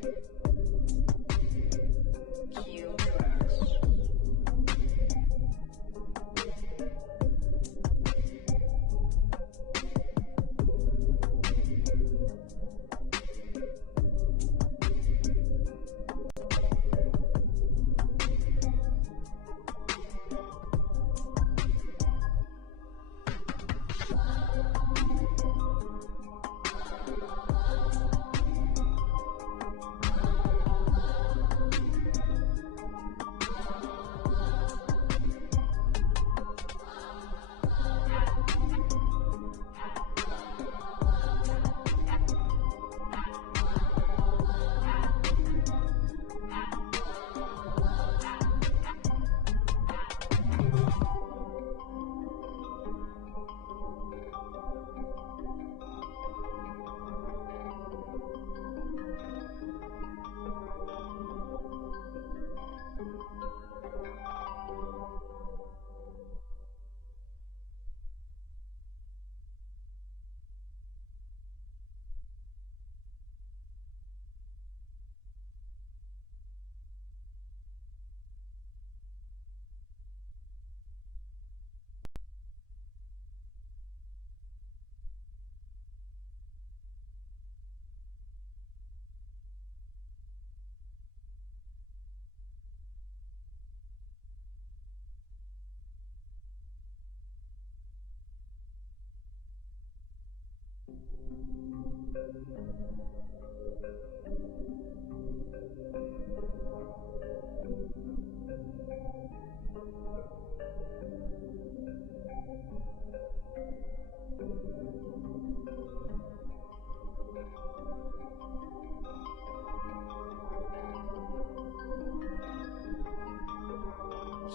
Cue tracks.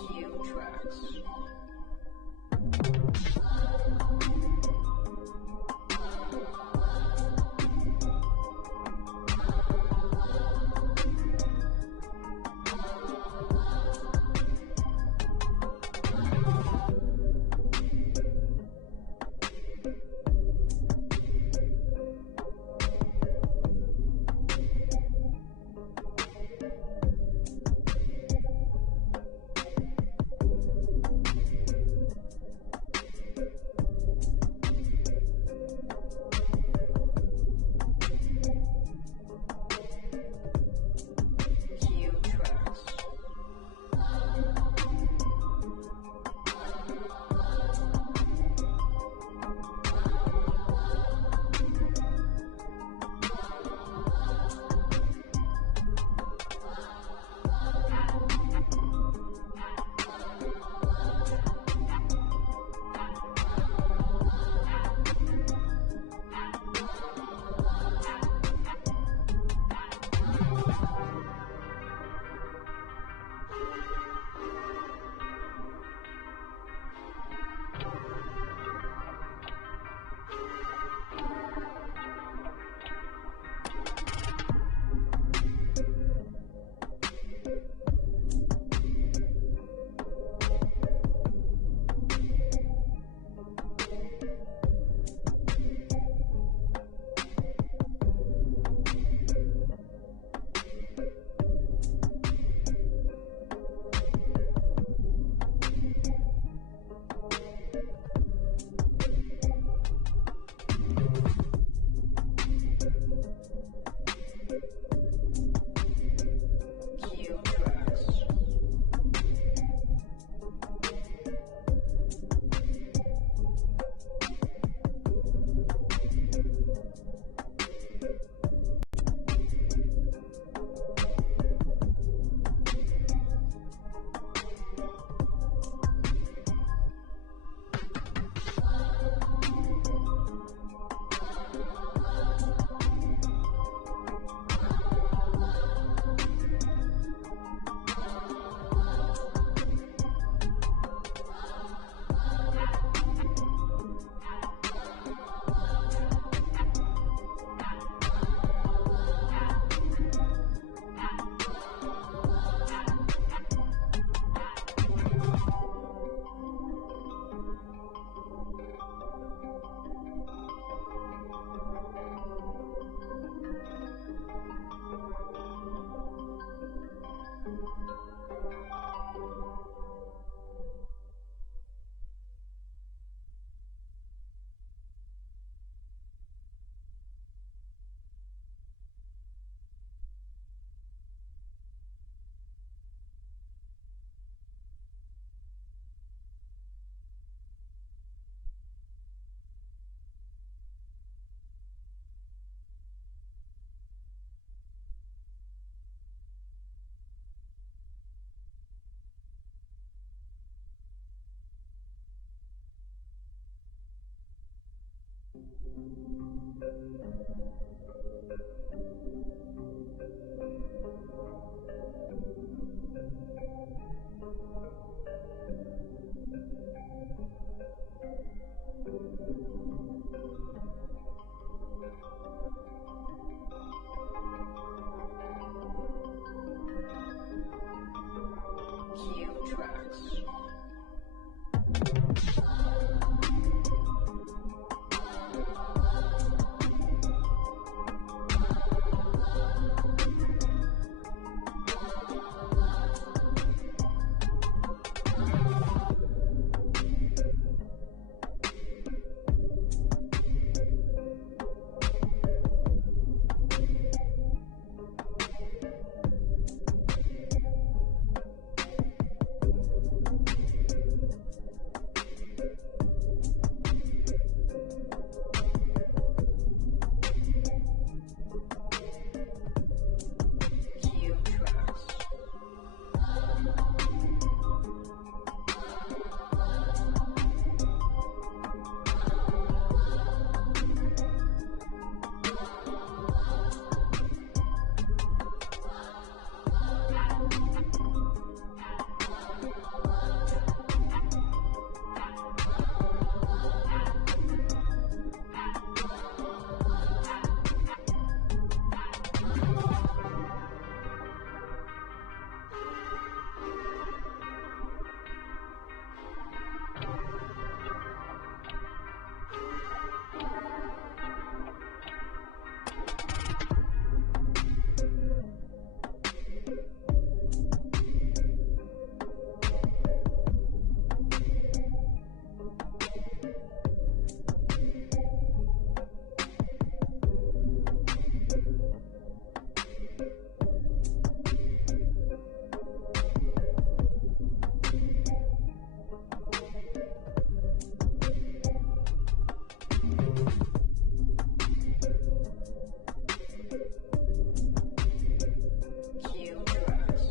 Cue tracks. Cue tracks. Cue tracks. Cue tracks.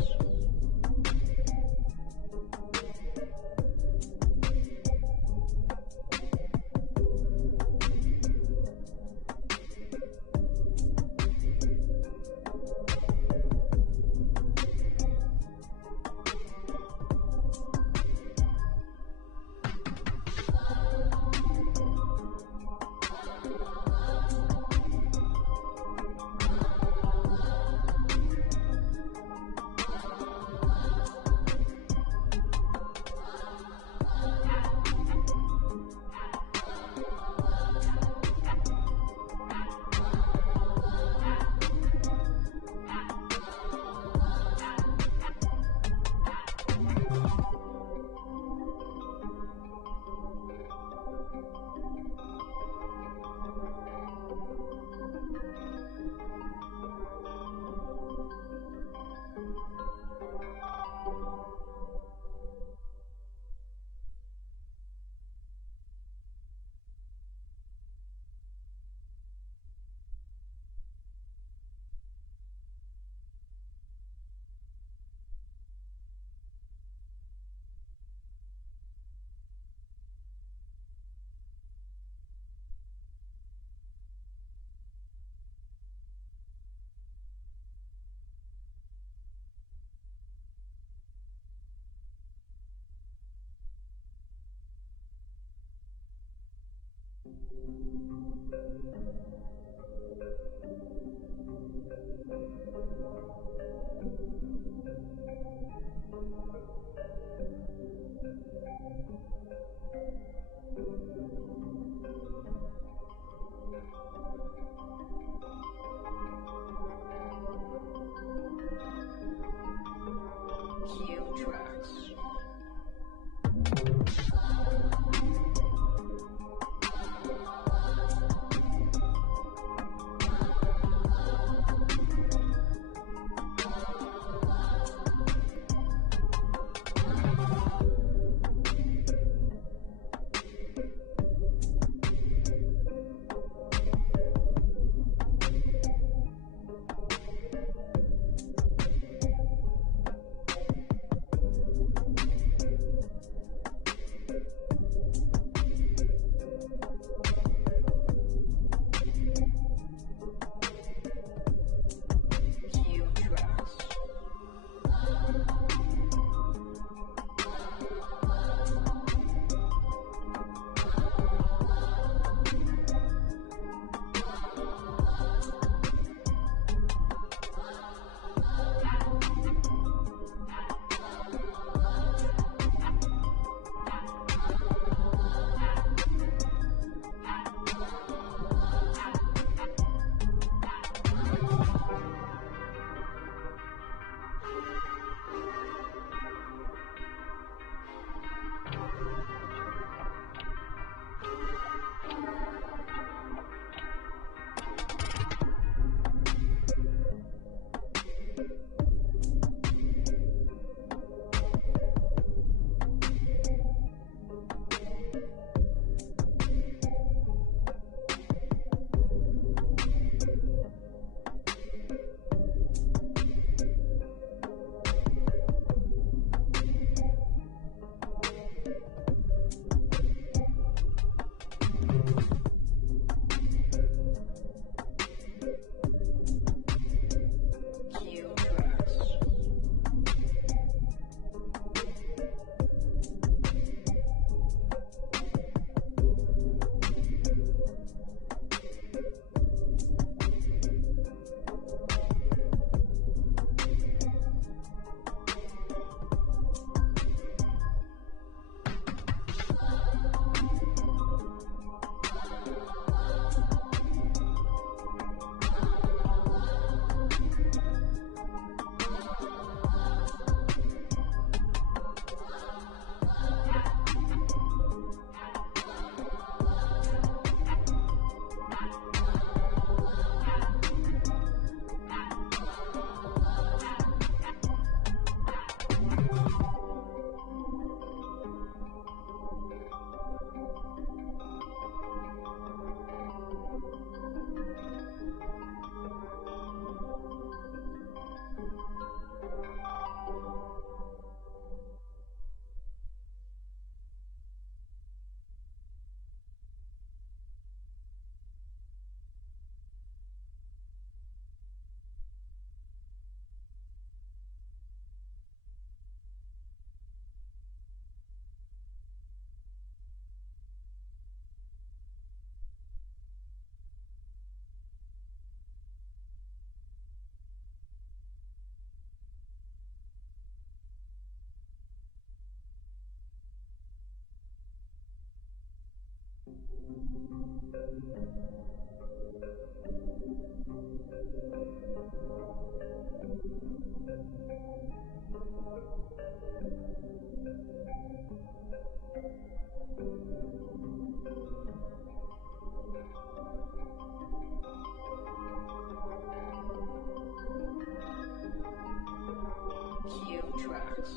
Cue tracks.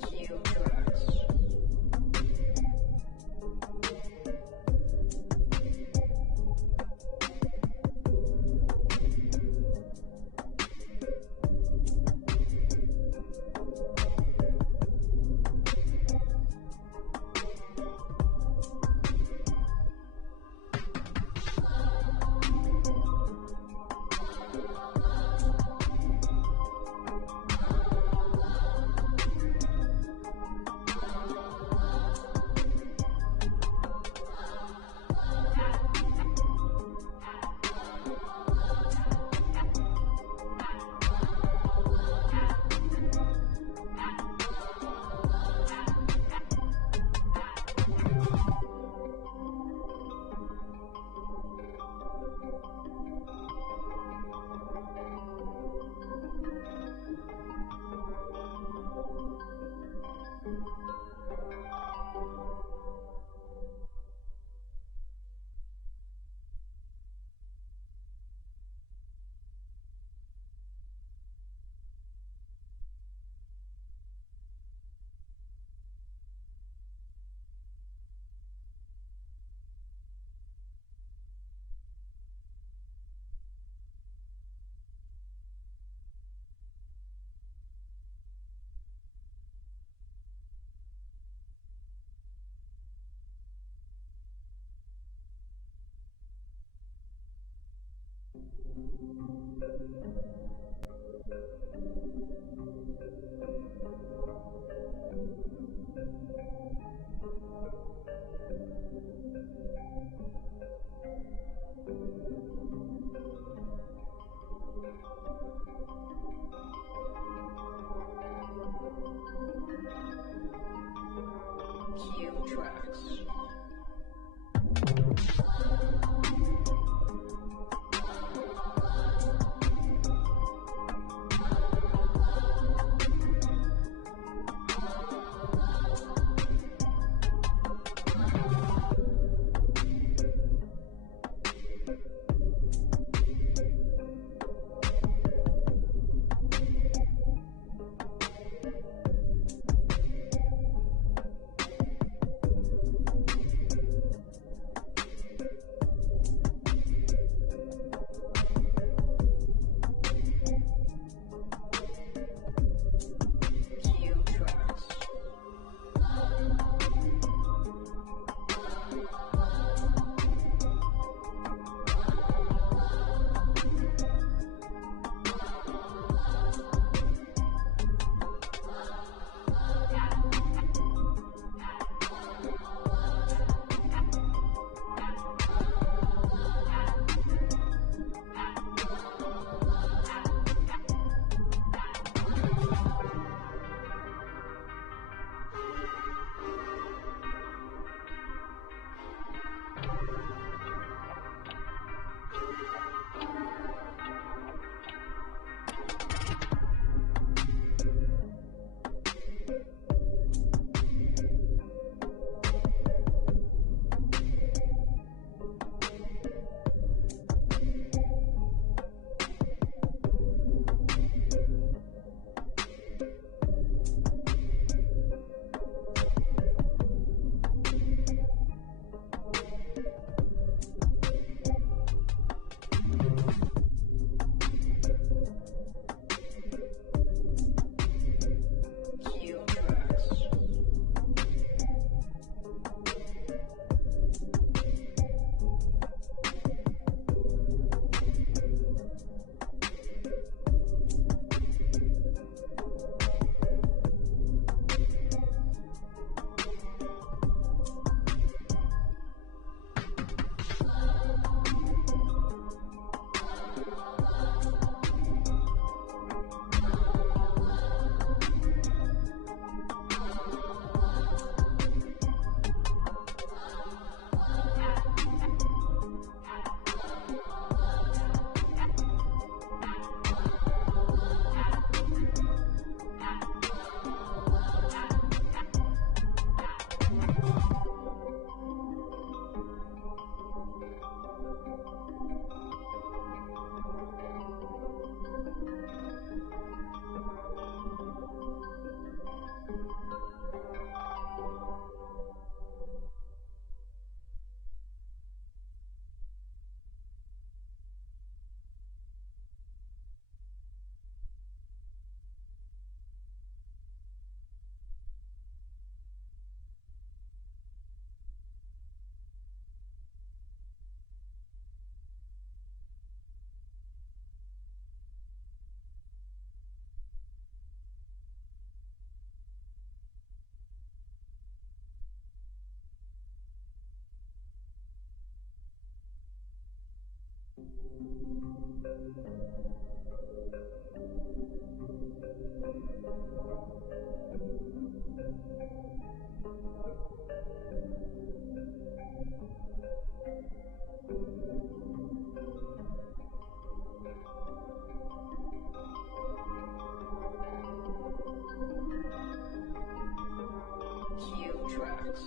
Cue tracks. Cue tracks. Cue tracks. Cue tracks.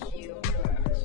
Cue tracks. Cue tracks.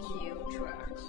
Cue tracks.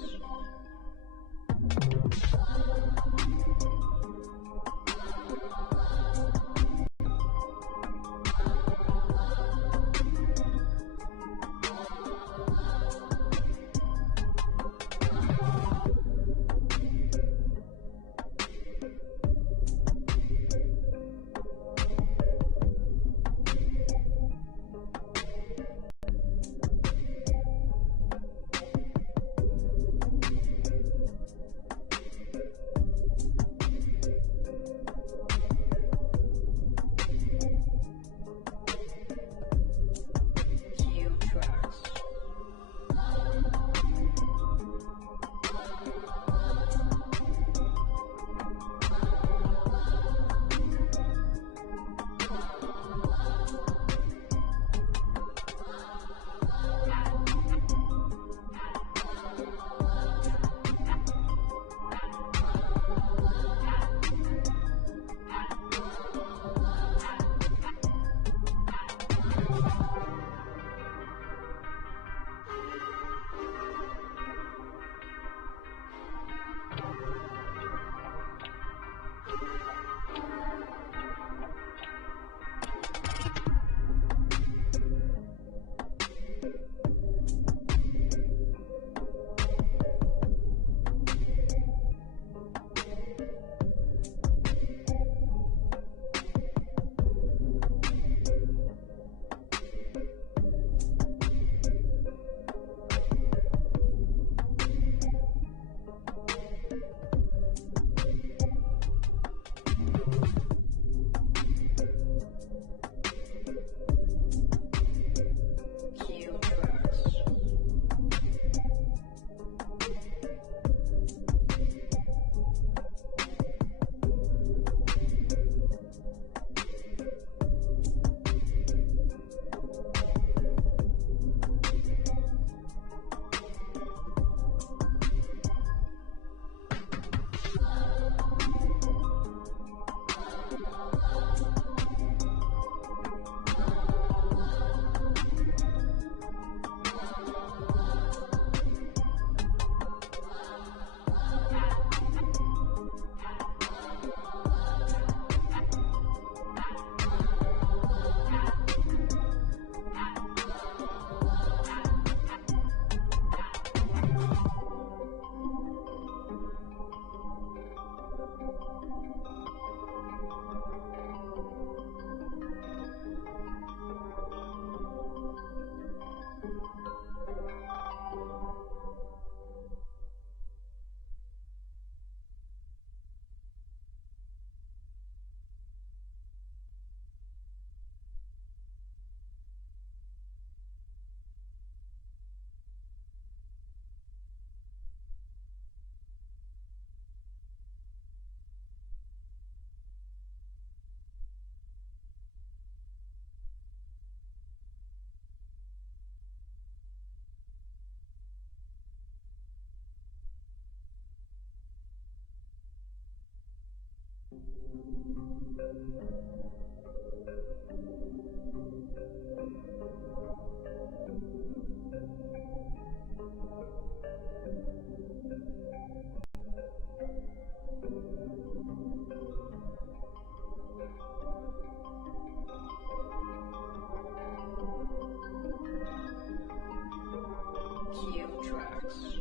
Cue tracks.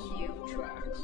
Q tracks.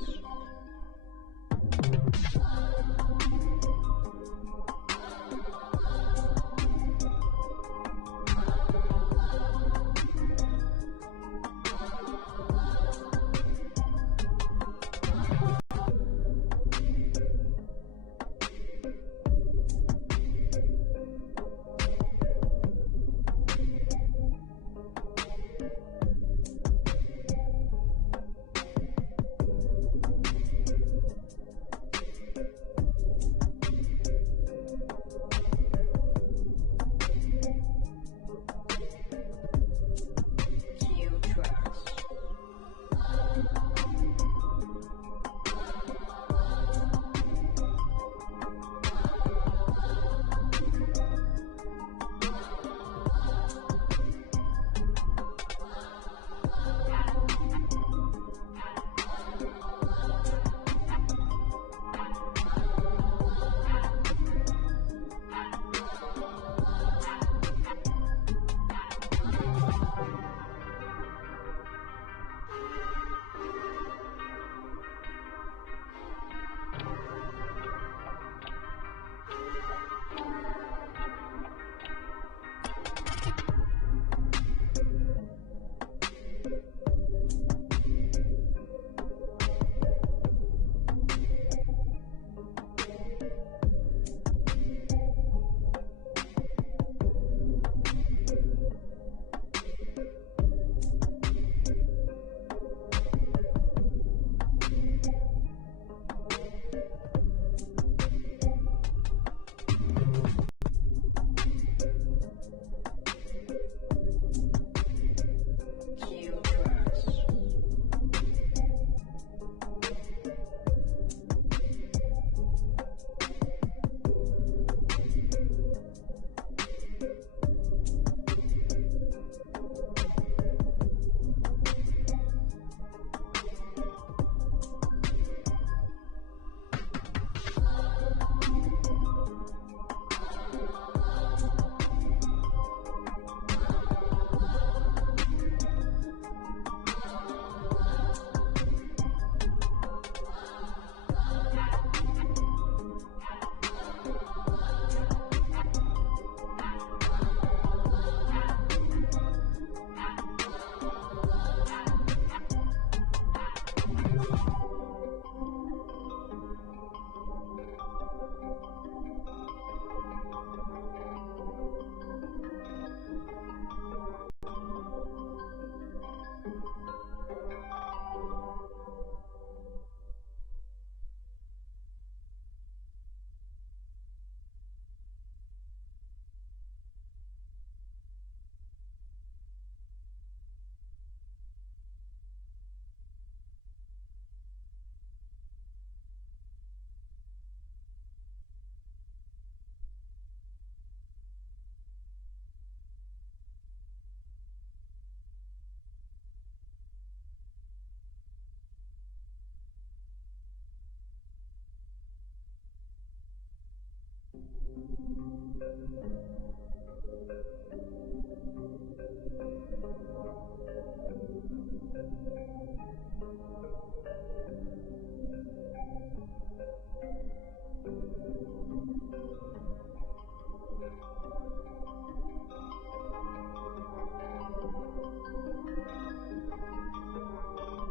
Q tracks. Q tracks.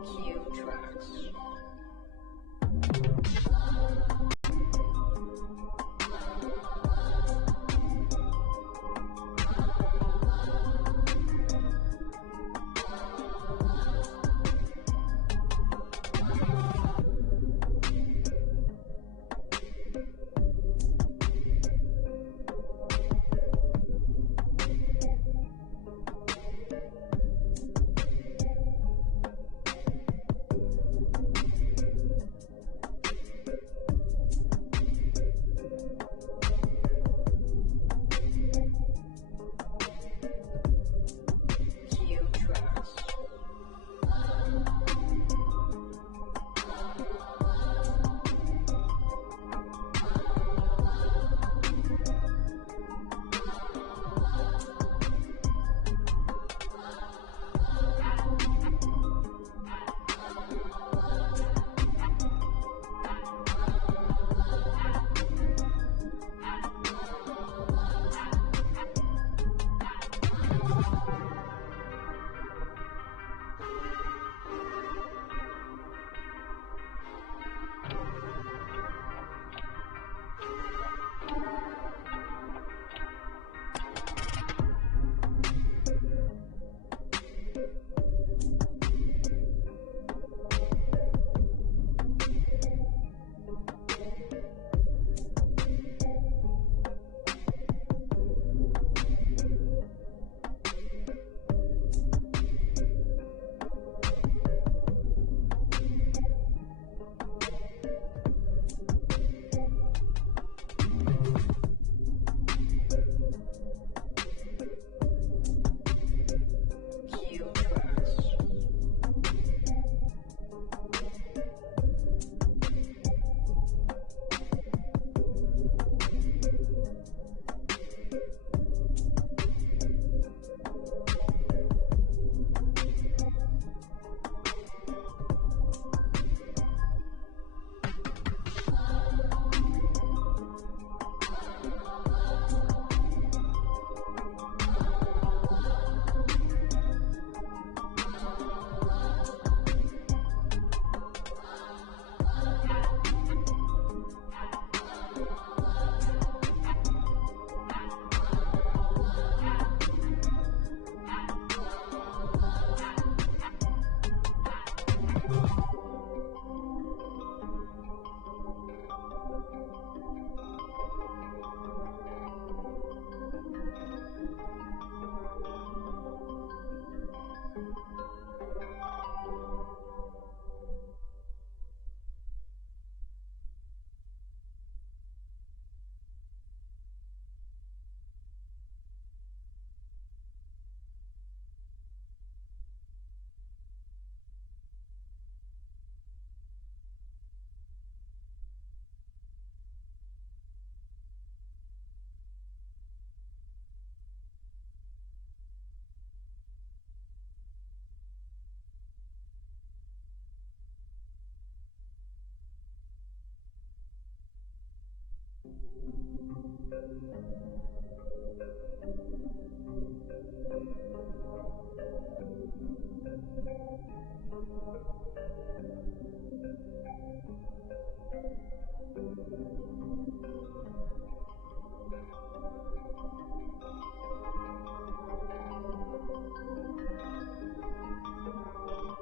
Q tracks.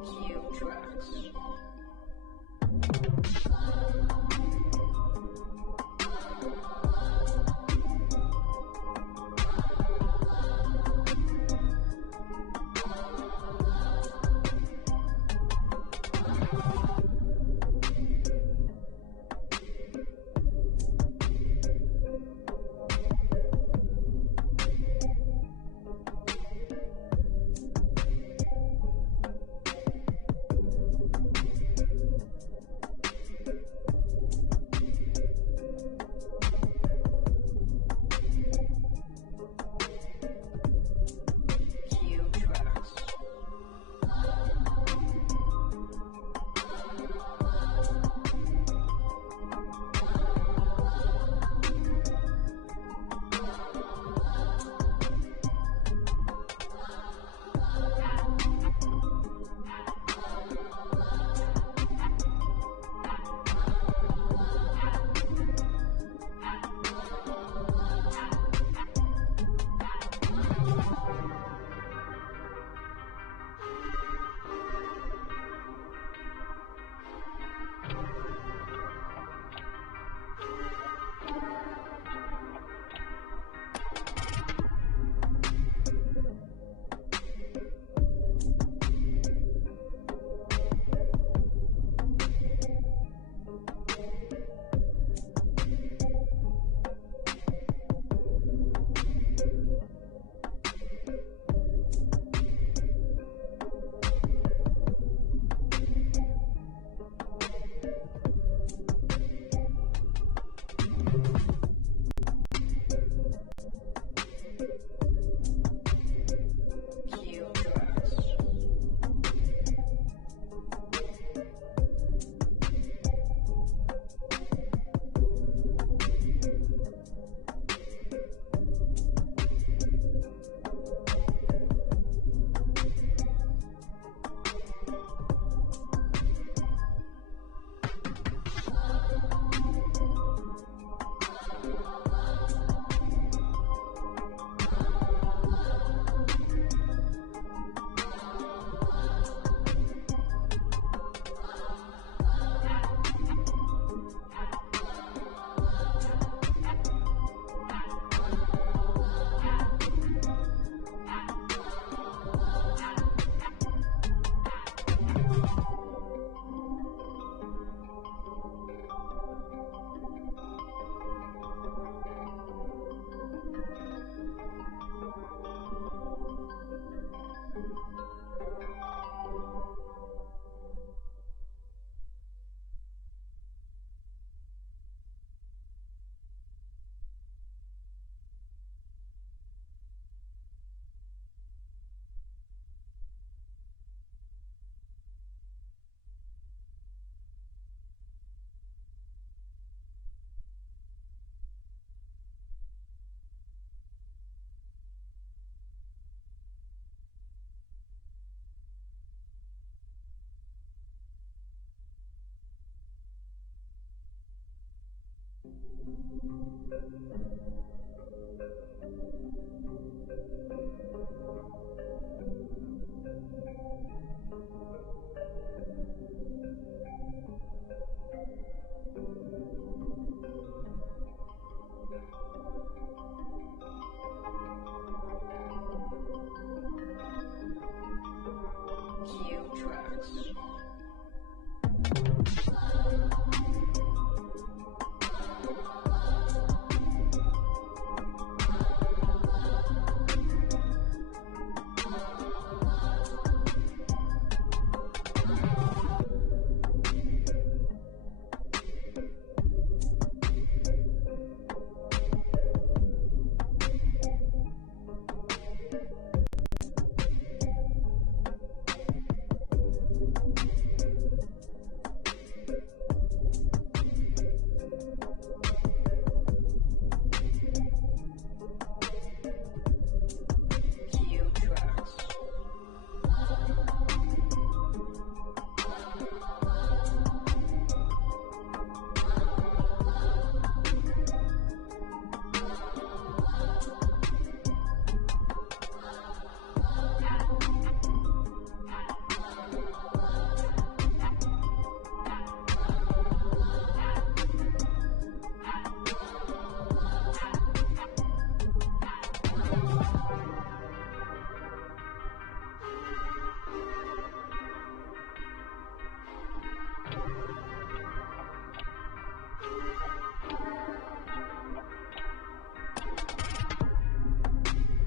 Cue tracks. Cue tracks. Cue tracks. Cue tracks.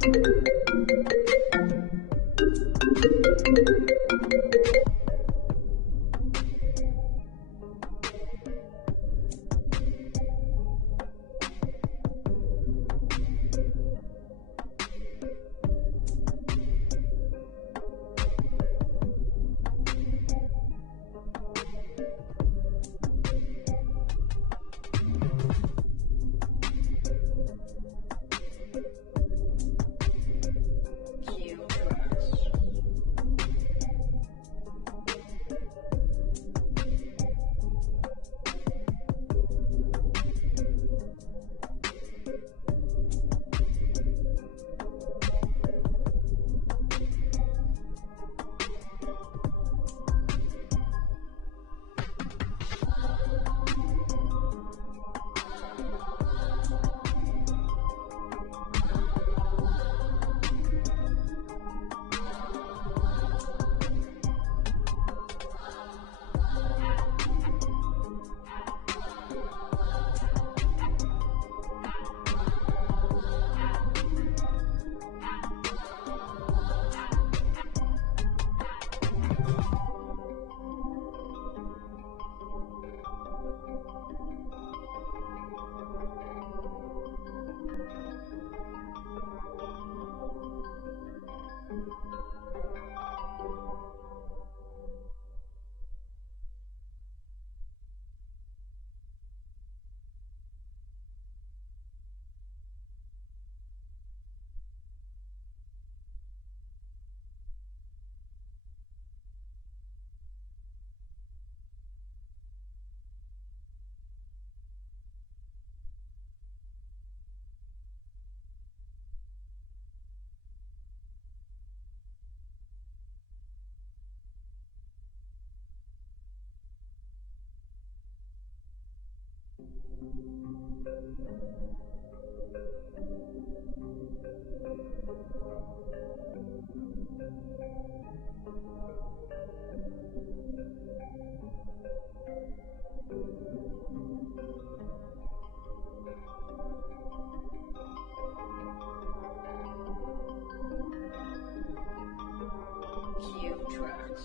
Cue tracks. Cue tracks.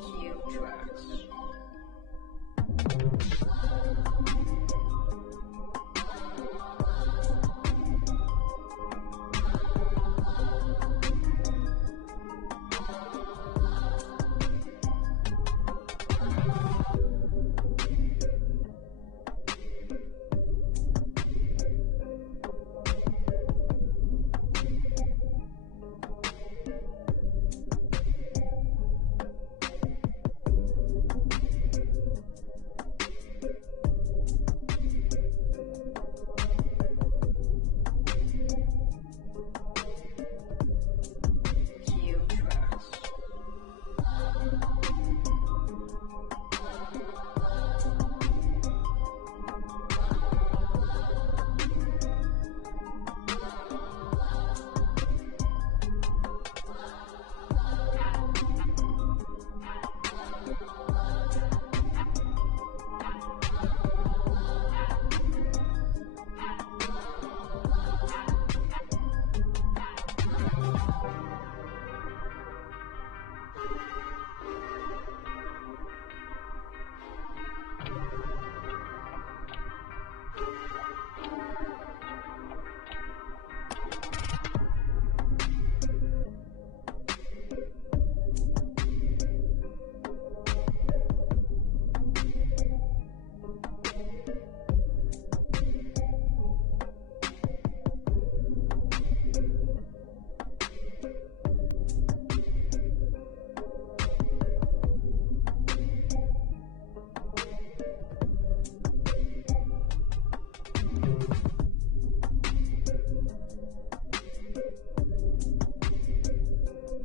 Cue tracks. Cue tracks.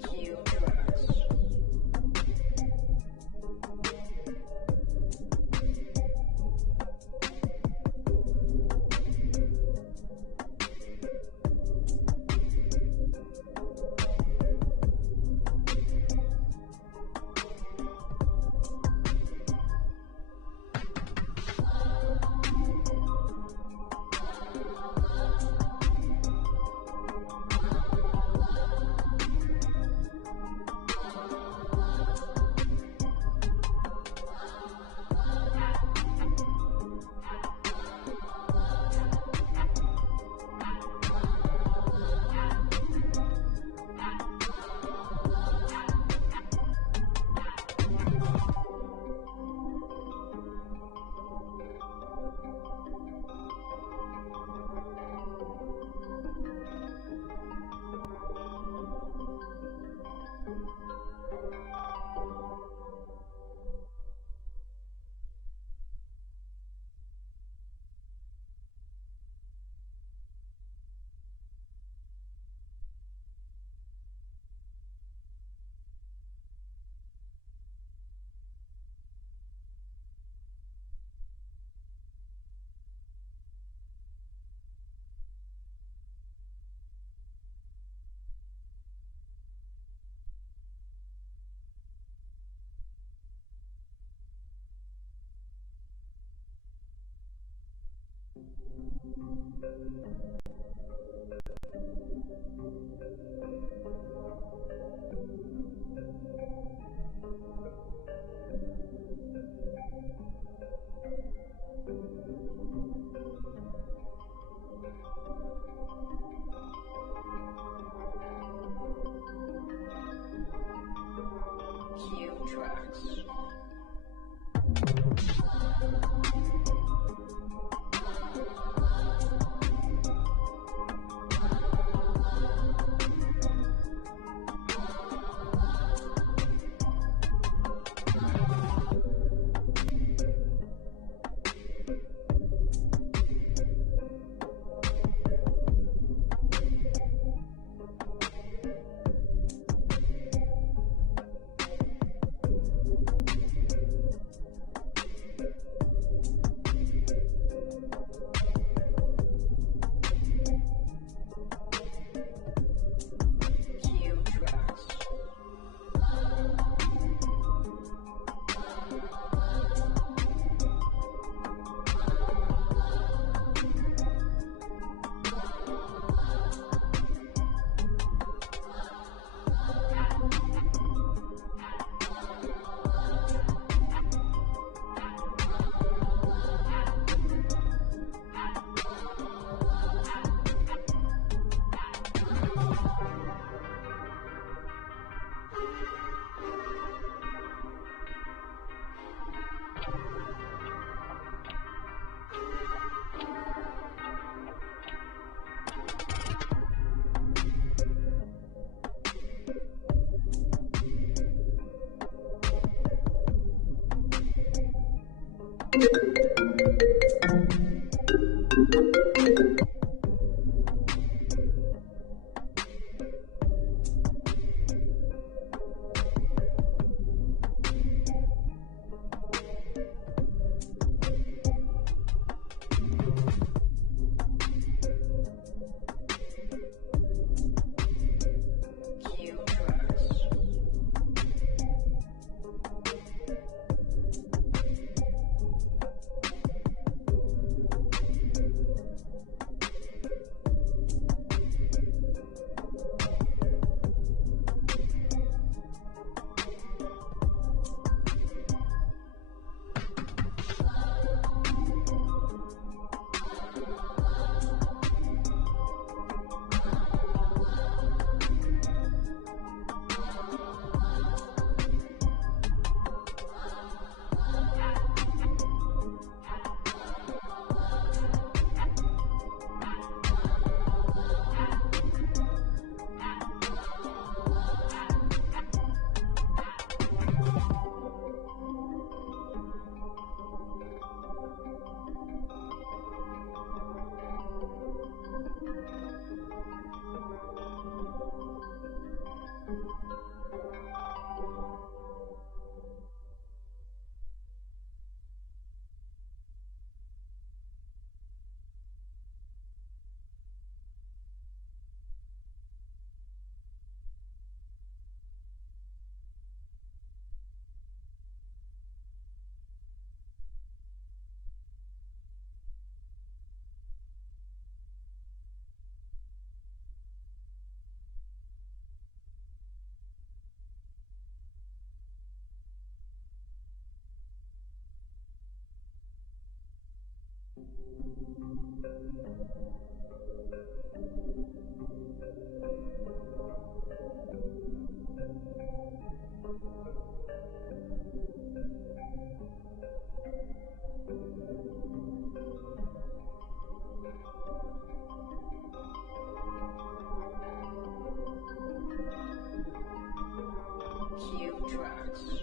Cue tracks. Cue tracks. Cue tracks. Cue tracks.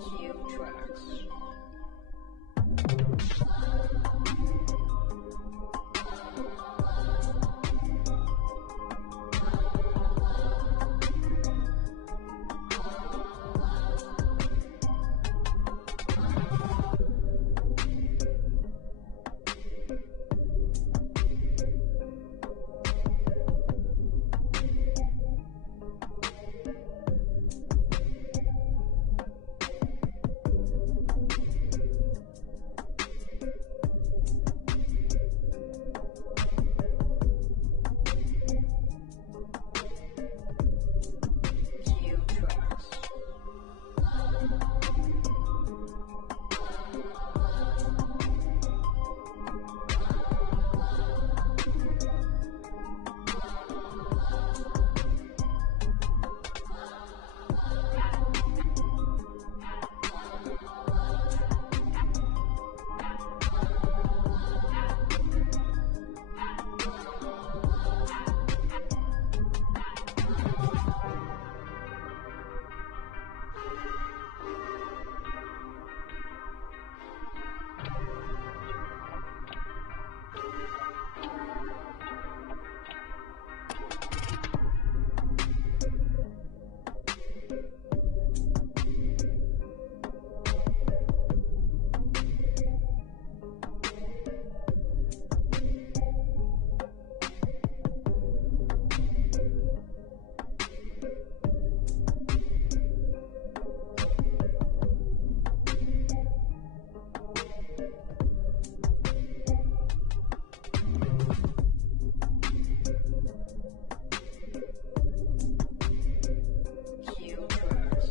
Cue tracks. Cue tracks. Cue tracks.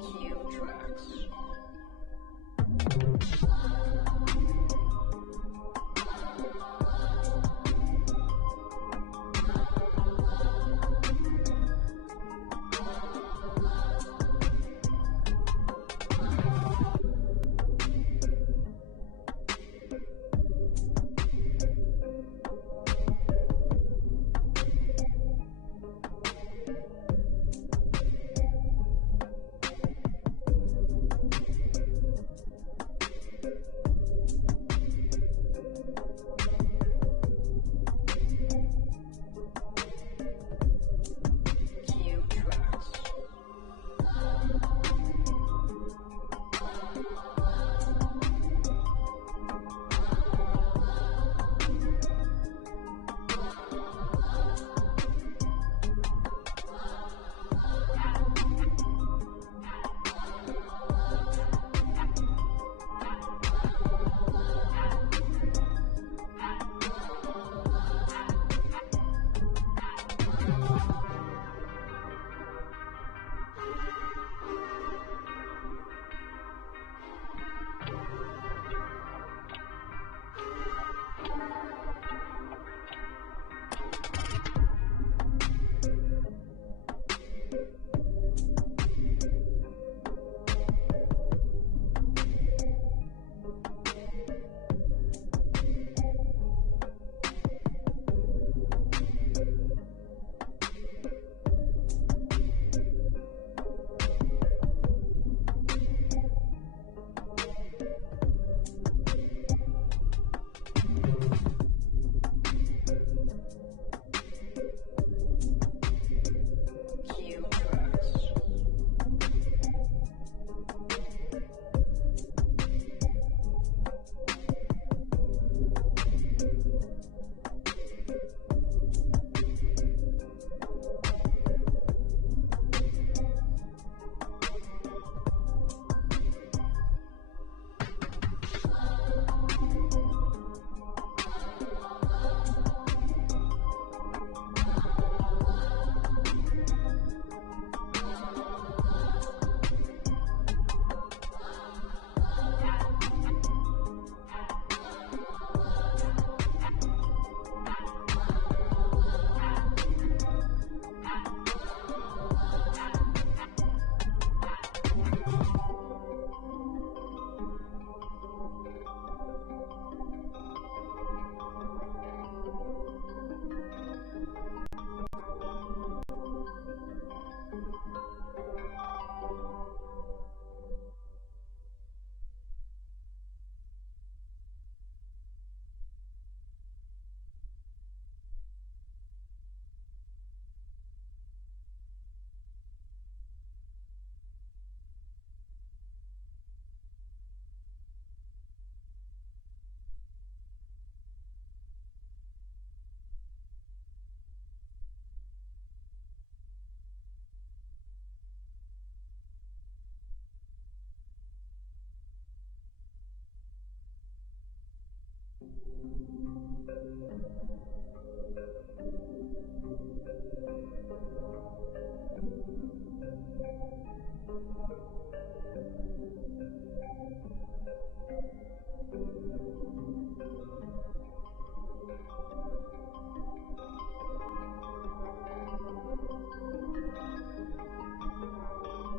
Cue tracks.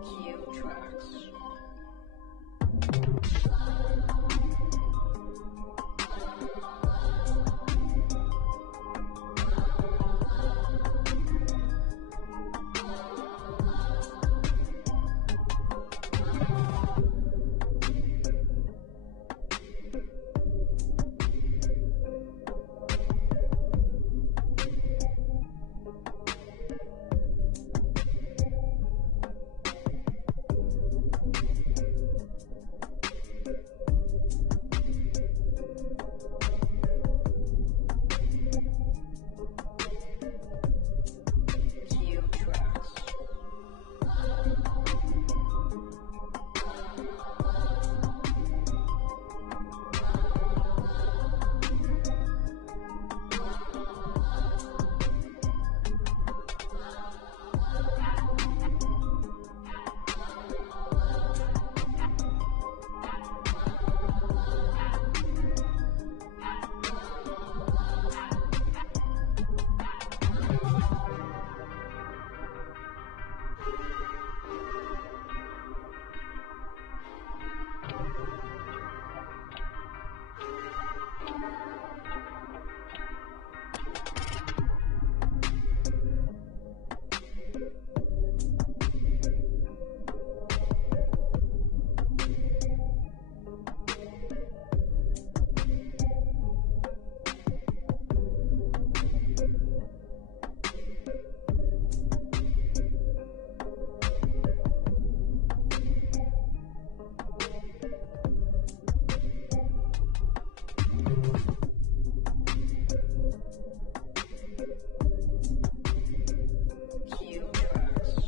Cue tracks. Cue tracks. Cue tracks.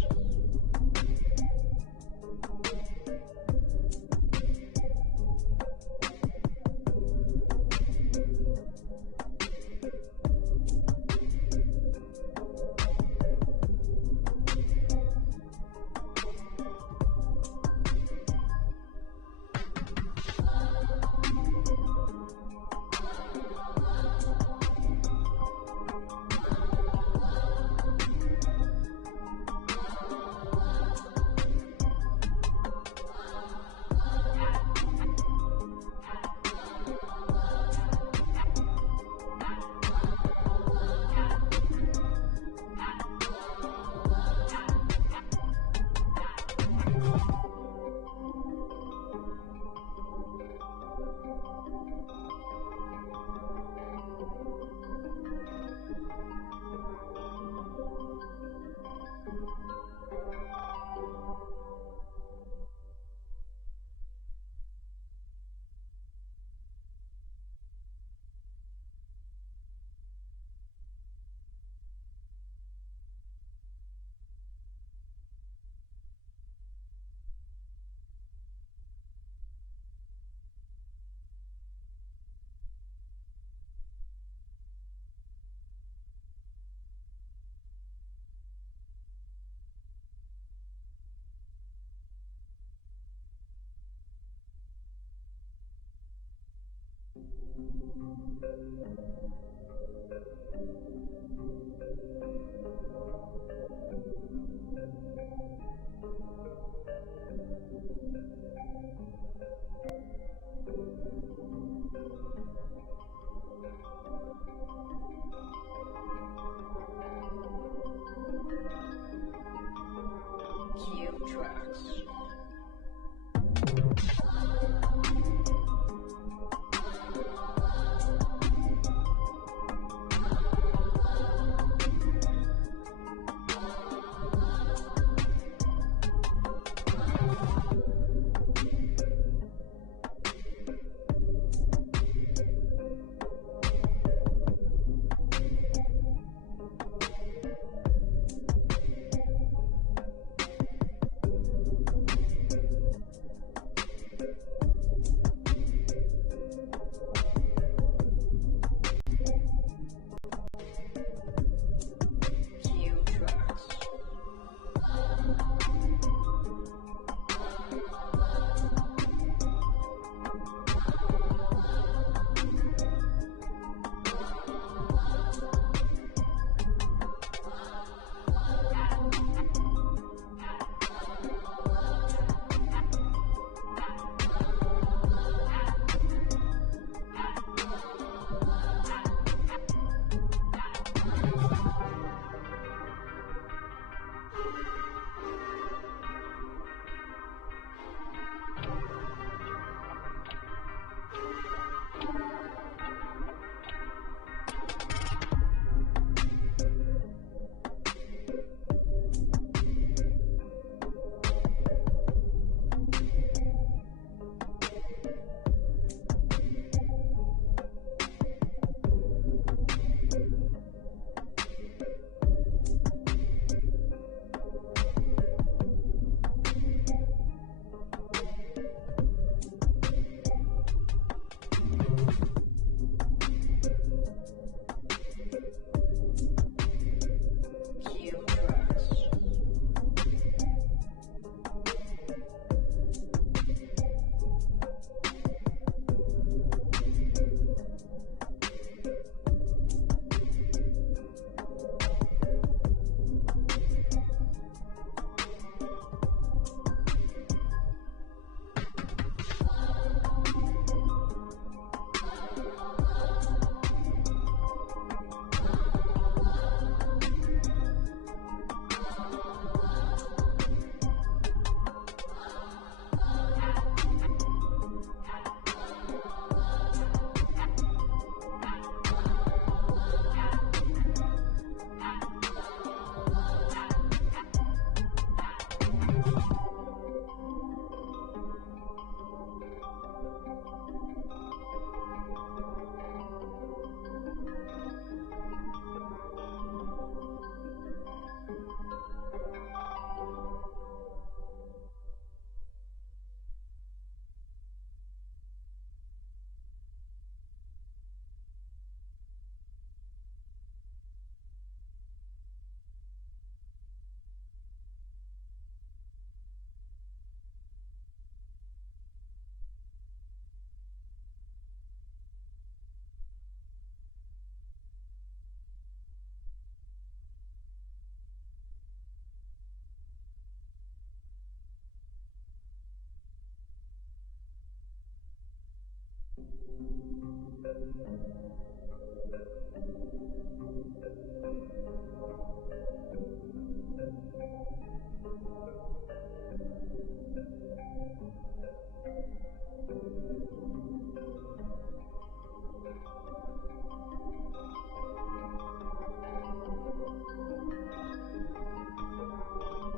Cue tracks.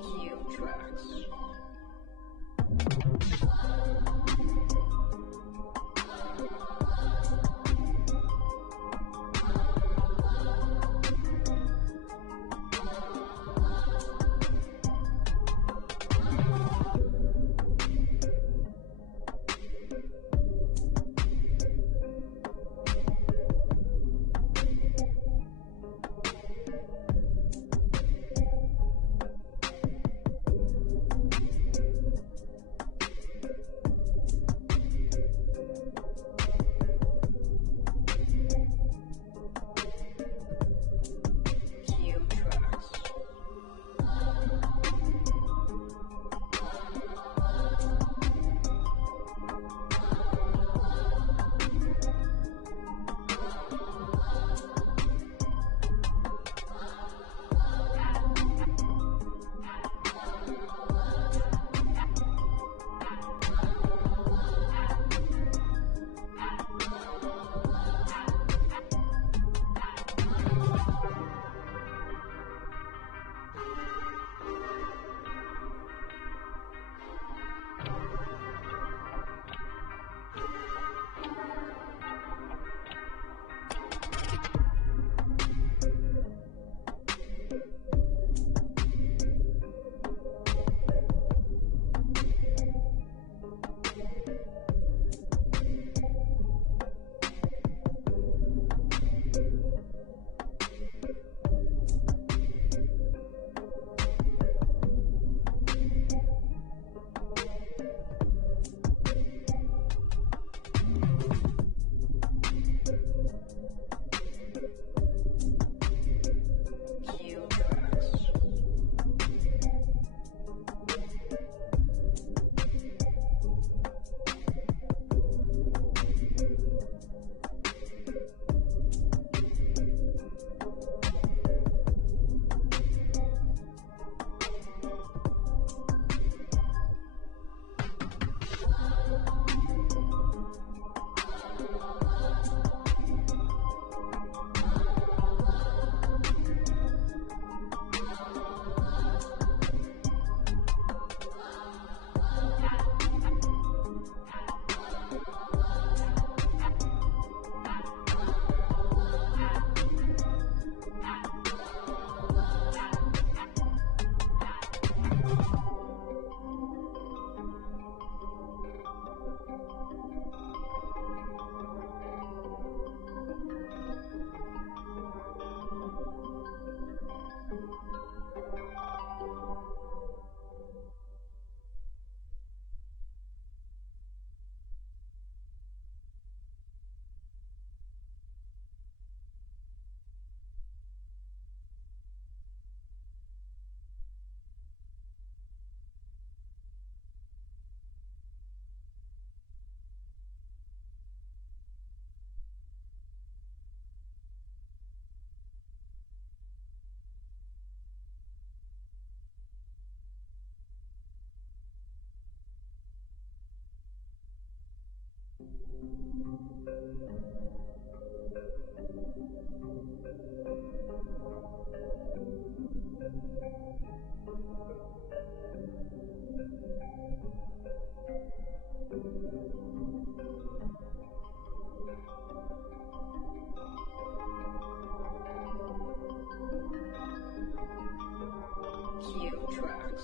Cue tracks. Cue tracks. Cue tracks. Cue tracks.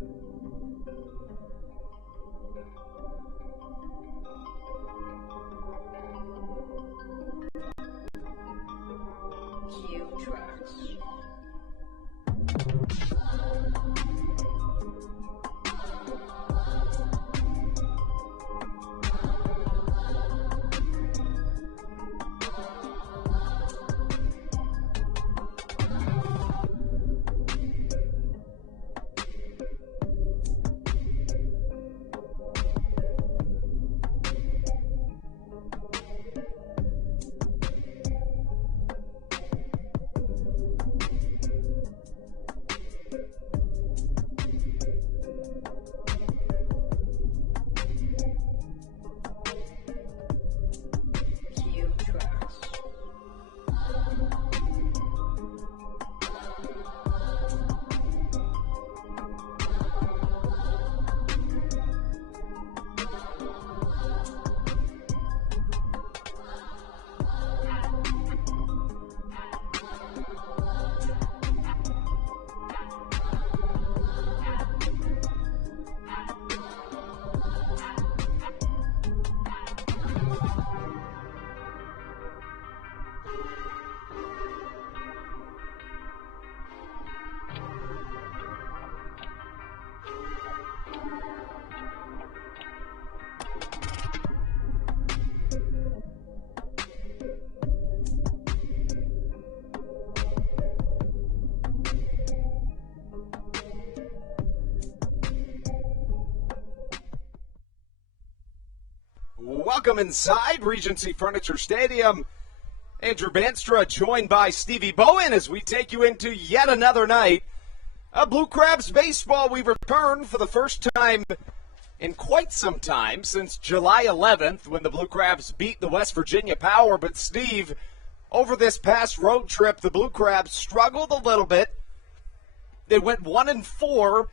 Cue tracks. Cue tracks. Welcome inside Regency Furniture Stadium. Andrew Banstra joined by Stevie Bowen as we take you into yet another night of Blue Crabs baseball. We return for the first time in quite some time since July 11th when the Blue Crabs beat the West Virginia Power. But Steve, over this past road trip, the Blue Crabs struggled a little bit. They went 1-4,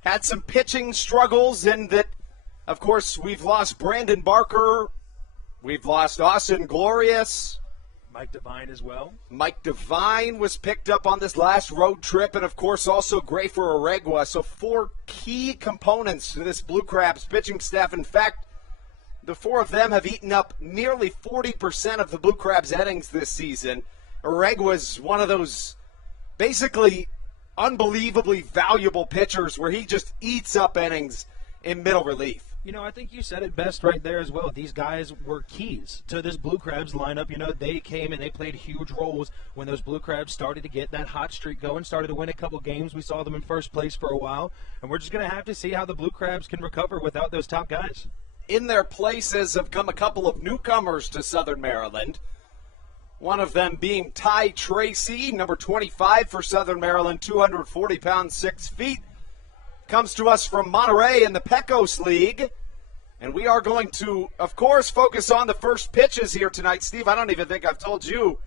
had some pitching struggles, and that, of course, we've lost Brandon Barker. We've lost Austin Glorious. Mike Devine as well. Mike Devine was picked up on this last road trip, and, of course, also Grafer Oregua. So 4 key components to this Blue Crabs pitching staff. In fact, the 4 of them have eaten up nearly 40% of the Blue Crabs' innings this season. Oregua's one of those basically unbelievably valuable pitchers where he just eats up innings in middle relief. You know, I think you said it best right there as well. These guys were keys to this Blue Crabs lineup. You know, they came and they played huge roles when those Blue Crabs started to get that hot streak going, started to win a couple games. We saw them in first place for a while, and we're just going to have to see how the Blue Crabs can recover without those top guys. In their places have come a couple of newcomers to Southern Maryland. One of them being Ty Tracy, number 25 for Southern Maryland, 240 pounds, 6 feet. Comes to us from Monterey in the Pecos League. And we are going to, of course, focus on the first pitches here tonight. Steve, I don't even think I've told you.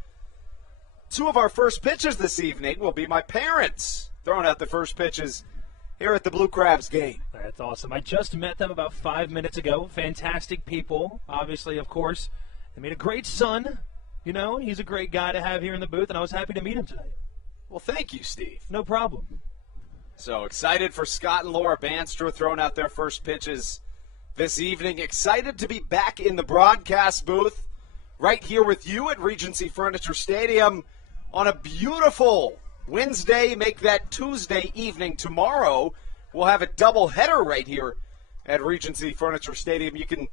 2 of our first pitches this evening will be my parents throwing out the first pitches here at the Blue Crabs game. That's awesome. I just met them about 5 minutes ago. Fantastic people. Obviously, of course, they made a great son. You know, he's a great guy to have here in the booth, and I was happy to meet him tonight. Well, thank you, Steve. No problem. So excited for Scott and Laura Banstra throwing out their first pitches this evening. Excited to be back in the broadcast booth right here with you at Regency Furniture Stadium on a beautiful Wednesday. Make that Tuesday evening. Tomorrow we'll have a doubleheader right here at Regency Furniture Stadium. You can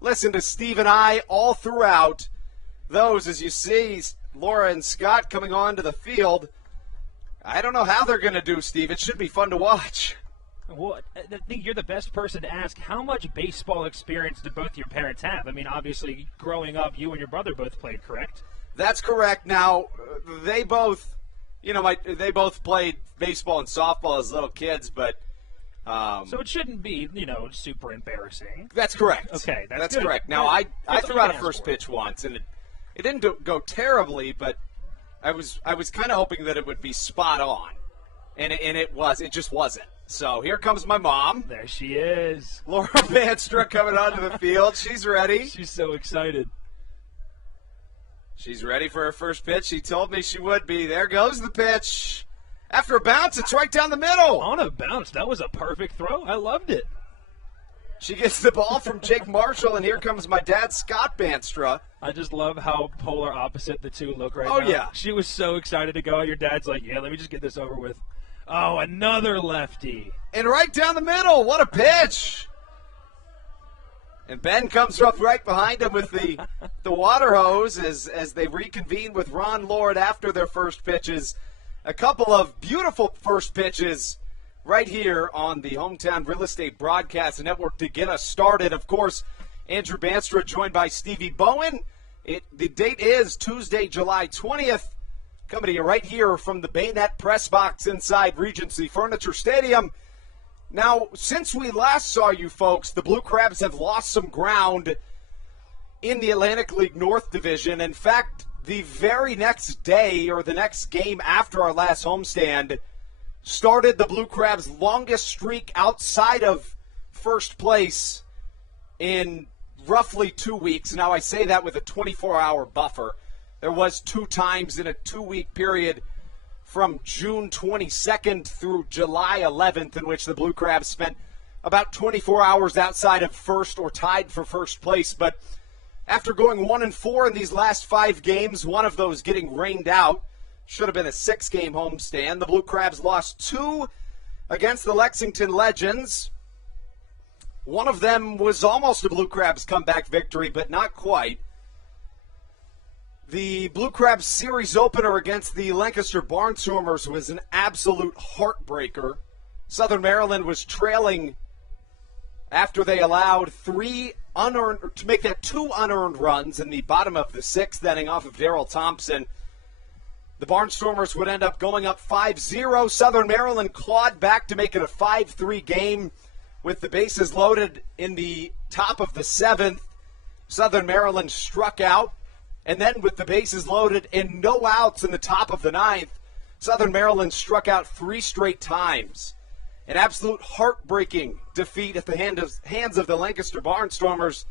listen to Steve and I all throughout those as you see Laura and Scott coming onto the field. I don't know how they're going to do, Steve. It should be fun to watch. Well, I think you're the best person to ask. How much baseball experience do both your parents have? I mean, obviously, growing up, you and your brother both played, correct? That's correct. Now, they both, they both played baseball and softball as little kids, but so it shouldn't be, super embarrassing. That's correct. Okay, that's good. correct. Now, I threw out a first for. pitch once, and it didn't go terribly, but I was kind of hoping that it would be spot on, and it was. It just wasn't. So here comes my mom. There she is. Laura Banstra coming onto the field. She's ready. She's so excited. She's ready for her first pitch. She told me she would be. There goes the pitch. After a bounce, it's right down the middle. On a bounce. That was a perfect throw. I loved it. She gets the ball from Jake Marshall, and here comes my dad, Scott Banstra. I just love how polar opposite the two look right now. Oh, yeah. She was so excited to go. Your dad's like, yeah, let me just get this over with. Oh, another lefty. And right down the middle. What a pitch. And Ben comes up right behind him with the water hose as they reconvene with Ron Lord after their first pitches. A couple of beautiful first pitches right here on the Hometown Real Estate Broadcast Network to get us started. Of course, Andrew Banstra joined by Stevie Bowen. The date is Tuesday, July 20th. Coming to you right here from the Bayonet Press Box inside Regency Furniture Stadium. Now, since we last saw you folks, the Blue Crabs have lost some ground in the Atlantic League North Division. In fact, the very next day or the next game after our last homestand started the Blue Crabs' longest streak outside of first place in roughly 2 weeks. Now, I say that with a 24-hour buffer. There was 2 times in a 2-week period from June 22nd through July 11th in which the Blue Crabs spent about 24 hours outside of first or tied for first place. But after going 1-4 in these last 5 games, one of those getting rained out, should have been a 6-game homestand. The Blue Crabs lost 2 against the Lexington Legends. One of them was almost a Blue Crabs comeback victory, but not quite. The Blue Crabs series opener against the Lancaster Barnstormers was an absolute heartbreaker. Southern Maryland was trailing after they allowed 2 unearned runs in the bottom of the 6th inning off of Darrell Thompson. The Barnstormers would end up going up 5-0. Southern Maryland clawed back to make it a 5-3 game with the bases loaded in the top of the 7th. Southern Maryland struck out, and then with the bases loaded and no outs in the top of the 9th, Southern Maryland struck out 3 straight times. An absolute heartbreaking defeat at the hands of the Lancaster Barnstormers.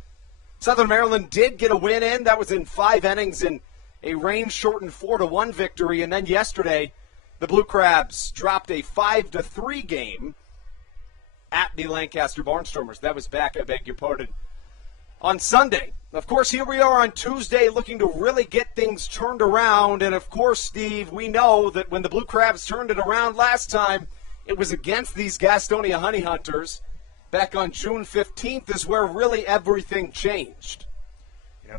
Southern Maryland did get a win in. That was in 5 innings and a rain-shortened 4-1 victory. And then yesterday, the Blue Crabs dropped a 5-3 game at the Lancaster Barnstormers. That was back, I beg your pardon, on Sunday. Of course, here we are on Tuesday looking to really get things turned around. And, of course, Steve, we know that when the Blue Crabs turned it around last time, it was against these Gastonia Honey Hunters. Back on June 15th is where really everything changed.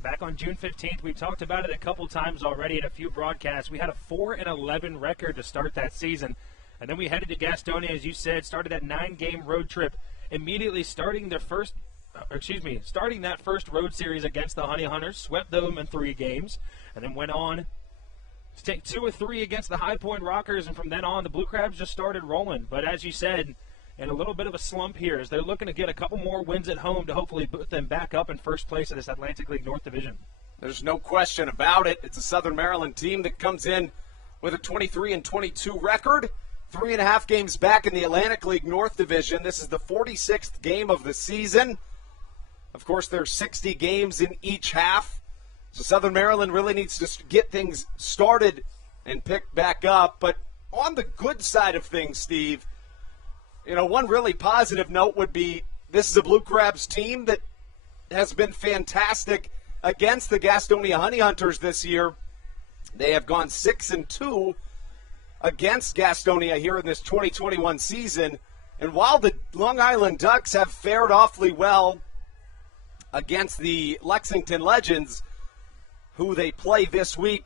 Back on June 15th, we talked about it a couple times already in a few broadcasts. We had a 4-11 record to start that season. And then we headed to Gastonia, as you said, started that 9-game road trip, immediately starting that first road series against the Honey Hunters, swept them in 3 games, and then went on to take 2 or 3 against the High Point Rockers, and from then on, the Blue Crabs just started rolling. But as you said, in a little bit of a slump here, as they're looking to get a couple more wins at home to hopefully put them back up in first place in this Atlantic League North Division. There's no question about it. It's a Southern Maryland team that comes in with a 23-22 record, 3.5 games back in the Atlantic League North Division. This is the 46th game of the season. Of course, there's 60 games in each half. So Southern Maryland really needs to get things started and picked back up. But on the good side of things, Steve, one really positive note would be this is a Blue Crabs team that has been fantastic against the Gastonia Honey Hunters this year. They have gone 6-2 against Gastonia here in this 2021 season. And while the Long Island Ducks have fared awfully well against the Lexington Legends, who they play this week,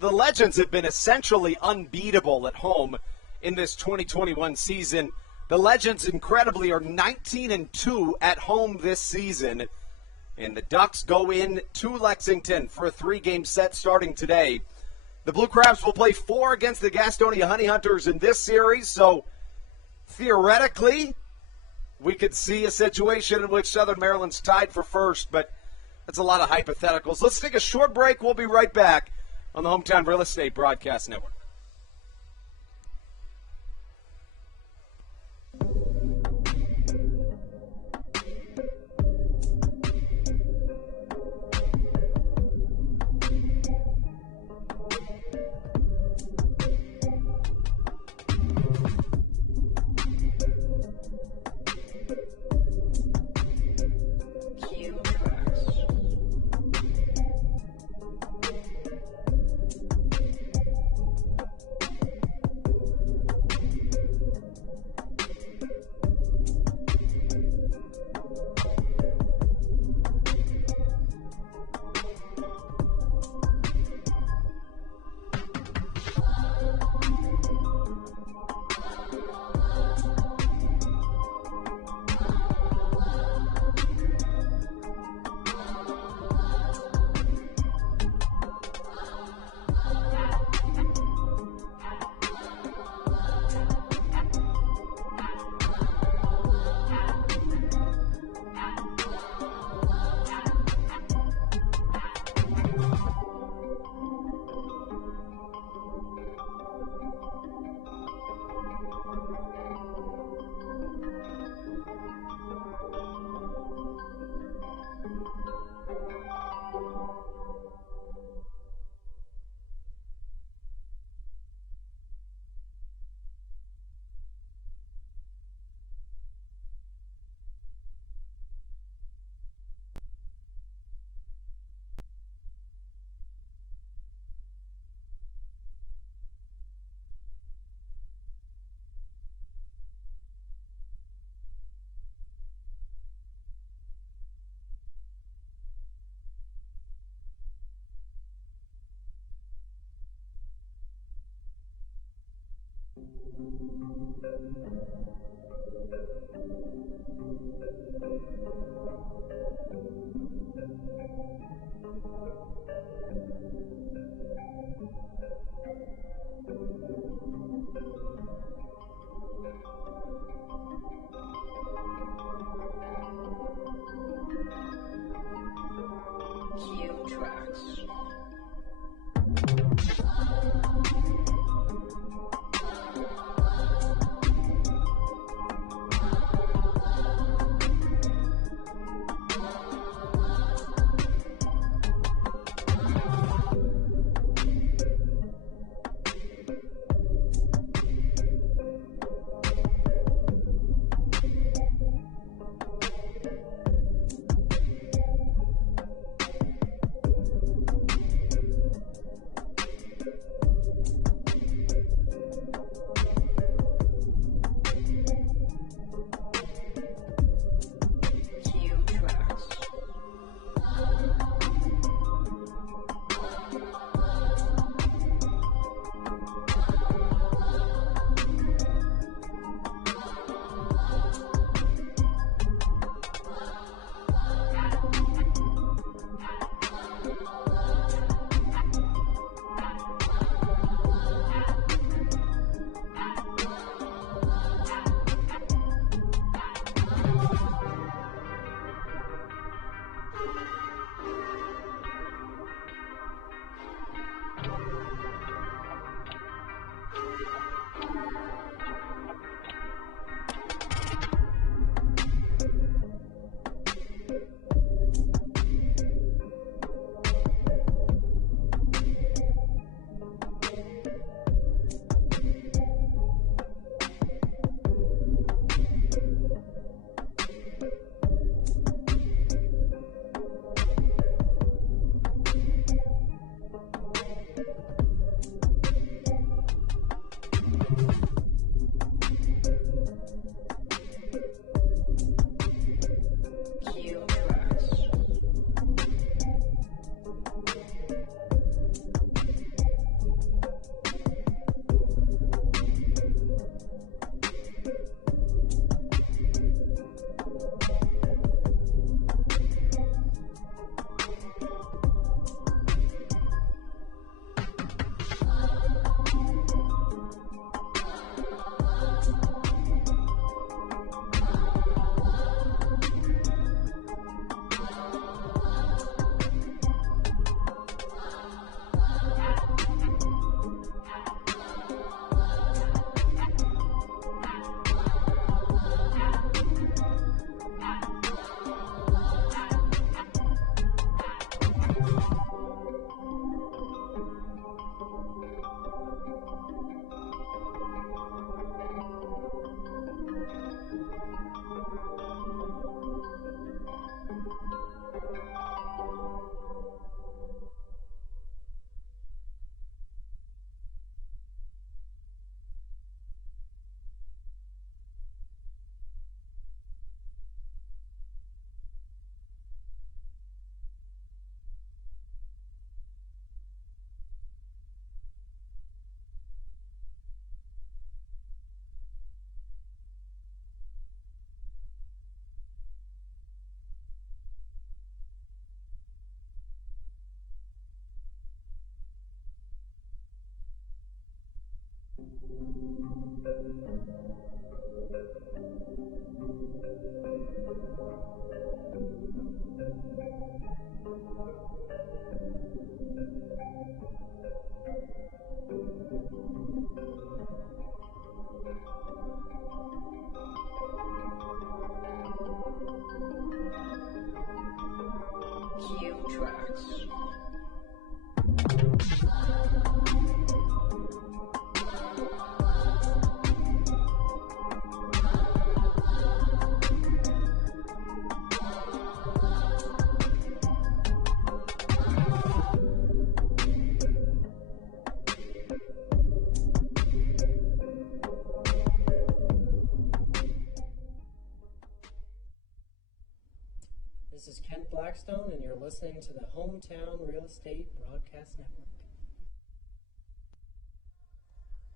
the Legends have been essentially unbeatable at home in this 2021 season. The Legends, incredibly, are 19-2 at home this season. And the Ducks go in to Lexington for a 3-game set starting today. The Blue Crabs will play 4 against the Gastonia Honey Hunters in this series. So, theoretically, we could see a situation in which Southern Maryland's tied for first. But that's a lot of hypotheticals. Let's take a short break. We'll be right back on the Hometown Real Estate Broadcast Network. Cue tracks. Cue tracks. Cue tracks. Cue tracks. This is Kent Blackstone, and you're listening to the Hometown Real Estate Broadcast Network.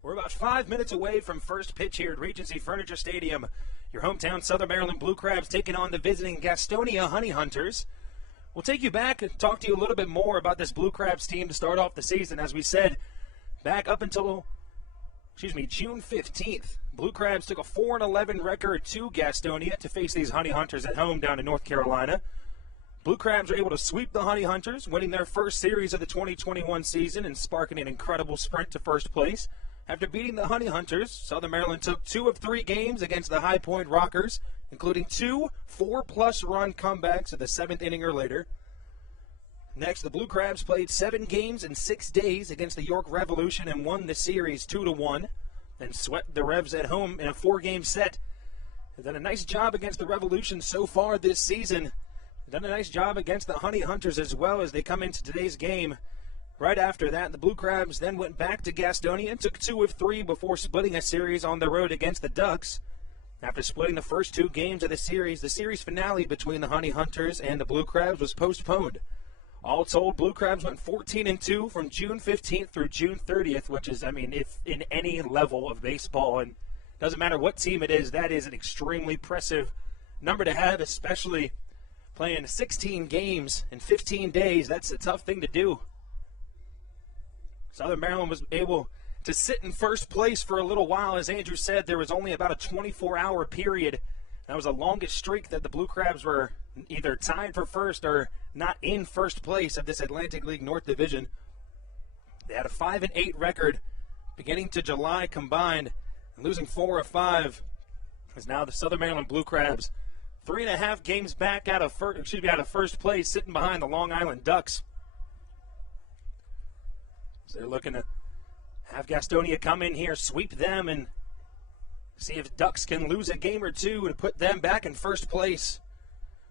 We're about 5 minutes away from first pitch here at Regency Furniture Stadium. Your hometown Southern Maryland Blue Crabs taking on the visiting Gastonia Honey Hunters. We'll take you back and talk to you a little bit more about this Blue Crabs team to start off the season. As we said, back up until, June 15th, Blue Crabs took a 4-11 record to Gastonia to face these Honey Hunters at home down in North Carolina. Blue Crabs were able to sweep the Honey Hunters, winning their first series of the 2021 season and sparking an incredible sprint to first place. After beating the Honey Hunters, Southern Maryland took 2 of 3 games against the High Point Rockers, including 2 4-plus run comebacks at the 7th inning or later. Next, the Blue Crabs played 7 games in 6 days against the York Revolution and won the series 2-1, then swept the Revs at home in a 4-game set. They've done a nice job against the Revolution so far this season. They've done a nice job against the Honey Hunters as well as they come into today's game. Right after that, the Blue Crabs then went back to Gastonia and took 2 of 3 before splitting a series on the road against the Ducks. After splitting the first 2 games of the series finale between the Honey Hunters and the Blue Crabs was postponed. All told, Blue Crabs went 14-2 from June 15th through June 30th, which is, if in any level of baseball, and doesn't matter what team it is, that is an extremely impressive number to have, especially playing 16 games in 15 days. That's a tough thing to do. Southern Maryland was able to sit in first place for a little while. As Andrew said, there was only about a 24-hour period. That was the longest streak that the Blue Crabs were either tied for first or not in first place of this Atlantic League North Division. They had a 5-8 record beginning to July combined, and losing 4 of 5 is now the Southern Maryland Blue Crabs 3.5 games back out of first place, sitting behind the Long Island Ducks. So they're looking to have Gastonia come in here, sweep them, and see if Ducks can lose a game or two to put them back in first place.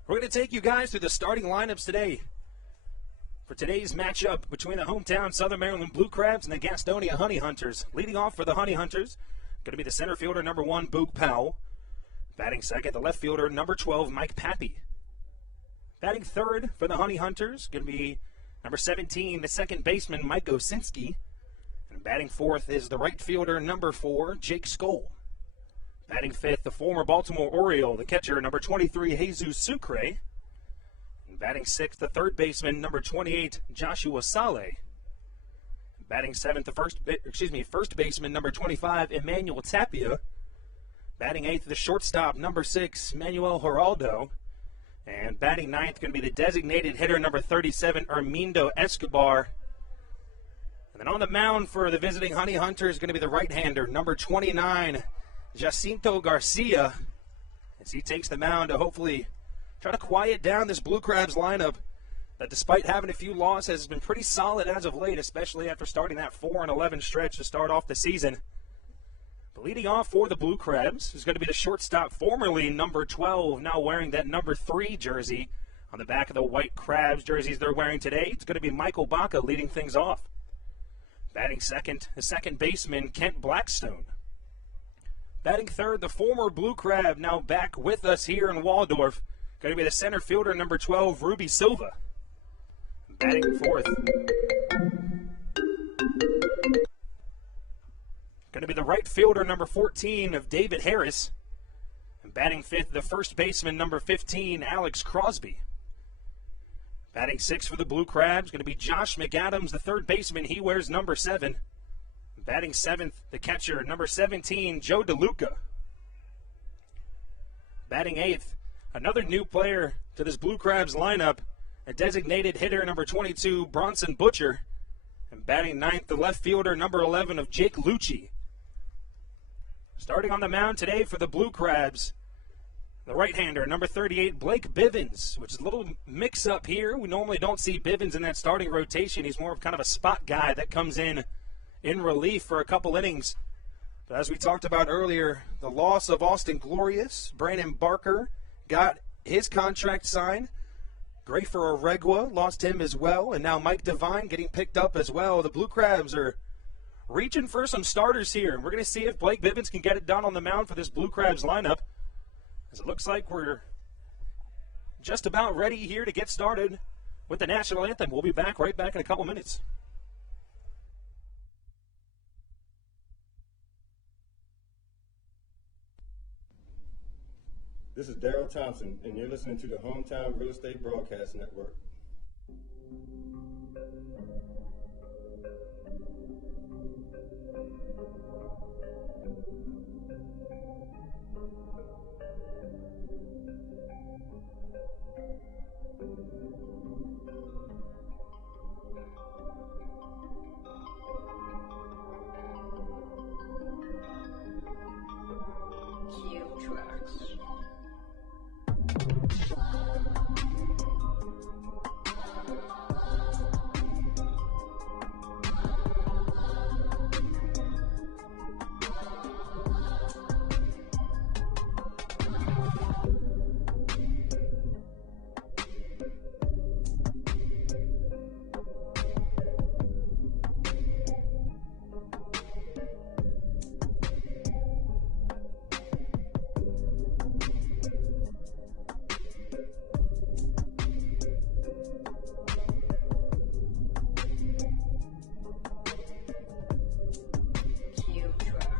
We're going to take you guys through the starting lineups today for today's matchup between the hometown Southern Maryland Blue Crabs and the Gastonia Honey Hunters. Leading off for the Honey Hunters, going to be the center fielder, number 1, Boog Powell. Batting second, the left fielder, number 12, Mike Pappy. Batting third for the Honey Hunters, going to be number 17, the second baseman, Mike Osinski. And batting fourth is the right fielder, number 4, Jake Skoll. Batting fifth, the former Baltimore Oriole, the catcher, number 23, Jesus Sucre. And batting sixth, the third baseman, number 28, Joshua Saleh. Batting seventh, the first baseman, number 25, Emmanuel Tapia. Batting eighth, the shortstop, number 6, Manuel Geraldo. And batting ninth, going to be the designated hitter, number 37, Armindo Escobar. And then on the mound for the visiting Honey Hunters is going to be the right-hander, number 29, Jacinto Garcia, as he takes the mound to hopefully try to quiet down this Blue Crabs lineup that, despite having a few losses, has been pretty solid as of late, especially after starting that 4-11 stretch to start off the season. But leading off for the Blue Crabs is going to be the shortstop, formerly number 12, now wearing that number 3 jersey on the back of the White Crabs jerseys they're wearing today. It's going to be Michael Baca leading things off. Batting second, the second baseman, Kent Blackstone. Batting third, the former Blue Crab, now back with us here in Waldorf, going to be the center fielder, number 12, Ruby Silva. Batting fourth, going to be the right fielder, number 14, of David Harris. And batting fifth, the first baseman, number 15, Alex Crosby. Batting sixth for the Blue Crabs, going to be Josh McAdams, the third baseman. He wears number 7. Batting seventh, the catcher, number 17, Joe DeLuca. Batting eighth, another new player to this Blue Crabs lineup, a designated hitter, number 22, Bronson Butcher. And batting ninth, the left fielder, number 11, of Jake Lucci. Starting on the mound today for the Blue Crabs, the right-hander, number 38, Blake Bivens, which is a little mix-up here. We normally don't see Bivens in that starting rotation. He's more of kind of a spot guy that comes in relief for a couple innings. But as we talked about earlier, the loss of Austin Glorious, Brandon Barker got his contract signed. Grafer Oregua lost him as well, and now Mike Devine getting picked up as well. The Blue Crabs are reaching for some starters here. We're going to see if Blake Bivens can get it done on the mound for this Blue Crabs lineup, as it looks like we're just about ready here to get started with the national anthem. We'll be right back in a couple minutes. This is Daryl Thompson, and you're listening to the Hometown Real Estate Broadcast Network. Cue tracks. Cue tracks.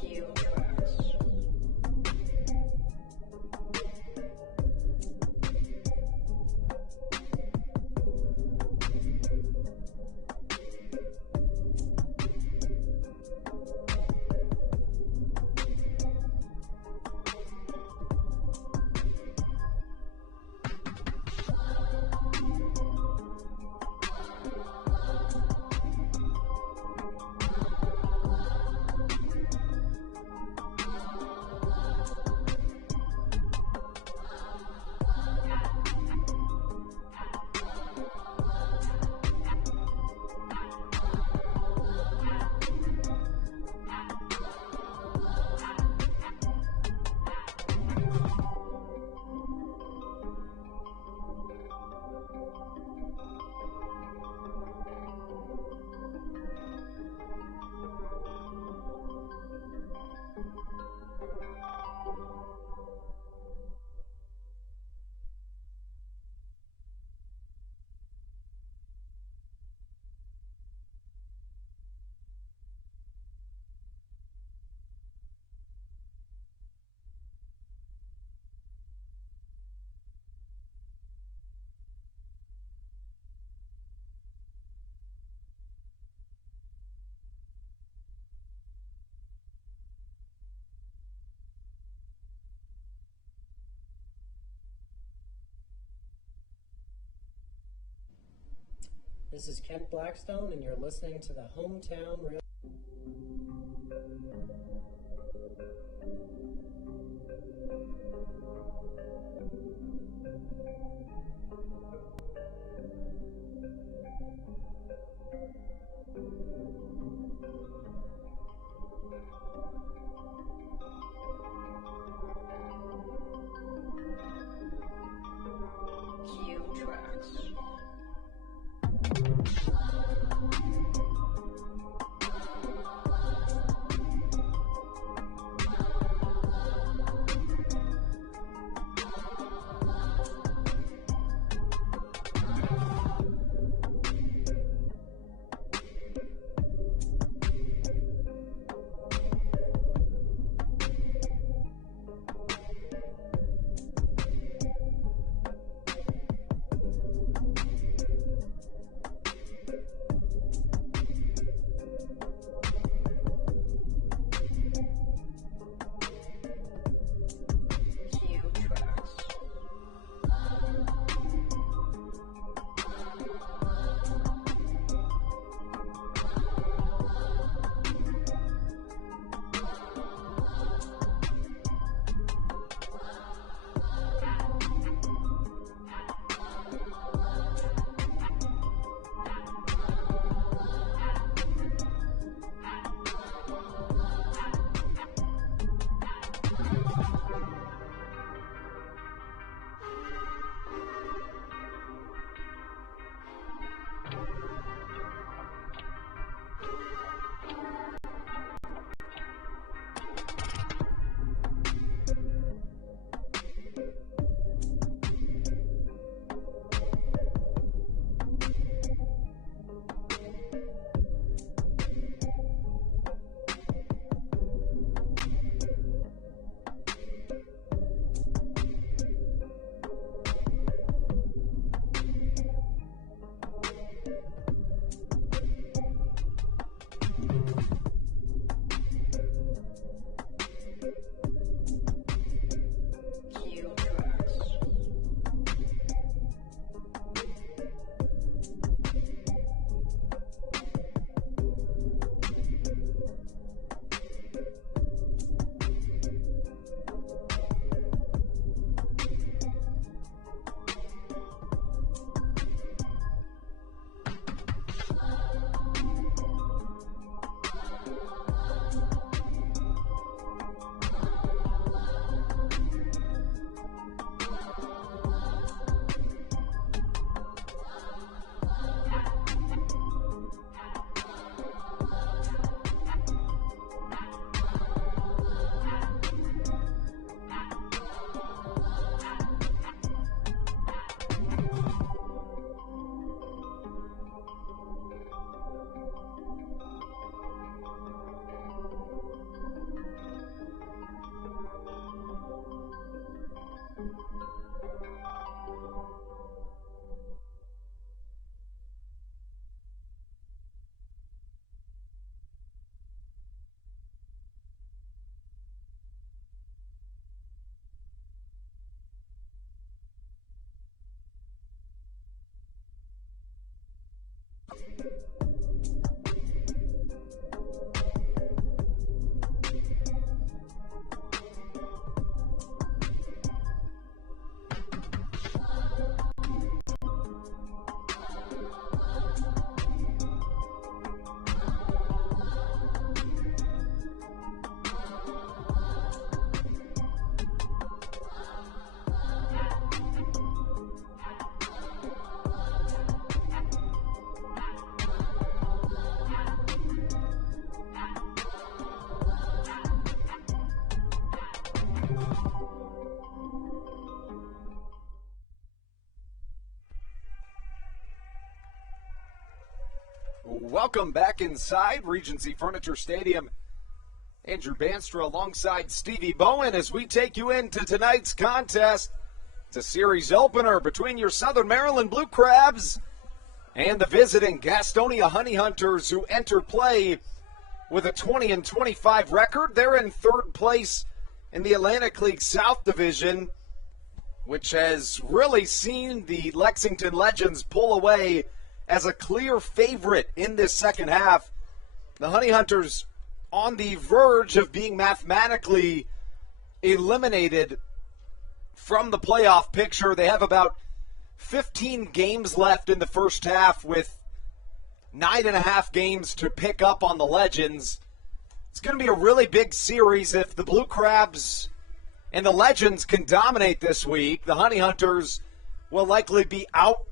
Cue tracks. This is Kent Blackstone, and you're listening to the Hometown Real. Cue tracks. Welcome back inside Regency Furniture Stadium. Andrew Banstra alongside Stevie Bowen as we take you into tonight's contest. It's a series opener between your Southern Maryland Blue Crabs and the visiting Gastonia Honey Hunters, who enter play with a 20-25 record. They're in third place in the Atlantic League South Division, which has really seen the Lexington Legends pull away as a clear favorite in this second half. The Honey Hunters on the verge of being mathematically eliminated from the playoff picture. They have about 15 games left in the first half with 9.5 games to pick up on the Legends. It's going to be a really big series. If the Blue Crabs and the Legends can dominate this week, the Honey Hunters will likely be out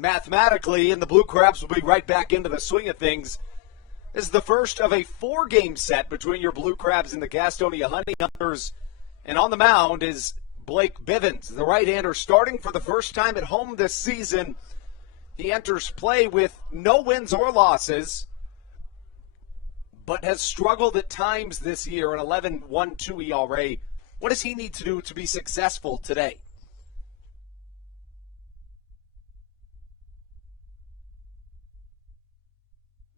mathematically, and the Blue Crabs will be right back into the swing of things. This is the first of a 4-game set between your Blue Crabs and the Gastonia Honey Hunters. And on the mound is Blake Bivens, the right-hander, starting for the first time at home this season. He enters play with no wins or losses, but has struggled at times this year, an 11.12 ERA. What does he need to do to be successful today?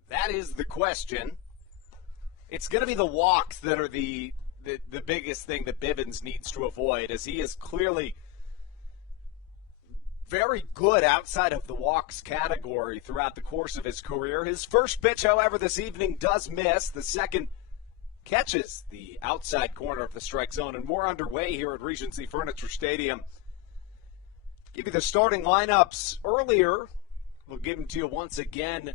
That is the question. It's going to be the walks that are the biggest thing that Bivens needs to avoid, as he is clearly very good outside of the walks category throughout the course of his career. His first pitch, however, this evening does miss. The second catches the outside corner of the strike zone, and we're underway here at Regency Furniture Stadium. Give you the starting lineups earlier. We'll give them to you once again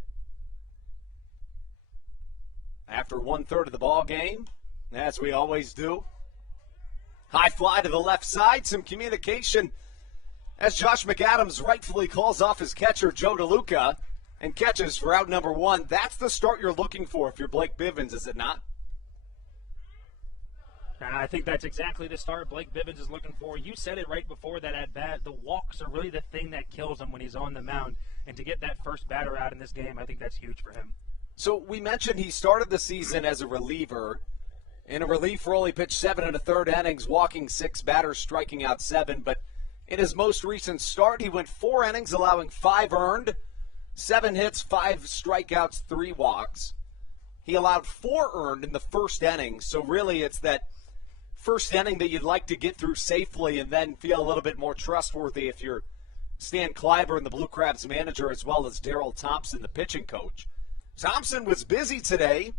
after 1/3 of the ball game, as we always do. High fly to the left side, some communication as Josh McAdams rightfully calls off his catcher, Joe DeLuca, and catches for out number 1. That's the start you're looking for if you're Blake Bivens, is it not? I think that's exactly the start Blake Bivens is looking for. You said it right before that at bat. The walks are really the thing that kills him when he's on the mound. And to get that first batter out in this game, I think that's huge for him. So we mentioned he started the season as a reliever. In a relief role, he pitched 7 1/3 innings, walking 6 batters, striking out 7. But in his most recent start, he went 4 innings, allowing 5 earned, 7 hits, 5 strikeouts, 3 walks. He allowed 4 earned in the first inning. So really it's that first inning that you'd like to get through safely and then feel a little bit more trustworthy if you're Stan Kleiber and the Blue Crabs manager, as well as Daryl Thompson, the pitching coach. Thompson was busy today.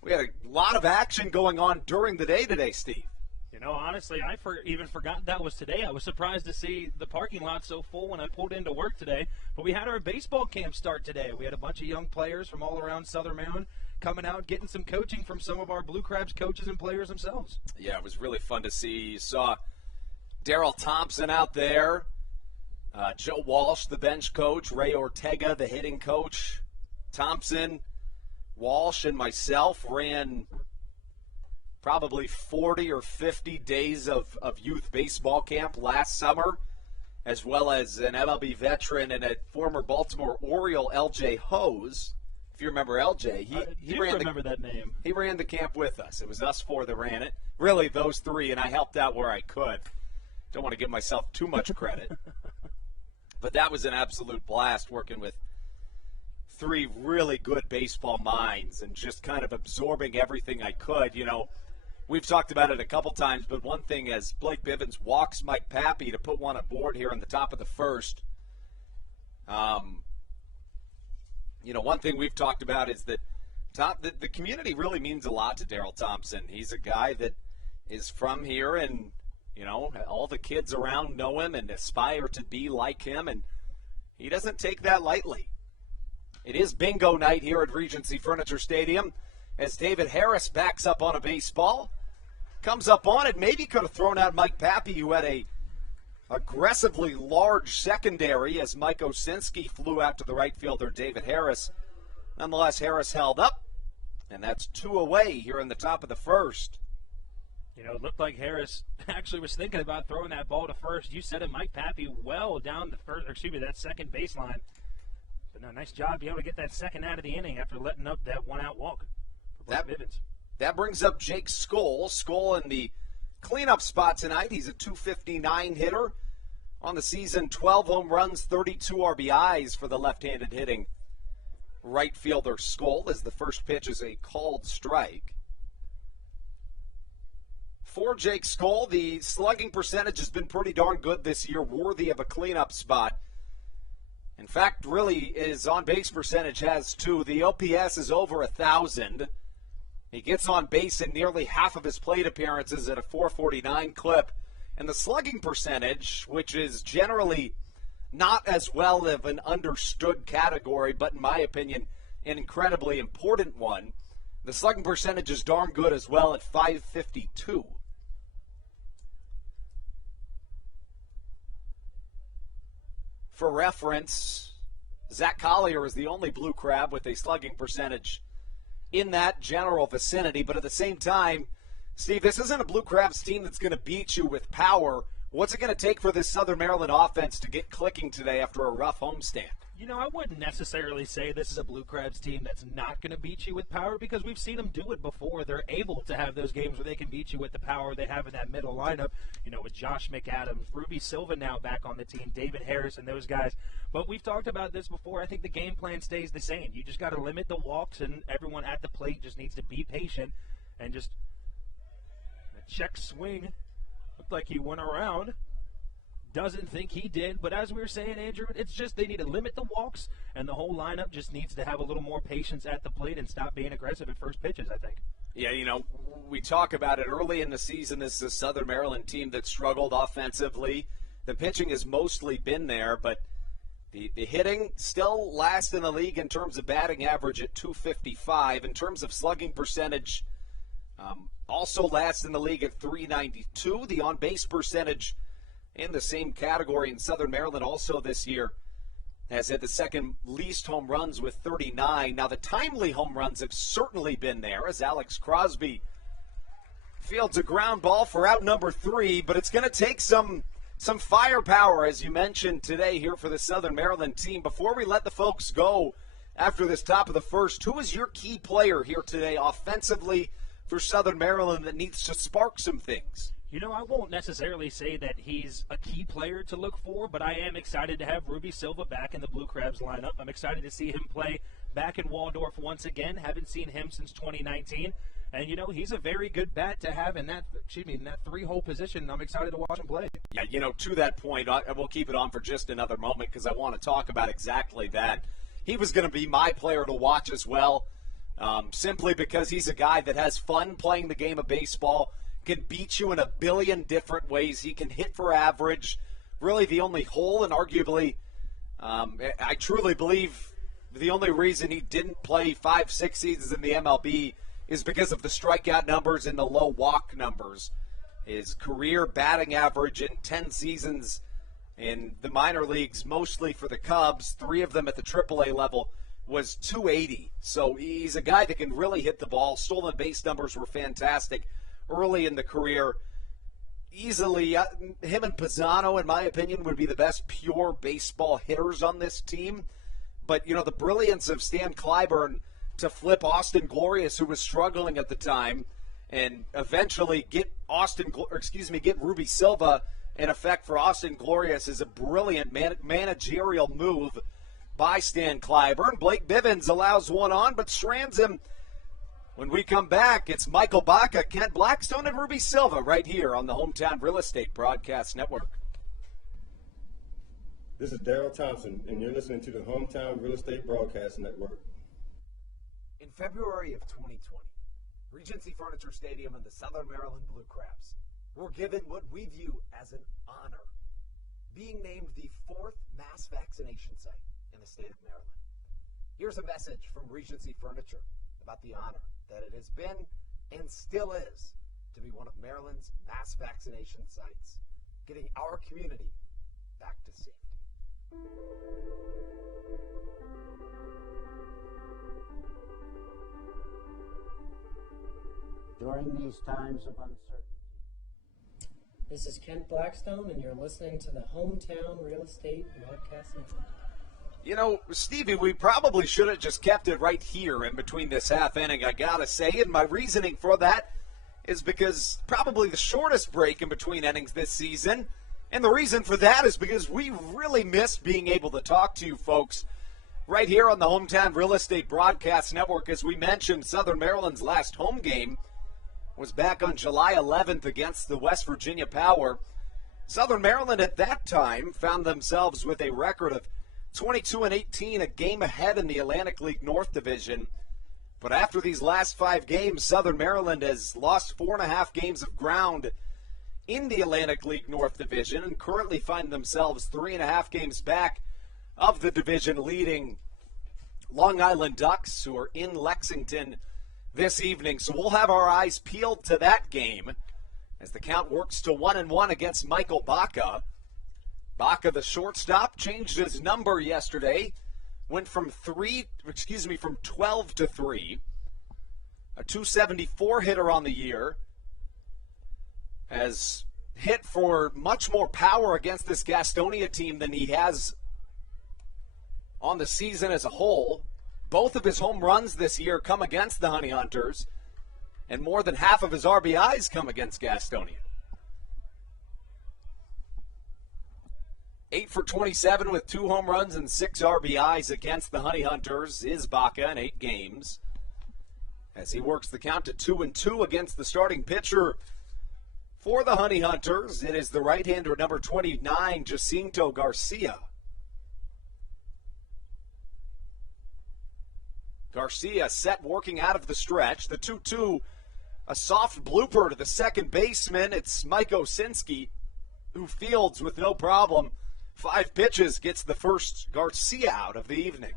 We had a lot of action going on during the day today, Steve. You know, honestly, I even forgot that was today. I was surprised to see the parking lot so full when I pulled into work today. But we had our baseball camp start today. We had a bunch of young players from all around Southern Maryland coming out, getting some coaching from some of our Blue Crabs coaches and players themselves. Yeah, it was really fun to see. You saw Daryl Thompson out there, Joe Walsh, the bench coach, Ray Ortega, the hitting coach. Thompson, Walsh, and myself ran probably 40 or 50 days of youth baseball camp last summer, as well as an MLB veteran and a former Baltimore Oriole, LJ Hose. If you remember LJ, he remember that name. He ran the camp with us. It was us 4 that ran it. Really, those 3, and I helped out where I could. Don't want to give myself too much credit. But that was an absolute blast working with 3 really good baseball minds and just kind of absorbing everything I could. You know, we've talked about it a couple times, but one thing, as Blake Bivens walks Mike Pappy to put one aboard here in the top of the first, you know, one thing we've talked about is that the community really means a lot to Daryl Thompson. He's a guy that is from here, and, you know, all the kids around know him and aspire to be like him, and he doesn't take that lightly. It is bingo night here at Regency Furniture Stadium as David Harris backs up on a baseball. Comes up on it, maybe could have thrown out Mike Pappy, who had a aggressively large secondary as Mike Osinski flew out to the right fielder, David Harris. Nonetheless, Harris held up, and that's 2 away here in the top of the first. You know, it looked like Harris actually was thinking about throwing that ball to first. You said it, Mike Pappy well down the first, that second baseline. No, nice job being able to get that second out of the inning after letting up that one-out walk for Blake Bivens. That brings up Jake Skoll. Skoll in the cleanup spot tonight. He's a .259 hitter. On the season, 12 home runs, 32 RBIs for the left-handed hitting right fielder Skoll, as the first pitch is a called strike. For Jake Skoll, the slugging percentage has been pretty darn good this year, worthy of a cleanup spot. In fact, really, his on-base percentage has too. The OPS is over 1,000. He gets on base in nearly half of his plate appearances at a .449 clip. And the slugging percentage, which is generally not as well of an understood category, but in my opinion, an incredibly important one, the slugging percentage is darn good as well at .552. For reference, Zach Collier is the only Blue Crab with a slugging percentage in that general vicinity. But at the same time, Steve, this isn't a Blue Crabs team that's going to beat you with power. What's it going to take for this Southern Maryland offense to get clicking today after a rough homestand? You know, I wouldn't necessarily say this is a Blue Crabs team that's not going to beat you with power, because we've seen them do it before. They're able to have those games where they can beat you with the power they have in that middle lineup, you know, with Josh McAdams, Ruby Silva now back on the team, David Harris and those guys. But we've talked about this before. I think the game plan stays the same. You just got to limit the walks, and everyone at the plate just needs to be patient and just check swing. Looked like he went around. Doesn't think he did, but as we were saying, Andrew, it's just they need to limit the walks, and the whole lineup just needs to have a little more patience at the plate and stop being aggressive at first pitches, I think. Yeah, you know, we talk about it early in the season. This is a Southern Maryland team that struggled offensively. The pitching has mostly been there, but the hitting still last in the league in terms of batting average at .255. In terms of slugging percentage, also last in the league at .392. The on-base percentage in the same category in Southern Maryland also this year has had the second least home runs with 39. Now, the timely home runs have certainly been there, as Alex Crosby fields a ground ball for out number 3, but it's going to take some firepower, as you mentioned today, here for the Southern Maryland team. Before we let the folks go after this top of the first, who is your key player here today offensively for Southern Maryland that needs to spark some things? You know, I won't necessarily say that he's a key player to look for, but I am excited to have Ruby Silva back in the Blue Crabs lineup. I'm excited to see him play back in Waldorf once again. Haven't seen him since 2019. And, you know, he's a very good bat to have in that 3-hole position. I'm excited to watch him play. Yeah, you know, to that point, we'll keep it on for just another moment because I want to talk about exactly that. He was going to be my player to watch as well, simply because he's a guy that has fun playing the game of baseball, can beat you in a billion different ways. He can hit for average. Really the only hole, and arguably, I truly believe the only reason he didn't play 5-6 seasons in the MLB is because of the strikeout numbers and the low walk numbers. His career batting average in 10 seasons in the minor leagues, mostly for the Cubs, 3 of them at the AAA level, was .280. So he's a guy that can really hit the ball. Stolen base numbers were fantastic early in the career. Easily, him and Pisano, in my opinion, would be the best pure baseball hitters on this team. But, you know, the brilliance of Stan Clyburn to flip Austin Glorious, who was struggling at the time, and eventually get Ruby Silva in effect for Austin Glorious is a brilliant managerial move by Stan Clyburn. Blake Bivens allows one on, but strands him. When we come back, it's Michael Baca, Kent Blackstone, and Ruby Silva right here on the Hometown Real Estate Broadcast Network. This is Daryl Thompson, and you're listening to the Hometown Real Estate Broadcast Network. In February of 2020, Regency Furniture Stadium and the Southern Maryland Blue Crabs were given what we view as an honor, being named the 4th mass vaccination site in the state of Maryland. Here's a message from Regency Furniture about the honor that it has been and still is to be one of Maryland's mass vaccination sites, getting our community back to safety. During these times of uncertainty. This is Kent Blackstone, and you're listening to the Hometown Real Estate Broadcast Network. You know, Stevie, we probably should have just kept it right here in between this half inning, I gotta say. And my reasoning for that is because probably the shortest break in between innings this season. And the reason for that is because we really missed being able to talk to you folks right here on the Hometown Real Estate Broadcast Network. As we mentioned, Southern Maryland's last home game was back on July 11th against the West Virginia Power. Southern Maryland at that time found themselves with a record of 22-18, a game ahead in the Atlantic League North Division. But after these last 5 games, Southern Maryland has lost 4.5 games of ground in the Atlantic League North Division and currently find themselves 3.5 games back of the division leading Long Island Ducks, who are in Lexington this evening. So we'll have our eyes peeled to that game as the count works to 1-1 against Michael Baca. Baca, the shortstop, changed his number yesterday. Went from 12 to 3. A 274 hitter on the year. Has hit for much more power against this Gastonia team than he has on the season as a whole. Both of his home runs this year come against the Honey Hunters, and more than half of his RBIs come against Gastonia. 8 for 27 with 2 home runs and 6 RBIs against the Honey Hunters is Baca in 8 games. As he works the count to 2-2 against the starting pitcher for the Honey Hunters, it is the right-hander number 29, Jacinto Garcia. Garcia set working out of the stretch. The 2-2, a soft blooper to the second baseman. It's Mike Osinski who fields with no problem. 5 pitches, gets the first Garcia out of the evening.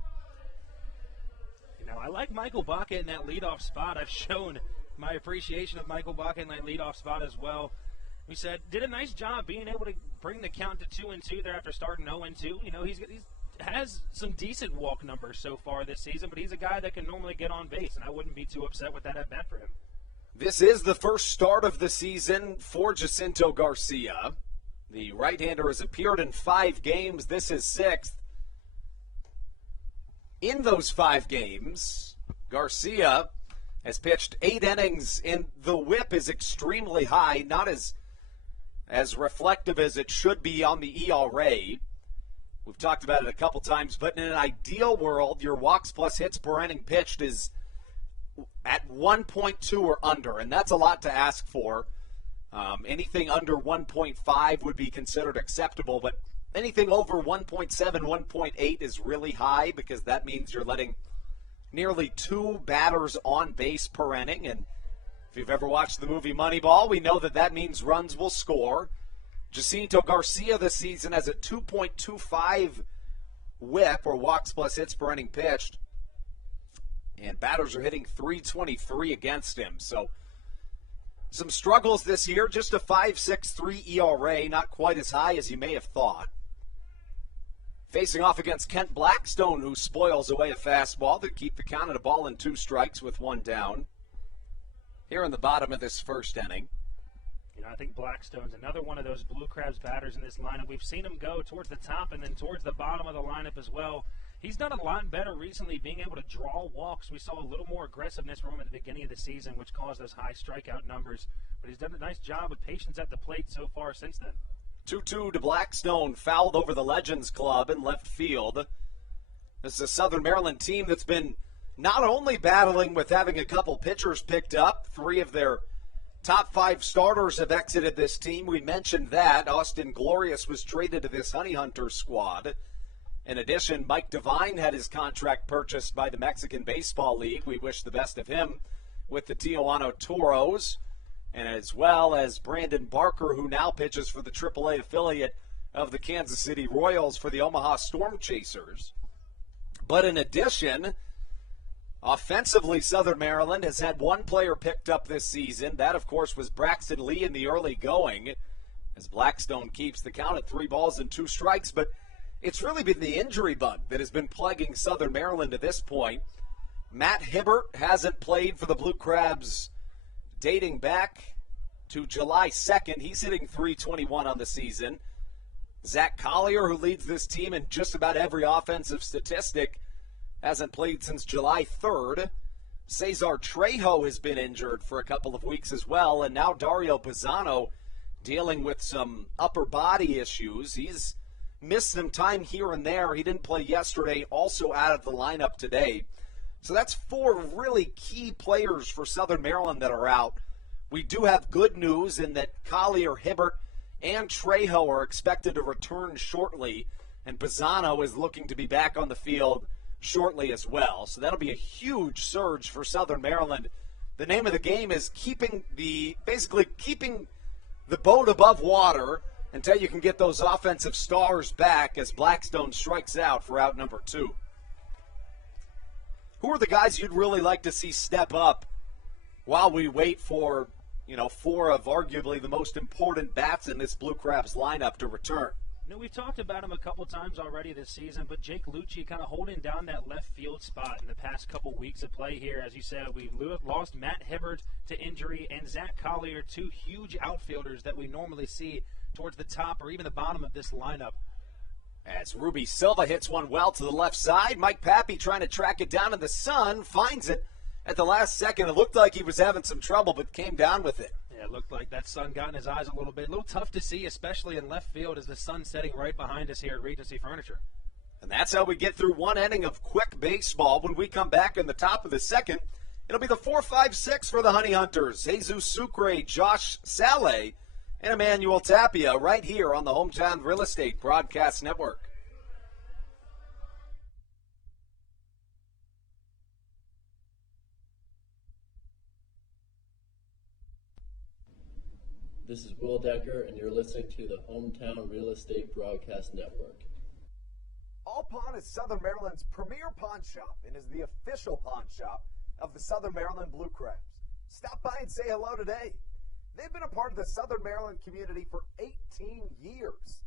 You know, I like Michael Baca in that leadoff spot. I've shown my appreciation of Michael Baca in that leadoff spot as well. We said, did a nice job being able to bring the count to 2-2 there after starting 0-2. You know, he's has some decent walk numbers so far this season, but he's a guy that can normally get on base, and I wouldn't be too upset with that at bat for him. This is the first start of the season for Jacinto Garcia. The right-hander has appeared in 5 games. This is 6th. In those 5 games, Garcia has pitched 8 innings, and the whip is extremely high, not as reflective as it should be on the ERA. We've talked about it a couple times, but in an ideal world, your walks plus hits per inning pitched is at 1.2 or under, and that's a lot to ask for. Anything under 1.5 would be considered acceptable, but anything over 1.7, 1.8 is really high because that means you're letting nearly 2 batters on base per inning. And if you've ever watched the movie Moneyball, we know that that means runs will score. Jacinto Garcia this season has a 2.25 whip, or walks plus hits per inning pitched, and batters are hitting .323 against him. So some struggles this year, just a 5.63 ERA, not quite as high as you may have thought. Facing off against Kent Blackstone, who spoils away a fastball to keep the count at a ball and 2 strikes with 1 down. Here in the bottom of this first inning. You know, I think Blackstone's another one of those Blue Crabs batters in this lineup. We've seen him go towards the top and then towards the bottom of the lineup as well. He's done a lot better recently being able to draw walks. We saw a little more aggressiveness from him at the beginning of the season, which caused those high strikeout numbers. But he's done a nice job with patience at the plate so far since then. 2-2 to Blackstone, fouled over the Legends Club in left field. This is a Southern Maryland team that's been not only battling with having a couple pitchers picked up, 3 of their top 5 starters have exited this team. We mentioned that. Austin Glorious was traded to this Honey Hunter squad. In addition, Mike Devine had his contract purchased by the Mexican Baseball League. We wish the best of him with the Tijuana Toros. And as well as Brandon Barker, who now pitches for the AAA affiliate of the Kansas City Royals for the Omaha Storm Chasers. But in addition, offensively, Southern Maryland has had 1 player picked up this season. That, of course, was Braxton Lee in the early going, as Blackstone keeps the count at 3 balls and 2 strikes. But it's really been the injury bug that has been plaguing Southern Maryland to this point. Matt Hibbert hasn't played for the Blue Crabs dating back to July 2nd. He's hitting .321 on the season. Zach Collier, who leads this team in just about every offensive statistic, hasn't played since July 3rd. Cesar Trejo has been injured for a couple of weeks as well, and now Dario Bazzano dealing with some upper body issues. He's missed some time here and there. He didn't play yesterday, also out of the lineup today. So that's four really key players for Southern Maryland that are out. We do have good news in that Collier, Hibbert, and Trejo are expected to return shortly, and Bazzano is looking to be back on the field shortly as well. So that'll be a huge surge for Southern Maryland. The name of the game is keeping the boat above water until you can get those offensive stars back as Blackstone strikes out for out number 2. Who are the guys you'd really like to see step up while we wait for, four of arguably the most important bats in this Blue Crabs lineup to return? We've talked about him a couple times already this season, but Jake Lucci kind of holding down that left field spot in the past couple weeks of play here. As you said, we lost Matt Hibbert to injury and Zach Collier, 2 huge outfielders that we normally see towards the top or even the bottom of this lineup. As Ruby Silva hits one well to the left side, Mike Pappy trying to track it down in the sun, finds it at the last second. It looked like he was having some trouble, but came down with it. Yeah, it looked like that sun got in his eyes a little bit. A little tough to see, especially in left field as the sun's setting right behind us here at Regency Furniture. And that's how we get through one inning of quick baseball. When we come back in the top of the second, it'll be the 4-5-6 for the Honey Hunters. Jesus Sucre, Josh Saleh, and Emmanuel Tapia right here on the Hometown Real Estate Broadcast Network. This is Will Decker, and you're listening to the Hometown Real Estate Broadcast Network. All Pawn is Southern Maryland's premier pawn shop and is the official pawn shop of the Southern Maryland Blue Crabs. Stop by and say hello today. They've been a part of the Southern Maryland community for 18 years.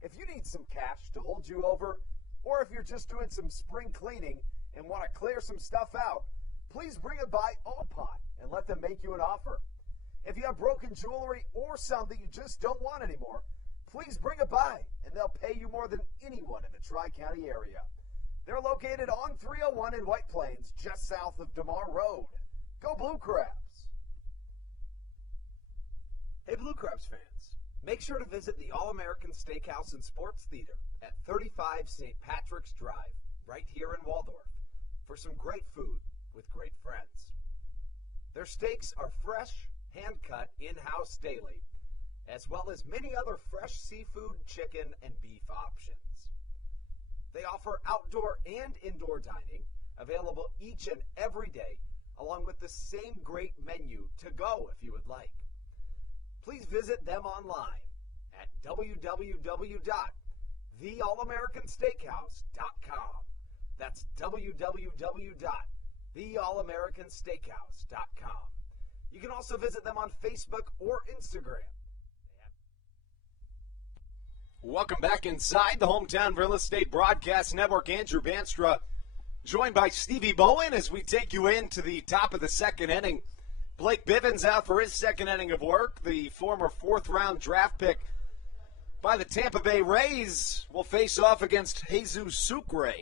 If you need some cash to hold you over, or if you're just doing some spring cleaning and want to clear some stuff out, please bring it by All Pawn and let them make you an offer. If you have broken jewelry or some that you just don't want anymore, please bring it by, and they'll pay you more than anyone in the Tri-County area. They're located on 301 in White Plains, just south of DeMar Road. Go Blue Crabs! Hey Blue Crabs fans, make sure to visit the All-American Steakhouse and Sports Theater at 35 St. Patrick's Drive, right here in Waldorf, for some great food with great friends. Their steaks are fresh, hand-cut, in-house daily, as well as many other fresh seafood, chicken, and beef options. They offer outdoor and indoor dining, available each and every day, along with the same great menu to go if you would like. Please visit them online at www.theallamericansteakhouse.com. That's www.theallamericansteakhouse.com. You can also visit them on Facebook or Instagram. Welcome back inside the Hometown Real Estate Broadcast Network. Andrew Banstra, joined by Stevie Bowen as we take you into the top of the second inning. Blake Bivens out for his second inning of work. The former fourth-round draft pick by the Tampa Bay Rays will face off against Jesus Sucre.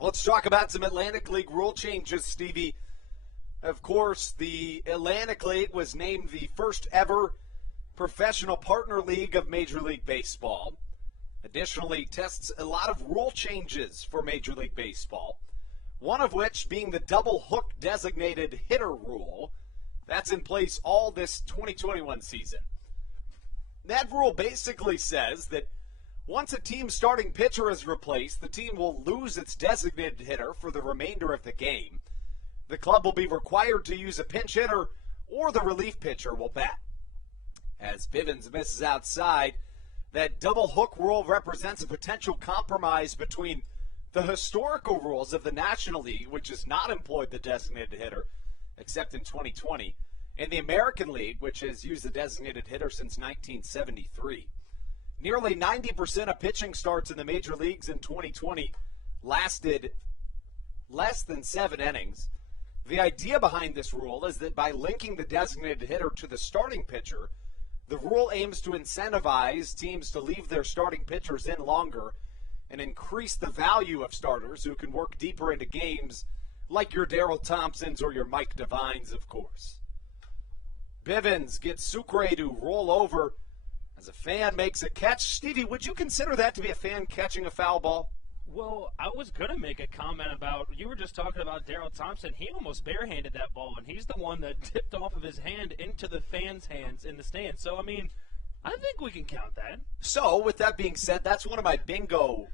Let's talk about some Atlantic League rule changes, Stevie. Of course, the Atlantic League was named the first ever professional partner league of Major League Baseball. Additionally, tests a lot of rule changes for Major League Baseball, one of which being the double hook designated hitter rule. That's in place all this 2021 season. That rule basically says that once a team's starting pitcher is replaced, the team will lose its designated hitter for the remainder of the game. The club will be required to use a pinch hitter, or the relief pitcher will bat. As Bivens misses outside, that double hook rule represents a potential compromise between the historical rules of the National League, which has not employed the designated hitter, except in 2020, and the American League, which has used the designated hitter since 1973. Nearly 90% of pitching starts in the major leagues in 2020 lasted less than 7 innings. The idea behind this rule is that by linking the designated hitter to the starting pitcher, The rule aims to incentivize teams to leave their starting pitchers in longer and increase the value of starters who can work deeper into games, like your Darryl Thompsons or your Mike Devines, of course. Bivens gets Sucre to roll over as a fan makes a catch. Stevie, would you consider that to be a fan catching a foul ball? Well, I was going to make a comment about, you were just talking about Darryl Thompson. He almost barehanded that ball, and he's the one that tipped off of his hand into the fans' hands in the stands. So, I mean, I think we can count that. So, with that being said, that's one of my bingo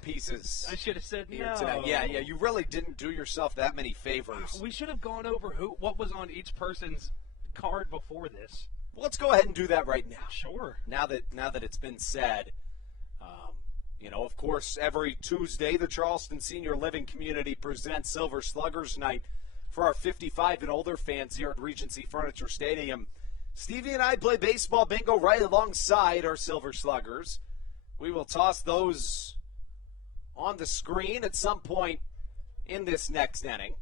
pieces. I should have said here no. tonight. Yeah, you really didn't do yourself that many favors. We should have gone over what was on each person's card before this. Well, let's go ahead and do that right now. Sure. Now that it's been said, of course, every Tuesday, the Charleston Senior Living Community presents Silver Sluggers Night for our 55 and older fans here at Regency Furniture Stadium. Stevie and I play baseball bingo right alongside our Silver Sluggers. We will toss those on the screen at some point in this next inning.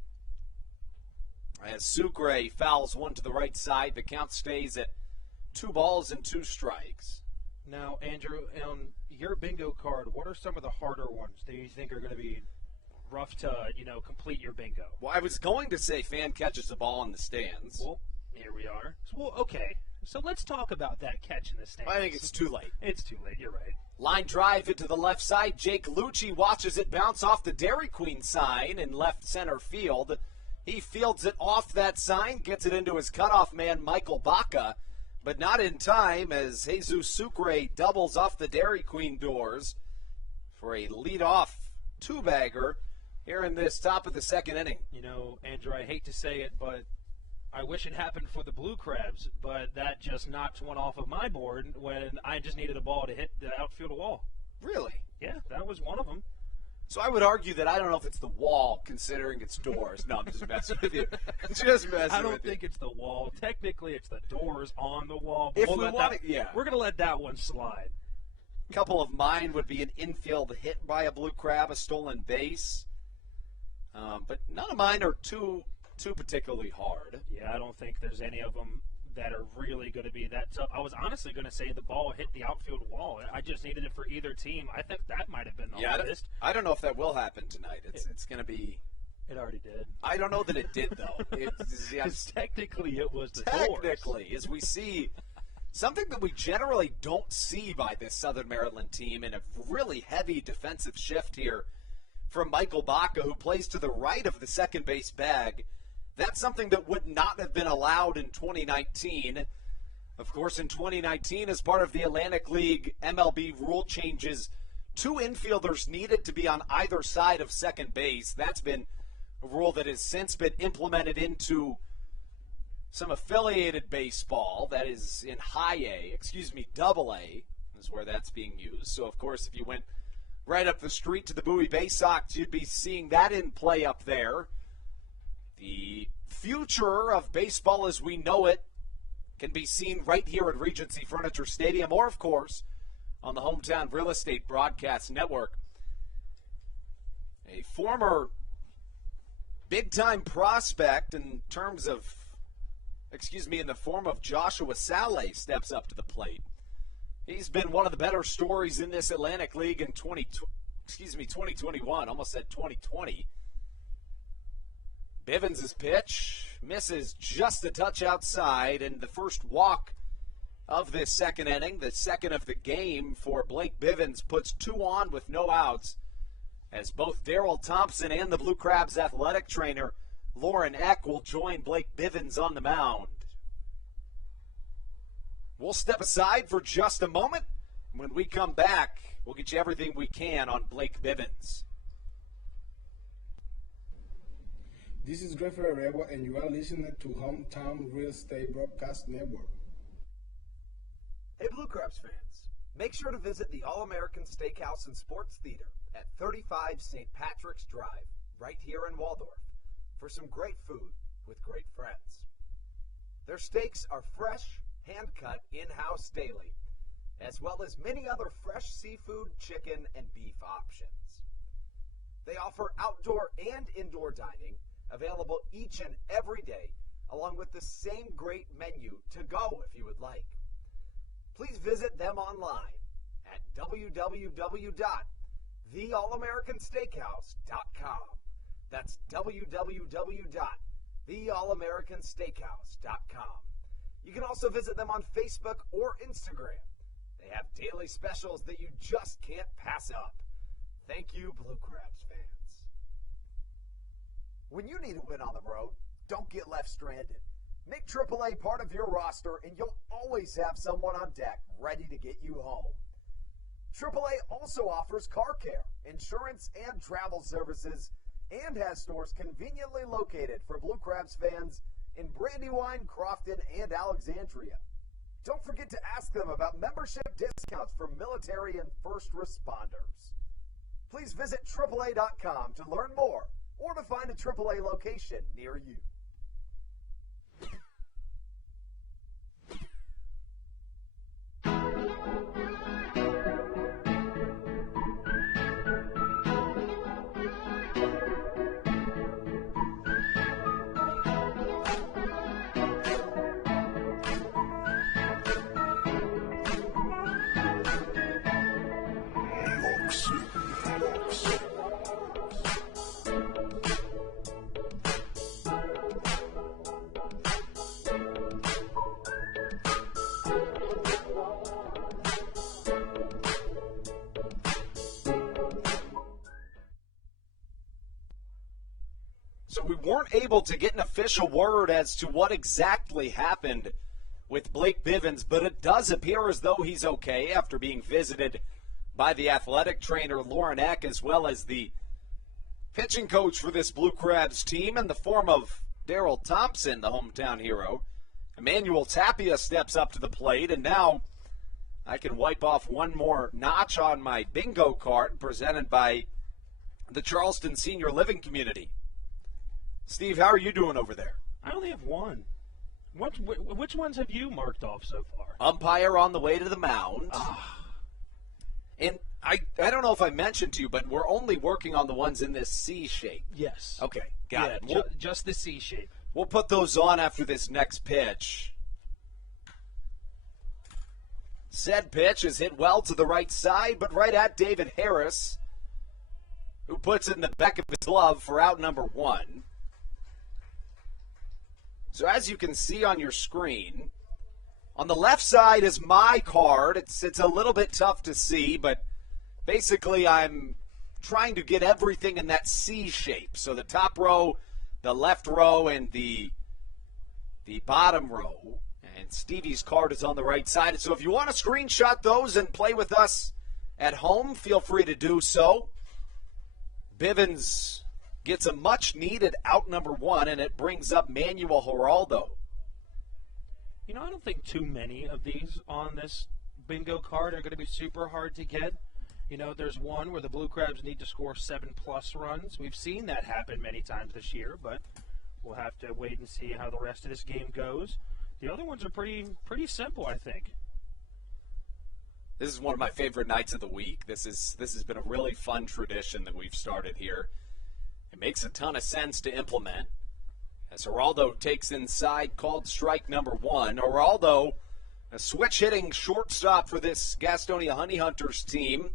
As Sucre fouls one to the right side, the count stays at 2 balls and 2 strikes. Now, Andrew, on your bingo card, what are some of the harder ones that you think are going to be rough to, complete your bingo? Well, I was going to say fan catches the ball in the stands. Well, here we are. Well, okay. So let's talk about that catch in the stands. I think it's too late. It's too late. You're right. Line drive into the left side. Jake Lucci watches it bounce off the Dairy Queen sign in left center field. He fields it off that sign, gets it into his cutoff man, Michael Baca, but not in time as Jesus Sucre doubles off the Dairy Queen doors for a leadoff 2-bagger here in this top of the second inning. Andrew, I hate to say it, but I wish it happened for the Blue Crabs, but that just knocked one off of my board when I just needed a ball to hit the outfield wall. Really? Yeah, that was one of them. So I would argue that I don't know if it's the wall, considering it's doors. No, I'm just messing with you. Just messing with you. I don't think it's the wall. Technically, it's the doors on the wall. If we want it, yeah. We're going to let that one slide. A couple of mine would be an infield hit by a Blue Crab, a stolen base. But none of mine are too particularly hard. Yeah, I don't think there's any of them that are really going to be that tough. I was honestly going to say the ball hit the outfield wall. I just needed it for either team. I think that might have been the hardest. I don't know if that will happen tonight. It's going to be. It already did. I don't know that it did, though. Because technically it was the Technically, doors. as we see something that we generally don't see by this Southern Maryland team in a really heavy defensive shift here from Michael Baca, who plays to the right of the second base bag. That's something that would not have been allowed in 2019. Of course, in 2019, as part of the Atlantic League MLB rule changes, 2 infielders needed to be on either side of second base. That's been a rule that has since been implemented into some affiliated baseball. That is in Double A is where that's being used. So, of course, if you went right up the street to the Bowie Bay Sox, you'd be seeing that in play up there. The future of baseball as we know it can be seen right here at Regency Furniture Stadium or, of course, on the Hometown Real Estate Broadcast Network. A former big-time prospect in the form of Joshua Saleh steps up to the plate. He's been one of the better stories in this Atlantic League in 2021, almost said 2020. Bivens' pitch misses just a touch outside, and the first walk of this second inning, the second of the game for Blake Bivens, puts 2 on with no outs as both Darryl Thompson and the Blue Crabs athletic trainer Lauren Eck will join Blake Bivens on the mound. We'll step aside for just a moment. When we come back, we'll get you everything we can on Blake Bivens. This is Greg Ferreira, and you are listening to Hometown Real Estate Broadcast Network. Hey, Blue Crabs fans, make sure to visit the All-American Steakhouse and Sports Theater at 35 St. Patrick's Drive, right here in Waldorf, for some great food with great friends. Their steaks are fresh, hand-cut, in-house daily, as well as many other fresh seafood, chicken, and beef options. They offer outdoor and indoor dining, available each and every day, along with the same great menu to go if you would like. Please visit them online at www.theallamericansteakhouse.com. That's www.theallamericansteakhouse.com. You can also visit them on Facebook or Instagram. They have daily specials that you just can't pass up. Thank you, Blue Crabs fans. When you need a win on the road, don't get left stranded. Make AAA part of your roster and you'll always have someone on deck ready to get you home. AAA also offers car care, insurance, and travel services, and has stores conveniently located for Blue Crabs fans in Brandywine, Crofton, and Alexandria. Don't forget to ask them about membership discounts for military and first responders. Please visit AAA.com to learn more or to find a AAA location near you. So we weren't able to get an official word as to what exactly happened with Blake Bivens, but it does appear as though he's okay after being visited by the athletic trainer Lauren Eck, as well as the pitching coach for this Blue Crabs team in the form of Daryl Thompson, the hometown hero. Emmanuel Tapia steps up to the plate, and now I can wipe off one more notch on my bingo card presented by the Charleston Senior Living Community. Steve, how are you doing over there? I only have one. Which ones have you marked off so far? Umpire on the way to the mound. And I don't know if I mentioned to you, but we're only working on the ones in this C shape. Yes. Okay, got it. Just the C shape. We'll put those on after this next pitch. Said pitch is hit well to the right side, but right at David Harris, who puts it in the back of his glove for out number one. So as you can see on your screen, on the left side is my card. It's a little bit tough to see, but basically I'm trying to get everything in that C shape. So the top row, the left row, and the bottom row. And Stevie's card is on the right side. So if you want to screenshot those and play with us at home, feel free to do so. Bivens gets a much-needed out number one, and it brings up Manuel Geraldo. You know, I don't think too many of these on this bingo card are going to be super hard to get. You know, there's one where the Blue Crabs need to score 7+ runs. We've seen that happen many times this year, but we'll have to wait and see how the rest of this game goes. The other ones are pretty simple, I think. This is one of my favorite nights of the week. This has been a really fun tradition that we've started here. It makes a ton of sense to implement. As Geraldo takes inside, called strike number one. Geraldo, a switch-hitting shortstop for this Gastonia Honey Hunters team,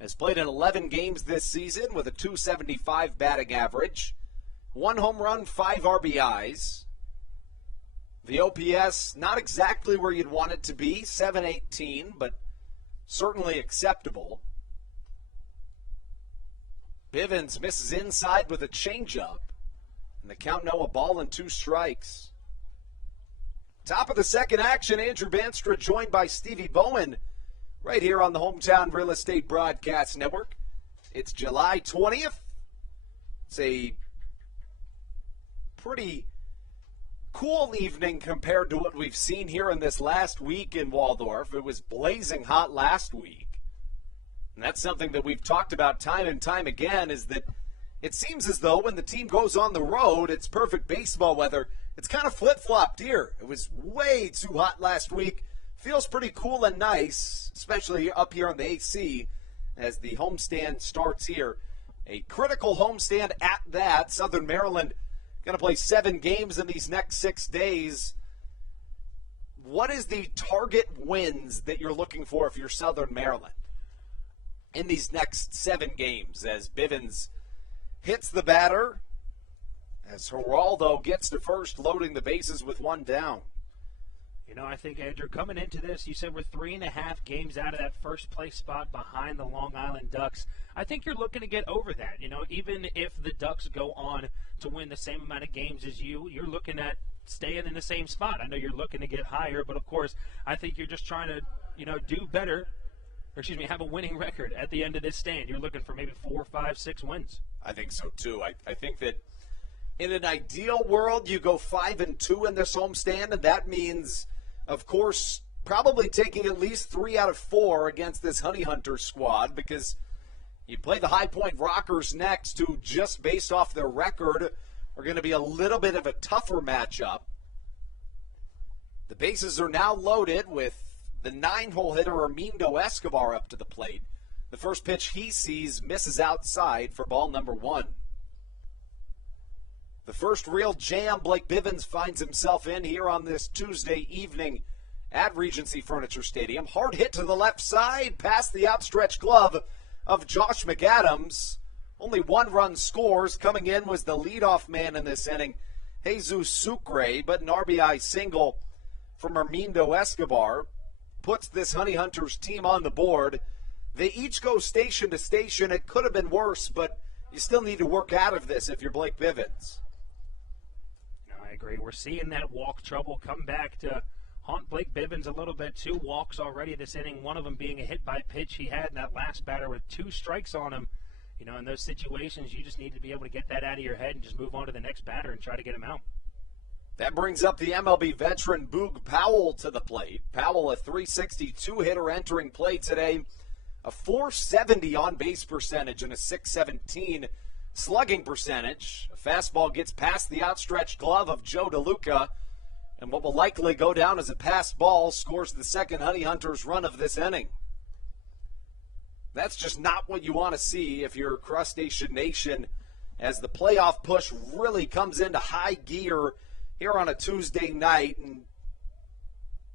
has played in 11 games this season with a .275 batting average, 1 home run, 5 RBIs. The OPS, not exactly where you'd want it to be, .718, but certainly acceptable. Bivens misses inside with a changeup. And the count now a ball and 2 strikes. Top of the second action, Andrew Banstra joined by Stevie Bowen right here on the Hometown Real Estate Broadcast Network. It's July 20th. It's a pretty cool evening compared to what we've seen here in this last week in Waldorf. It was blazing hot last week. And that's something that we've talked about time and time again, is that it seems as though when the team goes on the road, it's perfect baseball weather. It's kind of flip-flopped here. It was way too hot last week. Feels pretty cool and nice, especially up here on the AC as the homestand starts here. A critical homestand at that. Southern Maryland Going to play 7 games in these next 6 days. What is the target wins that you're looking for if you're Southern Maryland in these next 7 games as Bivens hits the batter, as Geraldo gets to first, loading the bases with 1 down? You know, I think, Andrew, coming into this, you said we're 3.5 games out of that first place spot behind the Long Island Ducks. I think you're looking to get over that. You know, even if the Ducks go on to win the same amount of games as you're looking at staying in the same spot. I know you're looking to get higher, but of course, I think you're just trying to, do better, have a winning record at the end of this stand. You're looking for maybe 4, 5, 6 wins. I think so, too. I think that in an ideal world, you go 5-2 in this homestand, and that means, of course, probably taking at least 3 out of 4 against this Honey Hunter squad, because you play the High Point Rockers next, who just based off their record are going to be a little bit of a tougher matchup. The bases are now loaded with the 9-hole hitter Armindo Escobar up to the plate. The first pitch he sees misses outside for ball number 1. The first real jam Blake Bivens finds himself in here on this Tuesday evening at Regency Furniture Stadium. Hard hit to the left side, past the outstretched glove of Josh McAdams. Only 1 run scores. Coming in was the leadoff man in this inning, Jesus Sucre, but an RBI single from Armindo Escobar puts this Honey Hunters team on the board. They each go station to station. It could have been worse, but you still need to work out of this if you're Blake Bivens. I agree. We're seeing that walk trouble come back to haunt Blake Bivens a little bit. 2 walks already this inning, one of them being a hit by pitch he had in that last batter with 2 strikes on him. You know, in those situations, you just need to be able to get that out of your head and just move on to the next batter and try to get him out. That brings up the MLB veteran Boog Powell to the plate. Powell, a .362 hitter entering play today, a .470 on-base percentage and a .617 slugging percentage. A fastball gets past the outstretched glove of Joe DeLuca, and what will likely go down as a passed ball scores the second Honey Hunters run of this inning. That's just not what you want to see if you're Crustacean Nation, as the playoff push really comes into high gear here on a Tuesday night. And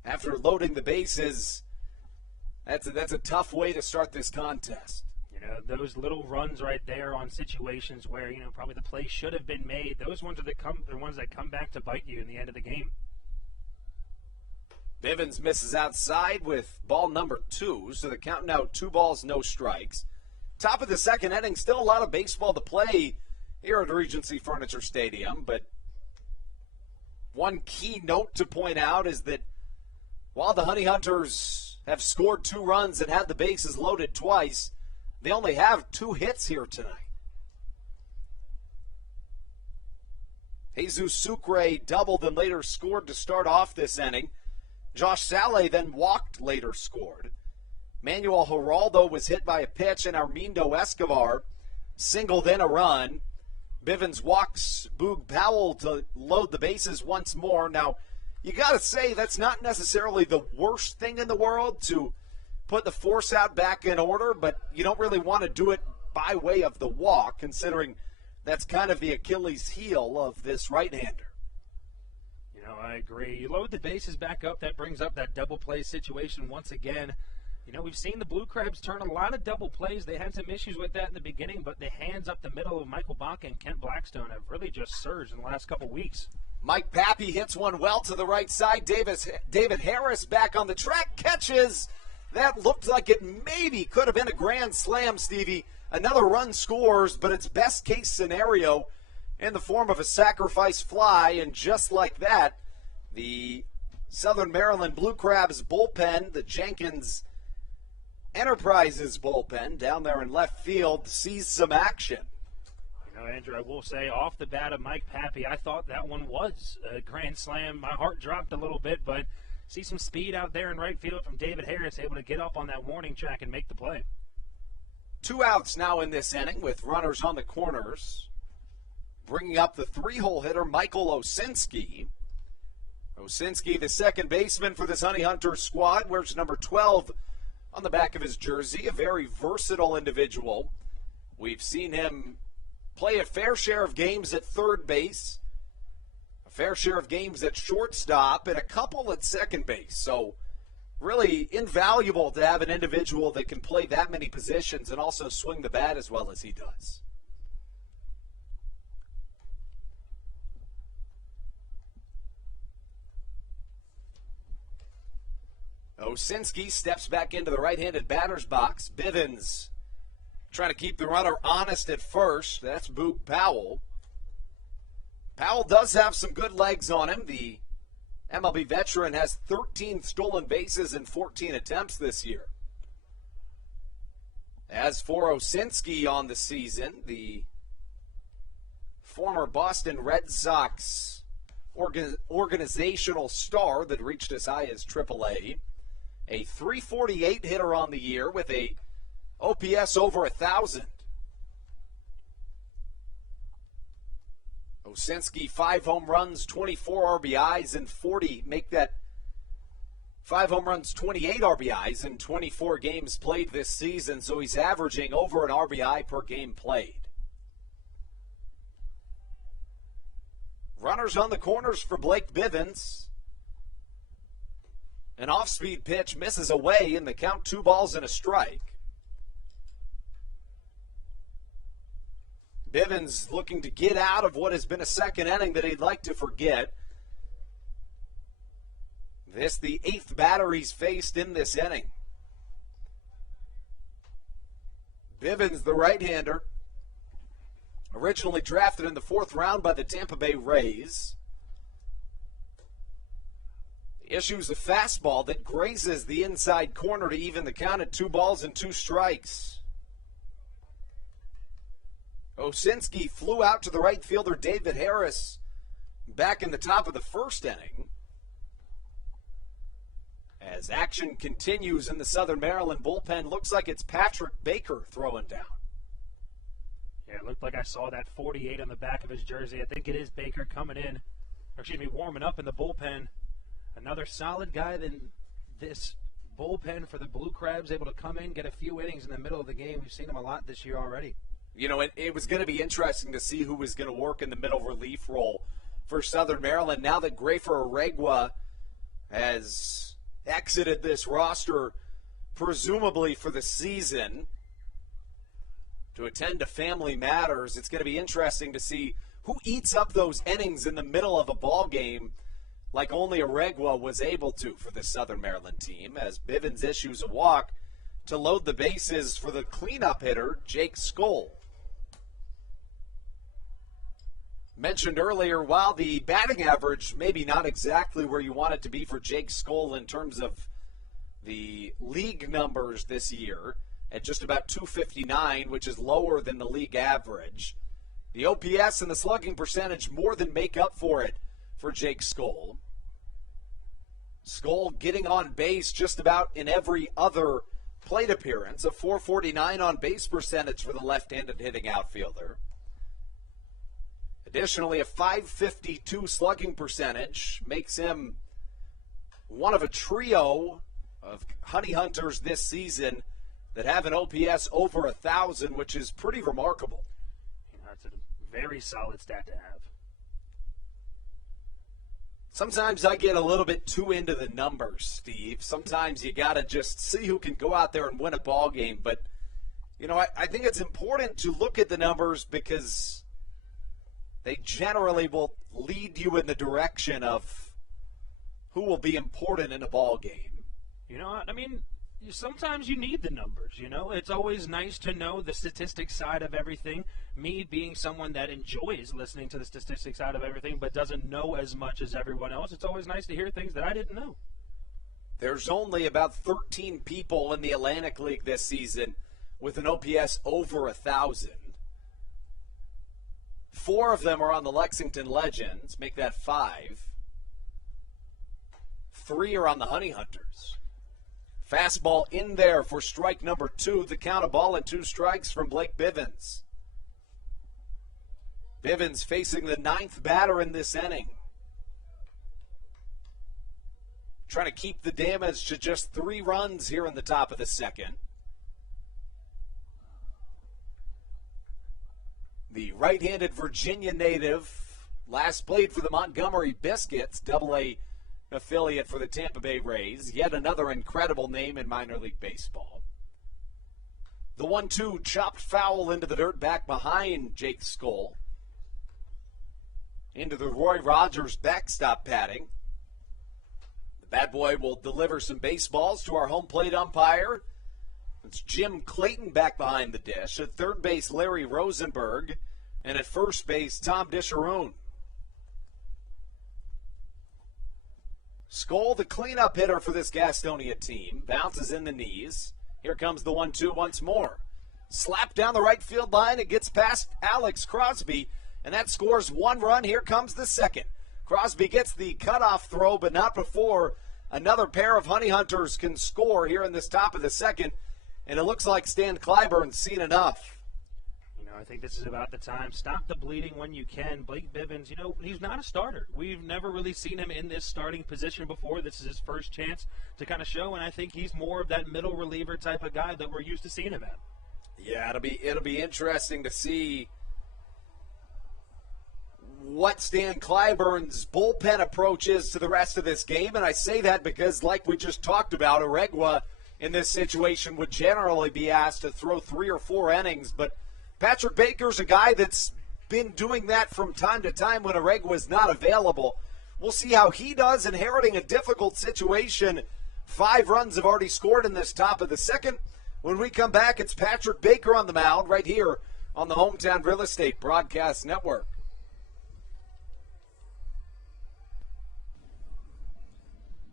after loading the bases, that's a tough way to start this contest. You know, those little runs right there on situations where, probably the play should have been made, those ones are the ones that come back to bite you in the end of the game. Bivens misses outside with ball number 2, so the count now 2 balls, no strikes. Top of the second inning, still a lot of baseball to play here at Regency Furniture Stadium, but one key note to point out is that while the Honey Hunters have scored 2 runs and had the bases loaded twice, they only have 2 hits here tonight. Jesus Sucre doubled and later scored to start off this inning. Josh Saleh then walked, later scored. Manuel Geraldo was hit by a pitch, and Armindo Escobar singled in a run. Bivens walks Boog Powell to load the bases once more. Now, you got to say that's not necessarily the worst thing in the world to put the force out back in order, but you don't really want to do it by way of the walk, considering that's kind of the Achilles heel of this right-hander. I agree. You load the bases back up, that brings up that double play situation once again. We've seen the Blue Crabs turn a lot of double plays. They had some issues with that in the beginning, but the hands up the middle of Michael Baca and Kent Blackstone have really just surged in the last couple weeks. Mike Pappy hits one well to the right side. David Harris back on the track, catches. That looked like it maybe could have been a grand slam, Stevie. Another run scores, but it's best case scenario in the form of a sacrifice fly, and just like that, the Southern Maryland Blue Crabs bullpen, the Jenkins Enterprises bullpen down there in left field, sees some action. Andrew, I will say, off the bat of Mike Pappy, I thought that one was a grand slam. My heart dropped a little bit, but see some speed out there in right field from David Harris, able to get up on that warning track and make the play. 2 outs now in this inning with runners on the corners. Bringing up the 3-hole hitter, Michael Osinski. Osinski, the second baseman for this Honey Hunters squad, wears number 12 on the back of his jersey. A very versatile individual. We've seen him play a fair share of games at third base. a fair share of games at shortstop, and a couple at second base. So really invaluable to have an individual that can play that many positions and also swing the bat as well as he does. Osinski steps back into the right-handed batter's box. Bivens trying to keep the runner honest at first. That's Boog Powell. Powell does have some good legs on him. The MLB veteran has 13 stolen bases in 14 attempts this year. As for Osinski on the season, the former Boston Red Sox organizational star that reached as high as AAA, a .348 hitter on the year with a OPS over 1,000. Osinski, 5 home runs, 24 RBIs, and 40. Make that 5 home runs, 28 RBIs in 24 games played this season, so he's averaging over an RBI per game played. Runners on the corners for Blake Bivens. An off-speed pitch misses away in the count, 2 balls and a strike. Bivens looking to get out of what has been a second inning that he'd like to forget. This the 8th batter he's faced in this inning. Bivens, the right-hander, originally drafted in the 4th round by the Tampa Bay Rays. Issues a fastball that grazes the inside corner to even the count at 2 balls and 2 strikes. Osinski flew out to the right fielder David Harris back in the top of the 1st inning. As action continues in the Southern Maryland bullpen, looks like it's Patrick Baker throwing down. Yeah, it looked like I saw that 48 on the back of his jersey. I think it is Baker coming in, warming up in the bullpen. Another solid guy than this bullpen for the Blue Crabs, able to come in, get a few innings in the middle of the game. We've seen him a lot this year already. You know, it was going to be interesting to see who was going to work in the middle relief role for Southern Maryland. Now that Grafer Oregwa has exited this roster, presumably for the season, to attend to family matters, it's going to be interesting to see who eats up those innings in the middle of a ball game like only Oregwa was able to for the Southern Maryland team, as Bivens issues a walk to load the bases for the cleanup hitter, Jake Skoll. Mentioned earlier, while the batting average maybe not exactly where you want it to be for Jake Skoll in terms of the league numbers this year, at just about 259, which is lower than the league average, the OPS and the slugging percentage more than make up for it for Jake Skoll. Skoll getting on base just about in every other plate appearance, a .449 on base percentage for the left-handed hitting outfielder. Additionally, a .552 slugging percentage makes him one of a trio of honey hunters this season that have an OPS over 1,000, which is pretty remarkable. That's a very solid stat to have. Sometimes I get a little bit too into the numbers, Steve. Sometimes you got to just see who can go out there and win a ball game. But, you know, I think it's important to look at the numbers because they generally will lead you in the direction of who will be important in a ball game. You know, I mean, sometimes you need the numbers, you know. It's always nice to know the statistics side of everything. Me being someone that enjoys listening to the statistics side of everything but doesn't know as much as everyone else, it's always nice to hear things that I didn't know. There's only about 13 people in the Atlantic League this season with an OPS over 1,000. 4 of them are on the Lexington Legends. Make that 5. 3 are on the Honey Hunters. Fastball in there for strike number 2. The count, a ball and 2 strikes from Blake Bivens. Bivens facing the 9th batter in this inning. Trying to keep the damage to just 3 runs here in the top of the 2nd. The right-handed Virginia native Last played for the Montgomery Biscuits, Double-A affiliate for the Tampa Bay Rays. Yet another incredible name in minor league baseball. The 1-2 chopped foul into the dirt back behind Jake's skull. Into the Roy Rogers backstop padding. The bad boy will deliver some baseballs to our home plate umpire. It's Jim Clayton back behind the dish. At third base, Larry Rosenberg. And at first base, Tom Disharoon. Skoll, the cleanup hitter for this Gastonia team, bounces in the knees. Here comes the 1-2 once more. Slap down the right field line. It gets past Alex Crosby, and that scores one run. Here comes the second. Crosby gets the cutoff throw, but not before another pair of Honey Hunters can score here in this top of the second. And it looks like Stan Clyburn's seen enough. I think this is about the time. Stop the bleeding when you can. Blake Bivens, he's not a starter. We've never really seen him in this starting position before. This is his first chance to kind of show, and I think he's more of that middle reliever type of guy that we're used to seeing him at. Yeah, it'll be interesting to see what Stan Clyburn's bullpen approach is to the rest of this game, and I say that because, like we just talked about, Oregwa in this situation would generally be asked to throw 3 or 4 innings, but Patrick Baker's a guy that's been doing that from time to time when Oregwa's not available. We'll see how he does, inheriting a difficult situation. 5 runs have already scored in this top of the second. When we come back, it's Patrick Baker on the mound right here on the Hometown Real Estate Broadcast Network.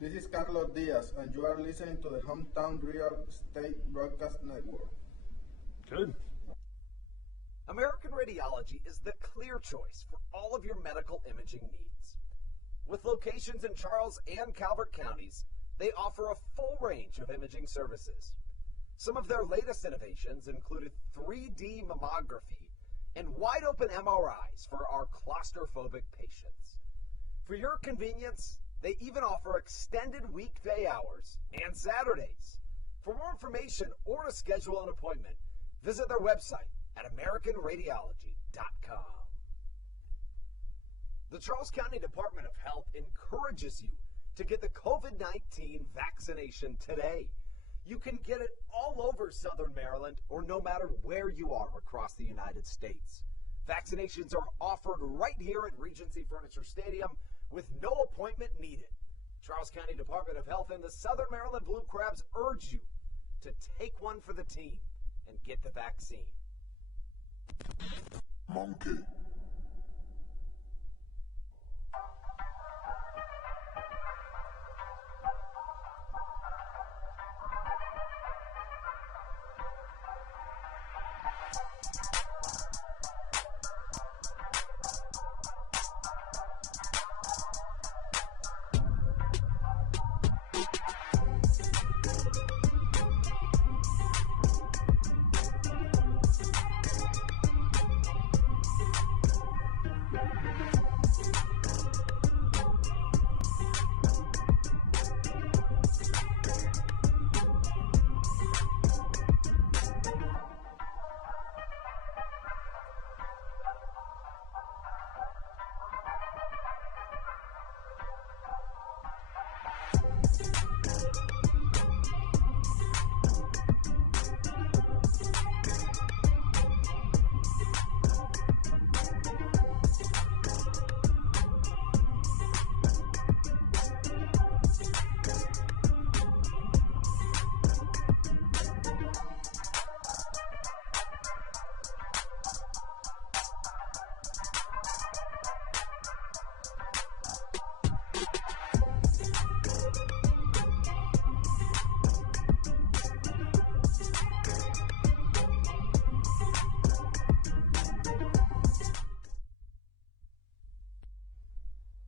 This is Carlos Diaz, and you are listening to the Hometown Real Estate Broadcast Network. Good. American Radiology is the clear choice for all of your medical imaging needs. With locations in Charles and Calvert counties, they offer a full range of imaging services. Some of their latest innovations included 3D mammography and wide-open MRIs for our claustrophobic patients. For your convenience, they even offer extended weekday hours and Saturdays. For more information or to schedule an appointment, visit their website at AmericanRadiology.com. The Charles County Department of Health encourages you to get the COVID-19 vaccination today. You can get it all over Southern Maryland or no matter where you are across the United States. Vaccinations are offered right here at Regency Furniture Stadium with no appointment needed. Charles County Department of Health and the Southern Maryland Blue Crabs urge you to take one for the team and get the vaccine. Monkey.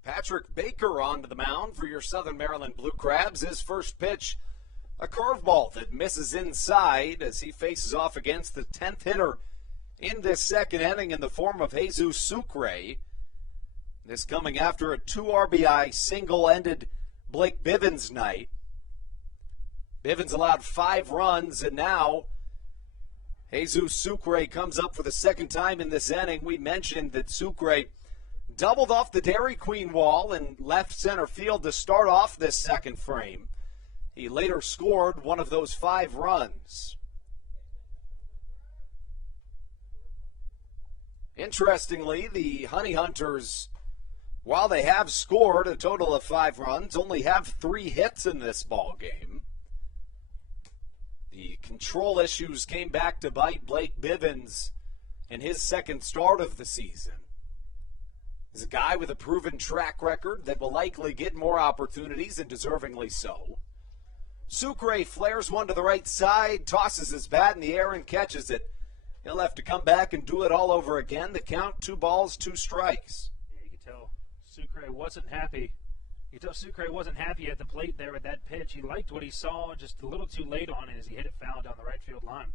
Patrick Baker onto the mound for your Southern Maryland Blue Crabs. His first pitch, a curveball that misses inside as he faces off against the 10th hitter in this second inning in the form of Jesus Sucre. This coming after a 2 RBI single-ended Blake Bivens night. Bivens allowed 5 runs, and now Jesus Sucre comes up for the second time in this inning. We mentioned that Sucre doubled off the Dairy Queen wall in left center field to start off this second frame. He later scored one of those 5 runs. Interestingly, the Honey Hunters, while they have scored a total of 5 runs, only have 3 hits in this ball game. The control issues came back to bite Blake Bivens in his second start of the season. He's a guy with a proven track record that will likely get more opportunities, and deservingly so. Sucre flares one to the right side, tosses his bat in the air and catches it. He'll have to come back and do it all over again. The count, 2 balls, 2 strikes. Yeah, you can tell Sucre wasn't happy. You can tell Sucre wasn't happy at the plate there with that pitch. He liked what he saw, just a little too late on it as he hit it foul down the right field line.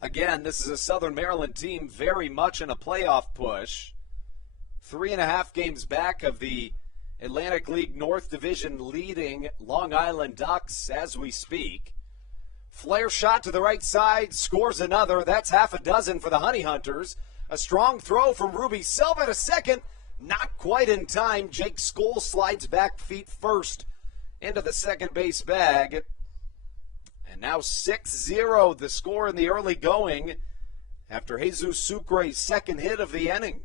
Again, this is a Southern Maryland team very much in a playoff push. 3.5 games back of the Atlantic League North Division leading Long Island Ducks as we speak. Flare shot to the right side, scores another. That's half a dozen for the Honey Hunters. A strong throw from Ruby Silva to second. Not quite in time. Jake Skoll slides back feet first into the second base bag. And now 6-0 the score in the early going after Jesus Sucre's second hit of the inning.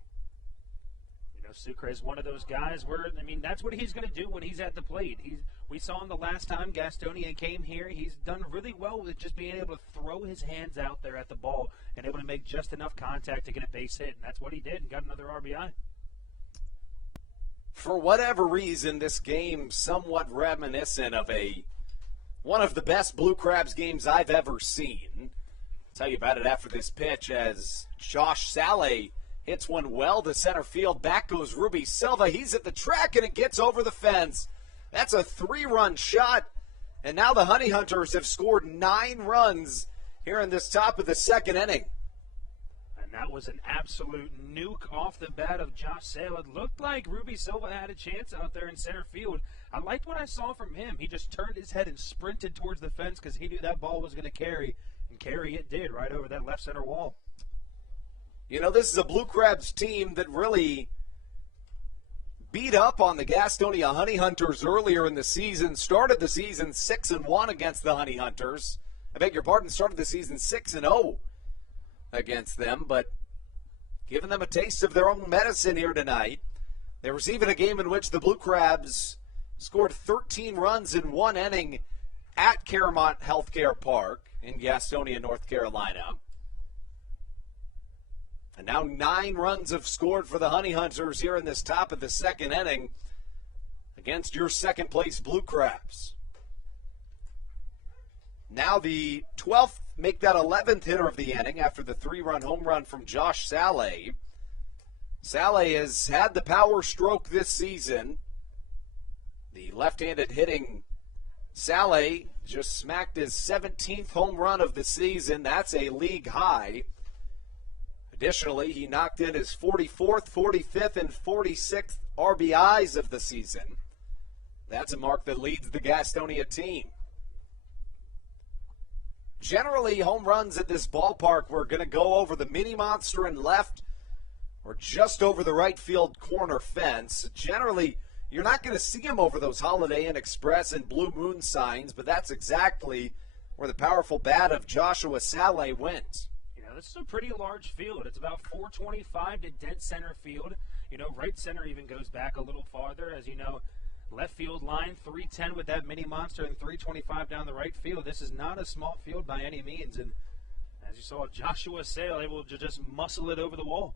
Sucre is one of those guys where, that's what he's going to do when he's at the plate. We saw him the last time Gastonia came here. He's done really well with just being able to throw his hands out there at the ball and able to make just enough contact to get a base hit, and that's what he did and got another RBI. For whatever reason, this game somewhat reminiscent of one of the best Blue Crabs games I've ever seen. I'll tell you about it after this pitch as Josh Saleh hits one well to center field. Back goes Ruby Silva. He's at the track, and it gets over the fence. That's a 3-run shot. And now the Honey Hunters have scored 9 runs here in this top of the second inning. And that was an absolute nuke off the bat of Josh Sale. It looked like Ruby Silva had a chance out there in center field. I liked what I saw from him. He just turned his head and sprinted towards the fence because he knew that ball was going to carry. And carry it did right over that left center wall. This is a Blue Crabs team that really beat up on the Gastonia Honey Hunters earlier in the season. Started the season 6-1 against the Honey Hunters. I beg your pardon, started the season 6-0 against them, but giving them a taste of their own medicine here tonight. There was even a game in which the Blue Crabs scored 13 runs in 1 inning at Claremont Healthcare Park in Gastonia, North Carolina. And now 9 runs have scored for the Honey Hunters here in this top of the second inning against your second place Blue Crabs. Now the 12th, make that 11th hitter of the inning after the 3-run home run from Josh Saleh. Saleh has had the power stroke this season. The left-handed hitting Saleh just smacked his 17th home run of the season. That's a league high. Additionally, he knocked in his 44th, 45th, and 46th RBIs of the season. That's a mark that leads the Gastonia team. Generally, home runs at this ballpark were going to go over the mini monster in left or just over the right field corner fence. Generally, you're not going to see them over those Holiday Inn Express and Blue Moon signs, but that's exactly where the powerful bat of Joshua Saleh went. This is a pretty large field. It's about 425 to dead center field. Right center even goes back a little farther. As you know, left field line, 310 with that mini monster and 325 down the right field. This is not a small field by any means. And as you saw, Joshua Sale able to just muscle it over the wall.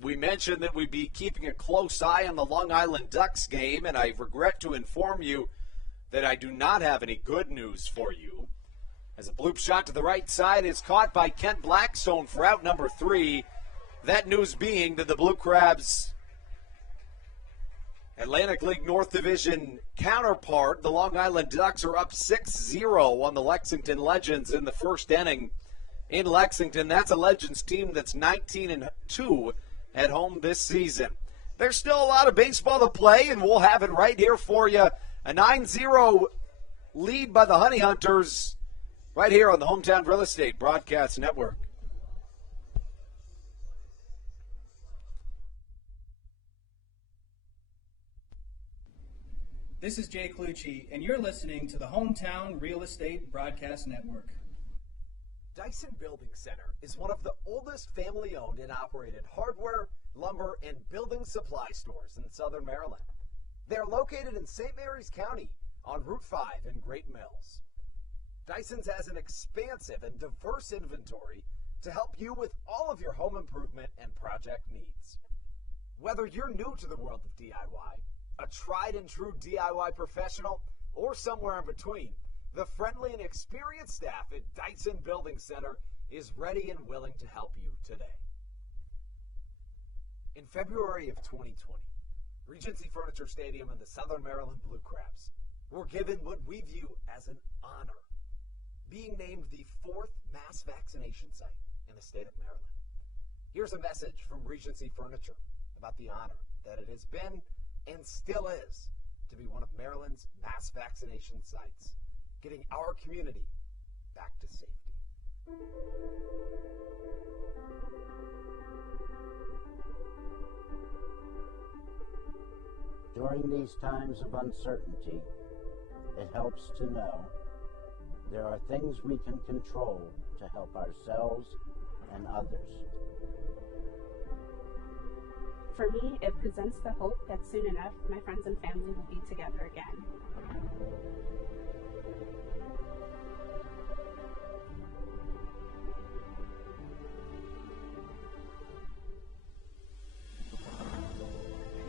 We mentioned that we'd be keeping a close eye on the Long Island Ducks game, and I regret to inform you that I do not have any good news for you. As a bloop shot to the right side is caught by Kent Blackstone for out number 3. That news being that the Blue Crabs' Atlantic League North Division counterpart, the Long Island Ducks, are up 6-0 on the Lexington Legends in the first inning in Lexington. That's a Legends team that's 19-2 at home this season. There's still a lot of baseball to play, and we'll have it right here for you. A 9-0 lead by the Honey Hunters right here on the Hometown Real Estate Broadcast Network. This is Jay Clucci, and you're listening to the Hometown Real Estate Broadcast Network. Dyson Building Center is one of the oldest family-owned and operated hardware, lumber, and building supply stores in Southern Maryland. They are located in St. Mary's County on Route 5 in Great Mills. Dyson's has an expansive and diverse inventory to help you with all of your home improvement and project needs. Whether you're new to the world of DIY, a tried and true DIY professional, or somewhere in between, the friendly and experienced staff at Dyson Building Center is ready and willing to help you today. In February of 2020, Regency Furniture Stadium and the Southern Maryland Blue Crabs were given what we view as an honor, being named the 4th mass vaccination site in the state of Maryland. Here's a message from Regency Furniture about the honor that it has been and still is to be one of Maryland's mass vaccination sites, getting our community back to safety. During these times of uncertainty, it helps to know there are things we can control to help ourselves and others. For me, it presents the hope that soon enough, my friends and family will be together again.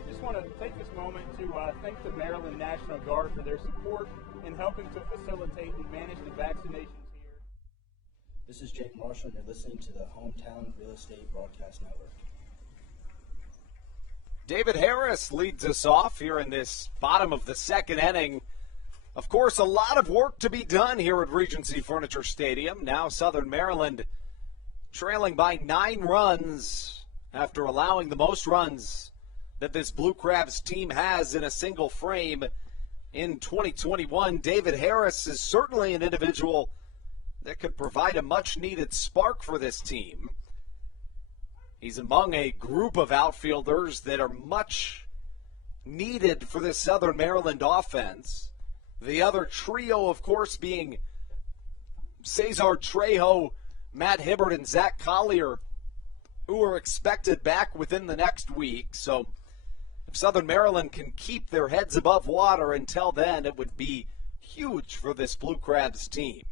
I just want to take this moment to thank the Maryland National Guard for their support in helping to facilitate and manage the vaccinations here. This is Jake Marshall, and you're listening to the Hometown Real Estate Broadcast Network. David Harris leads us off here in this bottom of the second inning. Of course, a lot of work to be done here at Regency Furniture Stadium. Now Southern Maryland trailing by 9 runs after allowing the most runs that this Blue Crabs team has in a single frame in 2021. David Harris is certainly an individual that could provide a much-needed spark for this team. He's among a group of outfielders that are much needed for this Southern Maryland offense. The other trio, of course, being Cesar Trejo, Matt Hibbert, and Zach Collier, who are expected back within the next week. So if Southern Maryland can keep their heads above water until then, it would be huge for this Blue Crabs team.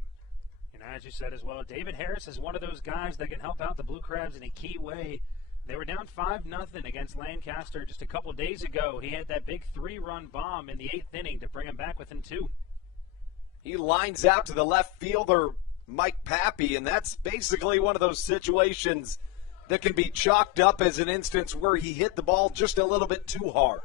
As you said as well, David Harris is one of those guys that can help out the Blue Crabs in a key way. They were down 5-0 against Lancaster just a couple of days ago. He had that big 3-run bomb in the 8th inning to bring him back within 2. He lines out to the left fielder, Mike Pappy, and that's basically one of those situations that can be chalked up as an instance where he hit the ball just a little bit too hard.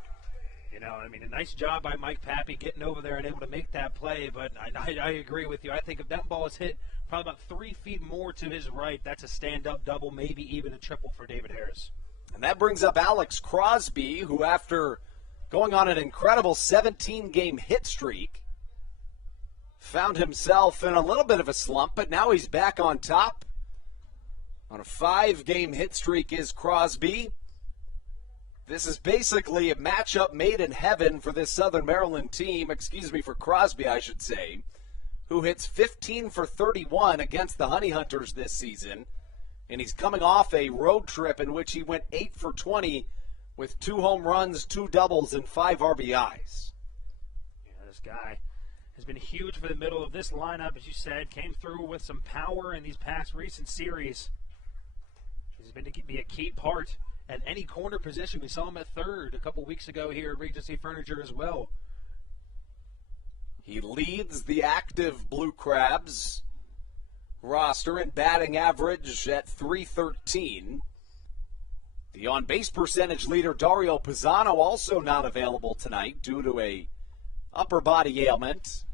You know, I mean, a nice job by Mike Pappy getting over there and able to make that play, but I agree with you. I think if that ball is hit probably about 3 feet more to his right, that's a stand-up double, maybe even a triple for David Harris. And that brings up Alex Crosby, who after going on an incredible 17-game hit streak, found himself in a little bit of a slump, but now he's back on top. On a 5-game hit streak is Crosby. This is basically a matchup made in heaven for this Southern Maryland team, for Crosby, I should say, who hits 15 for 31 against the Honey Hunters this season. And he's coming off a road trip in which he went 8 for 20 with 2 home runs, 2 doubles, and 5 RBIs. Yeah, this guy has been huge for the middle of this lineup, as you said. Came through with some power in these past recent series. He's been to be a key part at any corner position. We saw him at third a couple weeks ago here at Regency Furniture as well. He leads the active Blue Crabs roster in batting average at .313. The on-base percentage leader, Dario Pisano, also not available tonight due to a upper body ailment.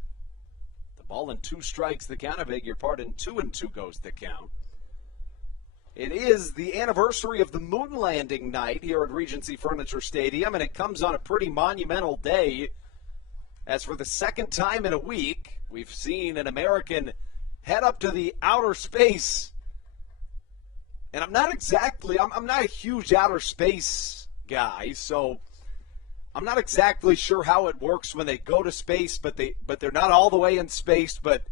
The ball and 2 strikes the count. I beg your pardon, 2-2 goes the count. It is the anniversary of the moon landing night here at Regency Furniture Stadium, and it comes on a pretty monumental day, as for the second time in a week, we've seen an American head up to the outer space. And I'm not a huge outer space guy, so I'm not exactly sure how it works when they go to space, but they're not all the way in space, but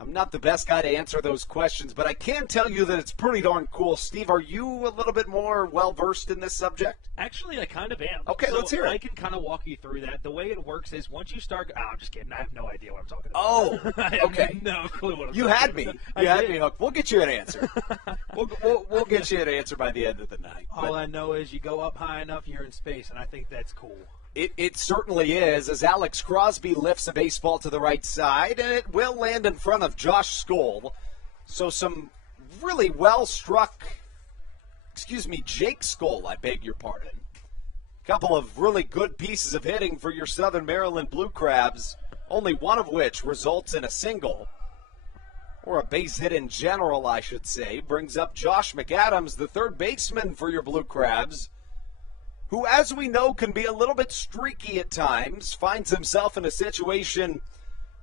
I'm not the best guy to answer those questions, but I can tell you that it's pretty darn cool. Steve, are you a little bit more well-versed in this subject? Actually, I kind of am. Okay, let's hear it. I can kind of walk you through that. The way it works is once you start... I'm just kidding. I have no idea what I'm talking about. Oh, I have okay. no clue what I'm You talking had me. about. You had me hooked. We'll get you an answer. We'll get you an answer by the end of the night. All I know is you go up high enough, you're in space, and I think that's cool. It certainly is, as Alex Crosby lifts a baseball to the right side, and it will land in front of Josh Skoll. So some really well-struck, Jake Skoll, I beg your pardon. Couple of really good pieces of hitting for your Southern Maryland Blue Crabs, only one of which results in a single, or a base hit in general, I should say. Brings up Josh McAdams, the third baseman for your Blue Crabs, who, as we know, can be a little bit streaky at times, finds himself in a situation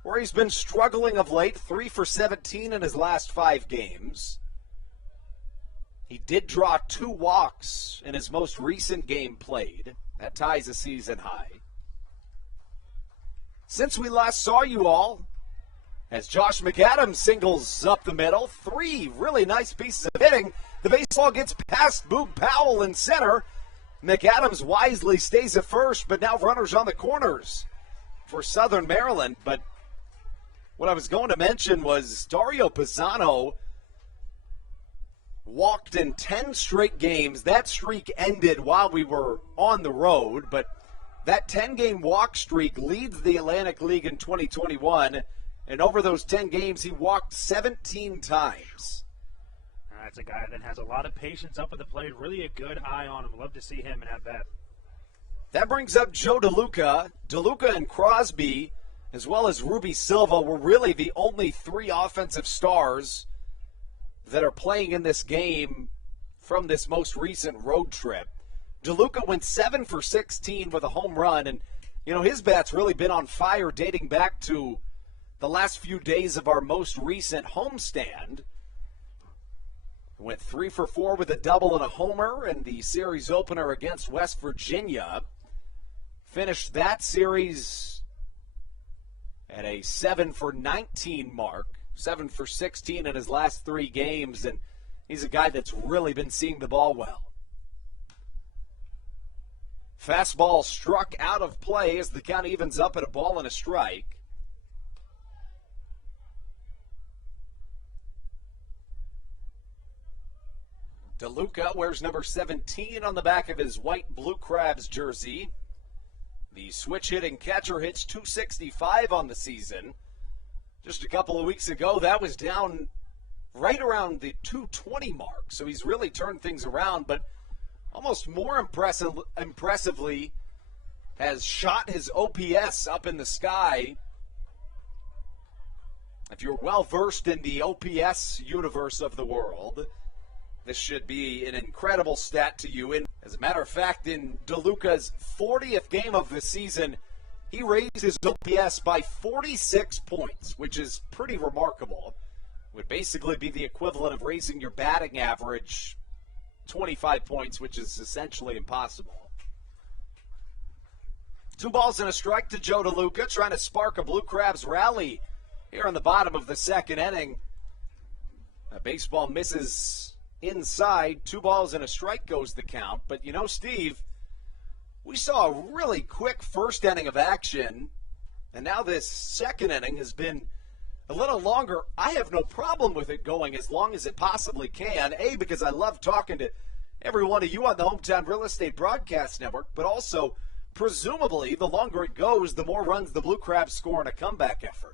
where he's been struggling of late, 3 for 17 in his last 5 games. He did draw 2 walks in his most recent game played. That ties a season high. Since we last saw you all, as Josh McAdams singles up the middle, 3 really nice pieces of hitting. The baseball gets past Boog Powell in center. McAdams wisely stays at first, but now runners on the corners for Southern Maryland. But what I was going to mention was Dario Pisano walked in 10 straight games. That streak ended while we were on the road, but that 10-game walk streak leads the Atlantic League in 2021, and over those 10 games, he walked 17 times. That's a guy that has a lot of patience up at the plate, really a good eye on him. Love to see him and at bat. That brings up Joe DeLuca. DeLuca and Crosby, as well as Ruby Silva, were really the only 3 offensive stars that are playing in this game from this most recent road trip. DeLuca went 7 for 16 with a home run, and, his bat's really been on fire dating back to the last few days of our most recent homestand. Went 3 for 4 with a double and a homer in the series opener against West Virginia. Finished that series at a 7 for 19 mark. 7 for 16 in his last 3 games, and he's a guy that's really been seeing the ball well. Fastball struck out of play as the count evens up at a ball and a strike. DeLuca wears number 17 on the back of his white Blue Crabs jersey. The switch-hitting catcher hits .265 on the season. Just a couple of weeks ago, that was down right around the .220 mark. So he's really turned things around, but almost more impressively has shot his OPS up in the sky. If you're well-versed in the OPS universe of the world, this should be an incredible stat to you. And as a matter of fact, in DeLuca's 40th game of the season, he raised his OPS by 46 points, which is pretty remarkable. Would basically be the equivalent of raising your batting average 25 points, which is essentially impossible. 2 balls and a strike to Joe DeLuca, trying to spark a Blue Crabs rally here in the bottom of the second inning. A baseball misses inside. 2 balls and a strike goes the count. But, Steve, we saw a really quick first inning of action, and now this second inning has been a little longer. I have no problem with it going as long as it possibly can, A, because I love talking to every one of you on the Hometown Real Estate Broadcast Network, but also, presumably, the longer it goes, the more runs the Blue Crabs score in a comeback effort.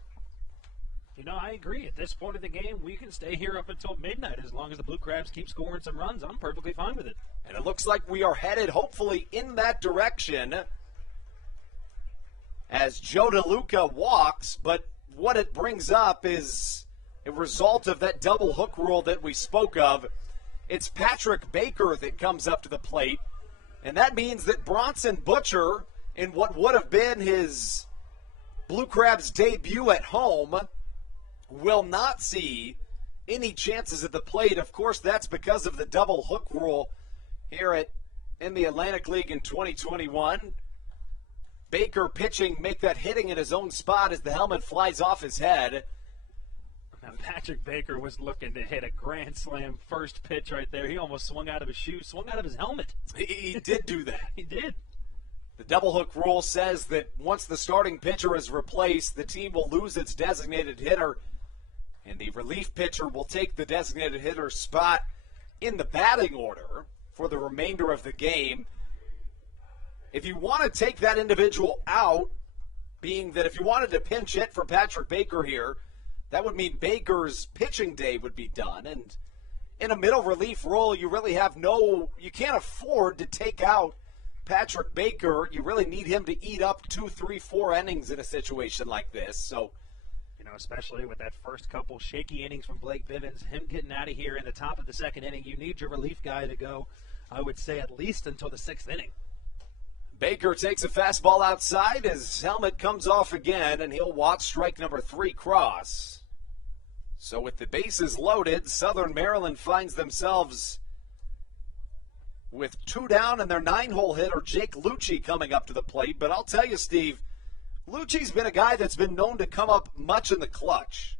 I agree. At this point of the game, we can stay here up until midnight. As long as the Blue Crabs keep scoring some runs, I'm perfectly fine with it. And it looks like we are headed, hopefully, in that direction as Joe DeLuca walks. But what it brings up is a result of that double hook rule that we spoke of. It's Patrick Baker that comes up to the plate. And that means that Bronson Butcher, in what would have been his Blue Crabs debut at home, will not see any chances at the plate. Of course, that's because of the double hook rule here at in the Atlantic League in 2021. Baker pitching, make that hitting in his own spot as the helmet flies off his head. Now, Patrick Baker was looking to hit a grand slam first pitch right there. He almost swung out of his shoe, swung out of his helmet. He did do that. He did. The double hook rule says that once the starting pitcher is replaced, the team will lose its designated hitter, and the relief pitcher will take the designated hitter's spot in the batting order for the remainder of the game. If you want to take that individual out, being that if you wanted to pinch hit for Patrick Baker here, that would mean Baker's pitching day would be done. And in a middle relief role, you really have you can't afford to take out Patrick Baker. You really need him to eat up 2, 3, 4 innings in a situation like this. So, especially with that first couple shaky innings from Blake Bivens, him getting out of here in the top of the second inning, you need your relief guy to go, I would say, at least until the 6th inning. Baker takes a fastball outside. His helmet comes off again, and he'll watch strike number 3 cross. So with the bases loaded, Southern Maryland finds themselves with 2 down and their 9-hole hitter, Jake Lucci, coming up to the plate. But I'll tell you, Steve, Lucci's been a guy that's been known to come up much in the clutch.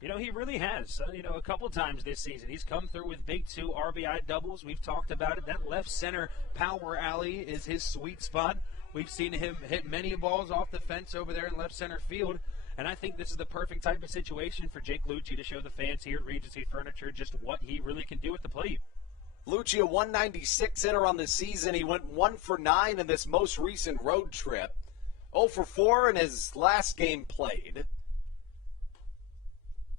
He really has. A couple times this season. He's come through with big 2 RBI doubles. We've talked about it. That left center power alley is his sweet spot. We've seen him hit many balls off the fence over there in left center field. And I think this is the perfect type of situation for Jake Lucci to show the fans here at Regency Furniture just what he really can do at the plate. Lucci, a 196 hitter on the season. He went 1 for 9 in this most recent road trip. 0 for 4 in his last game played.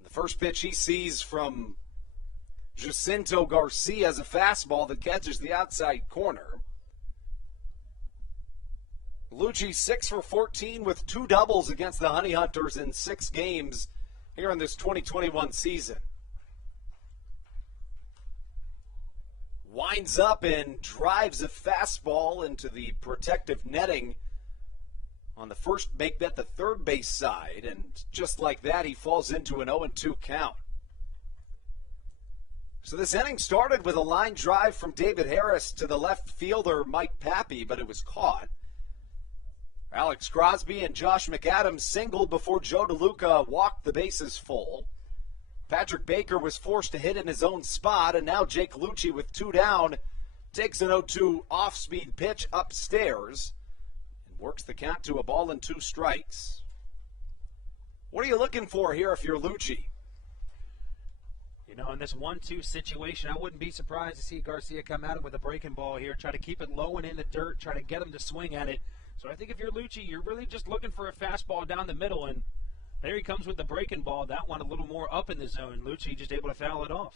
The first pitch he sees from Jacinto Garcia is a fastball that catches the outside corner. Lucci 6 for 14 with 2 doubles against the Honey Hunters in 6 games here in this 2021 season. Winds up and drives a fastball into the protective netting on the first, make that the third base side, and just like that, he falls into an 0-2 count. So this inning started with a line drive from David Harris to the left fielder Mike Pappy, but it was caught. Alex Crosby and Josh McAdams singled before Joe DeLuca walked the bases full. Patrick Baker was forced to hit in his own spot, and now Jake Lucci, with 2 down, takes an 0-2 off-speed pitch upstairs and works the count to a ball and 2 strikes. What are you looking for here if you're Lucci? In this 1-2 situation, I wouldn't be surprised to see Garcia come at it with a breaking ball here, try to keep it low and in the dirt, try to get him to swing at it. So I think if you're Lucci, you're really just looking for a fastball down the middle, and there he comes with the breaking ball. That one a little more up in the zone. Lucci just able to foul it off.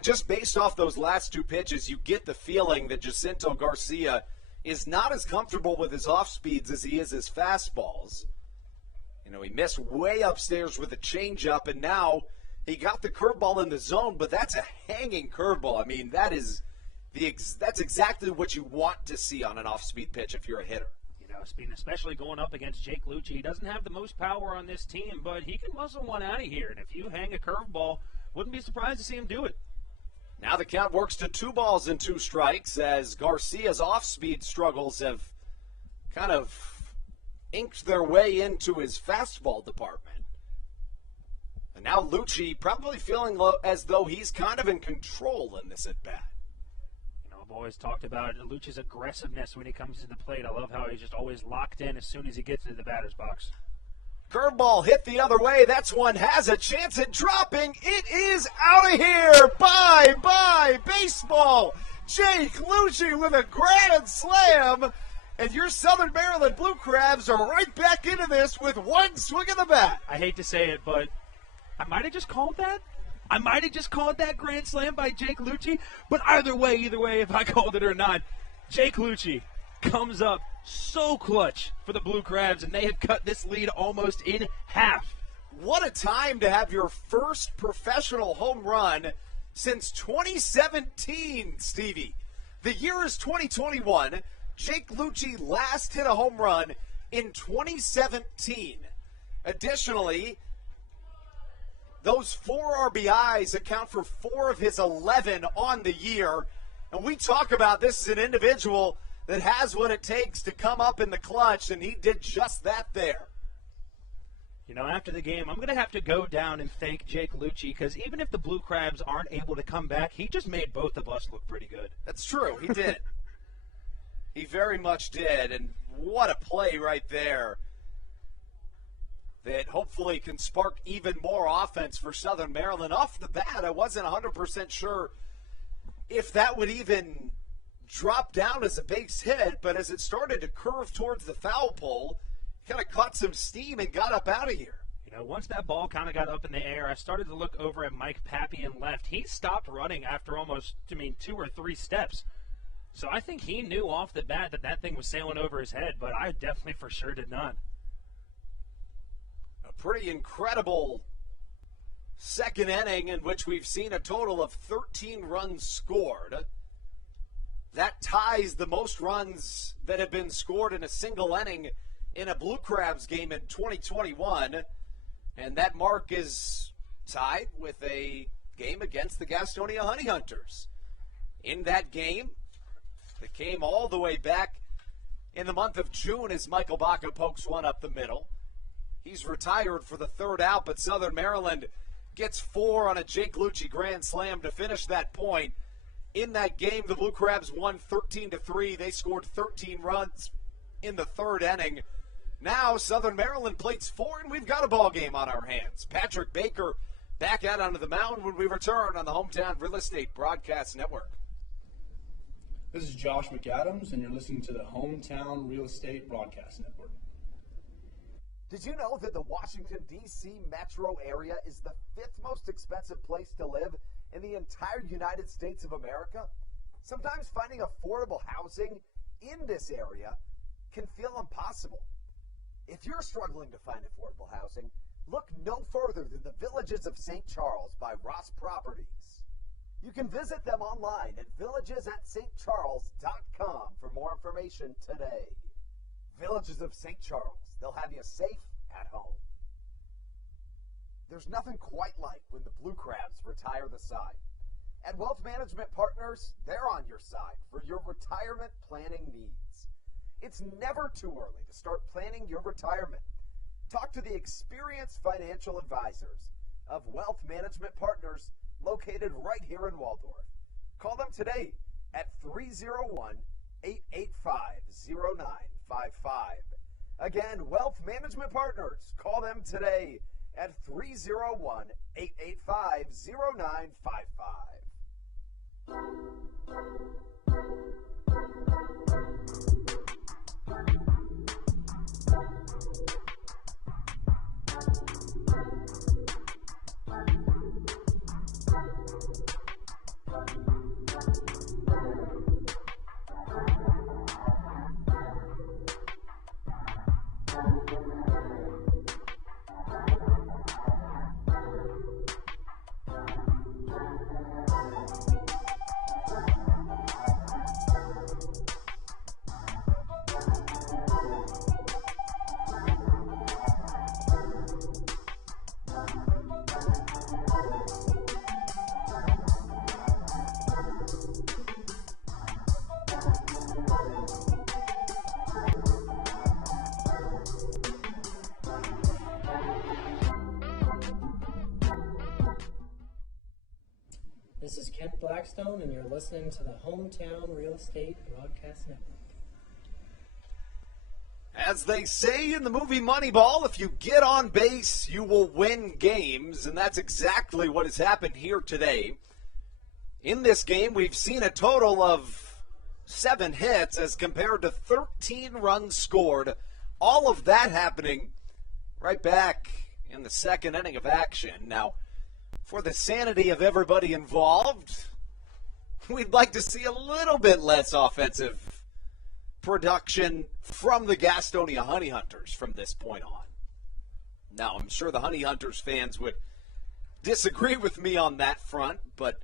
Just based off those last 2 pitches, you get the feeling that Jacinto Garcia is not as comfortable with his off-speeds as he is his fastballs. He missed way upstairs with a changeup, and now he got the curveball in the zone, but that's a hanging curveball. I mean, that's exactly what you want to see on an off-speed pitch if you're a hitter. Especially going up against Jake Lucci. He doesn't have the most power on this team, but he can muscle one out of here. And if you hang a curveball, wouldn't be surprised to see him do it. Now the count works to 2 balls and 2 strikes as Garcia's off-speed struggles have kind of inked their way into his fastball department. And now Lucci probably feeling as though he's kind of in control in this at-bat. I've always talked about Lucci's aggressiveness when he comes to the plate. I love how he's just always locked in as soon as he gets into the batter's box. Curveball hit the other way. That's one has a chance at dropping. It is out of here. Bye, baseball. Jake Lucci with a grand slam. And your Southern Maryland Blue Crabs are right back into this with 1 swing of the bat. I hate to say it, but I might have just called that. I might have just called that grand slam by Jake Lucci, but either way, if I called it or not, Jake Lucci comes up so clutch for the Blue Crabs, and they have cut this lead almost in half. What a time to have your first professional home run since 2017, Stevie. The year is 2021. Jake Lucci last hit a home run in 2017. Additionally, those 4 RBIs account for 4 of his 11 on the year. And we talk about this as an individual that has what it takes to come up in the clutch, and he did just that there. You know, after the game, I'm going to have to go down and thank Jake Lucci, because even if the Blue Crabs aren't able to come back, he just made both of us look pretty good. That's true. He did. He very much did. And what a play right there that hopefully can spark even more offense for Southern Maryland. Off the bat, I wasn't 100% sure if that would even drop down as a base hit, but as it started to curve towards the foul pole, kind of caught some steam and got up out of here. You know, once that ball kind of got up in the air, I started to look over at Mike Pappian left. He stopped running after almost, 2 or 3 steps. So I think he knew off the bat that that thing was sailing over his head, but I definitely for sure did not. A pretty incredible second inning in which we've seen a total of 13 runs scored. That ties the most runs that have been scored in a single inning in a Blue Crabs game in 2021. And that mark is tied with a game against the Gastonia Honey Hunters. In that game, that came all the way back in the month of June as Michael Baca pokes one up the middle. He's retired for the third out, but Southern Maryland gets 4 on a Jake Lucci grand slam to finish that point. In that game, the Blue Crabs won 13-3. They scored 13 runs in the third inning. Now Southern Maryland plays 4, and we've got a ball game on our hands. Patrick Baker back out onto the mound when we return on the Hometown Real Estate Broadcast Network. This is Josh McAdams, and you're listening to the Hometown Real Estate Broadcast Network. Did you know that the Washington, D.C. metro area is the 5th most expensive place to live in the entire United States of America? Sometimes finding affordable housing in this area can feel impossible. If you're struggling to find affordable housing, look no further than the Villages of St. Charles by Ross Properties. You can visit them online at villagesatstcharles.com for more information today. Villages of St. Charles. They'll have you safe at home. There's nothing quite like when the Blue Crabs retire the side. At Wealth Management Partners, they're on your side for your retirement planning needs. It's never too early to start planning your retirement. Talk to the experienced financial advisors of Wealth Management Partners located right here in Waldorf. Call them today at 301-885-0955. Again, Wealth Management Partners. Call them today at 301-885-0955. This is Kent Blackstone, and you're listening to the Hometown Real Estate Broadcast Network. As they say in the movie Moneyball, if you get on base, you will win games, and that's exactly what has happened here today. In this game, we've seen a total of 7 hits as compared to 13 runs scored. All of that happening right back in the second inning of action. Now, for the sanity of everybody involved, we'd like to see a little bit less offensive production from the Gastonia Honey Hunters from this point on. Now, I'm sure the Honey Hunters fans would disagree with me on that front, but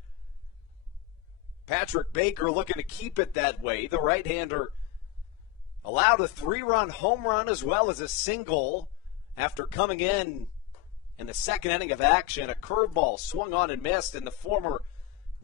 Patrick Baker looking to keep it that way. The right-hander allowed a 3-run home run as well as a single after coming in the second inning of action. A curveball swung on and missed, and the former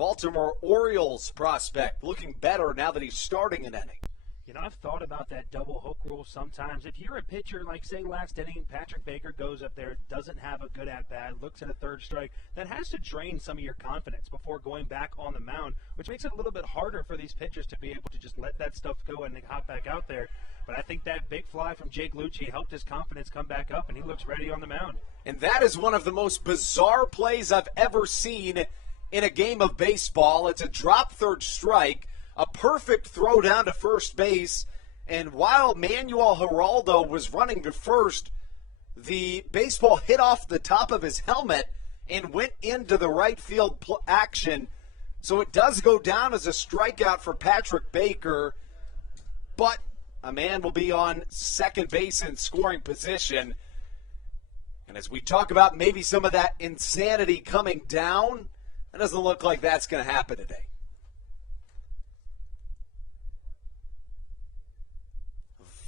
Baltimore Orioles prospect, looking better now that he's starting an inning. You know, I've thought about that double hook rule sometimes. If you're a pitcher, like say last inning, Patrick Baker goes up there, doesn't have a good at-bat, looks at a third strike, that has to drain some of your confidence before going back on the mound, which makes it a little bit harder for these pitchers to be able to just let that stuff go and hop back out there. But I think that big fly from Jake Lucci helped his confidence come back up, and he looks ready on the mound. And that is one of the most bizarre plays I've ever seen in a game of baseball. It's a drop third strike, a perfect throw down to first base, and while Manuel Geraldo was running to first, the baseball hit off the top of his helmet and went into the right field action. So it does go down as a strikeout for Patrick Baker, but a man will be on second base in scoring position. And as we talk about maybe some of that insanity coming down, it doesn't look like that's going to happen today.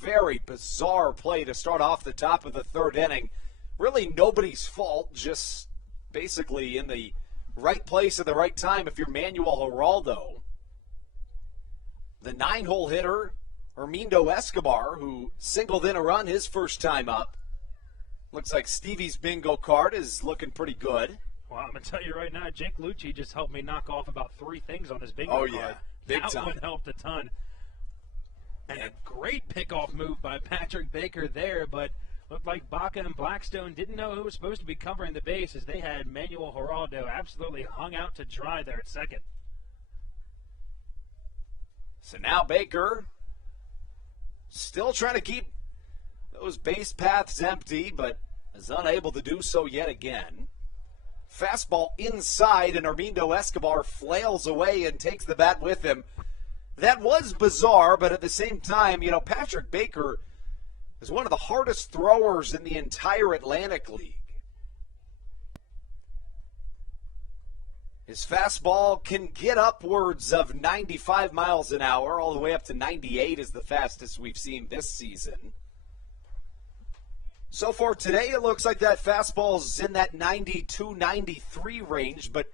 Very bizarre play to start off the top of the third inning. Really nobody's fault, just basically in the right place at the right time if you're Manuel Geraldo. The 9-hole hitter, Hermindo Escobar, who singled in a run his first time up. Looks like Stevie's bingo card is looking pretty good. Well, I'm going to tell you right now, Jake Lucci just helped me knock off about 3 things on this bingo card. Oh, yeah. Big that time. one helped a ton. And a great pickoff move by Patrick Baker there, but looked like Baca and Blackstone didn't know who was supposed to be covering the base as they had Manuel Geraldo absolutely hung out to dry there at second. So now Baker still trying to keep those base paths empty, but is unable to do so yet again. Fastball inside, and Hermindo Escobar flails away and takes the bat with him. That was bizarre, but at the same time, Patrick Baker is one of the hardest throwers in the entire Atlantic League. His fastball can get upwards of 95 miles an hour, all the way up to 98 is the fastest we've seen this season. So far today, it looks like that fastball's in that 92, 93 range, but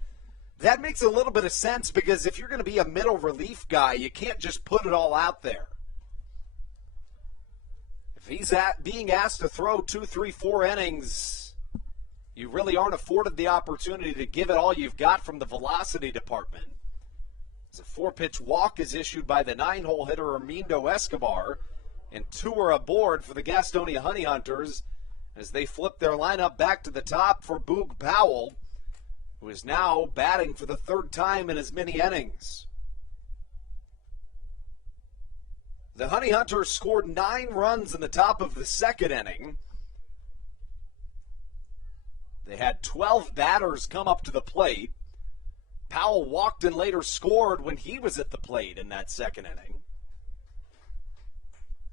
that makes a little bit of sense because if you're going to be a middle relief guy, you can't just put it all out there. If he's being asked to throw 2, 3, 4 innings, you really aren't afforded the opportunity to give it all you've got from the velocity department. As a 4-pitch walk is issued by the 9-hole hitter Hermindo Escobar, and 2 are aboard for the Gastonia Honey Hunters as they flip their lineup back to the top for Boog Powell, who is now batting for the 3rd time in as many innings. The Honey Hunters scored 9 runs in the top of the 2nd inning. They had 12 batters come up to the plate. Powell walked and later scored when he was at the plate in that 2nd inning.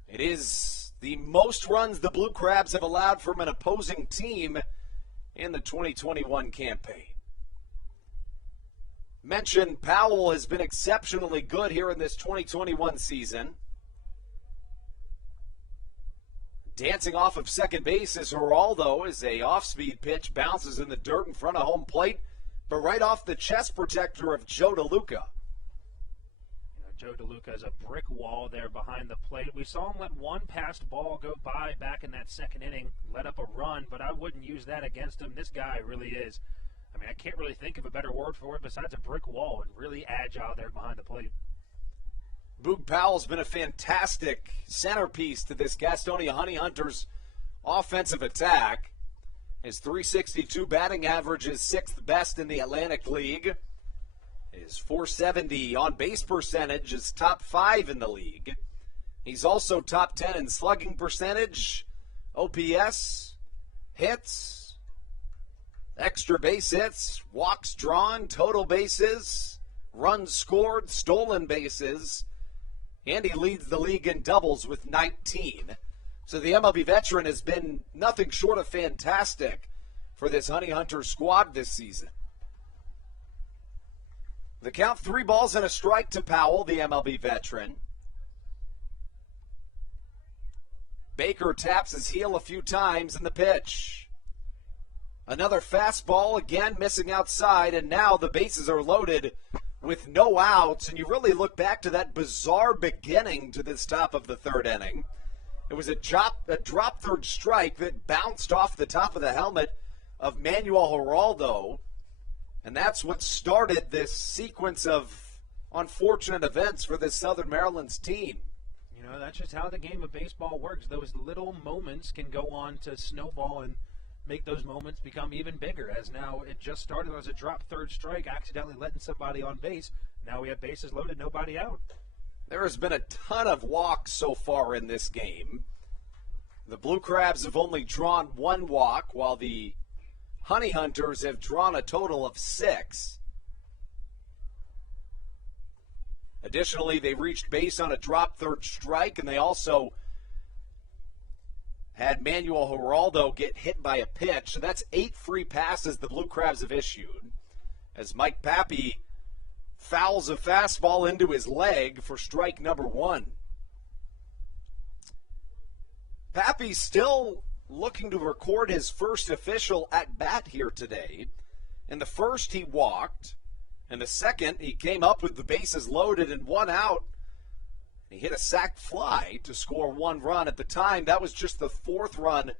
It is the most runs the Blue Crabs have allowed from an opposing team in the 2021 campaign. Mentioned Powell has been exceptionally good here in this 2021 season. Dancing off of second base is Geraldo as a off-speed pitch bounces in the dirt in front of home plate, but right off the chest protector of Joe DeLuca. Joe DeLuca is a brick wall there behind the plate. We saw him let one passed ball go by back in that 2nd inning, let up a run, but I wouldn't use that against him. This guy really is. I can't really think of a better word for it besides a brick wall, and really agile there behind the plate. Boog Powell's been a fantastic centerpiece to this Gastonia Honey Hunters offensive attack. His .362 batting average is 6th best in the Atlantic League. His .470 on-base percentage is top 5 in the league. He's also top 10 in slugging percentage, OPS, hits, extra base hits, walks drawn, total bases, runs scored, stolen bases, and he leads the league in doubles with 19. So the MLB veteran has been nothing short of fantastic for this Honey Hunter squad this season. The count, 3 balls and a strike to Powell, the MLB veteran. Baker taps his heel a few times in the pitch. Another fastball, again missing outside, and now the bases are loaded with no outs. And you really look back to that bizarre beginning to this top of the third inning. It was a drop third strike that bounced off the top of the helmet of Manuel Geraldo. And that's what started this sequence of unfortunate events for this Southern Maryland's team. You know, that's just how the game of baseball works. Those little moments can go on to snowball and make those moments become even bigger, as now it just started as a drop third strike, accidentally letting somebody on base. Now we have bases loaded, nobody out. There has been a ton of walks so far in this game. The Blue Crabs have only drawn one walk, while the Honey Hunters have drawn a total of 6. Additionally, they reached base on a drop third strike, and they also had Manuel Geraldo get hit by a pitch. So that's 8 free passes the Blue Crabs have issued, as Mike Pappy fouls a fastball into his leg for strike number 1. Pappy's still looking to record his first official at-bat here today. In the first, he walked. In the second, he came up with the bases loaded and 1 out. He hit a sac fly to score 1 run. At the time, that was just the 4th run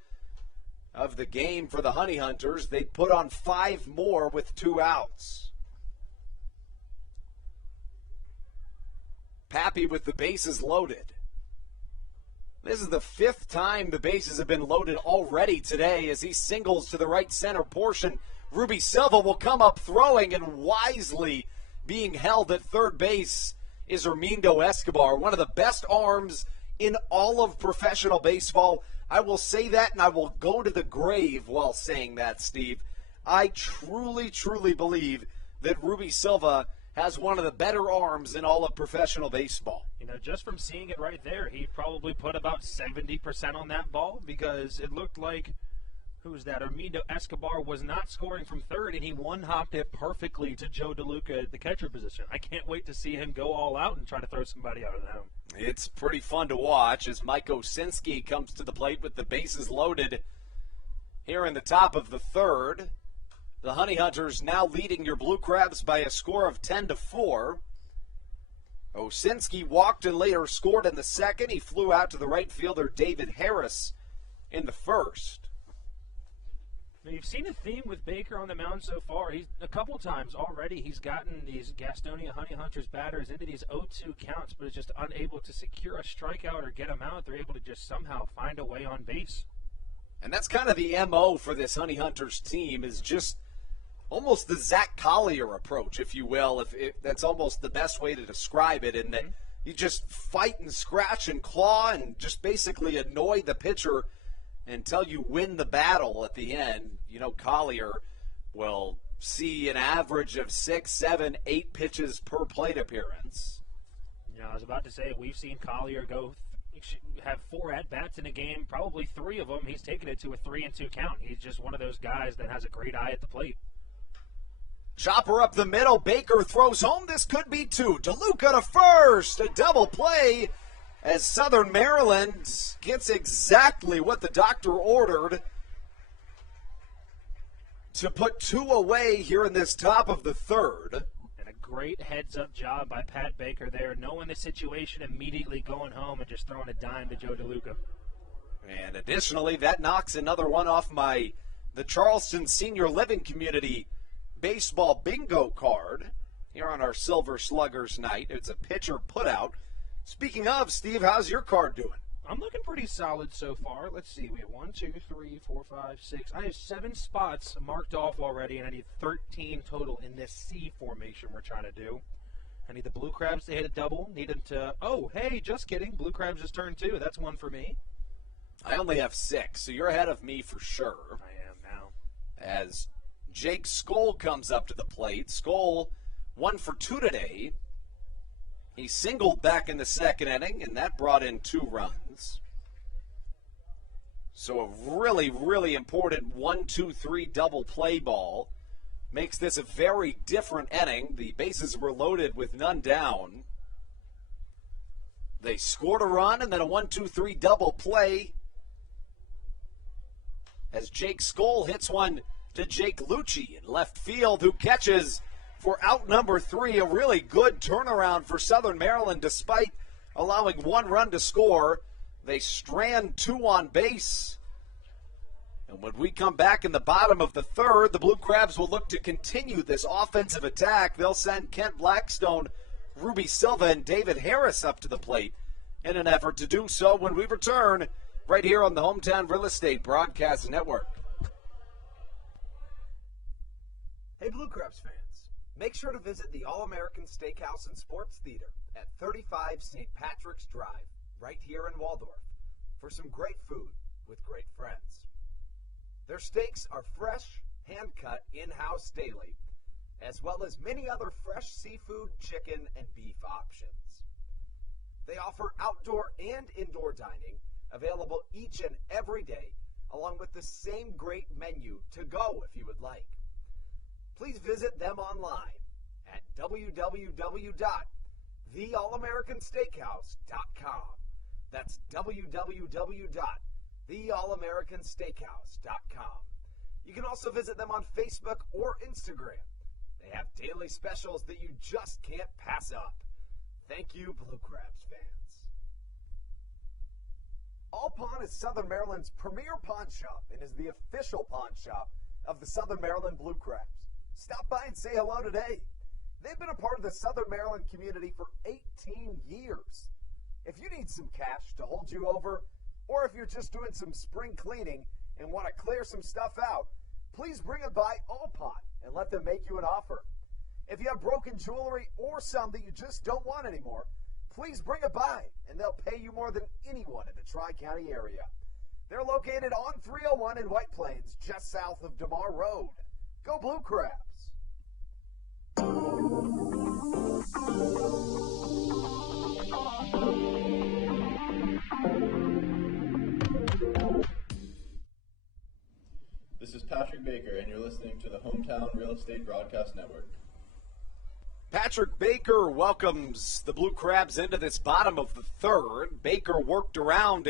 of the game for the Honey Hunters. They put on 5 more with 2 outs. Pappy with the bases loaded. This is the 5th time the bases have been loaded already today as he singles to the right center portion. Ruby Silva will come up throwing, and wisely being held at third base is Hermindo Escobar, one of the best arms in all of professional baseball. I will say that, and I will go to the grave while saying that, Steve. I truly, truly believe that Ruby Silva has one of the better arms in all of professional baseball. You know, just from seeing it right there, he probably put about 70% on that ball, because it looked like, who's that? Hermindo Escobar was not scoring from third, and he one-hopped it perfectly to Joe DeLuca at the catcher position. I can't wait to see him go all out and try to throw somebody out of the home. It's pretty fun to watch as Mike Osinski comes to the plate with the bases loaded here in the top of the third. The Honey Hunters now leading your Blue Crabs by a score of 10-4. Osinski walked and later scored in the second. He flew out to the right fielder David Harris in the first. You've seen a theme with Baker on the mound so far. He's a couple times already. He's gotten these Gastonia Honey Hunters batters into these 0-2 counts, but is just unable to secure a strikeout or get them out. They're able to just somehow find a way on base. And that's kind of the MO for this Honey Hunters team, is just almost the Zach Collier approach, if you will. If that's almost the best way to describe it, in that you just fight and scratch and claw and just basically annoy the pitcher until you win the battle at the end. You know, Collier will see an average of 6, 7, 8 pitches per plate appearance. Yeah, I was about to say, we've seen Collier have 4 at-bats in a game, probably 3 of them. He's taken it to a 3-2 count. He's just one of those guys that has a great eye at the plate. Chopper up the middle. Baker throws home. This could be 2. DeLuca to first. A double play as Southern Maryland gets exactly what the doctor ordered to put 2 away here in this top of the third. And a great heads-up job by Pat Baker there, knowing the situation, immediately going home and just throwing a dime to Joe DeLuca. And additionally, that knocks another one off the Charleston Senior Living Community baseball bingo card here on our Silver Sluggers night. It's a pitcher putout. Speaking of, Steve, how's your card doing? I'm looking pretty solid so far. Let's see. We have 1, 2, 3, 4, 5, 6. I have 7 spots marked off already, and I need 13 total in this C formation we're trying to do. I need the Blue Crabs to hit a double. Need them to, oh, hey, just kidding. Blue Crabs just turned 2. That's 1 for me. I only have 6, so you're ahead of me for sure. I am now. As Jake Skoll comes up to the plate. Skoll 1 for 2 today. He singled back in the second inning, and that brought in 2 runs. So a really, really important 1-2-3 double play ball makes this a very different inning. The bases were loaded with none down. They scored a run and then a 1-2-3 double play as Jake Skoll hits one to Jake Lucci in left field, who catches for out number 3. A really good turnaround for Southern Maryland despite allowing 1 run to score. They strand 2 on base. And when we come back in the bottom of the 3rd, the Blue Crabs will look to continue this offensive attack. They'll send Kent Blackstone, Ruby Silva, and David Harris up to the plate in an effort to do so when we return right here on the Hometown Real Estate Broadcast Network. Hey, Blue Crabs fans, make sure to visit the All-American Steakhouse and Sports Theater at 35 St. Patrick's Drive, right here in Waldorf, for some great food with great friends. Their steaks are fresh, hand-cut, in-house daily, as well as many other fresh seafood, chicken, and beef options. They offer outdoor and indoor dining, available each and every day, along with the same great menu to go if you would like. Please visit them online at www.theallamericansteakhouse.com. That's www.theallamericansteakhouse.com. You can also visit them on Facebook or Instagram. They have daily specials that you just can't pass up. Thank you, Blue Crabs fans. All Pawn is Southern Maryland's premier pawn shop and is the official pawn shop of the Southern Maryland Blue Crabs. Stop by and say hello today. They've been a part of the Southern Maryland community for 18 years. If you need some cash to hold you over, or if you're just doing some spring cleaning and want to clear some stuff out, please bring it by All Pawn and let them make you an offer. If you have broken jewelry or some that you just don't want anymore, please bring it by and they'll pay you more than anyone in the Tri-County area. They're located on 301 in White Plains, just south of DeMar Road. Go Blue Crabs! This is Patrick Baker, and you're listening to the Hometown Real Estate Broadcast Network. Patrick Baker welcomes the Blue Crabs into this bottom of the 3rd. Baker worked around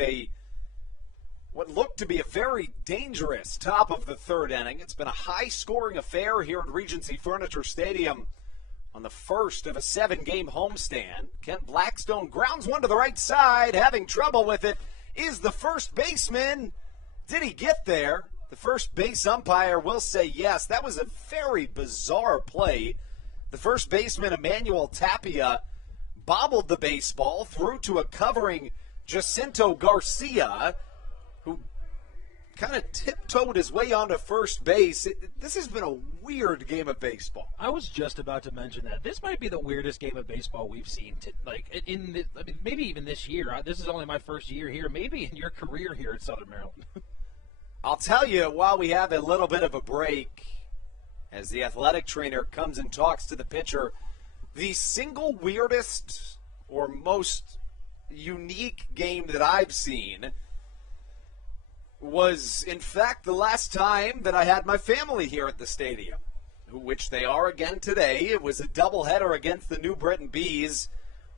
what looked to be a very dangerous top of the 3rd inning. It's been a high-scoring affair here at Regency Furniture Stadium on the first of a 7-game homestand. Kent Blackstone grounds one to the right side. Having trouble with it is the first baseman. Did he get there? The first base umpire will say yes. That was a very bizarre play. The first baseman, Emmanuel Tapia, bobbled the baseball through to a covering Jacinto Garcia, who kind of tiptoed his way onto first base. This has been a weird game of baseball. I was just about to mention that. This might be the weirdest game of baseball we've seen, maybe even this year. This is only my first year here, maybe in your career here at Southern Maryland. I'll tell you, while we have a little bit of a break, as the athletic trainer comes and talks to the pitcher, the single weirdest or most unique game that I've seen was, in fact, the last time that I had my family here at the stadium, which they are again today. It was a doubleheader against the New Britain Bees,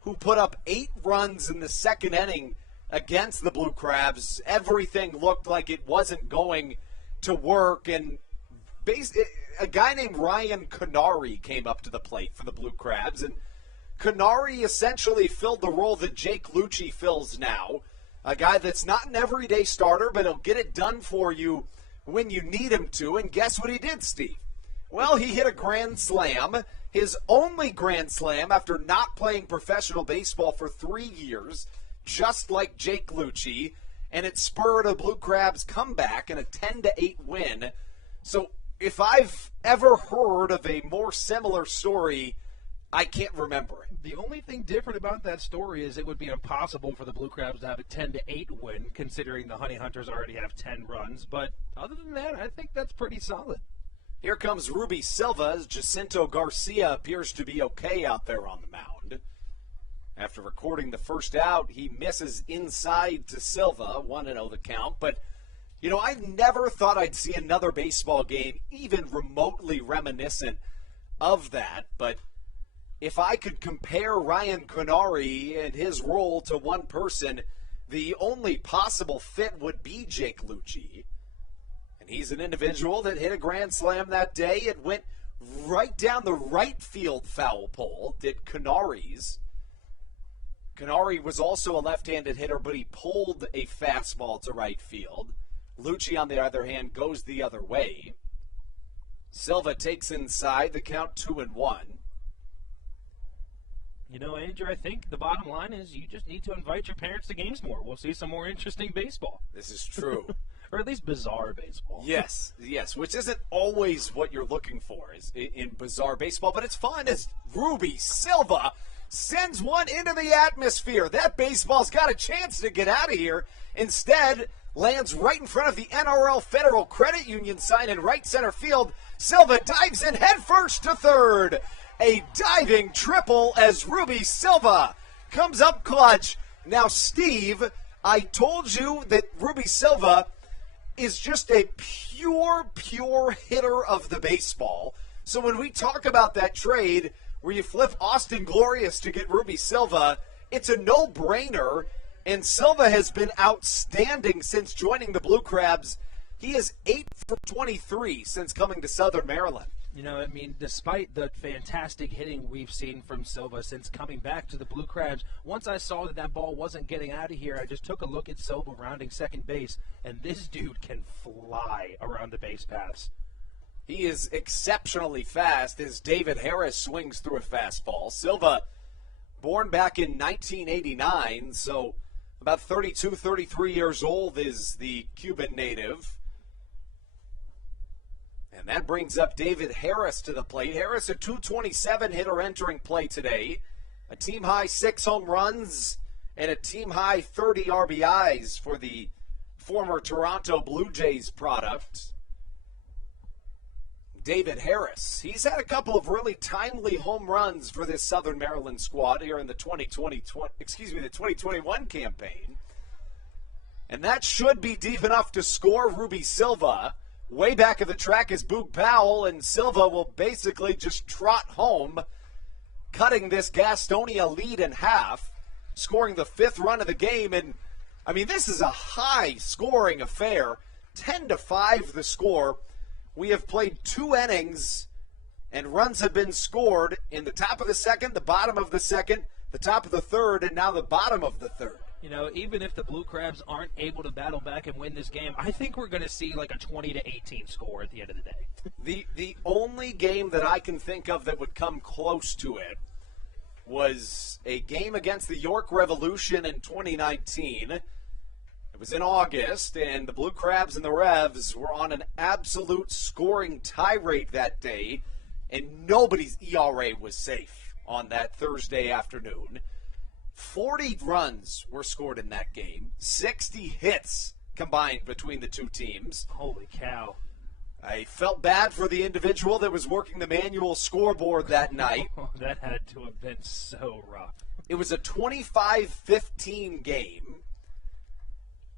who put up 8 runs in the 2nd inning against the Blue Crabs. Everything looked like it wasn't going to work, and a guy named Ryan Canary came up to the plate for the Blue Crabs, and Canary essentially filled the role that Jake Lucci fills now. A guy that's not an everyday starter, but he'll get it done for you when you need him to. And guess what he did, Steve? Well, he hit a grand slam, his only grand slam after not playing professional baseball for 3 years, just like Jake Lucci, and it spurred a Blue Crabs comeback and a 10-8 win. So if I've ever heard of a more similar story, I can't remember it. The only thing different about that story is it would be impossible for the Blue Crabs to have a 10-8 win, considering the Honey Hunters already have 10 runs. But other than that, I think that's pretty solid. Here comes Ruby Silva as Jacinto Garcia appears to be okay out there on the mound. After recording the first out, he misses inside to Silva, 1-0 the count. But, I never thought I'd see another baseball game even remotely reminiscent of that. But if I could compare Ryan Canary and his role to one person, the only possible fit would be Jake Lucci. And He's an individual that hit a grand slam that day. It went right down the right field foul pole, did Canari's. Canary was also a left-handed hitter, but he pulled a fastball to right field. Lucci, on the other hand, goes the other way. Silva takes inside, the count 2-1. You know, Andrew, I think the bottom line is you just need to invite your parents to games more. We'll see some more interesting baseball. This is true. Or at least bizarre baseball. Yes, which isn't always what you're looking for is in bizarre baseball, but it's fun as Ruby Silva sends one into the atmosphere. That baseball's got a chance to get out of here. Instead, lands right in front of the NRL Federal Credit Union sign in right center field. Silva dives in headfirst to third. A diving triple as Ruby Silva comes up clutch. Now, Steve, I told you that Ruby Silva is just a pure hitter of the baseball. So when we talk about that trade where you flip Austin Glorious to get Ruby Silva, it's a no-brainer, and Silva has been outstanding since joining the Blue Crabs. He is 8 for 23 since coming to Southern Maryland. You know, I mean, despite the fantastic hitting we've seen from Silva since coming back to the Blue Crabs, once I saw that ball wasn't getting out of here, I just took a look at Silva rounding second base, and this dude can fly around the base paths. He is exceptionally fast as David Harris swings through a fastball. Silva, born back in 1989, so about 32, 33 years old is the Cuban native. And that brings up David Harris to the plate. Harris, a .227 hitter entering play today. A team-high 6 home runs and a team-high 30 RBIs for the former Toronto Blue Jays product. David Harris, he's had a couple of really timely home runs for this Southern Maryland squad here in the 2021 campaign. And that should be deep enough to score Ruby Silva. Way back of the track is Boog Powell, and Silva will basically just trot home, cutting this Gastonia lead in half, scoring the 5th run of the game. And, I mean, this is a high-scoring affair. 10-5 the score. We have played 2 innings, and runs have been scored in the top of the second, the bottom of the second, the top of the third, and now the bottom of the third. You know, even if the Blue Crabs aren't able to battle back and win this game, I think we're going to see like a 20-18 score at the end of the day. The only game that I can think of that would come close to it was a game against the York Revolution in 2019. It was in August, and the Blue Crabs and the Revs were on an absolute scoring tirade that day, and nobody's ERA was safe on that Thursday afternoon. 40 runs were scored in that game. 60 hits combined between the two teams. Holy cow. I felt bad for the individual that was working the manual scoreboard that night. That had to have been so rough. It was a 25-15 game.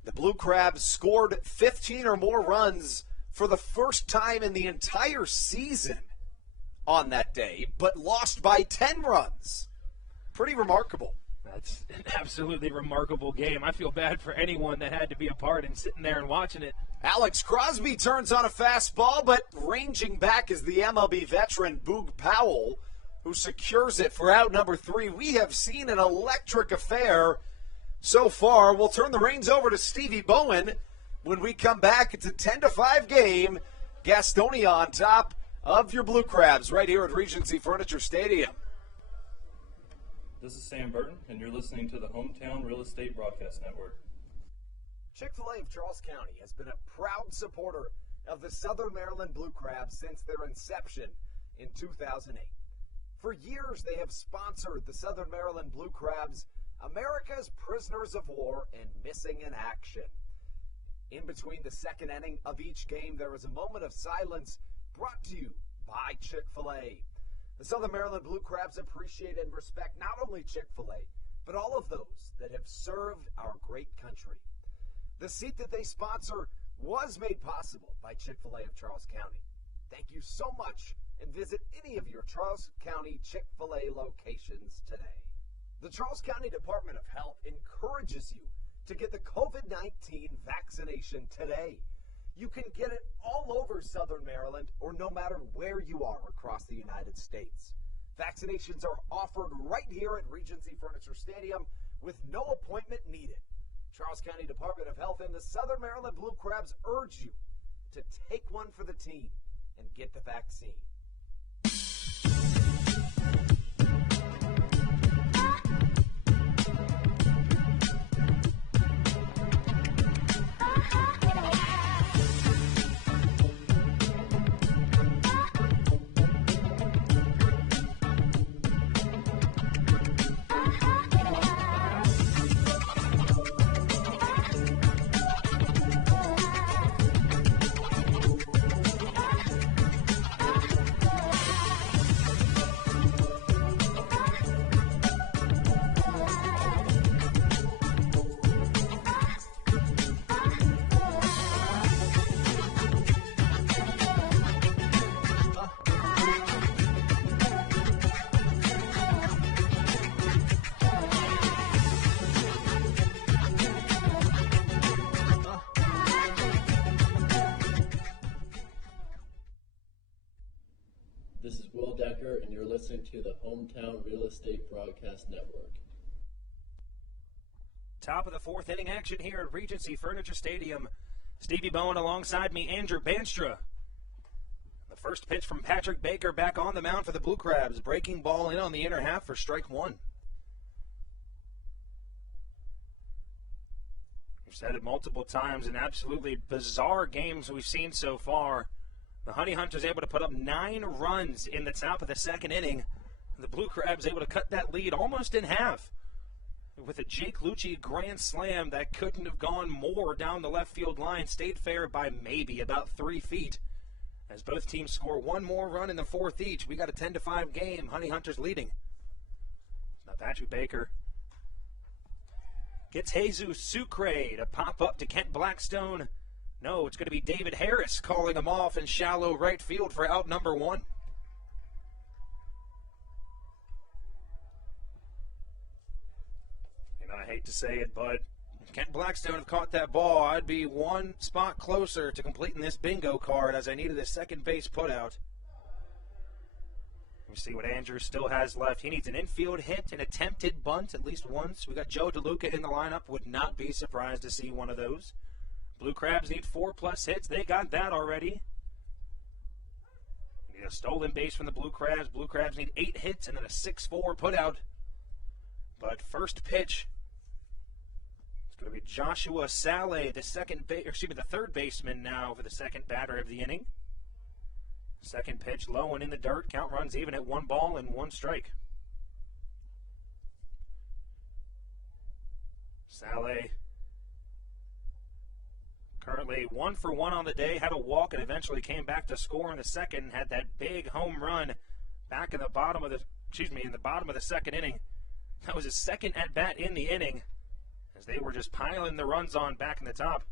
The Blue Crabs scored 15 or more runs for the first time in the entire season on that day, but lost by 10 runs. Pretty remarkable. That's an absolutely remarkable game. I feel bad for anyone that had to be a part and sitting there and watching it. Alex Crosby turns on a fastball, but ranging back is the MLB veteran Boog Powell, who secures it for out number 3. We have seen an electric affair so far. We'll turn the reins over to Stevie Bowen when we come back. It's a 10-5 game. Gastonia on top of your Blue Crabs right here at Regency Furniture Stadium. This is Sam Burton, and you're listening to the Hometown Real Estate Broadcast Network. Chick-fil-A of Charles County has been a proud supporter of the Southern Maryland Blue Crabs since their inception in 2008. For years, they have sponsored the Southern Maryland Blue Crabs, America's prisoners of war and missing in action. In between the second inning of each game, there is a moment of silence brought to you by Chick-fil-A. The Southern Maryland Blue Crabs appreciate and respect not only Chick-fil-A, but all of those that have served our great country. The seat that they sponsor was made possible by Chick-fil-A of Charles County. Thank you so much, and visit any of your Charles County Chick-fil-A locations today. The Charles County Department of Health encourages you to get the COVID-19 vaccination today. You can get it all over Southern Maryland or no matter where you are across the United States. Vaccinations are offered right here at Regency Furniture Stadium with no appointment needed. Charles County Department of Health and the Southern Maryland Blue Crabs urge you to take one for the team and get the vaccine. This is Will Decker, and you're listening to the Hometown Real Estate Broadcast Network. Top of the fourth inning action here at Regency Furniture Stadium. Stevie Bowen alongside me, Andrew Banstra. The first pitch from Patrick Baker back on the mound for the Blue Crabs. Breaking ball in on the inner half for strike one. We've said it multiple times, in absolutely bizarre games we've seen so far. The Honey Hunters able to put up 9 runs in the top of the second inning. The Blue Crabs able to cut that lead almost in half with a Jake Lucci grand slam that couldn't have gone more down the left field line. Stayed fair by maybe about 3 feet. As both teams score one more run in the fourth each, we got a 10-5 game. Honey Hunters leading. Now Patrick Baker gets Jesus Sucre to pop up to Kent Blackstone. No, it's going to be David Harris calling him off in shallow right field for out number one. You know, I hate to say it, but if Kent Blackstone had caught that ball, I'd be one spot closer to completing this bingo card as I needed a second base putout. Let me see what Andrew still has left. He needs an infield hit, an attempted bunt at least once. We got Joe DeLuca in the lineup. Would not be surprised to see one of those. Blue Crabs need 4+ hits. They got that already. Need a stolen base from the Blue Crabs. Blue Crabs need 8 hits and then a 6-4 putout. But first pitch, it's going to be Joshua Saleh, the third baseman now for the second batter of the inning. Second pitch low and in the dirt. Count runs even at 1 ball and 1 strike. Saleh currently 1 for 1 on the day, had a walk and eventually came back to score in the second. Had that big home run back in the bottom of the second inning. That was his second at bat in the inning, as they were just piling the runs on back in the top.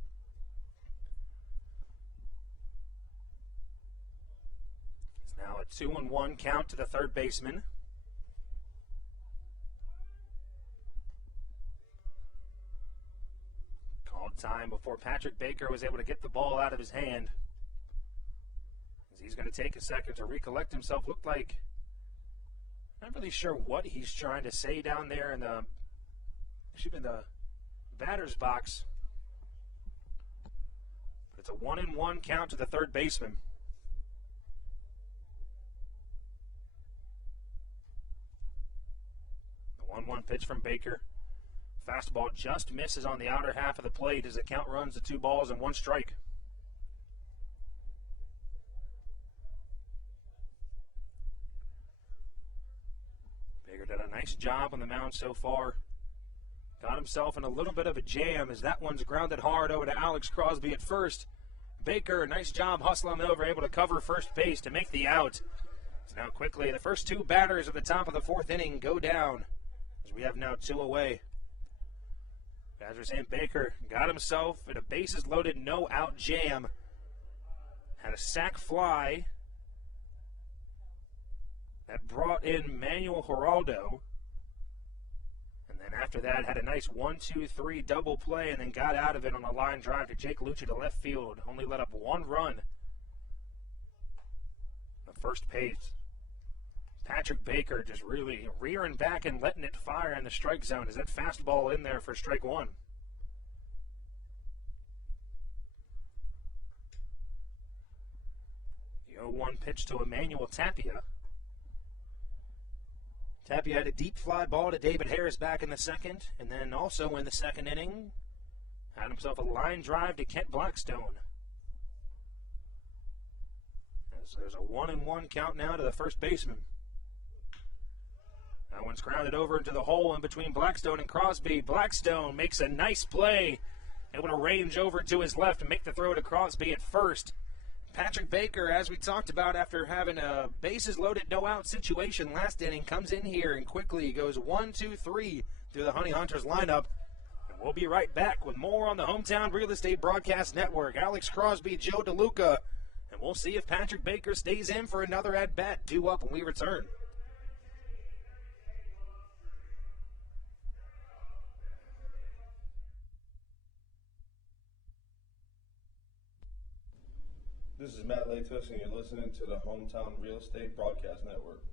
It's now a 2-1 count to the third baseman. Time before Patrick Baker was able to get the ball out of his hand. As he's going to take a second to recollect himself. Looked like, not really sure what he's trying to say down there in the batter's box. But it's a 1-1 count to the third baseman. The 1-1 pitch from Baker. Fastball just misses on the outer half of the plate as the count runs to 2 balls and 1 strike. Baker did a nice job on the mound so far. Got himself in a little bit of a jam as that one's grounded hard over to Alex Crosby at first. Baker, nice job hustling over, able to cover first base to make the out. So now quickly, the first 2 batters at the top of the fourth inning go down as we have now 2 away. As we're saying, Baker got himself in a bases-loaded, no-out jam. Had a sac fly that brought in Manuel Geraldo. And then after that, had a nice 1-2-3 double play, and then got out of it on a line drive to Jake Lucci to left field. Only let up one run. The first pace. Patrick Baker just really rearing back and letting it fire in the strike zone. Is that fastball in there for strike one? The 0-1 pitch to Emmanuel Tapia. Tapia had a deep fly ball to David Harris back in the second, and then also in the second inning, had himself a line drive to Kent Blackstone. As there's a 1-1 count now to the first baseman. That one's grounded over into the hole in between Blackstone and Crosby. Blackstone makes a nice play, able to range over to his left and make the throw to Crosby at first. Patrick Baker, as we talked about, after having a bases-loaded, no-out situation last inning, comes in here and quickly goes 1-2-3 through the Honey Hunters lineup. And we'll be right back with more on the Hometown Real Estate Broadcast Network. Alex Crosby, Joe DeLuca, and we'll see if Patrick Baker stays in for another at-bat due up when we return. This is Matt Latos, and you're listening to the Hometown Real Estate Broadcast Network.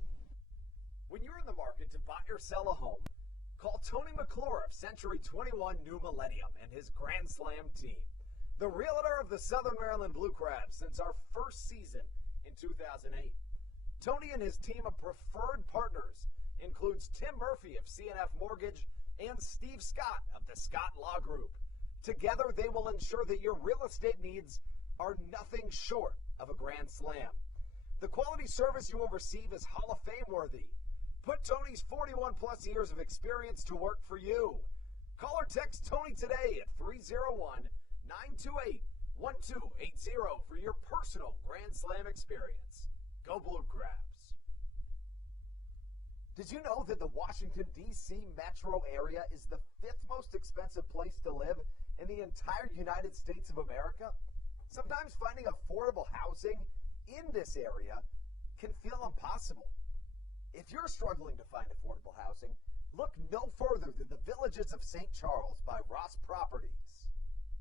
When you're in the market to buy or sell a home, call Tony McClure of Century 21 New Millennium and his Grand Slam team, the realtor of the Southern Maryland Blue Crabs since our first season in 2008. Tony and his team of preferred partners includes Tim Murphy of CNF Mortgage and Steve Scott of the Scott Law Group. Together, they will ensure that your real estate needs are nothing short of a grand slam. The quality service you will receive is Hall of Fame worthy. Put Tony's 41 plus years of experience to work for you. Call or text Tony today at 301-928-1280 for your personal grand slam experience. Go Blue Crabs. Did you know that the Washington, D.C. metro area is the 5th most expensive place to live in the entire United States of America? Sometimes finding affordable housing in this area can feel impossible. If you're struggling to find affordable housing, look no further than the Villages of St. Charles by Ross Properties.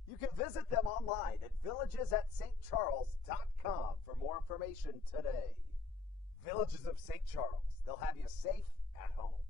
You can visit them online at villagesatstcharles.com for more information today. Villages of St. Charles. They'll have you safe at home.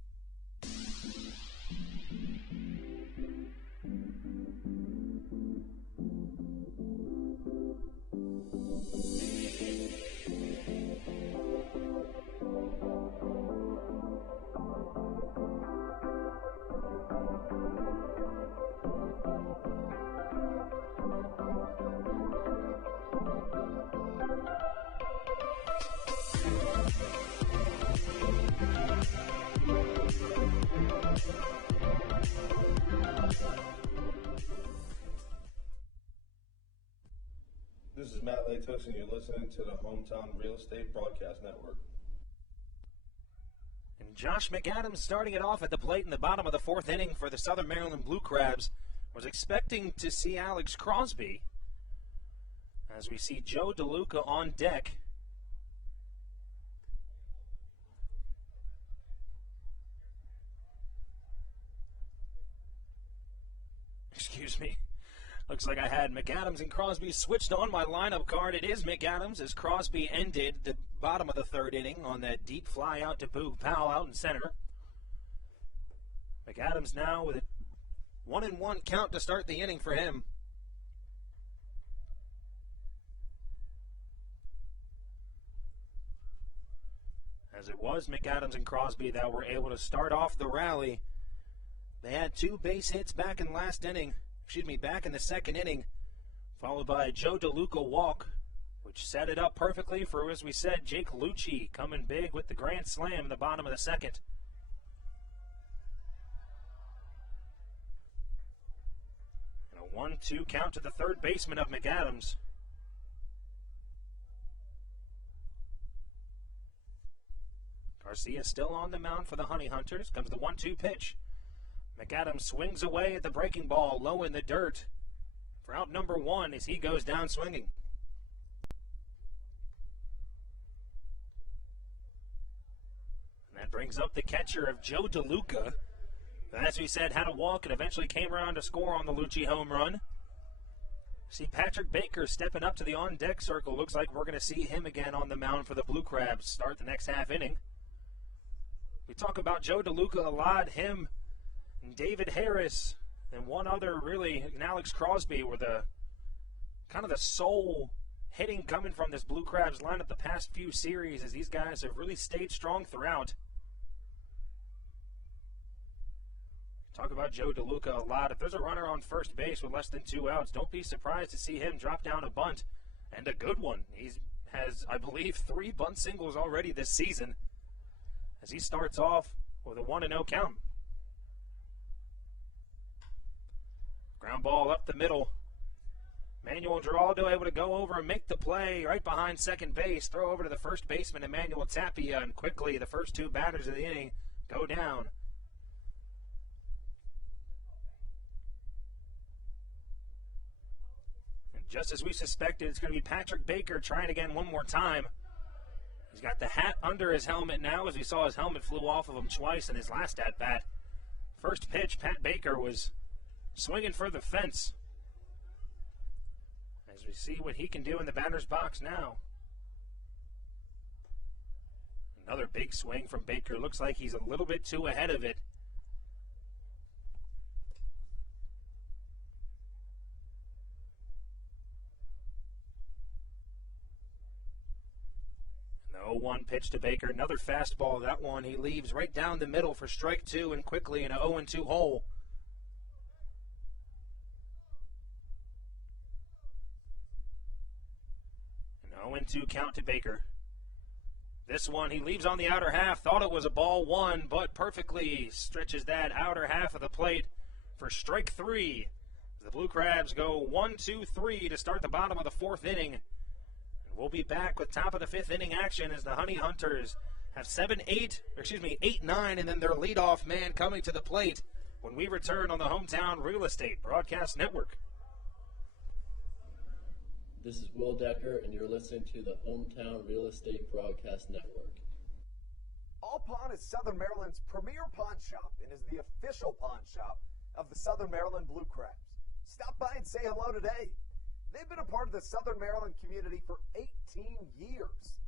This is Matt Latos, and you're listening to the Hometown Real Estate Broadcast Network. And Josh McAdams starting it off at the plate in the bottom of the 4th inning for the Southern Maryland Blue Crabs. Was expecting to see Alex Crosby as we see Joe DeLuca on deck. Excuse me. Looks like I had McAdams and Crosby switched on my lineup card. It is McAdams as Crosby ended the bottom of the 3rd inning on that deep fly out to Boog Powell out in center. McAdams now with a 1-1 count to start the inning for him. As it was McAdams and Crosby that were able to start off the rally. They had 2 base hits back in back in the 2nd inning, followed by a Joe DeLuca walk, which set it up perfectly for, as we said, Jake Lucci coming big with the grand slam in the bottom of the 2nd. And a 1-2 count to the 3rd baseman of McAdams. Garcia still on the mound for the Honey Hunters. Comes the 1-2 pitch. McAdams swings away at the breaking ball, low in the dirt for out number 1 as he goes down swinging. And that brings up the catcher of Joe DeLuca. But as we said, had a walk and eventually came around to score on the Lucci home run. See Patrick Baker stepping up to the on-deck circle. Looks like we're going to see him again on the mound for the Blue Crabs start the next half inning. We talk about Joe DeLuca a lot. Him and David Harris and one other really, and Alex Crosby were the kind of the sole hitting coming from this Blue Crabs lineup the past few series as these guys have really stayed strong throughout. Talk about Joe DeLuca a lot. If there's a runner on first base with less than 2 outs, don't be surprised to see him drop down a bunt, and a good one. He has, I believe, 3 bunt singles already this season as he starts off with a 1-0 count. Ground ball up the middle. Manuel Giraldo able to go over and make the play right behind second base. Throw over to the first baseman, Emmanuel Tapia, and quickly the first 2 batters of the inning go down. Just as we suspected, it's going to be Patrick Baker trying again one more time. He's got the hat under his helmet now, as we saw his helmet flew off of him twice in his last at-bat. First pitch, Pat Baker was swinging for the fence. As we see what he can do in the batter's box now. Another big swing from Baker. Looks like he's a little bit too ahead of it. The 0-1 pitch to Baker. Another fastball. That one he leaves right down the middle for strike 2 and quickly in an 0-2 hole. An 0-2 count to Baker. This one he leaves on the outer half. Thought it was a ball 1, but perfectly stretches that outer half of the plate for strike 3. The Blue Crabs go 1-2-3 to start the bottom of the 4th inning. We'll be back with top of the 5th inning action as the Honey Hunters have 8-9, and then their leadoff man coming to the plate when we return on the Hometown Real Estate Broadcast Network. This is Will Decker, and you're listening to the Hometown Real Estate Broadcast Network. All Pawn is Southern Maryland's premier pawn shop and is the official pawn shop of the Southern Maryland Blue Crabs. Stop by and say hello today. They've been a part of the Southern Maryland community for 18 years.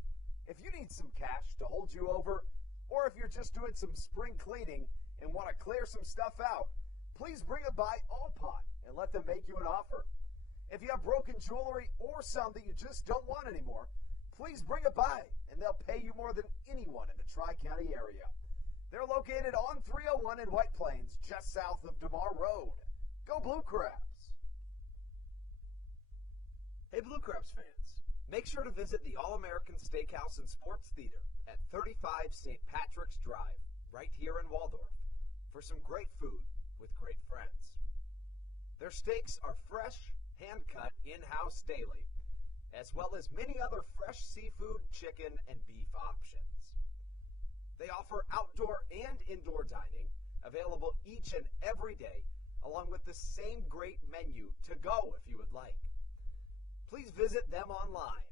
If you need some cash to hold you over, or if you're just doing some spring cleaning and want to clear some stuff out, please bring it by All Pawn and let them make you an offer. If you have broken jewelry or some that you just don't want anymore, please bring it by and they'll pay you more than anyone in the Tri-County area. They're located on 301 in White Plains, just south of DeMar Road. Go Blue Crabs! Hey Blue Crabs fans, make sure to visit the All-American Steakhouse and Sports Theater at 35 St. Patrick's Drive, right here in Waldorf, for some great food with great friends. Their steaks are fresh, hand-cut, in-house daily, as well as many other fresh seafood, chicken, and beef options. They offer outdoor and indoor dining, available each and every day, along with the same great menu to go if you would like. Please visit them online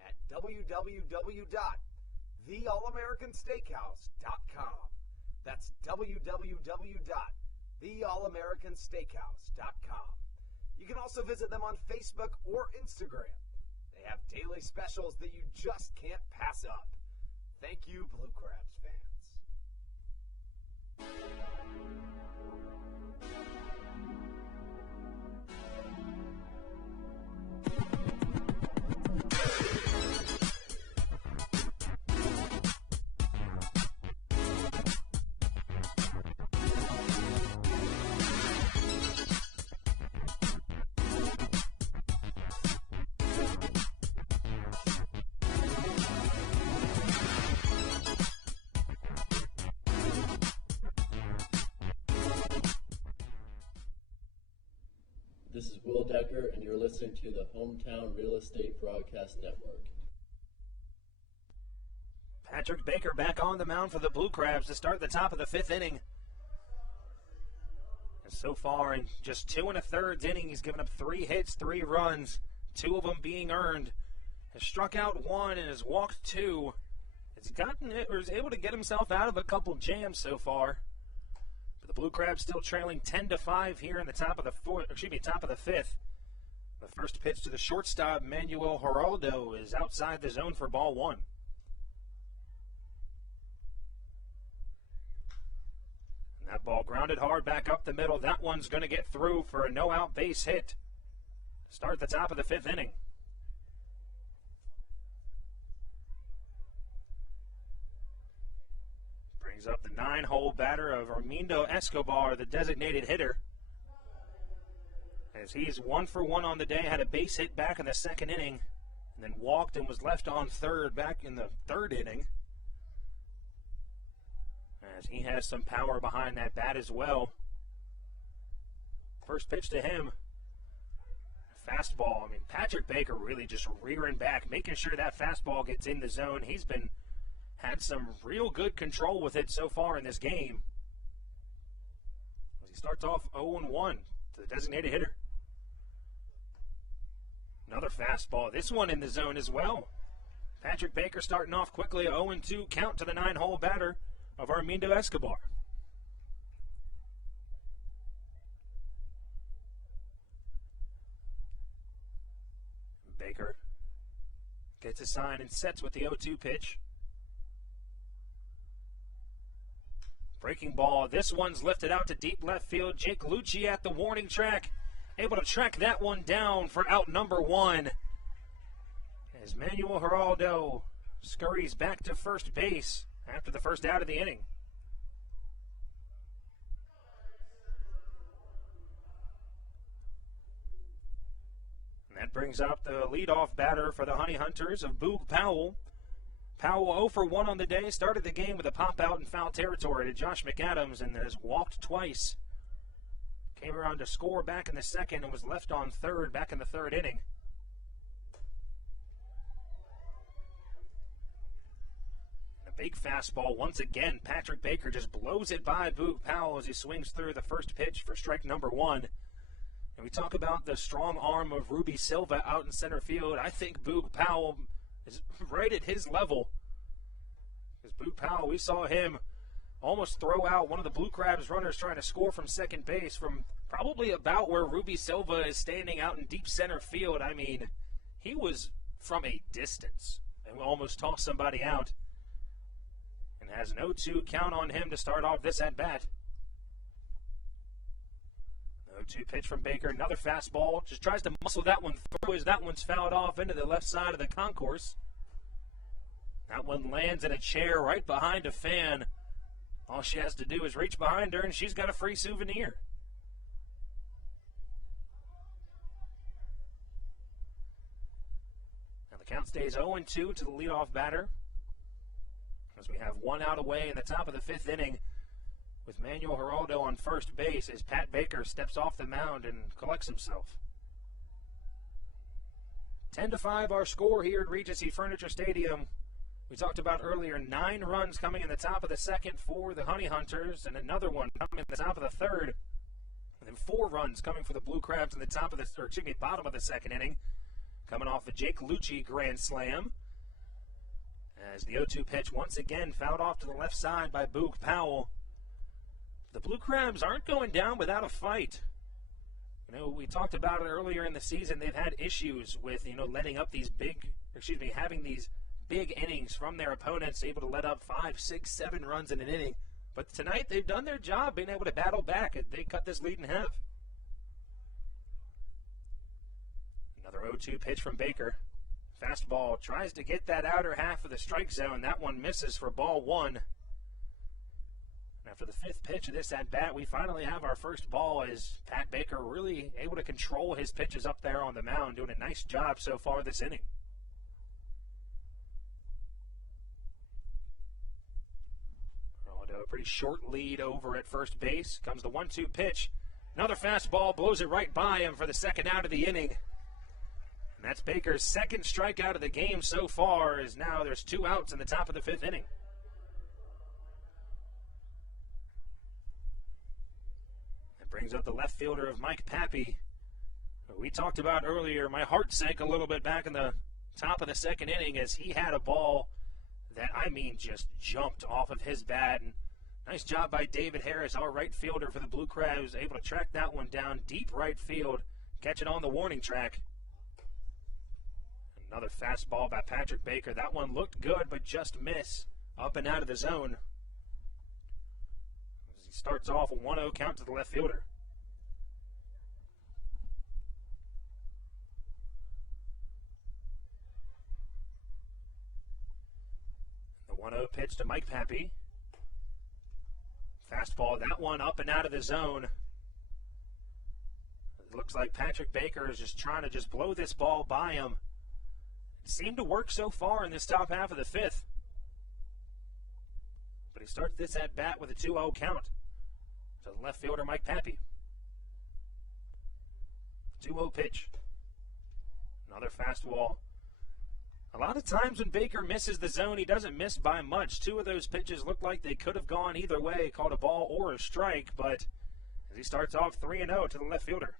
at www.theallamericansteakhouse.com. That's www.theallamericansteakhouse.com. You can also visit them on Facebook or Instagram. They have daily specials that you just can't pass up. Thank you, Blue Crabs fans. This is Will Decker, and you're listening to the Hometown Real Estate Broadcast Network. Patrick Baker back on the mound for the Blue Crabs to start the top of the 5th inning. And so far, in just 2 1/3 innings, he's given up 3 hits, 3 runs, 2 of them being earned. Has struck out 1 and has walked 2. Has gotten it, or is able to get himself out of a couple jams so far. But the Blue Crabs still trailing 10-5 here in the top of the fifth. The first pitch to the shortstop, Manuel Geraldo, is outside the zone for ball one. And that ball grounded hard back up the middle. That one's going to get through for a no-out base hit to start the top of the fifth inning. Brings up the 9-hole batter of Armindo Escobar, the designated hitter. As he's 1 for 1 on the day, had a base hit back in the second inning, and then walked and was left on third back in the third inning. As he has some power behind that bat as well. First pitch to him. Fastball. I mean, Patrick Baker really just rearing back, making sure that fastball gets in the zone. He's had some real good control with it so far in this game. As he starts off 0-1 to the designated hitter. Another fastball. This one in the zone as well. Patrick Baker starting off quickly. 0-2 count to the 9-hole batter of Armindo Escobar. Baker gets a sign and sets with the 0-2 pitch. Breaking ball. This one's lifted out to deep left field. Jake Lucci at the warning track, able to track that one down for out number one. As Manuel Geraldo scurries back to first base after the first out of the inning. And that brings up the leadoff batter for the Honey Hunters of Boog Powell. Powell 0 for 1 on the day, started the game with a pop out in foul territory to Josh McAdams and has walked twice. Came around to score back in the second and was left on third back in the third inning. A big fastball once again. Patrick Baker just blows it by Boog Powell as he swings through the first pitch for strike number one. And we talk about the strong arm of Ruby Silva out in center field. I think Boog Powell is right at his level. Because Boog Powell, we saw him almost throw out one of the Blue Crabs runners trying to score from second base from probably about where Ruby Silva is standing out in deep center field. I mean, he was from a distance and almost tossed somebody out. And has an 0-2 count on him to start off this at-bat. 0-2 pitch from Baker, another fastball. Just tries to muscle that one through as that one's fouled off into the left side of the concourse. That one lands in a chair right behind a fan. All she has to do is reach behind her and she's got a free souvenir. Now the count stays 0-2 to the leadoff batter. As we have one out away in the top of the fifth inning, with Manuel Geraldo on first base as Pat Baker steps off the mound and collects himself. 10-5 our score here at Regency Furniture Stadium. We talked about earlier 9 runs coming in the top of the second for the Honey Hunters, and another one coming in the top of the third. And then 4 runs coming for the Blue Crabs in the bottom of the second inning, coming off the Jake Lucci grand slam. As the 0-2 pitch once again fouled off to the left side by Boog Powell. The Blue Crabs aren't going down without a fight. You know, we talked about it earlier in the season. They've had issues with, letting up having these big innings from their opponents, able to let up 5, 6, 7 runs in an inning. But tonight they've done their job being able to battle back, and they cut this lead in half. Another 0-2 pitch from Baker. Fastball tries to get that outer half of the strike zone. That one misses for ball one. And after the 5th pitch of this at-bat, we finally have our first ball as Pat Baker really able to control his pitches up there on the mound, doing a nice job so far this inning. A pretty short lead over at first base. Comes the 1-2 pitch. Another fastball blows it right by him for the second out of the inning. And that's Baker's second strikeout of the game so far, as now there's 2 outs in the top of the 5th inning. That brings up the left fielder of Mike Pappy. We talked about earlier, my heart sank a little bit back in the top of the second inning as he had a ball that, just jumped off of his bat. And Nice job by David Harris, our right fielder for the Blue Crabs, able to track that one down deep right field, catch it on the warning track. Another fastball by Patrick Baker. That one looked good, but just miss up and out of the zone. As he starts off a 1-0 count to the left fielder. The 1-0 pitch to Mike Pappy. Fastball, that one up and out of the zone. It looks like Patrick Baker is just trying to blow this ball by him. It seemed to work so far in this top half of the fifth. But he starts this at bat with a 2-0 count to the left fielder Mike Pappy. 2-0 pitch. Another fastball. A lot of times when Baker misses the zone, he doesn't miss by much. Two of those pitches looked like they could have gone either way, called a ball or a strike, but as he starts off 3-0 to the left fielder.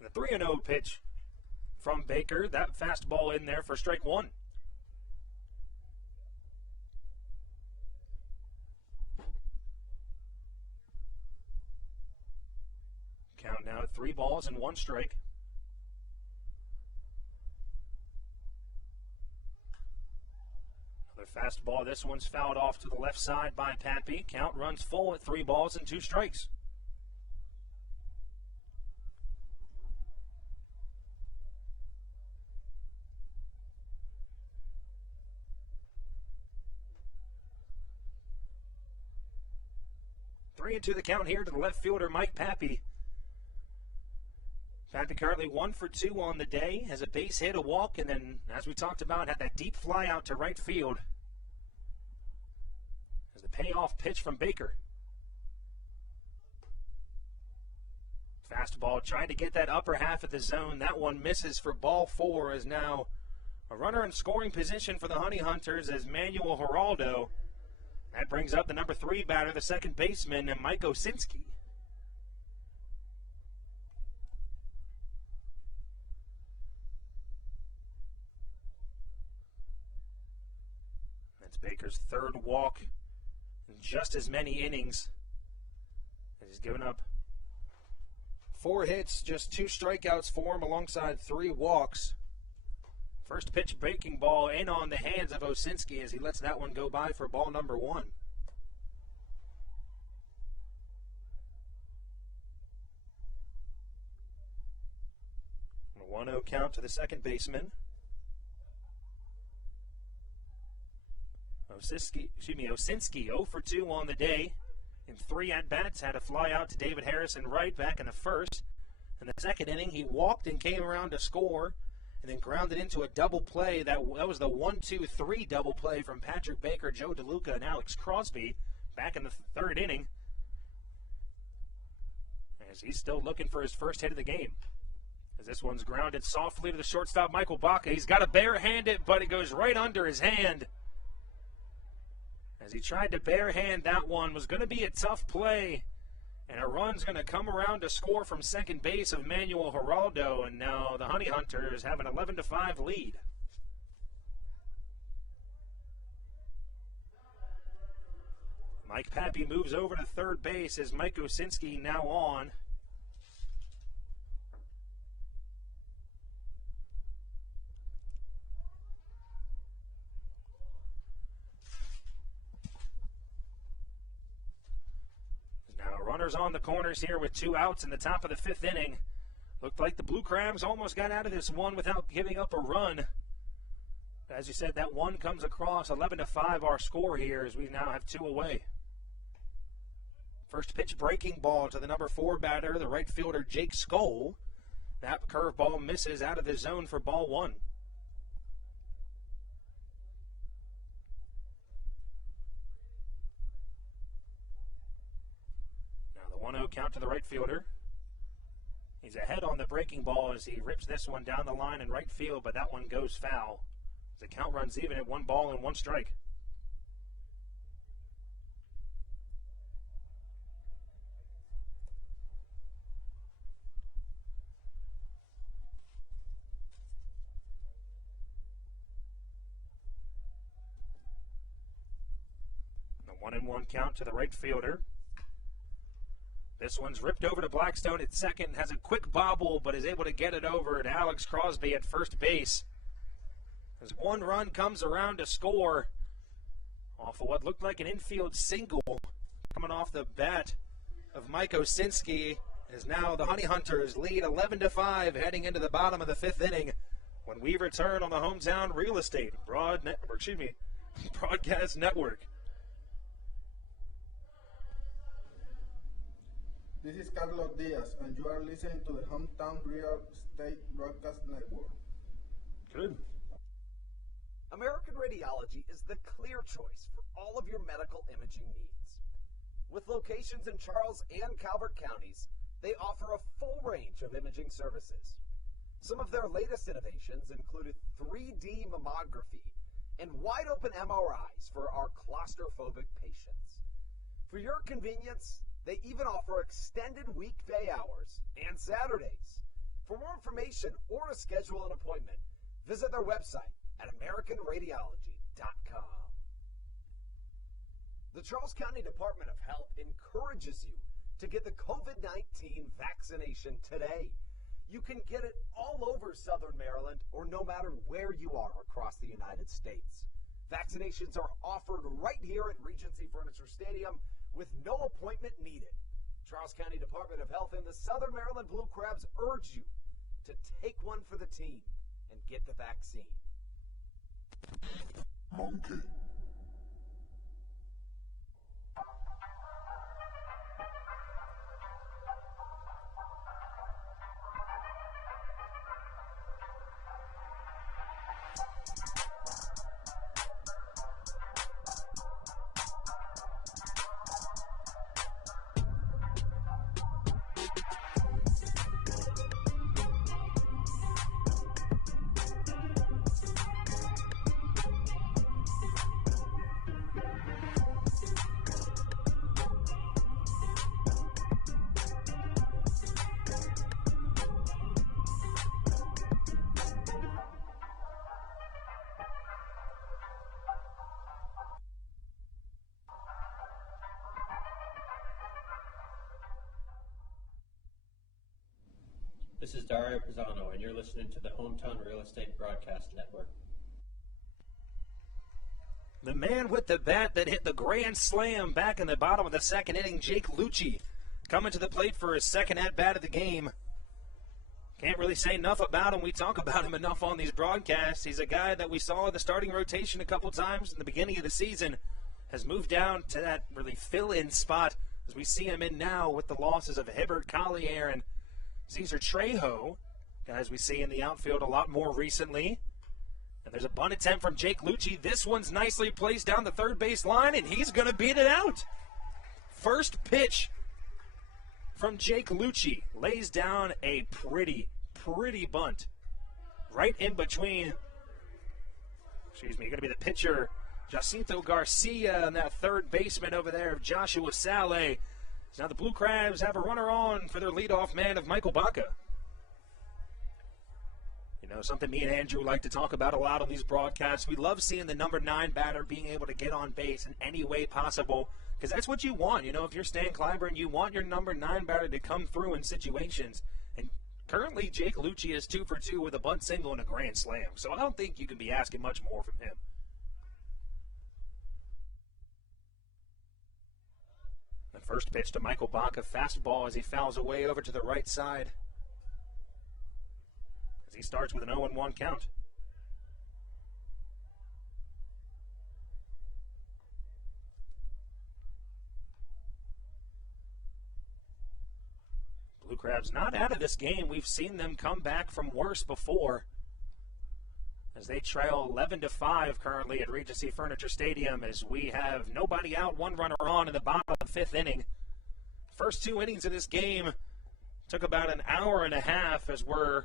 The 3-0 pitch from Baker, that fastball in there for strike one. Count now at 3 balls and 1 strike. Another fastball. This one's fouled off to the left side by Pappy. Count runs full at 3 balls and 2 strikes. Three into the count here to the left fielder, Mike Pappy. Pappy currently 1 for 2 on the day, has a base hit, a walk, and then, as we talked about, had that deep fly out to right field. As the payoff pitch from Baker. Fastball, trying to get that upper half of the zone. That one misses for ball 4, as now a runner in scoring position for the Honey Hunters as Manuel Geraldo. That brings up the number 3 batter, the second baseman, Mike Osinski. That's Baker's 3rd walk in just as many innings. And he's given up 4 hits, just 2 strikeouts for him alongside 3 walks. First pitch breaking ball in on the hands of Osinski as he lets that one go by for ball number 1. A 1-0 count to the second baseman. Osinski 0 for 2 on the day. In 3 at-bats, had a fly out to David Harrison right back in the first. In the second inning, he walked and came around to score, and then grounded into a double play. That was the 1-2-3 double play from Patrick Baker, Joe DeLuca, and Alex Crosby back in the 3rd inning. As he's still looking for his first hit of the game. As this one's grounded softly to the shortstop, Michael Baca. He's got to barehand it, but it goes right under his hand. As he tried to barehand that one, was going to be a tough play. And a run's going to come around to score from second base of Manuel Geraldo. And now the Honey Hunters have an 11-5 lead. Mike Pappy moves over to third base as Mike Osinski now on. Runners on the corners here with 2 outs in the top of the 5th inning. Looked like the Blue Crabs almost got out of this one without giving up a run. As you said, that one comes across. 11-5 our score here as we now have 2 away. First pitch breaking ball to the number 4 batter, the right fielder Jake Skoll. That curveball misses out of the zone for ball 1. The 1-0 count to the right fielder. He's ahead on the breaking ball as he rips this one down the line in right field, but that one goes foul. The count runs even at 1 ball and 1 strike. 1-1 count to the right fielder. This one's ripped over to Blackstone at second, has a quick bobble, but is able to get it over to Alex Crosby at first base. As one run comes around to score off of what looked like an infield single coming off the bat of Mike Osinski, as now the Honey Hunters lead 11-5 heading into the bottom of the fifth inning when we return on the Hometown Real Estate Broadcast Network. This is Carlos Diaz, and you are listening to the Hometown Real Estate Broadcast Network. Good. American Radiology is the clear choice for all of your medical imaging needs. With locations in Charles and Calvert counties, they offer a full range of imaging services. Some of their latest innovations included 3D mammography and wide-open MRIs for our claustrophobic patients. For your convenience, they even offer extended weekday hours and Saturdays. For more information or to schedule an appointment, visit their website at AmericanRadiology.com. The Charles County Department of Health encourages you to get the COVID-19 vaccination today. You can get it all over Southern Maryland or no matter where you are across the United States. Vaccinations are offered right here at Regency Furniture Stadium with no appointment needed. Charles County Department of Health and the Southern Maryland Blue Crabs urge you to take one for the team and get the vaccine. Monkey. This is Dario Pisano, and you're listening to the Hometown Real Estate Broadcast Network. The man with the bat that hit the grand slam back in the bottom of the second inning, Jake Lucci, coming to the plate for his second at-bat of the game. Can't really say enough about him. We talk about him enough on these broadcasts. He's a guy that we saw in the starting rotation a couple times in the beginning of the season. Has moved down to that really fill-in spot as we see him in now with the losses of Hibbert, Collier, and Cesar Trejo, guys we see in the outfield a lot more recently. And there's a bunt attempt from Jake Lucci. This one's nicely placed down the third base line, and he's going to beat it out. First pitch from Jake Lucci lays down a pretty bunt right in between, going to be the pitcher, Jacinto Garcia, and that third baseman over there of Joshua Saleh. So now the Blue Crabs have a runner on for their leadoff man of Michael Baca. You know, something me and Andrew like to talk about a lot on these broadcasts. We love seeing the number 9 batter being able to get on base in any way possible, because that's what you want. You know, if you're Stan Clyburn, you want your number 9 batter to come through in situations. And currently, Jake Lucci is 2 for 2 with a bunt single and a grand slam. So I don't think you can be asking much more from him. The first pitch to Michael Baca, fastball as he fouls away over to the right side. As he starts with an 0-1 count. Blue Crabs not out of this game. We've seen them come back from worse before, as they trail 11-5 currently at Regency Furniture Stadium, as we have nobody out, one runner on in the bottom of the fifth inning. First 2 innings of this game took about an hour and a half, as we're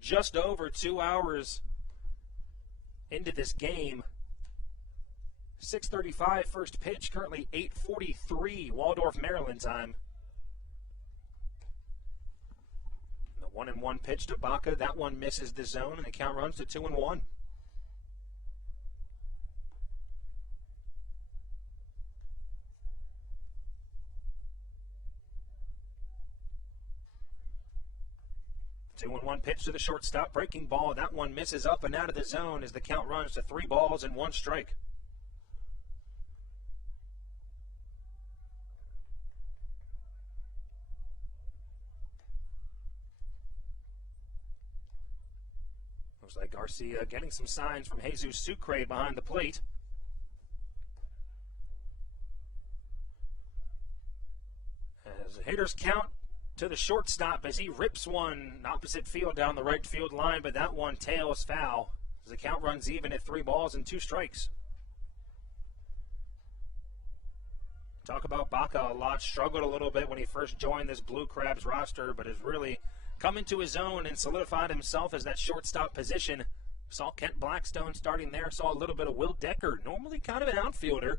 just over 2 hours into this game. 6:35 first pitch, currently 8:43 Waldorf, Maryland time. The 1-1 pitch to Baca, that one misses the zone, and the count runs to 2-1. 2-1 pitch to the shortstop, breaking ball. That one misses up and out of the zone as the count runs to 3 balls and 1 strike. Looks like Garcia getting some signs from Jesus Sucre behind the plate. As the hitters count to the shortstop as he rips one opposite field down the right field line, but that one tails foul as the count runs even at 3 balls and 2 strikes. Talk about Baca a lot. Struggled a little bit when he first joined this Blue Crabs roster, but has really come into his own and solidified himself as that shortstop position. Saw Kent Blackstone starting there. Saw a little bit of Will Decker, normally kind of an outfielder.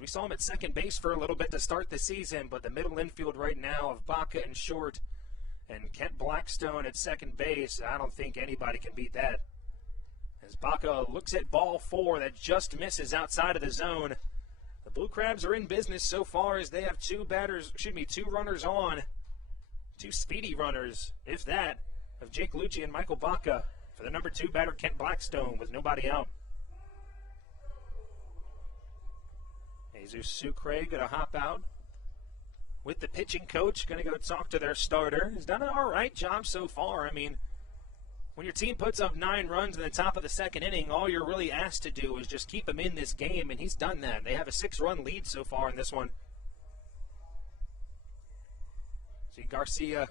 We saw him at second base for a little bit to start the season, but the middle infield right now of Baca and Short and Kent Blackstone at second base, I don't think anybody can beat that. As Baca looks at ball 4 that just misses outside of the zone, the Blue Crabs are in business so far as they have 2 runners on, 2 speedy runners, if that, of Jake Lucci and Michael Baca for the number 2 batter Kent Blackstone with nobody out. Jesus Sucre going to hop out with the pitching coach, going to go talk to their starter. He's done an all right job so far. I mean, when your team puts up 9 runs in the top of the second inning, all you're really asked to do is just keep him in this game, and he's done that. They have a 6-run lead so far in this one. See, Garcia,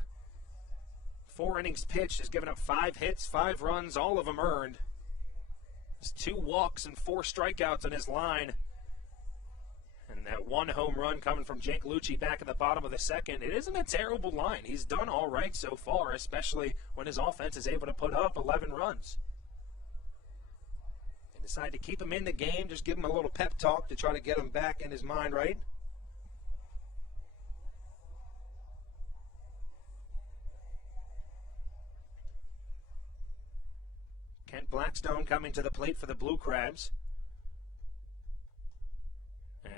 4 innings pitched, has given up 5 hits, 5 runs, all of them earned. There's 2 walks and 4 strikeouts on his line. And that 1 home run coming from Jake Lucci back in the bottom of the second. It isn't a terrible line. He's done all right so far, especially when his offense is able to put up 11 runs. They decide to keep him in the game, just give him a little pep talk to try to get him back in his mind right. Kent Blackstone coming to the plate for the Blue Crabs,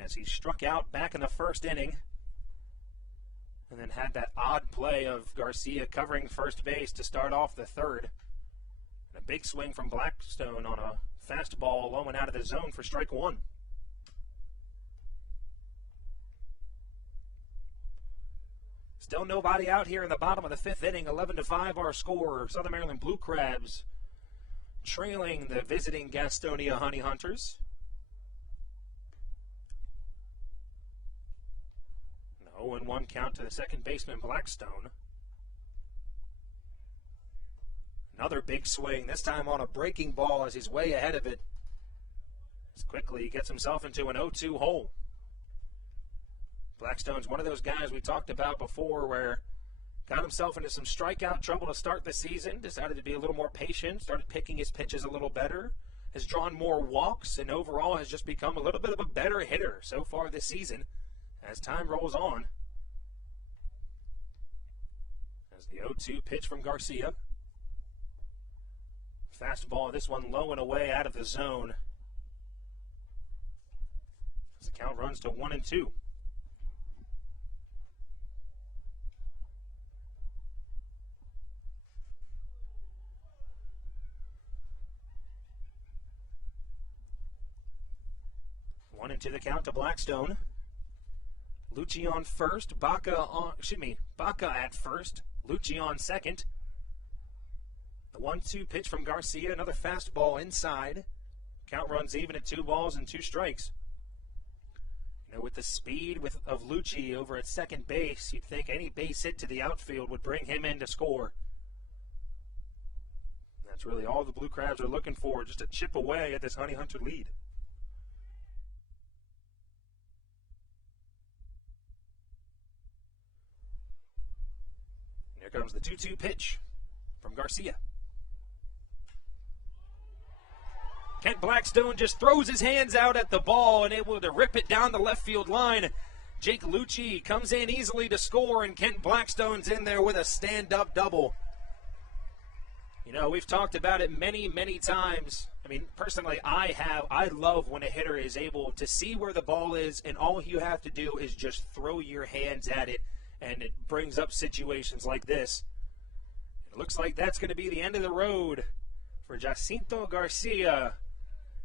as he struck out back in the first inning and then had that odd play of Garcia covering first base to start off the third. And a big swing from Blackstone on a fastball low and out of the zone for strike 1. Still nobody out here in the bottom of the 5th inning. 11-5 our score. Southern Maryland Blue Crabs trailing the visiting Gastonia Honey Hunters. 0-1 count to the second baseman Blackstone. Another big swing, this time on a breaking ball as he's way ahead of it. As quickly he gets himself into an 0-2 hole. Blackstone's one of those guys we talked about before where got himself into some strikeout trouble to start the season, decided to be a little more patient, started picking his pitches a little better, has drawn more walks, and overall has just become a little bit of a better hitter so far this season as time rolls on. As the 0-2 pitch from Garcia. Fastball, this one low and away out of the zone. As the count runs to 1-2. One and 2 the count to Blackstone. Lucci on first, Baca at first, Lucci on second. The 1-2 pitch from Garcia, another fastball inside. Count runs even at 2 balls and 2 strikes. You know, with the speed of Lucci over at second base, you'd think any base hit to the outfield would bring him in to score. That's really all the Blue Crabs are looking for, just to chip away at this Honey Hunter lead. Here comes the 2-2 pitch from Garcia. Kent Blackstone just throws his hands out at the ball and able to rip it down the left field line. Jake Lucci comes in easily to score, and Kent Blackstone's in there with a stand-up double. You know, we've talked about it many, many times. I mean, personally, I love when a hitter is able to see where the ball is, and all you have to do is just throw your hands at it, and it brings up situations like this. It looks like that's going to be the end of the road for Jacinto Garcia.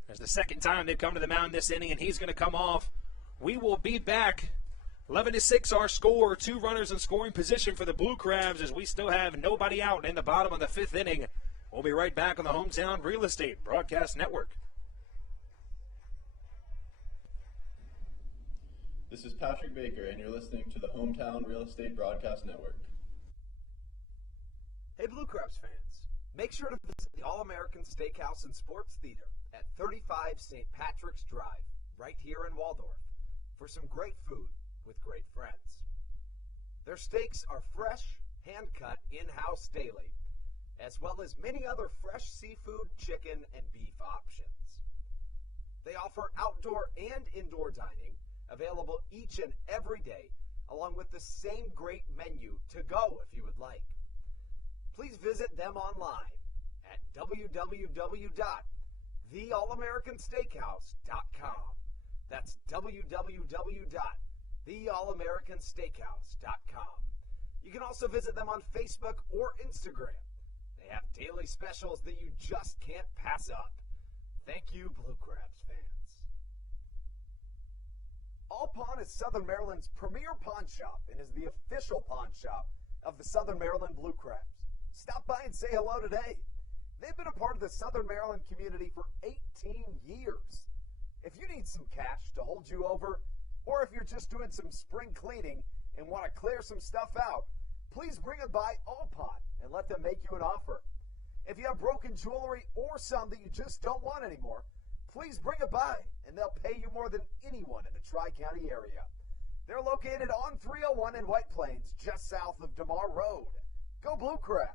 That's the second time they've come to the mound this inning, and he's going to come off. We will be back. 11-6 our score. 2 runners in scoring position for the Blue Crabs as we still have nobody out in the bottom of the 5th inning. We'll be right back on the Hometown Real Estate Broadcast Network. This is Patrick Baker, and you're listening to the Hometown Real Estate Broadcast Network. Hey Blue Crabs fans, make sure to visit the All-American Steakhouse and Sports Theater at 35 St. Patrick's Drive, right here in Waldorf, for some great food with great friends. Their steaks are fresh, hand-cut, in-house daily, as well as many other fresh seafood, chicken, and beef options. They offer outdoor and indoor dining, available each and every day, along with the same great menu to go if you would like. Please visit them online at www.theallamericansteakhouse.com. That's www.theallamericansteakhouse.com. You can also visit them on Facebook or Instagram. They have daily specials that you just can't pass up. Thank you, Blue Crabs fans. All Pawn is Southern Maryland's premier pawn shop and is the official pawn shop of the Southern Maryland Blue Crabs. Stop by and say hello today. They've been a part of the Southern Maryland community for 18 years. If you need some cash to hold you over, or if you're just doing some spring cleaning and want to clear some stuff out, please bring it by All Pawn and let them make you an offer. If you have broken jewelry or some that you just don't want anymore, please bring it by and they'll pay you more than anyone in the Tri-County area. They're located on 301 in White Plains, just south of DeMar Road. Go Blue Crabs!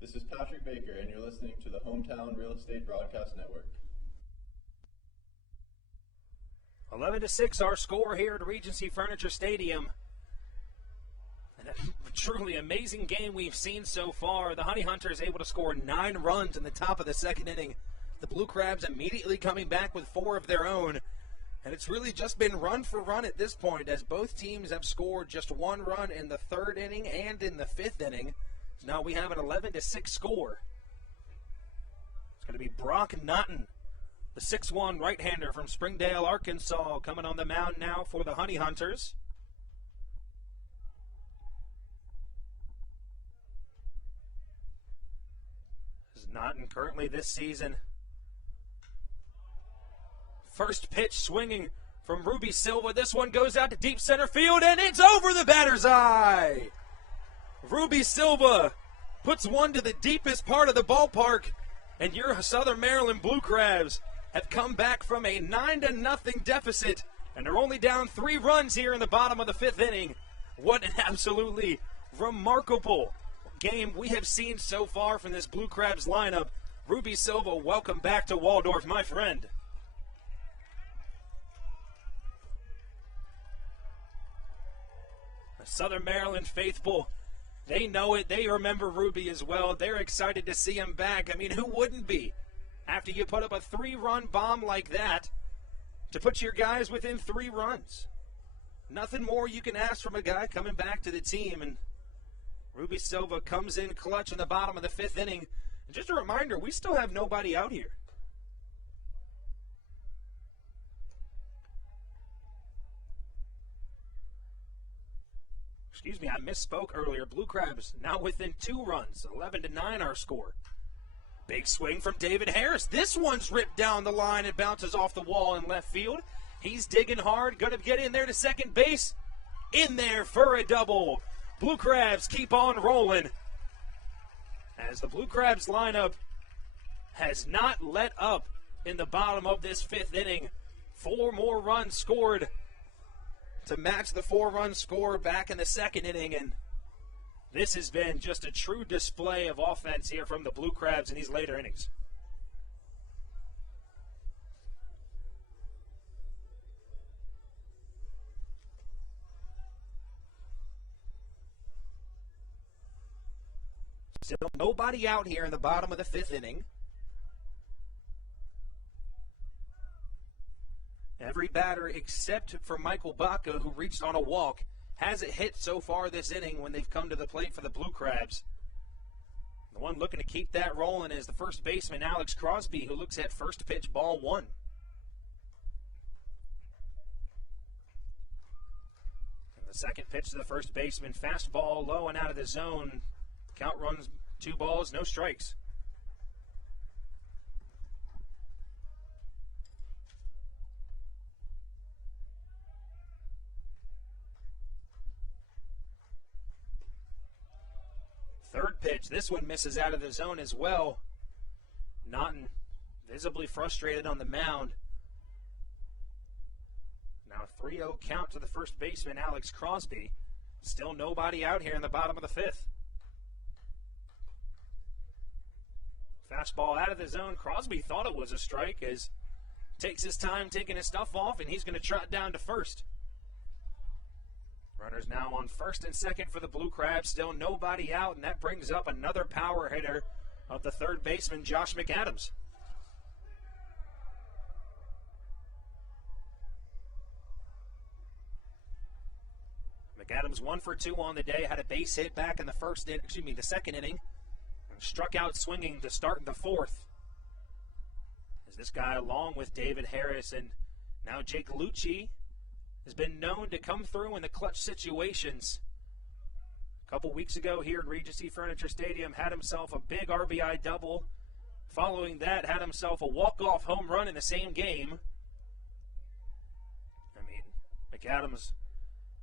This is Patrick Baker, and you're listening to the Hometown Real Estate Broadcast Network. 11-6 our score here at Regency Furniture Stadium. And a truly amazing game we've seen so far. The Honey Hunters able to score 9 runs in the top of the 2nd inning. The Blue Crabs immediately coming back with 4 of their own. And it's really just been run for run at this point, as both teams have scored just 1 run in the 3rd inning and in the 5th inning. So now we have an 11-6 score. It's going to be Brock Naughton, the 6'1" right-hander from Springdale, Arkansas, coming on the mound now for the Honey Hunters. This is Naughton currently this season. First pitch swinging from Ruby Silva. This one goes out to deep center field, and it's over the batter's eye. Ruby Silva puts one to the deepest part of the ballpark, and your Southern Maryland Blue Crabs have come back from a 9-0 deficit, and they're only down 3 runs here in the bottom of the 5th inning. What an absolutely remarkable game we have seen so far from this Blue Crabs lineup. Ruby Silva, welcome back to Waldorf, my friend. The Southern Maryland faithful, they know it. They remember Ruby as well. They're excited to see him back. I mean, who wouldn't be? After you put up a 3-run bomb like that, to put your guys within 3 runs. Nothing more you can ask from a guy coming back to the team. And Ruby Silva comes in clutch in the bottom of the 5th inning. And just a reminder, we still have nobody out here. Excuse me, I misspoke earlier. Blue Crabs now within 2 runs. 11-9 our score. Big swing from David Harris. This one's ripped down the line and bounces off the wall in left field. He's digging hard, going to get in there to second base. In there for a double. Blue Crabs keep on rolling. As the Blue Crabs lineup has not let up in the bottom of this 5th inning. 4 more runs scored to match the 4-run score back in the second inning, and this has been just a true display of offense here from the Blue Crabs in these later innings. Still nobody out here in the bottom of the 5th inning. Every batter except for Michael Baca, who reached on a walk, hasn't hit so far this inning when they've come to the plate for the Blue Crabs. The one looking to keep that rolling is the first baseman, Alex Crosby, who looks at first pitch, ball 1. And the second pitch to the first baseman, fastball low and out of the zone. Count runs 2 balls, no strikes. Third pitch, this one misses out of the zone as well. Naughton visibly frustrated on the mound. Now a 3-0 count to the first baseman, Alex Crosby. Still nobody out here in the bottom of the 5th. Fastball out of the zone. Crosby thought it was a strike as takes his time taking his stuff off, and he's going to trot down to first. Runners now on first and second for the Blue Crabs. Still nobody out, and that brings up another power hitter of the third baseman, Josh McAdams. McAdams 1 for 2 on the day, had a base hit back in the second inning, and struck out swinging to start the 4th. As this guy, along with David Harris and now Jake Lucci, has been known to come through in the clutch situations. A couple weeks ago here at Regency Furniture Stadium, had himself a big RBI double. Following that, had himself a walk-off home run in the same game. I mean, McAdams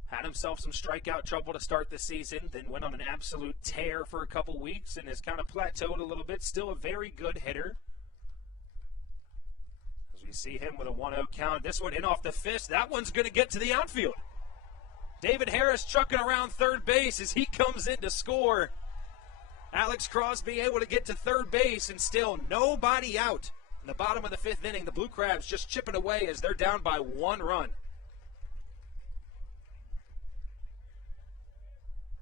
had himself some strikeout trouble to start the season, then went on an absolute tear for a couple weeks and has kind of plateaued a little bit. Still a very good hitter. You see him with a 1-0 count. This one in off the fist. That one's going to get to the outfield. David Harris chucking around third base as he comes in to score. Alex Crosby able to get to third base, and still nobody out. In the bottom of the 5th inning, the Blue Crabs just chipping away as they're down by 1 run.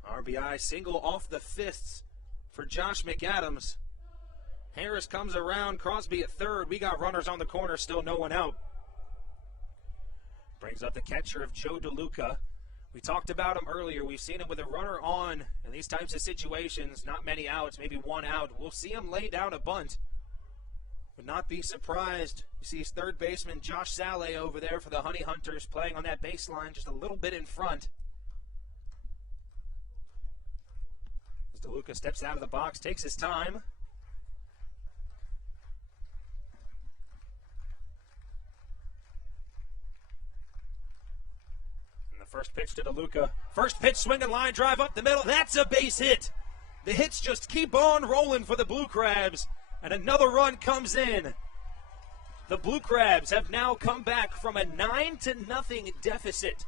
RBI single off the fists for Josh McAdams. Harris comes around, Crosby at third. We got runners on the corner, still no one out. Brings up the catcher of Joe DeLuca. We talked about him earlier. We've seen him with a runner on in these types of situations. Not many outs, maybe 1 out. We'll see him lay down a bunt. Would not be surprised. You see his third baseman, Josh Saleh, over there for the Honey Hunters, playing on that baseline just a little bit in front. As DeLuca steps out of the box, takes his time. First pitch to DeLuca. First pitch, swinging line drive up the middle. That's a base hit. The hits just keep on rolling for the Blue Crabs, and another run comes in. The Blue Crabs have now come back from a 9-0 deficit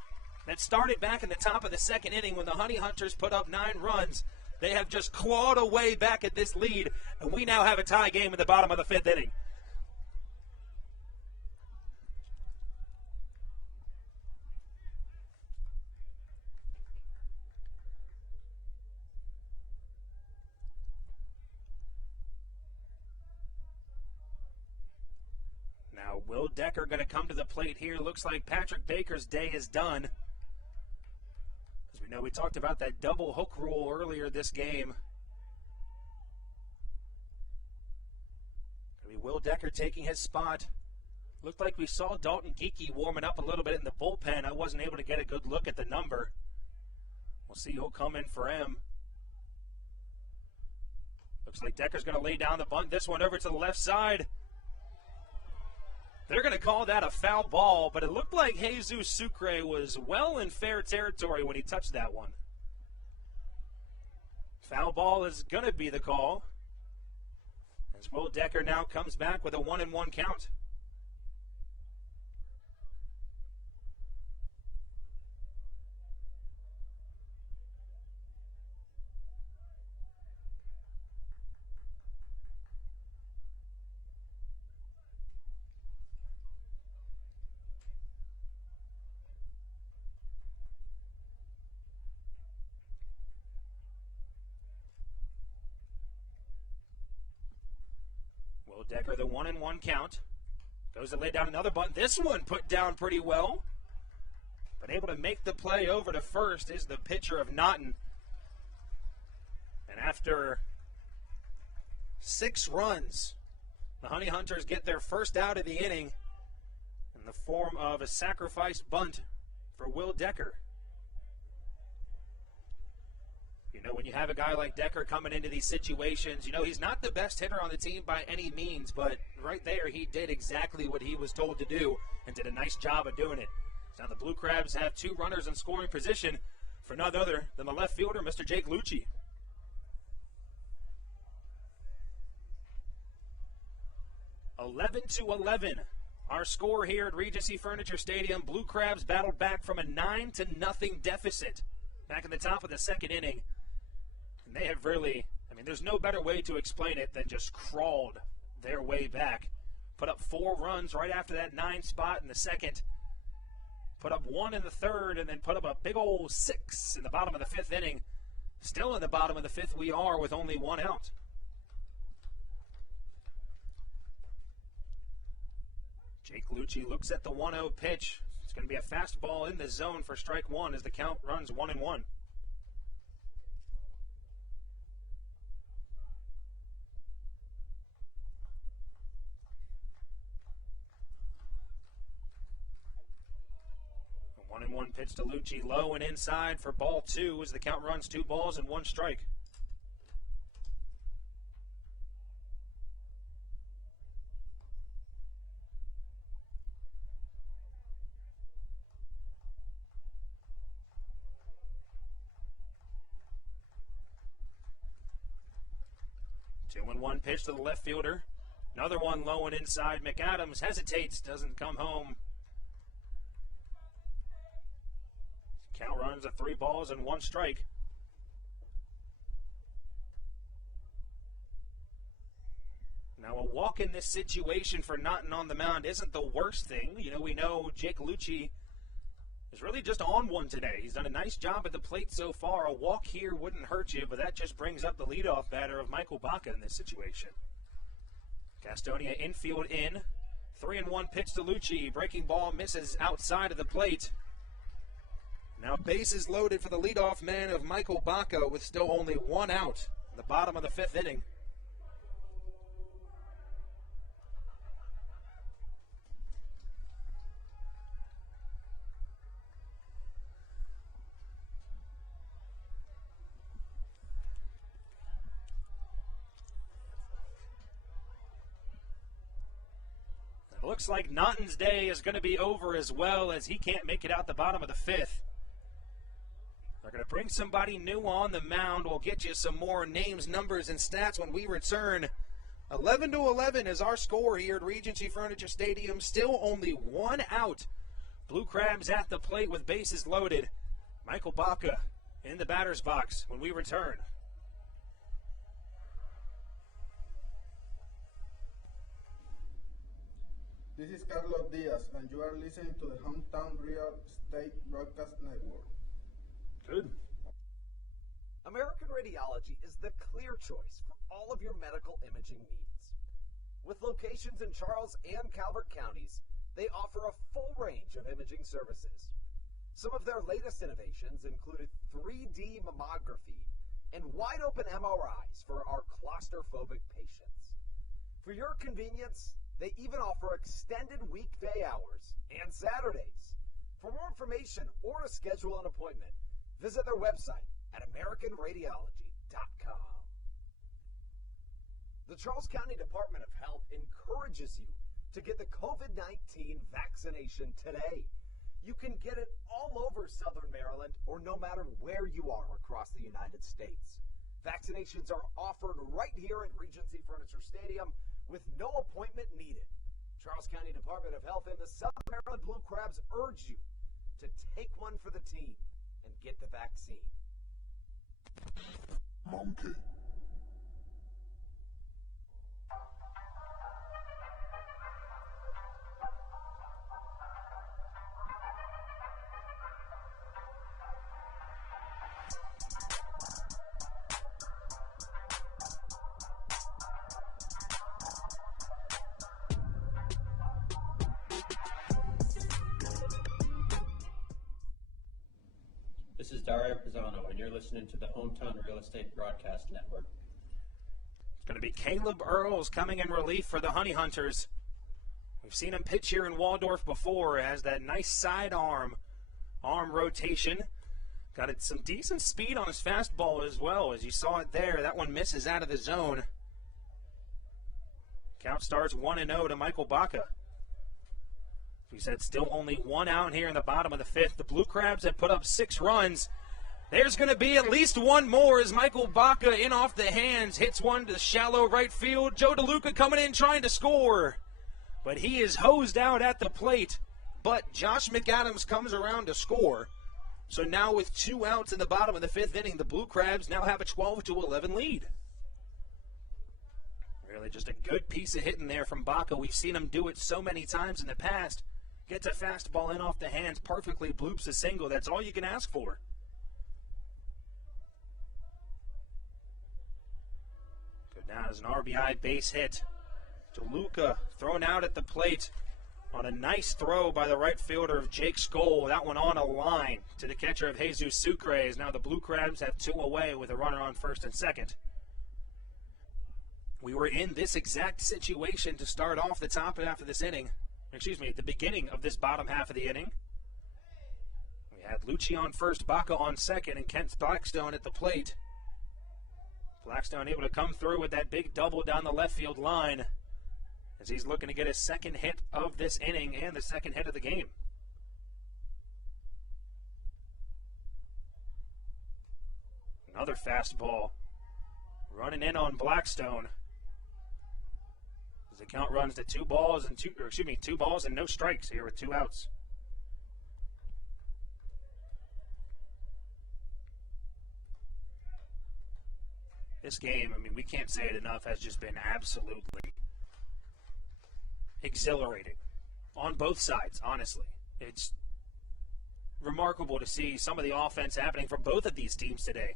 that started back in the top of the second inning when the Honey Hunters put up 9 runs. They have just clawed away back at this lead, and we now have a tie game in the bottom of the 5th inning. Now, Will Decker going to come to the plate here. Looks like Patrick Baker's day is done. As we know, we talked about that double hook rule earlier this game. Going to be Will Decker taking his spot. Looked like we saw Dalton Geeky warming up a little bit in the bullpen. I wasn't able to get a good look at the number. We'll see who'll come in for him. Looks like Decker's going to lay down the bunt. This one over to the left side. They're going to call that a foul ball, but it looked like Jesus Sucre was well in fair territory when he touched that one. Foul ball is going to be the call, as Will Decker now comes back with a 1-1 count. Will Decker, the 1-1 count. Goes to lay down another bunt. This one put down pretty well. But able to make the play over to first is the pitcher of Naughton. And after 6 runs, the Honey Hunters get their first out of the inning in the form of a sacrifice bunt for Will Decker. You know, when you have a guy like Decker coming into these situations, you know, he's not the best hitter on the team by any means, but right there he did exactly what he was told to do and did a nice job of doing it. So now the Blue Crabs have 2 runners in scoring position for none other than the left fielder, Mr. Jake Lucci. (11-11). Our score here at Regency Furniture Stadium. Blue Crabs battled back from a 9-0 deficit back in the top of the second inning. And they have really, I mean, there's no better way to explain it than just crawled their way back. Put up 4 runs right after that 9 spot in the second. Put up 1 in the third, and then put up a big old 6 in the bottom of the 5th inning. Still in the bottom of the 5th we are with only 1 out. Jake Lucci looks at the 1-0 pitch. It's going to be a fastball in the zone for strike 1 as the count runs 1-1. A 1-1 pitch to Lucci, low and inside for ball 2 as the count runs 2 balls and 1 strike. One pitch to the left fielder. Another one low and inside. McAdams hesitates, doesn't come home. Count runs of 3 balls and 1 strike. Now a walk in this situation for Naughton on the mound isn't the worst thing. You know, we know Jake Lucci is really just on one today. He's done a nice job at the plate so far. A walk here wouldn't hurt you, but that just brings up the leadoff batter of Michael Baca in this situation. Gastonia infield in. 3-1 pitch to Lucci. Breaking ball misses outside of the plate. Now bases loaded for the leadoff man of Michael Baca with still only 1 out in the bottom of the 5th inning. Looks like Naughton's day is going to be over as well, as he can't make it out the bottom of the 5th. They're going to bring somebody new on the mound. We'll get you some more names, numbers, and stats when we return. 11-11 is our score here at Regency Furniture Stadium. Still only 1 out. Blue Crabs at the plate with bases loaded. Michael Baca in the batter's box when we return. This is Carlos Diaz, and you are listening to the Hometown Real Estate Broadcast Network. Good. American Radiology is the clear choice for all of your medical imaging needs. With locations in Charles and Calvert counties, they offer a full range of imaging services. Some of their latest innovations included 3D mammography and wide-open MRIs for our claustrophobic patients. For your convenience, they even offer extended weekday hours and Saturdays. For more information or to schedule an appointment, visit their website at AmericanRadiology.com. The Charles County Department of Health encourages you to get the COVID-19 vaccination today. You can get it all over Southern Maryland or no matter where you are across the United States. Vaccinations are offered right here at Regency Furniture Stadium with no appointment needed. Charles County Department of Health and the Southern Maryland Blue Crabs urge you to take one for the team and get the vaccine. Monkey. Dario Pisano, and you're listening to the Hometown Real Estate Broadcast Network. It's going to be Caleb Earls coming in relief for the Honey Hunters. We've seen him pitch here in Waldorf before. Has that nice side arm rotation. Got some decent speed on his fastball as well. As you saw it there, that one misses out of the zone. Count starts 1-0 to Michael Baca. We said still only one out here in the bottom of the fifth. The Blue Crabs have put up 6 runs. There's going to be at least one more as Michael Baca in off the hands hits one to the shallow right field. Joe DeLuca coming in trying to score. But he is hosed out at the plate. But Josh McAdams comes around to score. So now with 2 outs in the bottom of the fifth inning, the Blue Crabs now have a 12-11 lead. Really just a good piece of hitting there from Baca. We've seen him do it so many times in the past. Gets a fastball in off the hands, perfectly bloops a single. That's all you can ask for. Good down as an RBI base hit. DeLuca thrown out at the plate on a nice throw by the right fielder of Jake Skoll. That one on a line to the catcher of Jesus Sucre. As now the Blue Crabs have 2 away with a runner on first and second. We were in this exact situation to start off the top half of this inning. At the beginning of this bottom half of the inning. We had Lucci on first, Baca on second, and Kent Blackstone at the plate. Blackstone able to come through with that big double down the left field line as he's looking to get his second hit of this inning and the second hit of the game. Another fastball running in on Blackstone. The count runs to 2 balls and no strikes here with 2 outs. This game, we can't say it enough, has just been absolutely exhilarating on both sides, honestly. It's remarkable to see some of the offense happening from both of these teams today.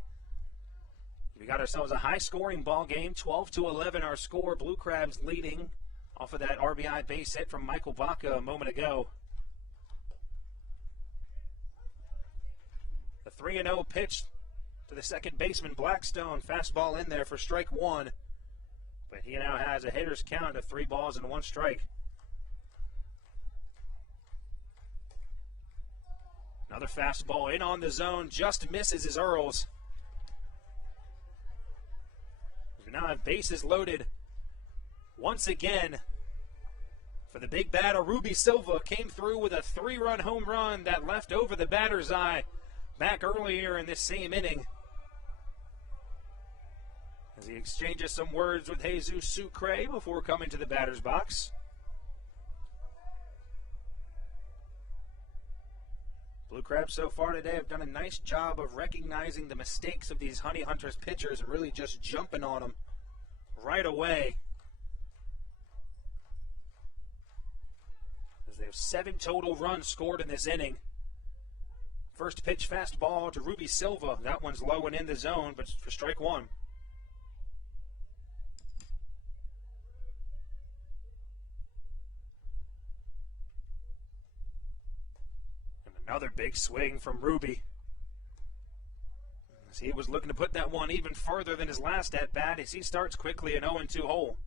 We got ourselves a high-scoring ball game, 12-11 our score. Blue Crabs leading off of that RBI base hit from Michael Baca a moment ago. The 3-0 pitch to the second baseman Blackstone. Fastball in there for strike 1. But he now has a hitter's count of 3 balls and 1 strike. Another fastball in on the zone, just misses his Earls. Now have bases loaded once again for the big batter. Ruby Silva came through with a 3-run home run that left over the batter's eye back earlier in this same inning. As he exchanges some words with Jesus Sucre before coming to the batter's box. Blue Crabs so far today have done a nice job of recognizing the mistakes of these Honey Hunters pitchers and really just jumping on them right away. As they have 7 total runs scored in this inning. First pitch fastball to Ruby Silva. That one's low and in the zone, but for strike 1. Another big swing from Ruby. As he was looking to put that one even further than his last at-bat as he starts quickly an 0-2 hole.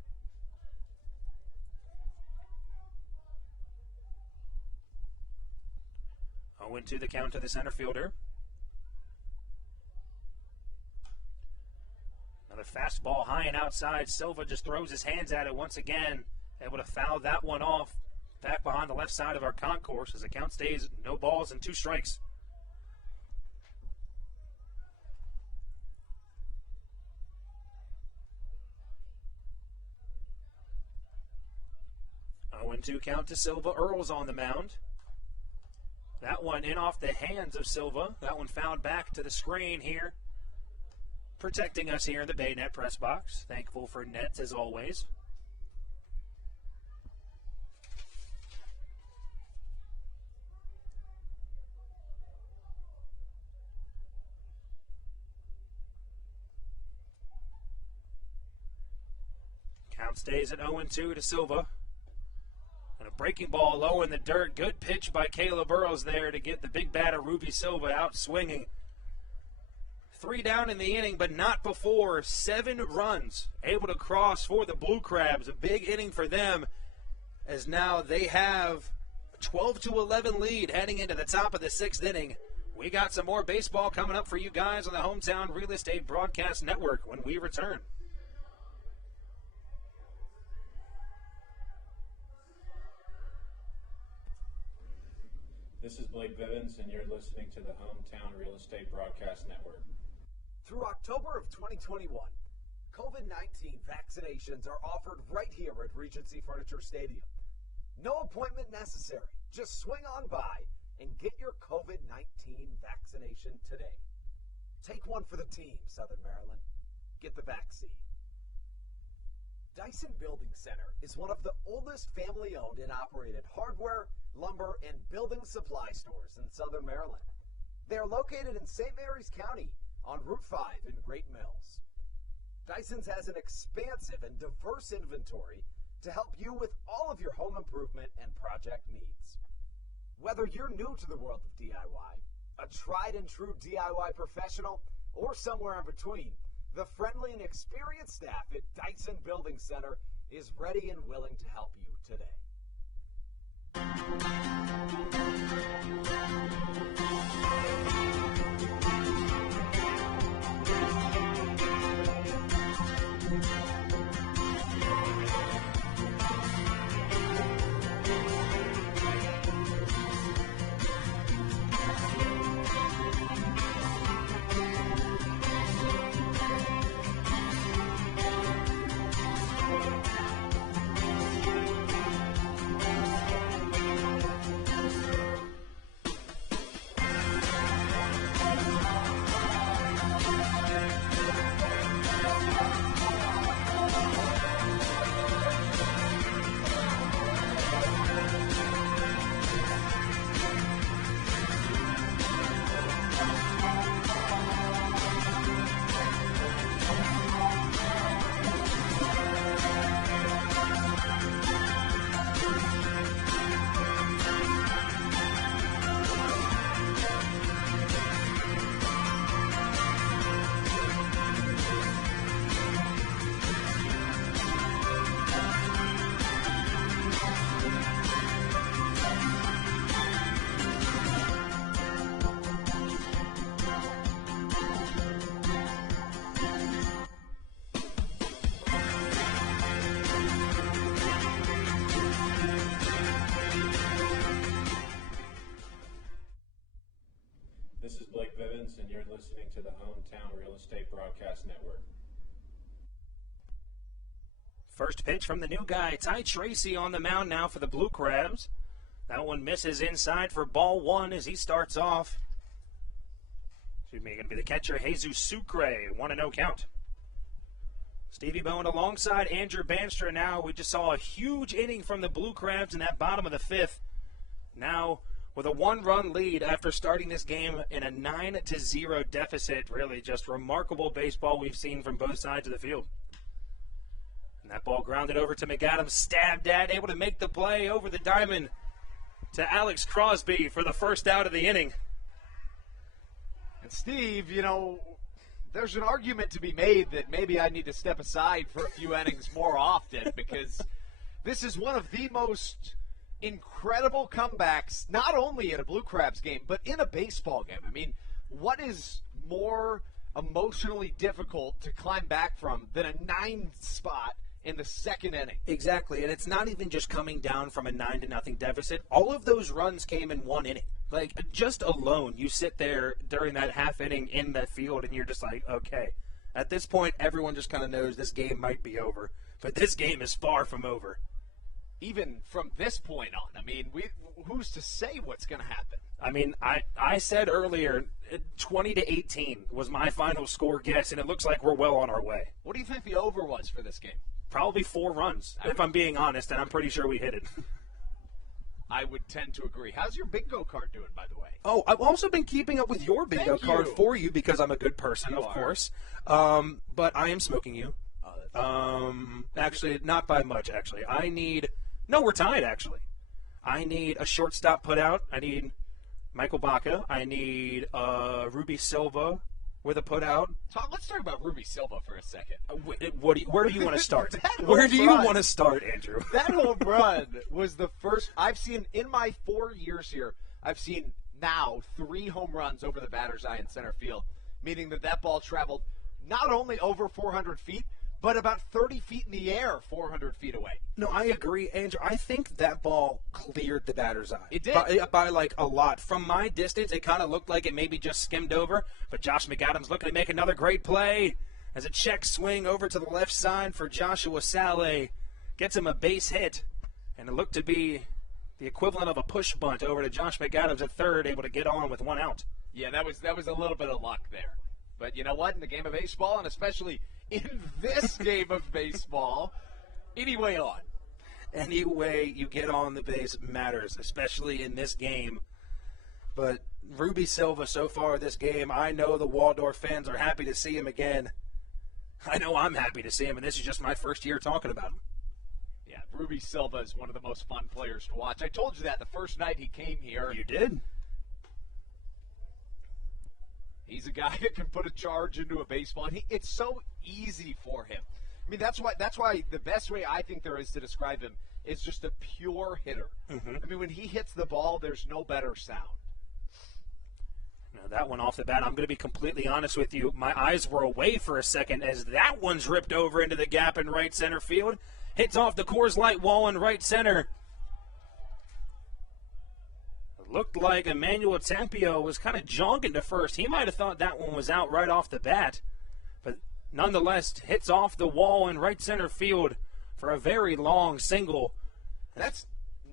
To the count to the center fielder. Another fastball high and outside. Silva just throws his hands at it once again. Able to foul that one off. Back behind the left side of our concourse as the count stays no balls and 2 strikes. Oh, 0-2 count to Silva. Earls on the mound. That one in off the hands of Silva. That one fouled back to the screen here. Protecting us here in the Bay Net press box. Thankful for nets as always. Count stays at 0-2 to Silva. And a breaking ball low in the dirt. Good pitch by Caleb Earls there to get the big batter Ruby Silva out swinging. 3 down in the inning, but not before 7 runs able to cross for the Blue Crabs. A big inning for them, as now they have a 12-11 lead heading into the top of the 6th inning. We got some more baseball coming up for you guys on the Hometown Real Estate Broadcast Network when we return. This is Blake Bivens, and you're listening to the Hometown Real Estate Broadcast Network. Through October of 2021, COVID-19 vaccinations are offered right here at Regency Furniture Stadium. No appointment necessary. Just swing on by and get your COVID-19 vaccination today. Take one for the team, Southern Maryland. Get the vaccine. Dyson Building Center is one of the oldest family-owned and operated hardware, lumber, and building supply stores in Southern Maryland. They are located in St. Mary's County on Route 5 in Great Mills. Dyson's has an expansive and diverse inventory to help you with all of your home improvement and project needs. Whether you're new to the world of DIY, a tried and true DIY professional, or somewhere in between, the friendly and experienced staff at Dyson Building Center is ready and willing to help you today. This is Blake Bivens, and you're listening to the Hometown Real Estate Broadcast Network. First pitch from the new guy, Ty Tracy, on the mound now for the Blue Crabs. That one misses inside for ball 1 as he starts off. Going to be the catcher, Jesus Sucre, 1-0 count. Stevie Bowen alongside Andrew Banstra now. We just saw a huge inning from the Blue Crabs in that bottom of the 5th. Now with a 1-run lead after starting this game in a 9-0 deficit. Really just remarkable baseball we've seen from both sides of the field. And that ball grounded over to McAdams, stabbed at, able to make the play over the diamond to Alex Crosby for the first out of the inning. And Steve, you know, there's an argument to be made that maybe I need to step aside for a few innings more often, because this is one of the most incredible comebacks, not only in a Blue Crabs game, but in a baseball game. I mean, what is more emotionally difficult to climb back from than a 9 spot in the 2nd inning? Exactly, and it's not even just coming down from a 9-0 deficit. All of those runs came in 1 inning. Like, just alone, you sit there during that half inning in that field, and you're just like, okay. At this point, everyone just kind of knows this game might be over. But this game is far from over. Even from this point on, I mean, who's to say what's going to happen? I mean, I said earlier 20-18 was my final score guess, and it looks like we're well on our way. What do you think the over was for this game? Probably 4 runs, if I'm being honest, and I'm pretty sure we hit it. I would tend to agree. How's your bingo card doing, by the way? Oh, I've also been keeping up with your bingo card for you because I'm a good person, of course. But I am smoking you. Actually, not by much, actually. No, we're tied, actually. I need a shortstop put out. I need Michael Baca. I need Ruby Silva with a putout. Tom, let's talk about Ruby Silva for a second. Where do you want to start? That Where do you home run- want to start, Andrew? That home run was the first I've seen in my 4 years here. I've seen now 3 home runs over the batter's eye in center field, meaning that ball traveled not only over 400 feet, but about 30 feet in the air, 400 feet away. No, I agree, Andrew. I think that ball cleared the batter's eye. It did. By like a lot. From my distance, it kind of looked like it maybe just skimmed over, but Josh McAdams looking to make another great play as a check swing over to the left side for Joshua Saleh. Gets him a base hit, and it looked to be the equivalent of a push bunt over to Josh McAdams at third, able to get on with 1 out. Yeah, that was a little bit of luck there. But you know what? In the game of baseball, and especially in this game of baseball, any way on. Any way you get on the base matters, especially in this game. But Ruby Silva so far this game, I know the Waldorf fans are happy to see him again. I know I'm happy to see him, and this is just my first year talking about him. Yeah, Ruby Silva is one of the most fun players to watch. I told you that the first night he came here. You did? He's a guy that can put a charge into a baseball, and it's so easy for him. I mean, that's why the best way I think there is to describe him is just a pure hitter. Mm-hmm. I mean, when he hits the ball, there's no better sound. Now, that one off the bat, I'm going to be completely honest with you. My eyes were away for a second as that one's ripped over into the gap in right center field. Hits off the Coors Light wall in right center. Looked like Emmanuel Tapio was kind of jogging to first. He might have thought that one was out right off the bat. But nonetheless, hits off the wall in right center field for a very long single. That's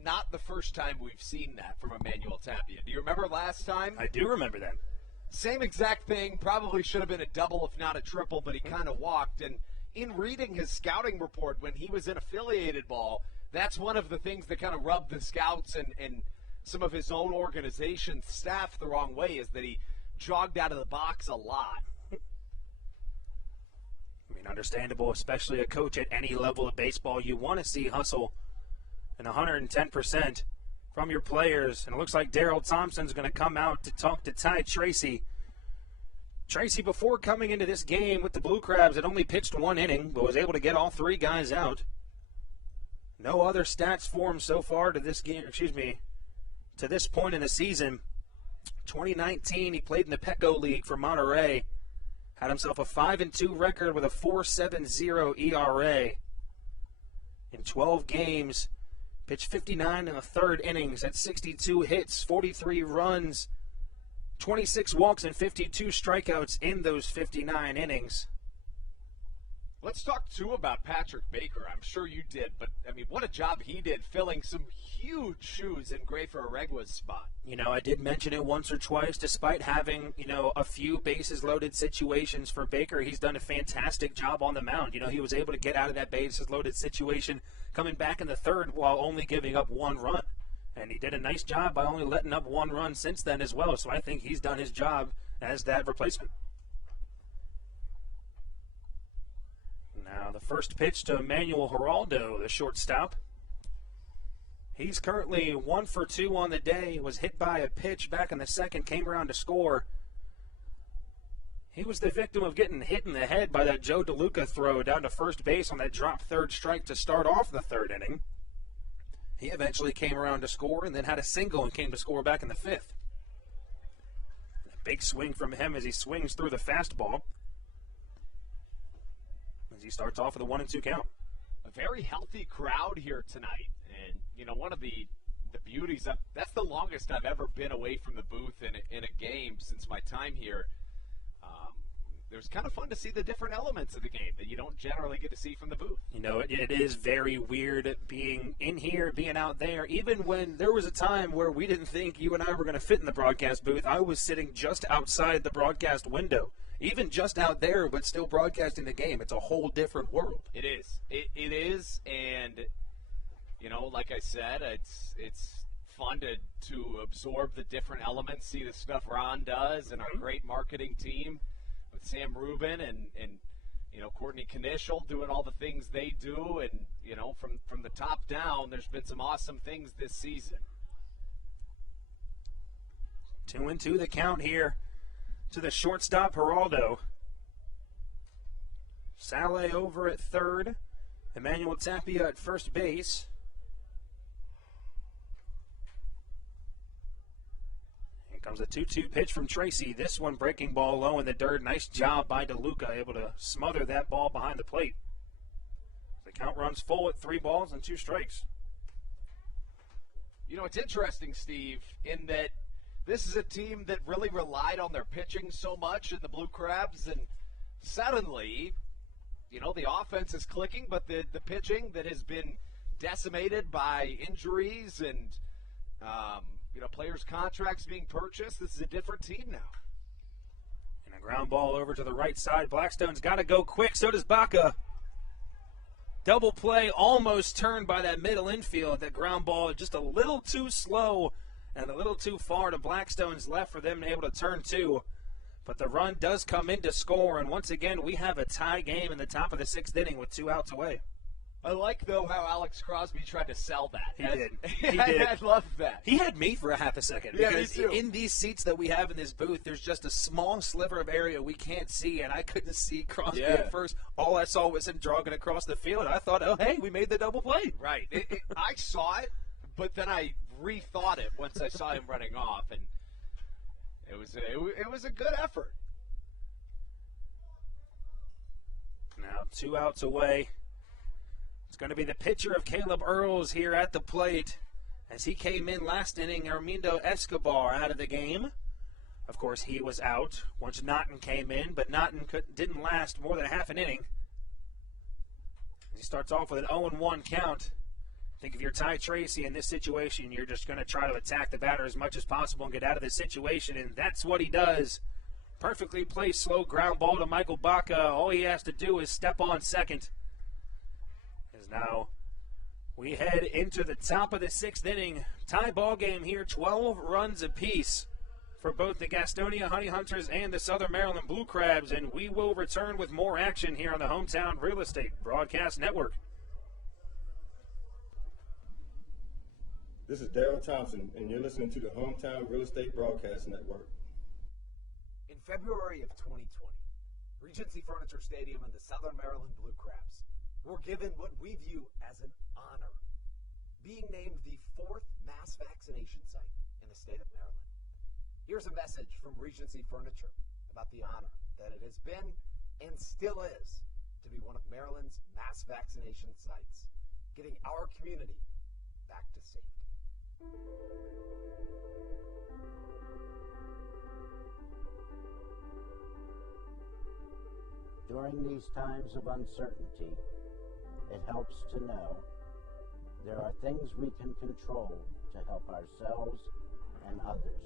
not the first time we've seen that from Emmanuel Tapia. Do you remember last time? I do remember that. Same exact thing. Probably should have been a double, if not a triple, but he kind of walked. And in reading his scouting report when he was in affiliated ball, that's one of the things that kind of rubbed the scouts and some of his own organization's staff the wrong way, is that he jogged out of the box a lot. I mean, understandable, especially a coach at any level of baseball. You want to see hustle and 110% from your players. And it looks like Darryl Thompson's going to come out to talk to Ty Tracy. Tracy, before coming into this game with the Blue Crabs, had only pitched 1 inning, but was able to get all 3 guys out. No other stats for him so far to this game, to this point in the season. 2019, he played in the Petco League for Monterey. Had himself a 5-2 record with a 4.70 ERA. In 12 games, pitched 59 in the third innings at 62 hits, 43 runs, 26 walks, and 52 strikeouts in those 59 innings. Let's talk, too, about Patrick Baker. I'm sure you did, but, I mean, what a job he did filling some huge shoes in Grafer Aregua's spot. You know, I did mention it once or twice. Despite having, a few bases-loaded situations for Baker, he's done a fantastic job on the mound. He was able to get out of that bases-loaded situation coming back in the third while only giving up 1 run. And he did a nice job by only letting up 1 run since then as well. So I think he's done his job as that replacement. Now the first pitch to Manuel Geraldo, the shortstop. He's currently 1 for 2 on the day. Was hit by a pitch back in the second, came around to score. He was the victim of getting hit in the head by that Joe DeLuca throw down to first base on that drop third strike to start off the third inning. He eventually came around to score and then had a single and came to score back in the 5th. A big swing from him as he swings through the fastball. As he starts off with a 1-2 count. A very healthy crowd here tonight. And, one of the beauties of that's the longest I've ever been away from the booth in a game since my time here. It was kind of fun to see the different elements of the game that you don't generally get to see from the booth. It is very weird being in here, being out there. Even when there was a time where we didn't think you and I were going to fit in the broadcast booth, I was sitting just outside the broadcast window. Even just out there, but still broadcasting the game. It's a whole different world. It is. It is, and, like I said, it's fun to absorb the different elements, see the stuff Ron does and our great marketing team with Sam Rubin and Courtney Knischel doing all the things they do. And, from the top down, there's been some awesome things this season. 2-2 the count here to the shortstop, Geraldo. Saleh over at third. Emmanuel Tapia at first base. Here comes a 2-2 pitch from Tracy. This one breaking ball low in the dirt. Nice job by DeLuca, able to smother that ball behind the plate. The count runs full at 3 balls and 2 strikes. You know, it's interesting, Steve, in that this is a team that really relied on their pitching so much in the Blue Crabs, and suddenly, you know, the offense is clicking, but the pitching that has been decimated by injuries and, you know, players' contracts being purchased, this is a different team now. And a ground ball over to the right side. Blackstone's got to go quick. So does Baca. Double play almost turned by that middle infield. That ground ball just a little too slow and a little too far to Blackstone's left for them to be able to turn 2. But the run does come in to score, and once again we have a tie game in the top of the 6th inning with 2 outs away. I like, though, how Alex Crosby tried to sell that. He did. He did. I love that. He had me for a half a second. Yeah, because me too. in these seats that we have in this booth, there's just a small sliver of area we can't see, and I couldn't see Crosby at first. All I saw was him jogging across the field, and I thought, oh, hey, we made the double play. Right. I saw it, but then I rethought it once I saw him running off, and it was a good effort. Now 2 outs away. It's going to be the pitcher of Caleb Earls here at the plate. As he came in last inning, Armindo Escobar out of the game. Of course, he was out once Naughton came in, but Naughton didn't last more than half an inning. He starts off with an 0-1 count. I think if you're Ty Tracy in this situation, you're just going to try to attack the batter as much as possible and get out of this situation, and that's what he does. Perfectly placed slow ground ball to Michael Baca. All he has to do is step on second. As now we head into the top of the 6th inning. Tie ball game here, 12 runs apiece for both the Gastonia Honey Hunters and the Southern Maryland Blue Crabs, and we will return with more action here on the Hometown Real Estate Broadcast Network. This is Daryl Thompson, and you're listening to the Hometown Real Estate Broadcast Network. In February of 2020, Regency Furniture Stadium and the Southern Maryland Blue Crabs were given what we view as an honor, being named the 4th mass vaccination site in the state of Maryland. Here's a message from Regency Furniture about the honor that it has been and still is to be one of Maryland's mass vaccination sites, getting our community back to safety. During these times of uncertainty, it helps to know there are things we can control to help ourselves and others.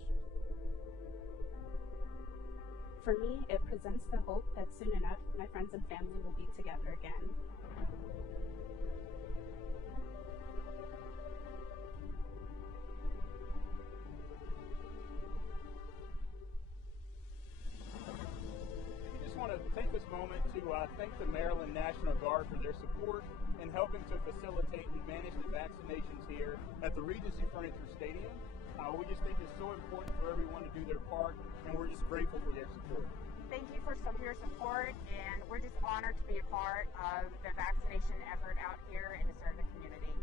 For me, it presents the hope that soon enough my friends and family will be together again. I want to take this moment to thank the Maryland National Guard for their support in helping to facilitate and manage the vaccinations here at the Regency Furniture Stadium. We just think it's so important for everyone to do their part, and we're just grateful for their support. Thank you for your support, and we're just honored to be a part of the vaccination effort out here and to serve the community.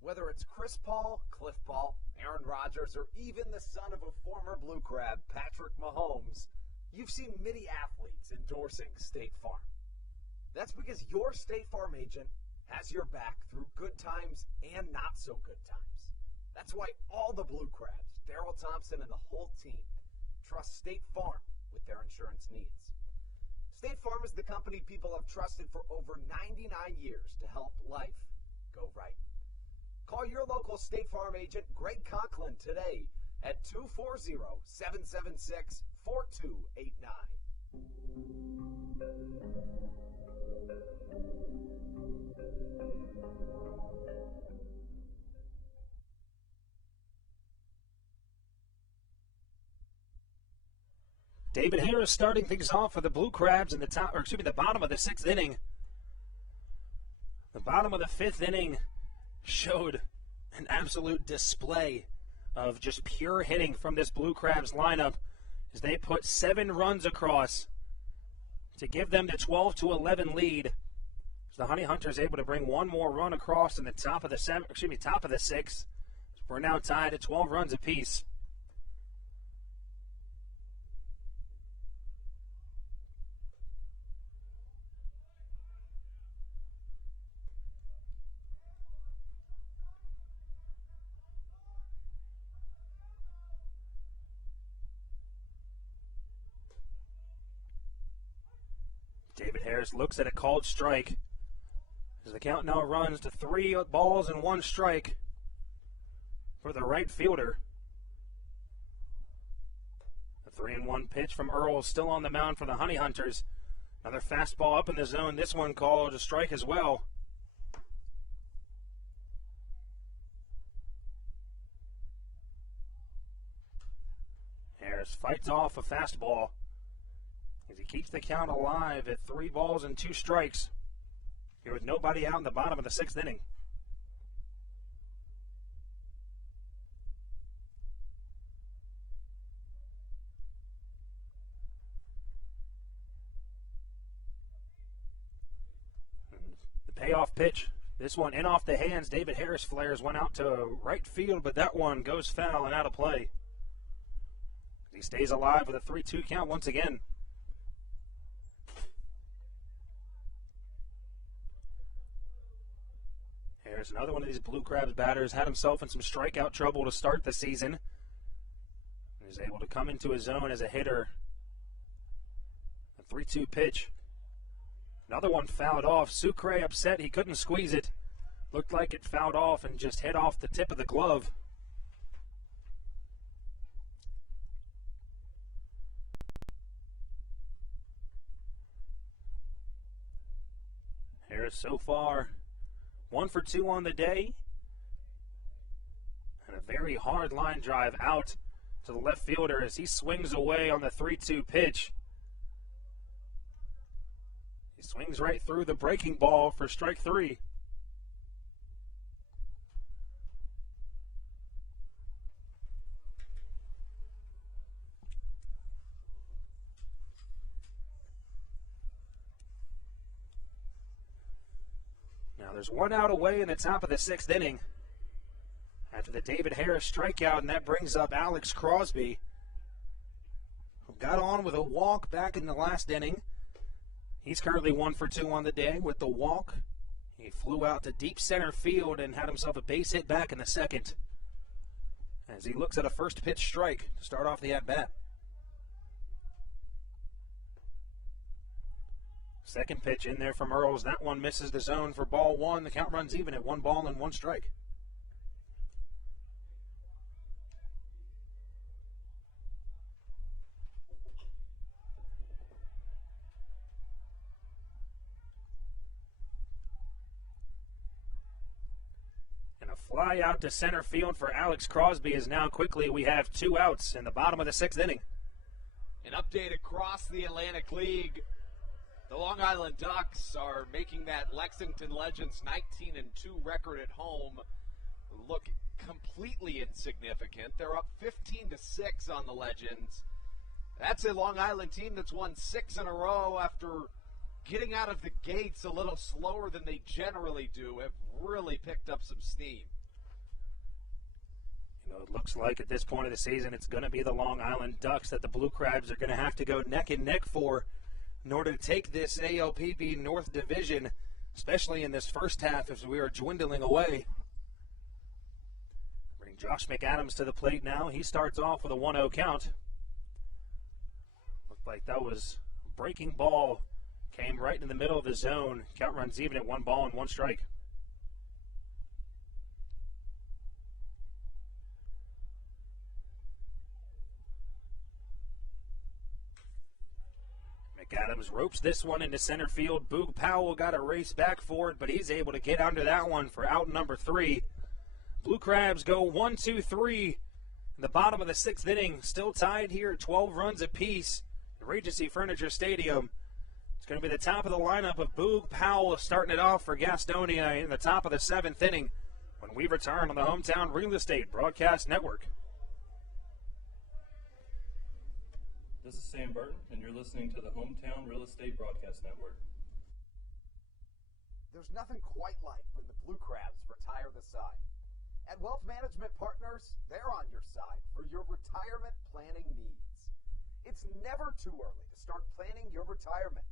Whether it's Chris Paul, Cliff Paul, Aaron Rodgers, or even the son of a former Blue Crab, Patrick Mahomes, you've seen many athletes endorsing State Farm. That's because your State Farm agent has your back through good times and not so good times. That's why all the Blue Crabs, Daryl Thompson and the whole team, trust State Farm with their insurance needs. State Farm is the company people have trusted for over 99 years to help life go right. Call your local State Farm agent, Greg Conklin, today at 240-776-4289. David Harris starting things off for the Blue Crabs in the bottom of the 6th inning. The bottom of the 5th inning showed an absolute display of just pure hitting from this Blue Crabs lineup as they put 7 runs across to give them the 12-11 lead. As the Honey Hunters able to bring one more run across in the top of the 6th. We're now tied at 12 runs apiece. David Harris looks at a called strike as the count now runs to 3 balls and 1 strike for the right fielder. The 3-1 pitch from Earl still on the mound for the Honey Hunters. Another fastball up in the zone. This one called a strike as well. Harris fights off a fastball as he keeps the count alive at 3 balls and 2 strikes here with nobody out in the bottom of the 6th inning. The payoff pitch, this one in off the hands. David Harris flares one out to right field, but that one goes foul and out of play. He stays alive with a 3-2 count once again. Harris, another one of these Blue Crabs batters, had himself in some strikeout trouble to start the season. He was able to come into his zone as a hitter. A 3-2 pitch. Another one fouled off. Sucre upset he couldn't squeeze it. Looked like it fouled off and just hit off the tip of the glove. Harris so far 1 for 2 on the day. And a very hard line drive out to the left fielder as he swings away on the 3-2 pitch. He swings right through the breaking ball for strike 3. There's 1 out away in the top of the 6th inning after the David Harris strikeout, and that brings up Alex Crosby, who got on with a walk back in the last inning. He's currently 1 for 2 on the day with the walk. He flew out to deep center field and had himself a base hit back in the 2nd as he looks at a first pitch strike to start off the at-bat. 2nd pitch in there from Earls. That one misses the zone for ball 1. The count runs even at 1 ball and 1 strike. And a fly out to center field for Alex Crosby is now quickly we have 2 outs in the bottom of the 6th inning. An update across the Atlantic League. The Long Island Ducks are making that Lexington Legends 19-2 record at home look completely insignificant. They're up 15-6 on the Legends. That's a Long Island team that's won 6 in a row after getting out of the gates a little slower than they generally do, have really picked up some steam. You know, it looks like at this point of the season it's going to be the Long Island Ducks that the Blue Crabs are going to have to go neck and neck for in order to take this ALPB North Division, especially in this first half as we are dwindling away. Bring Josh McAdams to the plate now. He starts off with a 1-0 count. Looked like that was a breaking ball. Came right in the middle of the zone. Count runs even at 1 ball and 1 strike. McAdams ropes this one into center field. Boog Powell got a race back for it, but he's able to get under that one for out number 3. Blue Crabs go 1-2-3 in the bottom of the 6th inning. Still tied here at 12 runs apiece. Regency Furniture Stadium. It's going to be the top of the lineup of Boog Powell starting it off for Gastonia in the top of the 7th inning when we return on the Hometown Real Estate Broadcast Network. This is Sam Burton, and you're listening to the Hometown Real Estate Broadcast Network. There's nothing quite like when the Blue Crabs retire the side. At Wealth Management Partners, they're on your side for your retirement planning needs. It's never too early to start planning your retirement.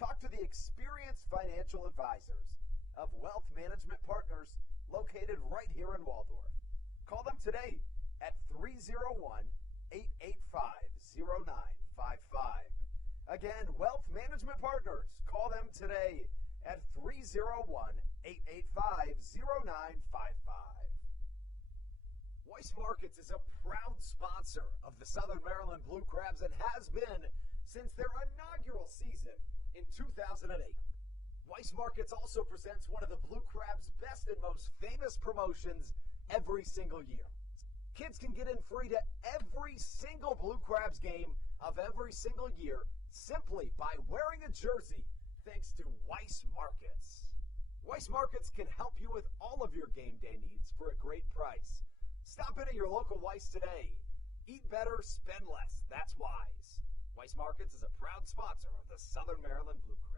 Talk to the experienced financial advisors of Wealth Management Partners located right here in Waldorf. Call them today at 301-885-0955. Again, Wealth Management Partners. Call them today at 301-885-0955. Weiss Markets is a proud sponsor of the Southern Maryland Blue Crabs and has been since their inaugural season in 2008. Weiss Markets also presents one of the Blue Crabs' best and most famous promotions every single year. Kids can get in free to every single Blue Crabs game of every single year simply by wearing a jersey thanks to Weiss Markets. Weiss Markets can help you with all of your game day needs for a great price. Stop in at your local Weiss today. Eat better, spend less. That's wise. Weiss Markets is a proud sponsor of the Southern Maryland Blue Crabs.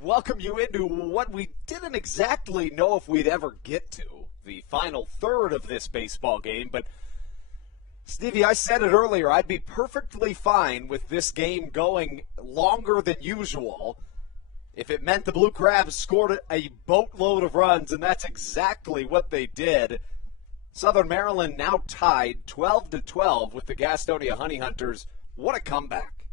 Welcome you into what we didn't exactly know if we'd ever get to, the final third of this baseball game. But, Stevie, I said it earlier, I'd be perfectly fine with this game going longer than usual if it meant the Blue Crabs scored a boatload of runs, and that's exactly what they did. Southern Maryland now tied 12-12 with the Gastonia Honey Hunters. What a comeback.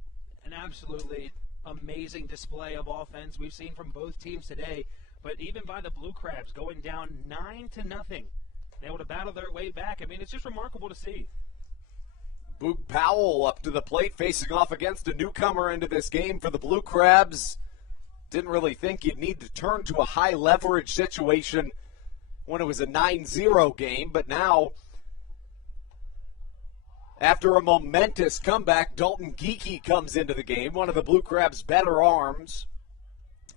An absolutely amazing display of offense we've seen from both teams today, but even by the Blue Crabs going down 9-0, they able to battle their way back. I mean, it's just remarkable to see. Boog Powell up to the plate, facing off against a newcomer into this game for the Blue Crabs. Didn't really think you'd need to turn to a high leverage situation when it was a 9-0 game, but now, after a momentous comeback, Dalton Geekie comes into the game, one of the Blue Crabs' better arms.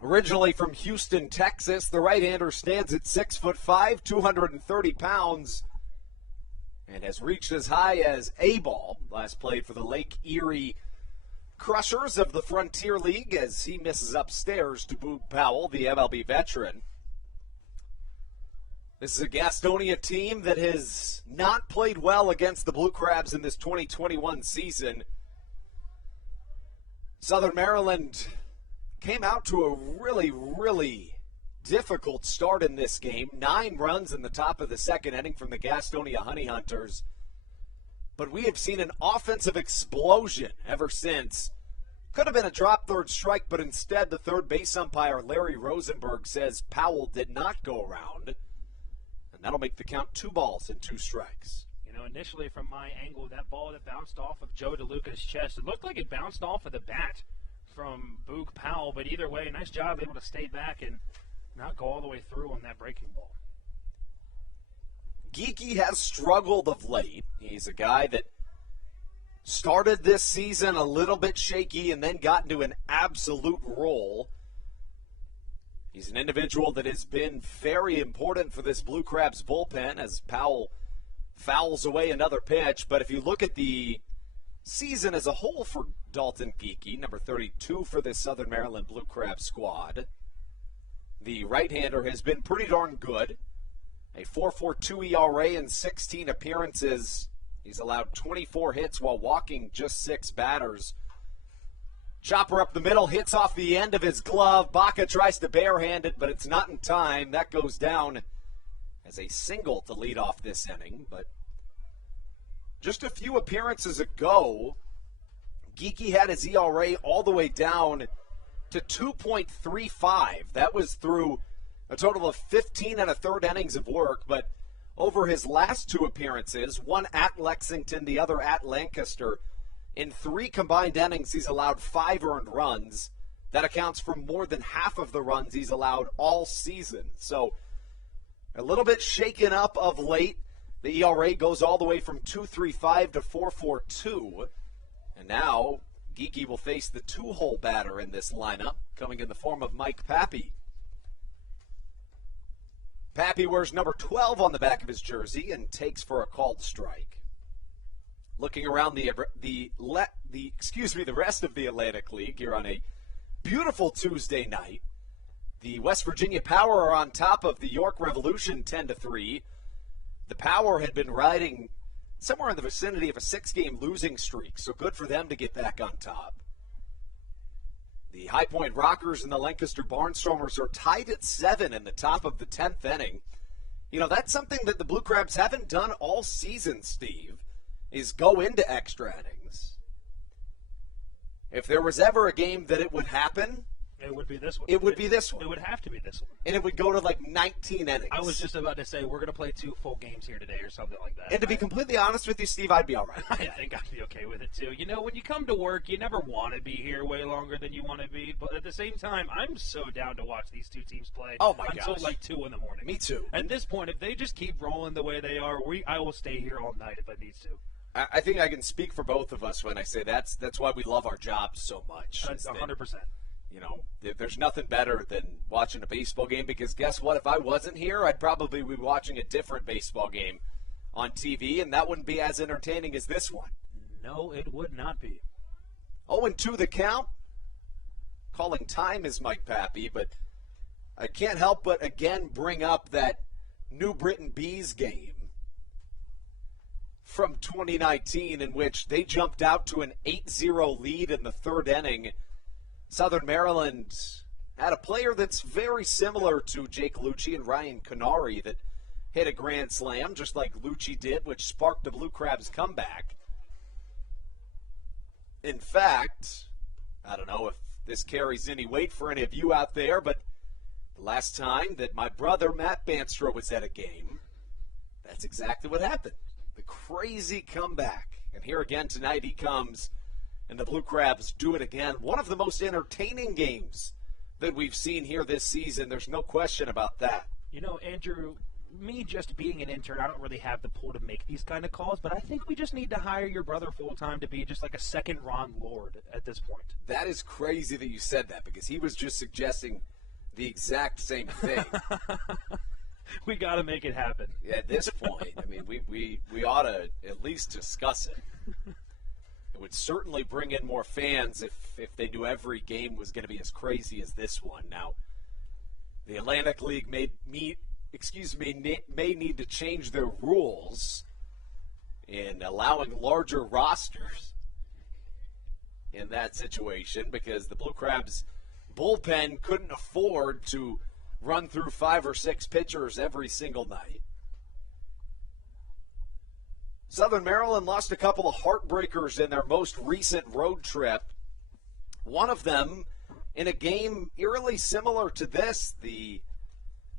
Originally from Houston, Texas, the right-hander stands at 6'5", 230 pounds, and has reached as high as A-ball. Last played for the Lake Erie Crushers of the Frontier League as he misses upstairs to Boog Powell, the MLB veteran. This is a Gastonia team that has not played well against the Blue Crabs in this 2021 season. Southern Maryland came out to a really, really difficult start in this game. 9 runs in the top of the second inning from the Gastonia Honey Hunters. But we have seen an offensive explosion ever since. Could have been a drop third strike, but instead the third base umpire, Larry Rosenberg, says Powell did not go around. That'll make the count 2 balls and 2 strikes. You know, initially from my angle, that ball that bounced off of Joe DeLuca's chest, it looked like it bounced off of the bat from Boog Powell, but either way, nice job able to stay back and not go all the way through on that breaking ball. Geekie has struggled of late. He's a guy that started this season a little bit shaky and then got into an absolute roll. He's an individual that has been very important for this Blue Crabs bullpen as Powell fouls away another pitch. But if you look at the season as a whole for Dalton Geekie, number 32 for this Southern Maryland Blue Crabs squad, the right-hander has been pretty darn good. A 4.42 ERA in 16 appearances. He's allowed 24 hits while walking just 6 batters. Chopper up the middle, hits off the end of his glove. Baca tries to barehand it, but it's not in time. That goes down as a single to lead off this inning. But just a few appearances ago, Geekie had his ERA all the way down to 2.35. That was through a total of 15 and a third innings of work. But over his last 2 appearances, one at Lexington, the other at Lancaster, in 3 combined innings, he's allowed 5 earned runs. That accounts for more than half of the runs he's allowed all season. So a little bit shaken up of late. The ERA goes all the way from 2.35 to 4.42. And now Geekie will face the 2-hole batter in this lineup, coming in the form of Mike Pappy. Pappy wears number 12 on the back of his jersey and takes for a called strike. Looking around the rest of the Atlantic League here on a beautiful Tuesday night. The West Virginia Power are on top of the York Revolution 10-3. The Power had been riding somewhere in the vicinity of a 6-game losing streak, so good for them to get back on top. The High Point Rockers and the Lancaster Barnstormers are tied at 7 in the top of the 10th inning. You know, that's something that the Blue Crabs haven't done all season, Steve, is go into extra innings. If there was ever a game that it would happen, it would be this one. It would be this one. It would have to be this one. And it would go to like 19 innings. I was just about to say, we're going to play 2 full games here today or something like that. And to be completely honest with you, Steve, I'd be all right. I think I'd be okay with it, too. You know, when you come to work, you never want to be here way longer than you want to be. But at the same time, I'm so down to watch these 2 teams play until like 2 in the morning. Me too. At this point, if they just keep rolling the way they are, I will stay here all night if I need to. I think I can speak for both of us when I say that's why we love our jobs so much. That's 100%. You know, there's nothing better than watching a baseball game because guess what? If I wasn't here, I'd probably be watching a different baseball game on TV, and that wouldn't be as entertaining as this one. No, it would not be. 0-2 the count. Calling time is Mike Pappy, but I can't help but again bring up that New Britain Bees game from 2019 in which they jumped out to an 8-0 lead in the 3rd inning. Southern Maryland had a player that's very similar to Jake Lucci and Ryan Canary that hit a grand slam, just like Lucci did, which sparked the Blue Crabs' comeback. In fact, I don't know if this carries any weight for any of you out there, but the last time that my brother Matt Banstra was at a game, that's exactly what happened. The crazy comeback. And here again tonight he comes, and the Blue Crabs do it again. One of the most entertaining games that we've seen here this season. There's no question about that. You know, Andrew, me just being an intern, I don't really have the pull to make these kind of calls, but I think we just need to hire your brother full-time to be just like a second Ron Lord at this point. That is crazy that you said that because he was just suggesting the exact same thing. We got to make it happen. At this point, I mean, we ought to at least discuss it. It would certainly bring in more fans if they knew every game was going to be as crazy as this one. Now, the Atlantic League may need to change their rules in allowing larger rosters in that situation because the Blue Crabs bullpen couldn't afford to run through 5 or 6 pitchers every single night. Southern Maryland lost a couple of heartbreakers in their most recent road trip. One of them in a game eerily similar to this. The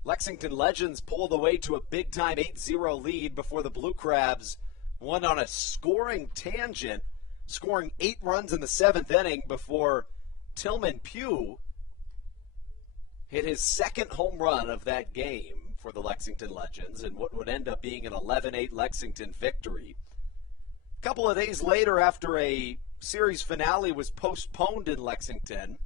Lexington Legends pulled away to a big-time 8-0 lead before the Blue Crabs went on a scoring tangent, scoring 8 runs in the 7th inning before Tillman Pugh hit his 2nd home run of that game for the Lexington Legends in what would end up being an 11-8 Lexington victory. couple of days later, after a series finale was postponed in Lexington,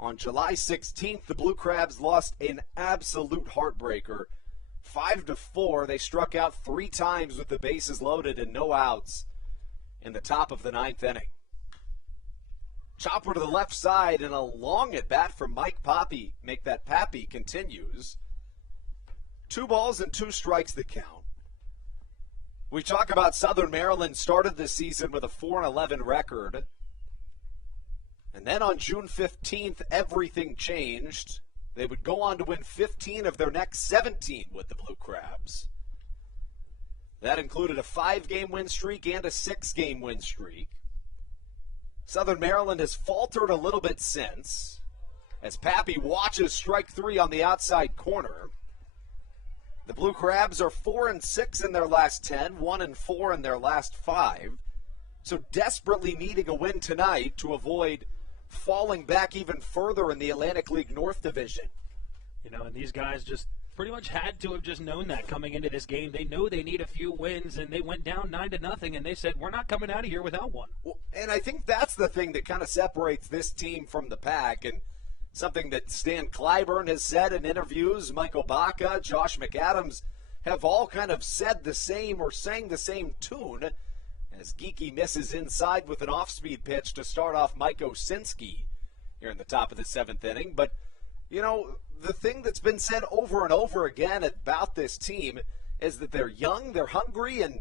on July 16th, the Blue Crabs lost an absolute heartbreaker. 5-4, they struck out 3 times with the bases loaded and no outs in the top of the 9th inning. Chopper to the left side and a long at bat from Mike Pappy. Make that Pappy continues. 2 balls and 2 strikes the count. We talk about Southern Maryland started this season with a 4-11 record. And then on June 15th, everything changed. They would go on to win 15 of their next 17 with the Blue Crabs. That included a 5-game win streak and a 6-game win streak. Southern Maryland has faltered a little bit since, as Pappy watches strike 3 on the outside corner. The Blue Crabs are 4-6 in their last 10, 1-4 in their last 5. So desperately needing a win tonight to avoid falling back even further in the Atlantic League North Division. You know, and these guys just pretty much had to have just known that coming into this game. They know they need a few wins, and they went down 9-0, and they said, we're not coming out of here without one. Well, and I think that's the thing that kind of separates this team from the pack, and something that Stan Clyburn has said in interviews, Michael Baca, Josh McAdams have all kind of said the same or sang the same tune, as Geeky misses inside with an off-speed pitch to start off Mike Osinski here in the top of the 7th inning. But, you know, the thing that's been said over and over again about this team is that they're young, they're hungry, and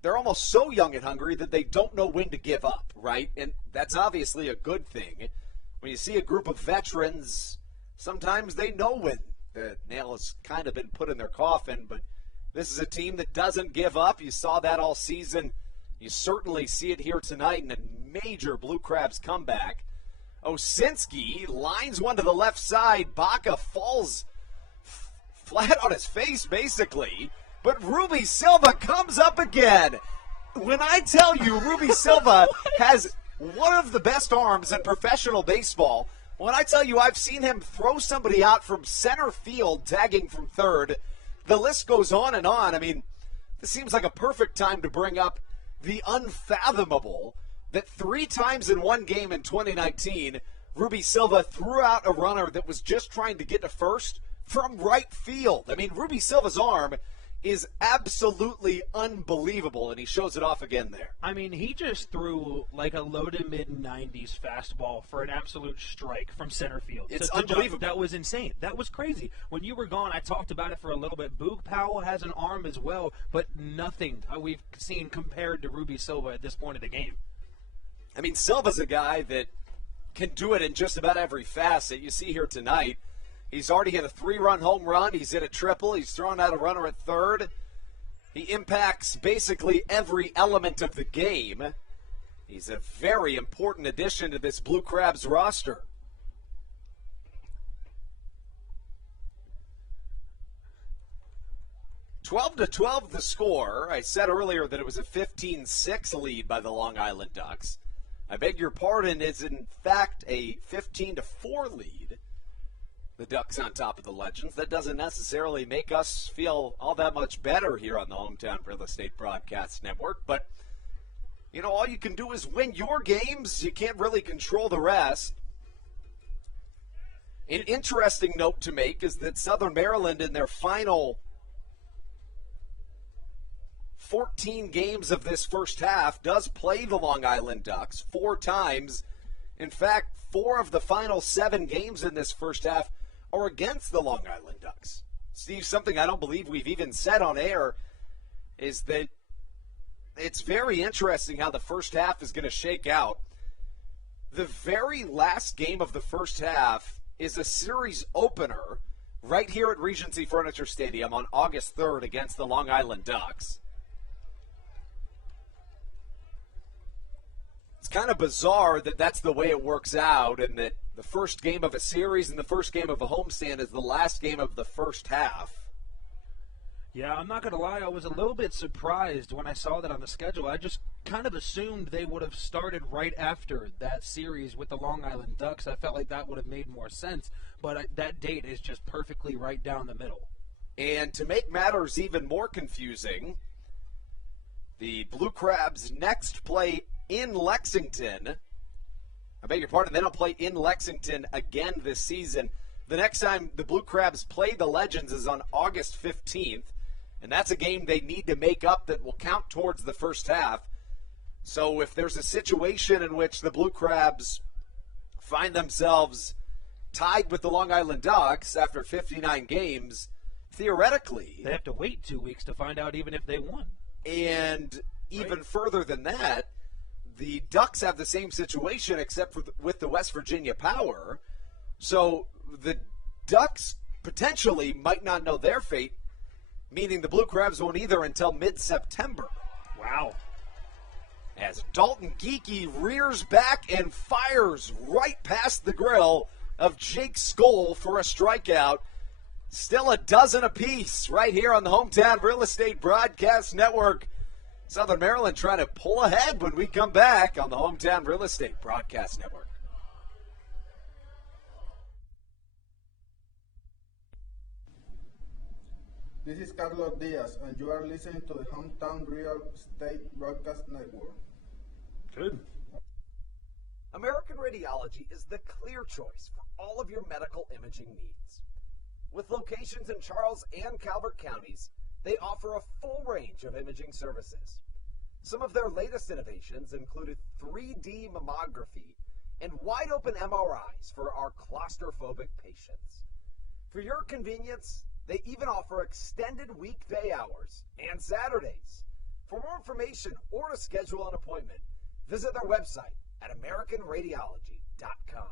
they're almost so young and hungry that they don't know when to give up, right? And that's obviously a good thing. When you see a group of veterans, sometimes they know when the nail has kind of been put in their coffin, but this is a team that doesn't give up. You saw that all season. You certainly see it here tonight in a major Blue Crabs comeback. Osinski lines one to the left side. Baca falls flat on his face, basically. But Ruby Silva comes up again. When I tell you Ruby Silva has one of the best arms in professional baseball, when I tell you I've seen him throw somebody out from center field, tagging from third, the list goes on and on. I mean, this seems like a perfect time to bring up the unfathomable that 3 times in one game in 2019, Ruby Silva threw out a runner that was just trying to get to first from right field. I mean, Ruby Silva's arm is absolutely unbelievable, and he shows it off again there. I mean, he just threw like a low to mid-90s fastball for an absolute strike from center field. It's unbelievable. That was insane. That was crazy. When you were gone, I talked about it for a little bit. Boog Powell has an arm as well, but nothing we've seen compared to Ruby Silva at this point of the game. I mean, Silva's a guy that can do it in just about every facet. You see here tonight, he's already hit a 3-run home run. He's hit a triple. He's thrown out a runner at third. He impacts basically every element of the game. He's a very important addition to this Blue Crabs roster. (12-12) the score. I said earlier that it was a 15-6 lead by the Long Island Ducks. I beg your pardon, it's in fact a 15-4 lead. The Ducks on top of the Legends. That doesn't necessarily make us feel all that much better here on the Hometown Real Estate Broadcast Network, but you know, all you can do is win your games. You can't really control the rest. An interesting note to make is that Southern Maryland in their final 14 games of this first half does play the Long Island Ducks 4 times. In fact, 4 of the final 7 games in this first half are against the Long Island Ducks. Steve, something I don't believe we've even said on air is that it's very interesting how the first half is going to shake out. The very last game of the first half is a series opener right here at Regency Furniture Stadium on August 3rd against the Long Island Ducks. It's kind of bizarre that that's the way it works out, and that the first game of a series and the first game of a homestand is the last game of the first half. Yeah, I'm not going to lie, I was a little bit surprised when I saw that on the schedule. I just kind of assumed they would have started right after that series with the Long Island Ducks. I felt like that would have made more sense, but that date is just perfectly right down the middle. And to make matters even more confusing, The Blue Crabs next play in Lexington. I beg your pardon, they don't play in Lexington again this season. The next time the Blue Crabs play the Legends is on August 15th, and that's a game they need to make up that will count towards the first half. So if there's a situation in which the Blue Crabs find themselves tied with the Long Island Ducks after 59 games, theoretically, they have to wait 2 weeks to find out even if they won. And even further than that, the Ducks have the same situation except for with the West Virginia Power. So the Ducks potentially might not know their fate, meaning the Blue Crabs won't either until mid-September. Wow. As Dalton Geeky rears back and fires right past the grill of Jake Skoll for a strikeout. Still a dozen apiece right here on the Hometown Real Estate Broadcast Network. Southern Maryland trying to pull ahead when we come back on the Hometown Real Estate Broadcast Network. This is Carlos Diaz, and you are listening to the Hometown Real Estate Broadcast Network. Good. American Radiology is the clear choice for all of your medical imaging needs. With locations in Charles and Calvert counties, they offer a full range of imaging services. Some of their latest innovations included 3D mammography and wide-open MRIs for our claustrophobic patients. For your convenience, they even offer extended weekday hours and Saturdays. For more information or to schedule an appointment, visit their website at AmericanRadiology.com.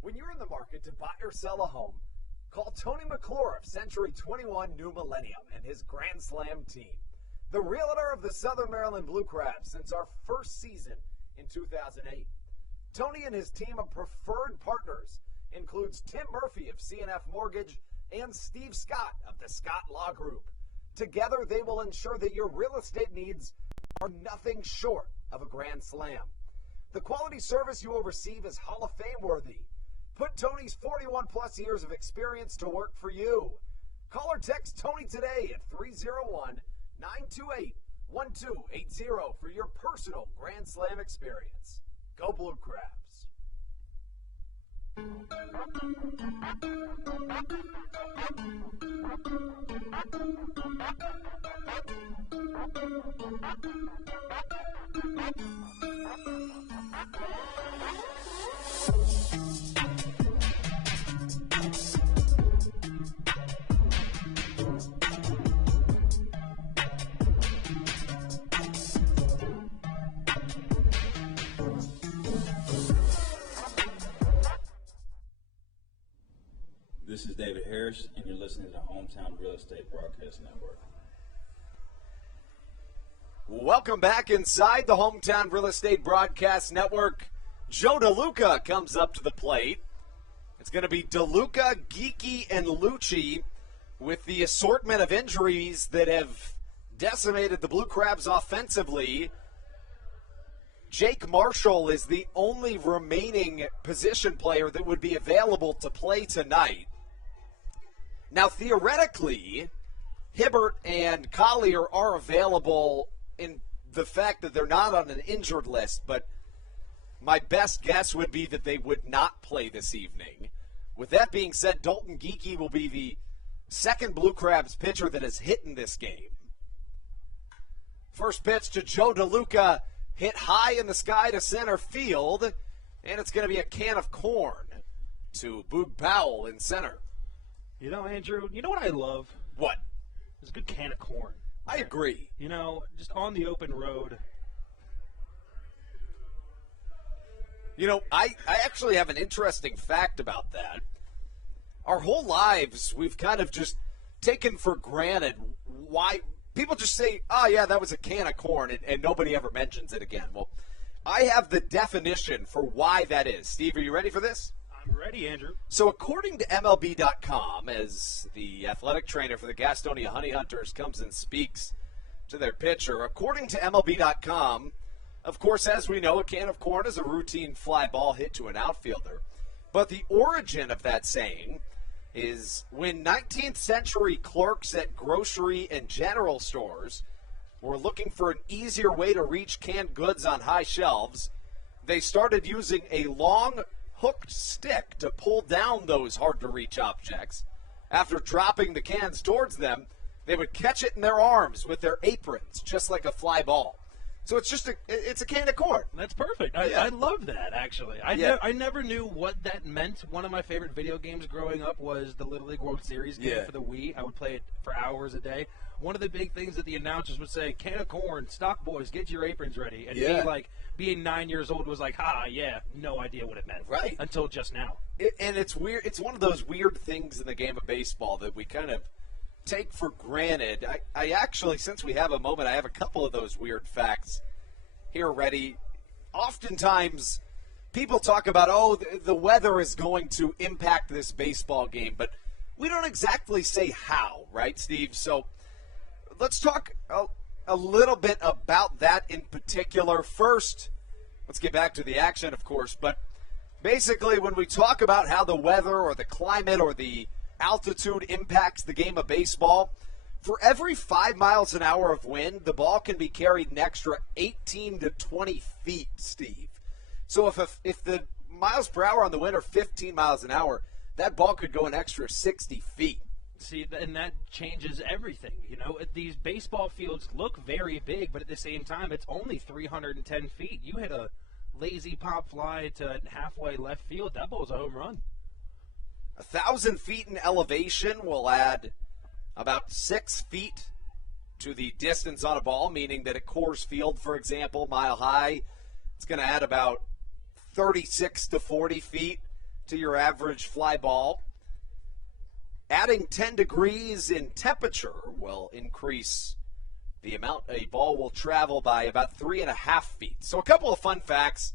When you're in the market to buy or sell a home, call Tony McClure of Century 21 New Millennium and his Grand Slam team, the realtor of the Southern Maryland Blue Crabs since our first season in 2008. Tony and his team of preferred partners includes Tim Murphy of CNF Mortgage and Steve Scott of the Scott Law Group. Together, they will ensure that your real estate needs are nothing short of a grand slam. The quality service you will receive is Hall of Fame worthy. Put Tony's 41-plus years of experience to work for you. Call or text Tony today at 301-928-1280 for your personal Grand Slam experience. Go Blue Crabs. This is David Harris, and you're listening to Hometown Real Estate Broadcast Network. Welcome back inside the Hometown Real Estate Broadcast Network. Joe DeLuca comes up to the plate. It's going to be DeLuca, Geeky, and Lucci with the assortment of injuries that have decimated the Blue Crabs offensively. Jake Marshall is the only remaining position player that would be available to play tonight. Now, theoretically, Hibbert and Collier are available in the fact that they're not on an injured list, but my best guess would be that they would not play this evening. With that being said, Dalton Geeky will be the second Blue Crabs pitcher that has hit in this game. First pitch to Joe DeLuca, hit high in the sky to center field, and it's going to be a can of corn to Boog Powell in center. You know, Andrew, you know what I love? What? It's a good can of corn. I agree. You know, just on the open road. You know, I actually have an interesting fact about that. Our whole lives, we've kind of just taken for granted why people just say, oh, yeah, that was a can of corn, and nobody ever mentions it again. Well, I have the definition for why that is. Steve, are you ready for this? I'm ready, Andrew. So according to MLB.com, as the athletic trainer for the Gastonia Honey Hunters comes and speaks to their pitcher, according to MLB.com, of course, as we know, a can of corn is a routine fly ball hit to an outfielder. But the origin of that saying is when 19th century clerks at grocery and general stores were looking for an easier way to reach canned goods on high shelves, they started using a long hooked stick to pull down those hard-to-reach objects. After dropping the cans towards them, they would catch it in their arms with their aprons, just like a fly ball. So it's a can of corn. That's perfect. Yeah. I love that, actually. I never knew what that meant. One of my favorite video games growing up was the Little League World Series game for the Wii. I would play it for hours a day. One of the big things that the announcers would say, can of corn, stock boys, get your aprons ready. And me, being 9 years old, was like, no idea what it meant. Right. Until just now. And it's weird. It's one of those weird things in the game of baseball that we kind of take for granted. I actually, since we have a moment, I have a couple of those weird facts here ready. Oftentimes, people talk about, the weather is going to impact this baseball game, but we don't exactly say how, right, Steve? So let's talk a little bit about that in particular. First, let's get back to the action, of course, but basically when we talk about how the weather or the climate or the altitude impacts the game of baseball, for every 5 miles an hour of wind, the ball can be carried an extra 18 to 20 feet, Steve. So if the miles per hour on the wind are 15 miles an hour, that ball could go an extra 60 feet. See, and that changes everything. These baseball fields look very big, but at the same time, it's only 310 feet. You hit a lazy pop fly to halfway left field, that ball's a home run. 1,000 feet in elevation will add about 6 feet to the distance on a ball, meaning that at Coors Field, for example, Mile High, it's going to add about 36 to 40 feet to your average fly ball. Adding 10 degrees in temperature will increase the amount a ball will travel by about 3.5 feet. So a couple of fun facts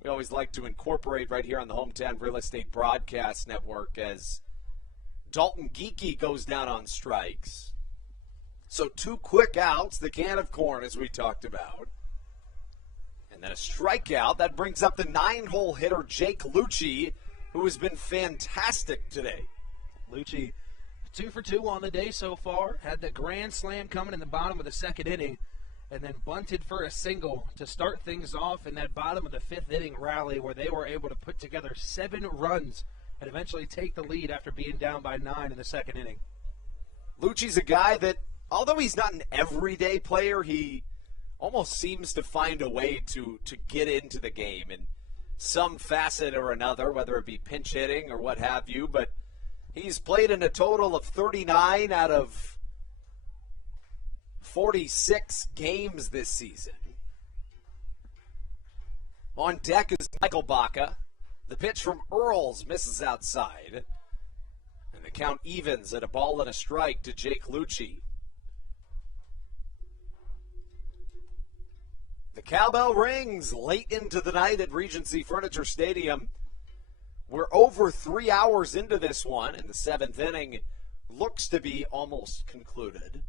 we always like to incorporate right here on the Hometown Real Estate Broadcast Network as Dalton Geeky goes down on strikes. So 2 quick outs, the can of corn as we talked about. And then a strikeout. That brings up the 9-hole hitter Jake Lucci, who has been fantastic today. Lucci, 2 for 2 on the day so far. Had the grand slam coming in the bottom of the second inning, and then bunted for a single to start things off in that bottom of the 5th inning rally where they were able to put together 7 runs and eventually take the lead after being down by 9 in the second inning. Lucci's a guy that, although he's not an everyday player, he almost seems to find a way to get into the game in some facet or another, whether it be pinch hitting or what have you, but he's played in a total of 39 out of 46 games this season. On deck is Michael Baca. The pitch from Earls misses outside. And the count evens at a ball and a strike to Jake Lucci. The cowbell rings late into the night at Regency Furniture Stadium. We're over 3 hours into this one, and the 7th inning looks to be almost concluded.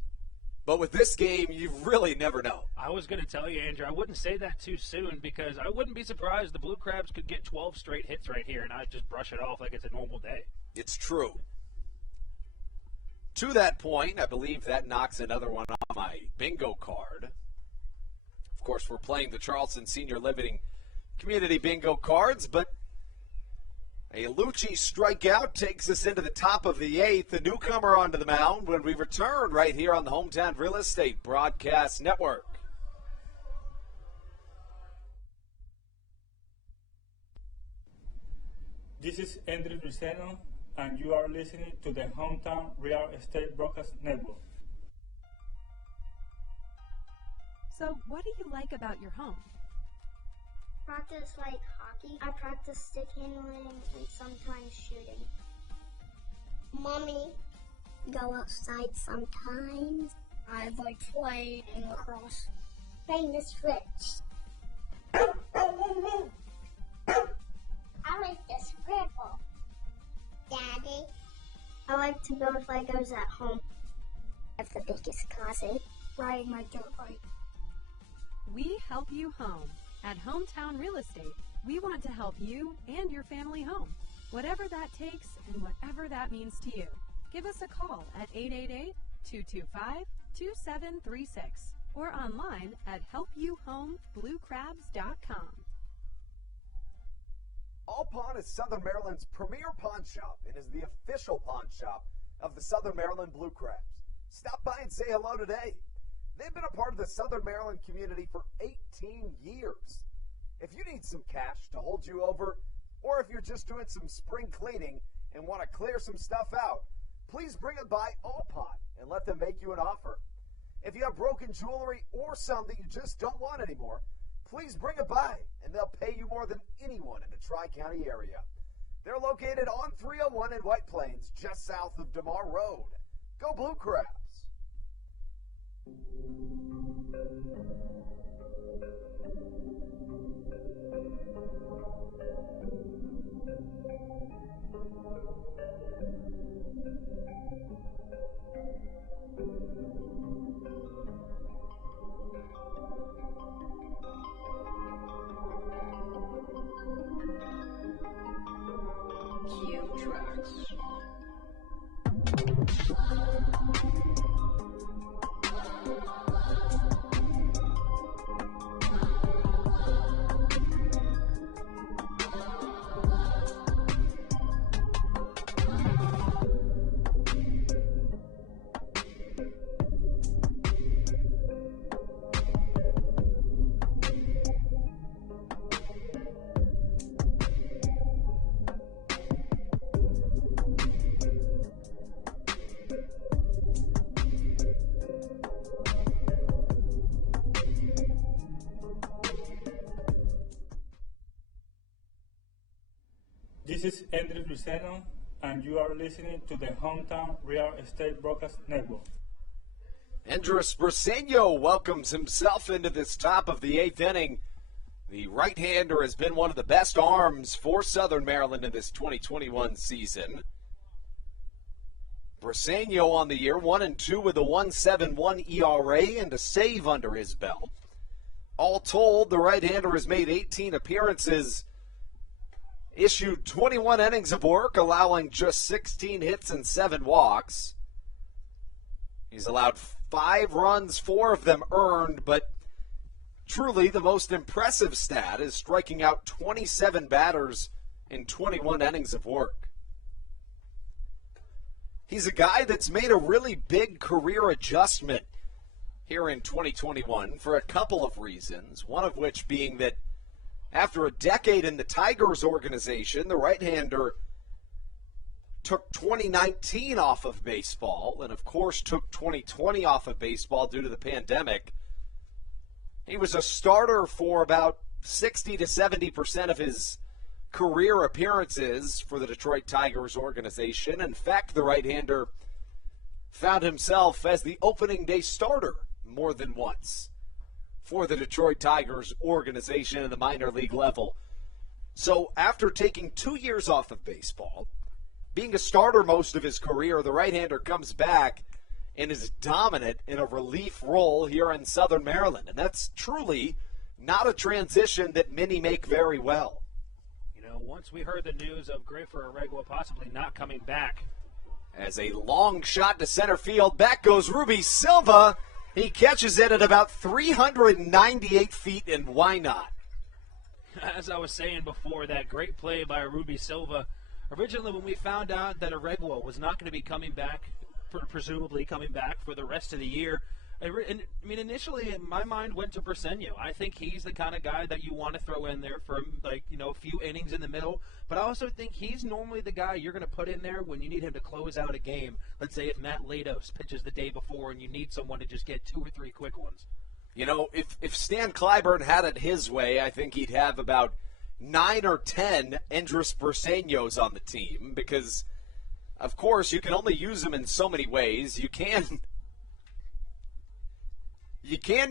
But with this game, you really never know. I was going to tell you, Andrew, I wouldn't say that too soon because I wouldn't be surprised the Blue Crabs could get 12 straight hits right here and I'd just brush it off like it's a normal day. It's true. To that point, I believe that knocks another one off my bingo card. Of course, we're playing the Charleston Senior Living Community Bingo cards, but a Lucci strikeout takes us into the top of the 8th. The newcomer onto the mound when we return right here on the Hometown Real Estate Broadcast Network. This is Andrew Briceno, and you are listening to the Hometown Real Estate Broadcast Network. So, what do you like about your home? Practice like hockey. I practice stick handling and sometimes shooting. Mommy, go outside sometimes. I like playing lacrosse. Playing the switch. I like the scribble. Daddy, I like to build Legos at home. I have the biggest closet. Riding my dirt bike. We help you home. At Hometown Real Estate, we want to help you and your family home. Whatever that takes and whatever that means to you. Give us a call at 888-225-2736 or online at helpyouhomebluecrabs.com. All Pawn is Southern Maryland's premier pawn shop and is the official pawn shop of the Southern Maryland Blue Crabs. Stop by and say hello today. They've been a part of the Southern Maryland community for 18 years. If you need some cash to hold you over, or if you're just doing some spring cleaning and want to clear some stuff out, please bring it by All Pawn and let them make you an offer. If you have broken jewelry or some that you just don't want anymore, please bring it by, and they'll pay you more than anyone in the Tri-County area. They're located on 301 in White Plains, just south of DeMar Road. Go Blue Crabs! Cue tracks. This is Andrew Luceno, and you are listening to the Hometown Real Estate Broadcast Network. Andres Briseño welcomes himself into this top of the 8th inning. The right-hander has been one of the best arms for Southern Maryland in this 2021 season. Briseño on the year, 1-2 with a 1.71 ERA and a save under his belt. All told, the right-hander has made 18 appearances, issued 21 innings of work, allowing just 16 hits and 7 walks. He's allowed 5 runs, 4 of them earned, but truly the most impressive stat is striking out 27 batters in 21 innings of work. He's a guy that's made a really big career adjustment here in 2021 for a couple of reasons, one of which being that after a decade in the Tigers organization, the right-hander took 2019 off of baseball and, of course, took 2020 off of baseball due to the pandemic. He was a starter for about 60 to 70% of his career appearances for the Detroit Tigers organization. In fact, the right-hander found himself as the opening day starter more than once for the Detroit Tigers organization at the minor league level. So after taking 2 years off of baseball, being a starter most of his career, the right-hander comes back and is dominant in a relief role here in Southern Maryland. And that's truly not a transition that many make very well. You know, once we heard the news of Grayfer Aregua possibly not coming back. As a long shot to center field, back goes Ruby Silva. He catches it at about 398 feet, and why not? As I was saying before, that great play by Ruby Silva. Originally, when we found out that Aregua was not going to be coming back, presumably coming back for the rest of the year, initially my mind went to Briseño. I think he's the kind of guy that you want to throw in there for, a few innings in the middle. But I also think he's normally the guy you're going to put in there when you need him to close out a game. Let's say if Matt Latos pitches the day before and you need someone to just get 2 or 3 quick ones. You know, if Stan Clyburn had it his way, I think he'd have about 9 or 10 Andres Briseños on the team because, of course, you can only use them in so many ways. You can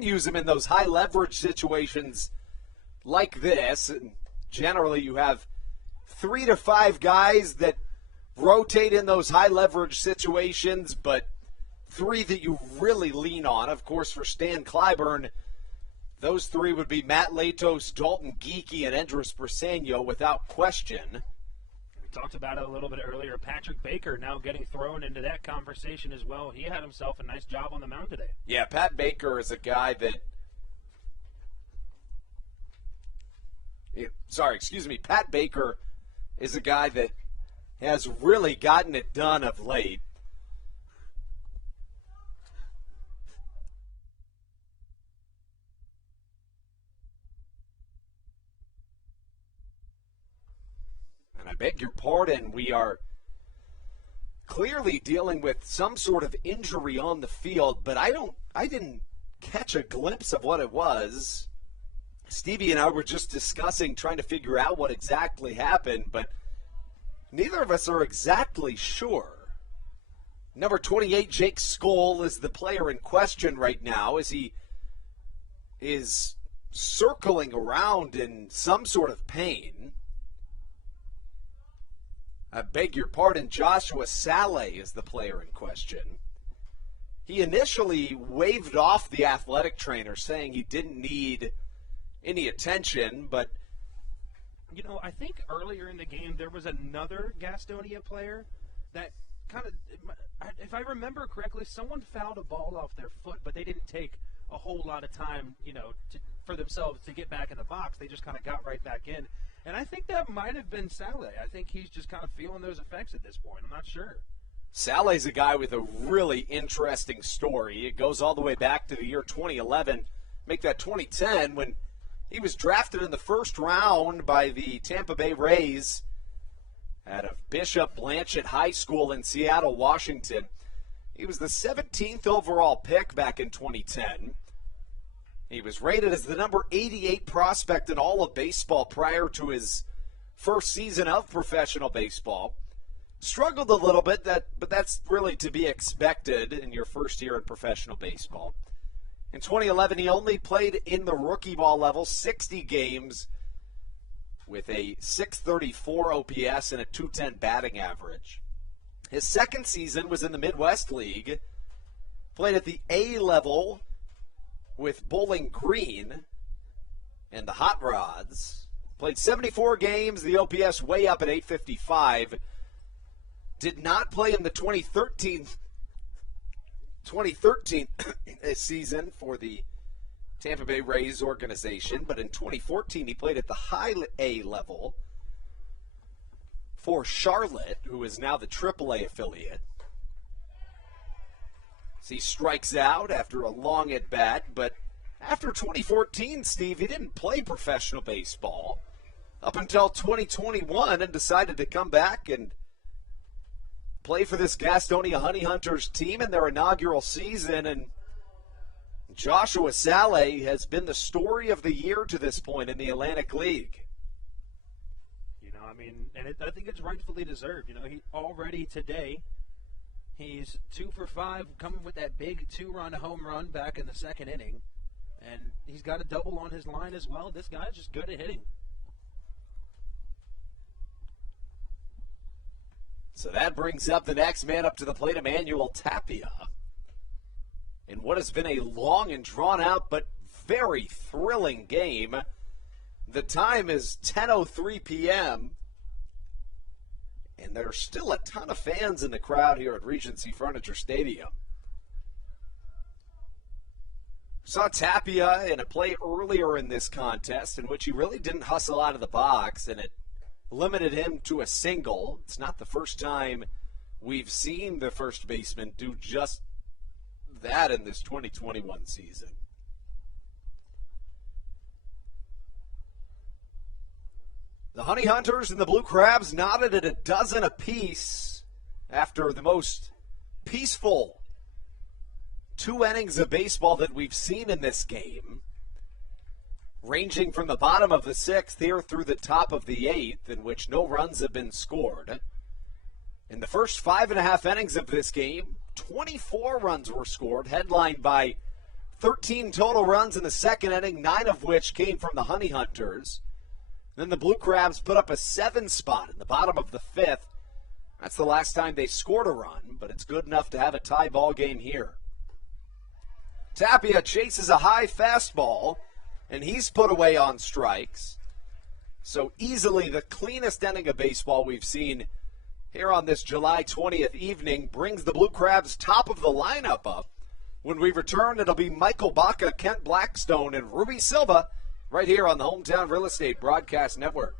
use them in those high leverage situations like this. And generally, you have 3 to 5 guys that rotate in those high leverage situations, but 3 that you really lean on. Of course, for Stan Clyburn, those 3 would be Matt Latos, Dalton Geeky, and Andres Briseño without question. We talked about it a little bit earlier. Patrick Baker now getting thrown into that conversation as well. He had himself a nice job on the mound today. Yeah, Pat Baker is a guy that Pat Baker is a guy that has really gotten it done of late. And I beg your pardon, we are clearly dealing with some sort of injury on the field, but I didn't catch a glimpse of what it was. Stevie and I were just discussing, trying to figure out what exactly happened, but neither of us are exactly sure. Number 28, Jake Skoll, is the player in question right now as he is circling around in some sort of pain. I beg your pardon, Joshua Saleh is the player in question. He initially waved off the athletic trainer, saying he didn't need any attention, but you know, I think earlier in the game there was another Gastonia player that kind of, if I remember correctly, someone fouled a ball off their foot, but they didn't take a whole lot of time, you know, for themselves to get back in the box. They just kind of got right back in. And I think that might have been Saleh. I think he's just kind of feeling those effects at this point. I'm not sure. Saleh's a guy with a really interesting story. It goes all the way back to the year 2011, make that 2010, when he was drafted in the first round by the Tampa Bay Rays out of Bishop Blanchett High School in Seattle, Washington. He was the 17th overall pick back in 2010. He was rated as the number 88 prospect in all of baseball prior to his first season of professional baseball. Struggled a little bit, but that's really to be expected in your first year in professional baseball. In 2011, he only played in the rookie ball level 60 games with a .634 OPS and a .210 batting average. His second season was in the Midwest League, played at the A level with Bowling Green and the Hot Rods. Played 74 games, the OPS way up at .855. Did not play in the 2013 season for the Tampa Bay Rays organization, but in 2014 he played at the high A level for Charlotte, who is now the AAA affiliate. So he strikes out after a long at bat, but after 2014, Steve, he didn't play professional baseball up until 2021 and decided to come back and play for this Gastonia Honey Hunters team in their inaugural season. And Joshua Saleh has been the story of the year to this point in the Atlantic League. You know, I mean, and I think it's rightfully deserved. You know, he already today, he's 2 for 5, coming with that big 2-run home run back in the second inning. And he's got a double on his line as well. This guy's just good at hitting. So that brings up the next man up to the plate, Emmanuel Tapia. In what has been a long and drawn-out but very thrilling game. The time is 10:03 p.m., and there's still a ton of fans in the crowd here at Regency Furniture Stadium. Saw Tapia in a play earlier in this contest in which he really didn't hustle out of the box, and it limited him to a single. It's not the first time we've seen the first baseman do just that in this 2021 season. The Honey Hunters and the Blue Crabs knotted at a dozen apiece after the most peaceful 2 innings of baseball that we've seen in this game, ranging from the bottom of the 6th here through the top of the 8th, in which no runs have been scored. In the first 5.5 innings of this game, 24 runs were scored, headlined by 13 total runs in the second inning, 9 of which came from the Honey Hunters. Then the Blue Crabs put up a 7 spot in the bottom of the 5th. That's the last time they scored a run, but it's good enough to have a tie ball game here. Tapia chases a high fastball, and he's put away on strikes. So easily the cleanest inning of baseball we've seen here on this July 20th evening brings the Blue Crabs top of the lineup up. When we return, it'll be Michael Baca, Kent Blackstone, and Ruby Silva right here on the Hometown Real Estate Broadcast Network.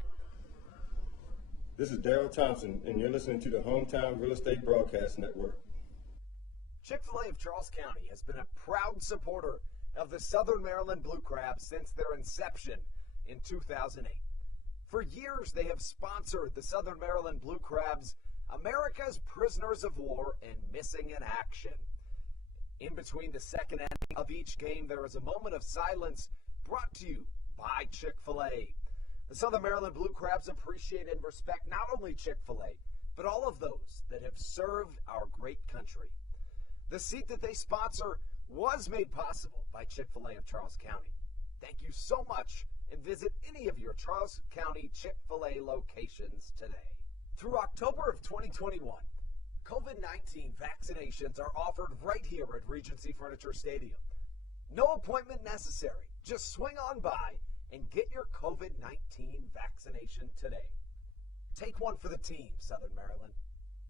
This is Daryl Thompson, and you're listening to the Hometown Real Estate Broadcast Network. Chick-fil-A of Charles County has been a proud supporter of the Southern Maryland Blue Crabs since their inception in 2008. For years, they have sponsored the Southern Maryland Blue Crabs, America's prisoners of war and missing in action. In between the second inning of each game, there is a moment of silence brought to you by Chick-fil-A. The Southern Maryland Blue Crabs appreciate and respect not only Chick-fil-A, but all of those that have served our great country. The seat that they sponsor was made possible by Chick-fil-A of Charles County. Thank you so much, and visit any of your Charles County Chick-fil-A locations today. Through October of 2021, COVID-19 vaccinations are offered right here at Regency Furniture Stadium. No appointment necessary. Just swing on by and get your COVID-19 vaccination today. Take one for the team, Southern Maryland.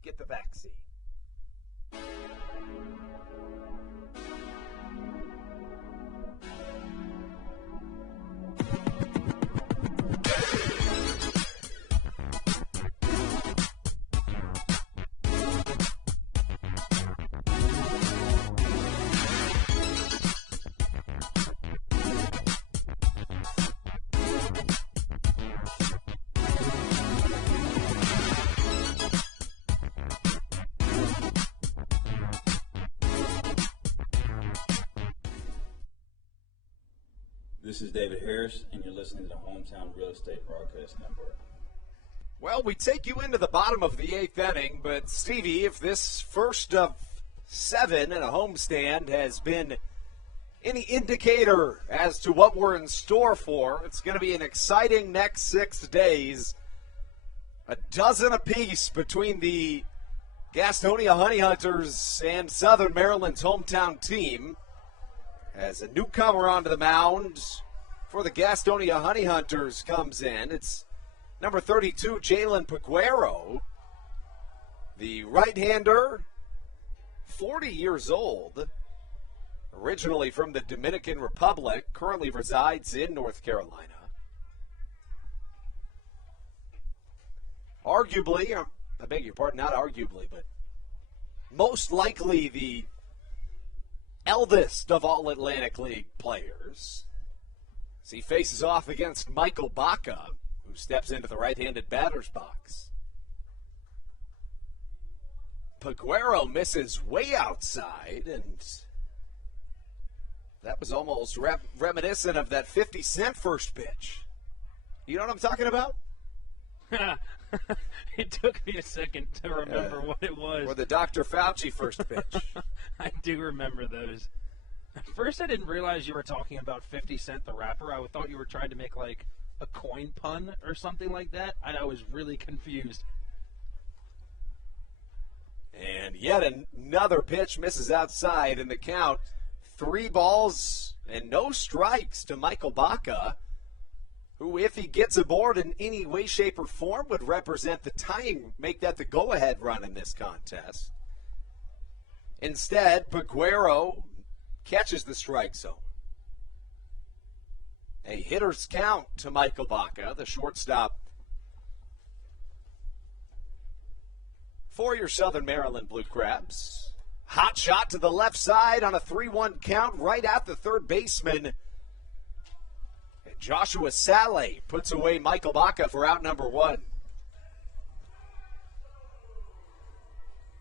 Get the vaccine. This is David Harris, and you're listening to the Hometown Real Estate Broadcast Network. Well, we take you into the bottom of the eighth inning, but Stevie, if this first of 7 in a homestand has been any indicator as to what we're in store for, it's going to be an exciting next 6 days. A dozen apiece between the Gastonia Honey Hunters and Southern Maryland's hometown team. As a newcomer onto the mound for the Gastonia Honey Hunters comes in, it's number 32, Jalen Peguero, the right-hander, 40 years old, originally from the Dominican Republic, currently resides in North Carolina. Arguably, I beg your pardon, not arguably, but most likely the eldest of all Atlantic League players, as he faces off against Michael Baca, who steps into the right-handed batter's box. Peguero misses way outside, and that was almost reminiscent of that 50 Cent first pitch. You know what I'm talking about? It took me a second to remember what it was. Or the Dr. Fauci first pitch. I do remember those. At first, I didn't realize you were talking about 50 Cent the rapper. I thought you were trying to make like a coin pun or something like that, and I was really confused. And yet another pitch misses outside in the count. 3 balls and no strikes to Michael Baca, who, if he gets aboard in any way, shape, or form, would represent the tying, make that the go-ahead run in this contest. Instead, Peguero catches the strike zone. A hitter's count to Michael Baca, the shortstop for your Southern Maryland Blue Crabs. Hot shot to the left side on a 3-1 count right at the third baseman. Joshua Saleh puts away Michael Baca for out number 1.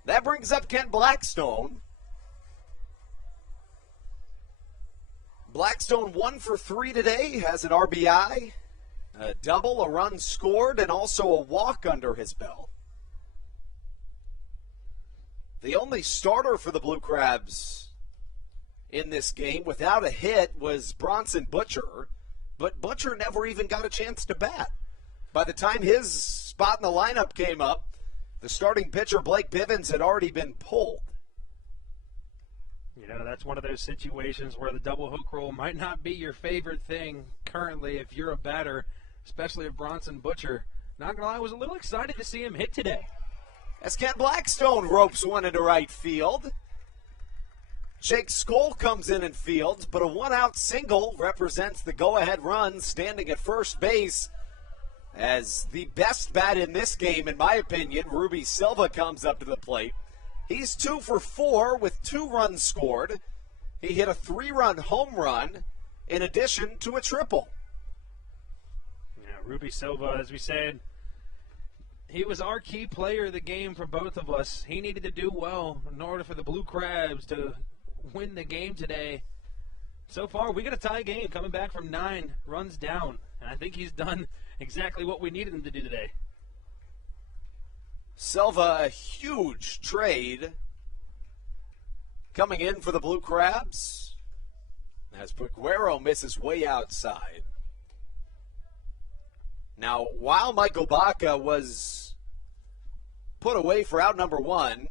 That brings up Kent Blackstone. Blackstone 1 for 3 today, has an RBI, a double, a run scored, and also a walk under his belt. The only starter for the Blue Crabs in this game without a hit was Bronson Butcher, but Butcher never even got a chance to bat. By the time his spot in the lineup came up, the starting pitcher, Blake Bivens, had already been pulled. You know, that's one of those situations where the double hook roll might not be your favorite thing currently if you're a batter. especially if Bronson Butcher, not going to lie, I was a little excited to see him hit today. As Kent Blackstone ropes one into right field. Jake Skoll comes in and fields, but a one-out single represents the go-ahead run standing at first base. As the best bat in this game, in my opinion, Ruby Silva comes up to the plate. He's 2 for 4 with 2 runs scored. He hit a 3-run home run in addition to a triple. Yeah, Ruby Silva, as we said, he was our key player of the game for both of us. He needed to do well in order for the Blue Crabs to win the game today. So far, we got a tie game coming back from 9 runs down. And I think he's done exactly what we needed him to do today. Silva, a huge trade coming in for the Blue Crabs as Peguero misses way outside. Now, while Michael Baca was put away for out number 1,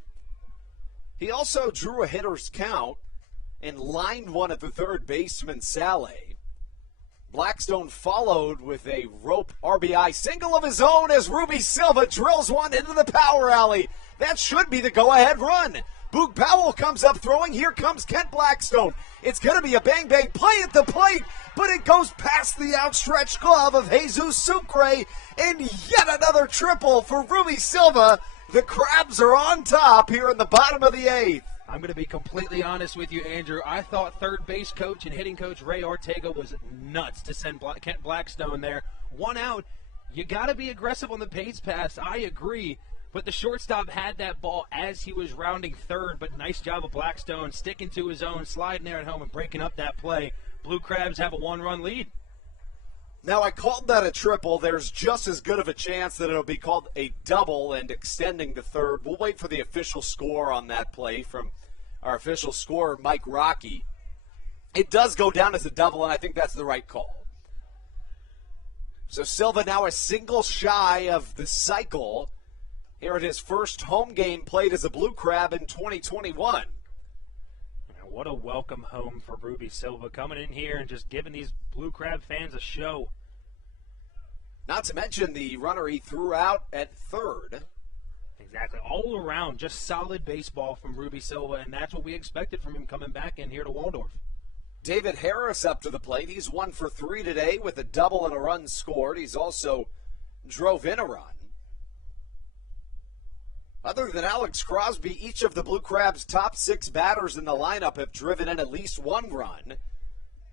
he also drew a hitter's count and lined one at the third baseman, Saleh. Blackstone followed with a rope RBI single of his own as Ruby Silva drills one into the power alley. That should be the go-ahead run. Boog Powell comes up throwing. Here comes Kent Blackstone. It's going to be a bang-bang play at the plate, but it goes past the outstretched glove of Jesus Sucre, and yet another triple for Ruby Silva. The Crabs are on top here in the bottom of the 8th. I'm going to be completely honest with you, Andrew. I thought third base coach and hitting coach Ray Ortega was nuts to send Kent Blackstone there. 1 out. You got to be aggressive on the pace pass. I agree. But the shortstop had that ball as he was rounding third. But nice job of Blackstone sticking to his own, sliding there at home and breaking up that play. Blue Crabs have a 1-run lead. Now, I called that a triple. There's just as good of a chance that it'll be called a double and extending to third. We'll wait for the official score on that play from our official scorer, Mike Rocky. It does go down as a double, and I think that's the right call. So Silva now a single shy of the cycle here at his first home game played as a Blue Crab in 2021. What a welcome home for Ruby Silva, coming in here and just giving these Blue Crab fans a show. Not to mention the runner he threw out at third. Exactly. All around, just solid baseball from Ruby Silva, and that's what we expected from him coming back in here to Waldorf. David Harris up to the plate. He's 1 for 3 today with a double and a run scored. He's also drove in a run. Other than Alex Crosby, each of the Blue Crabs' top 6 batters in the lineup have driven in at least 1 run,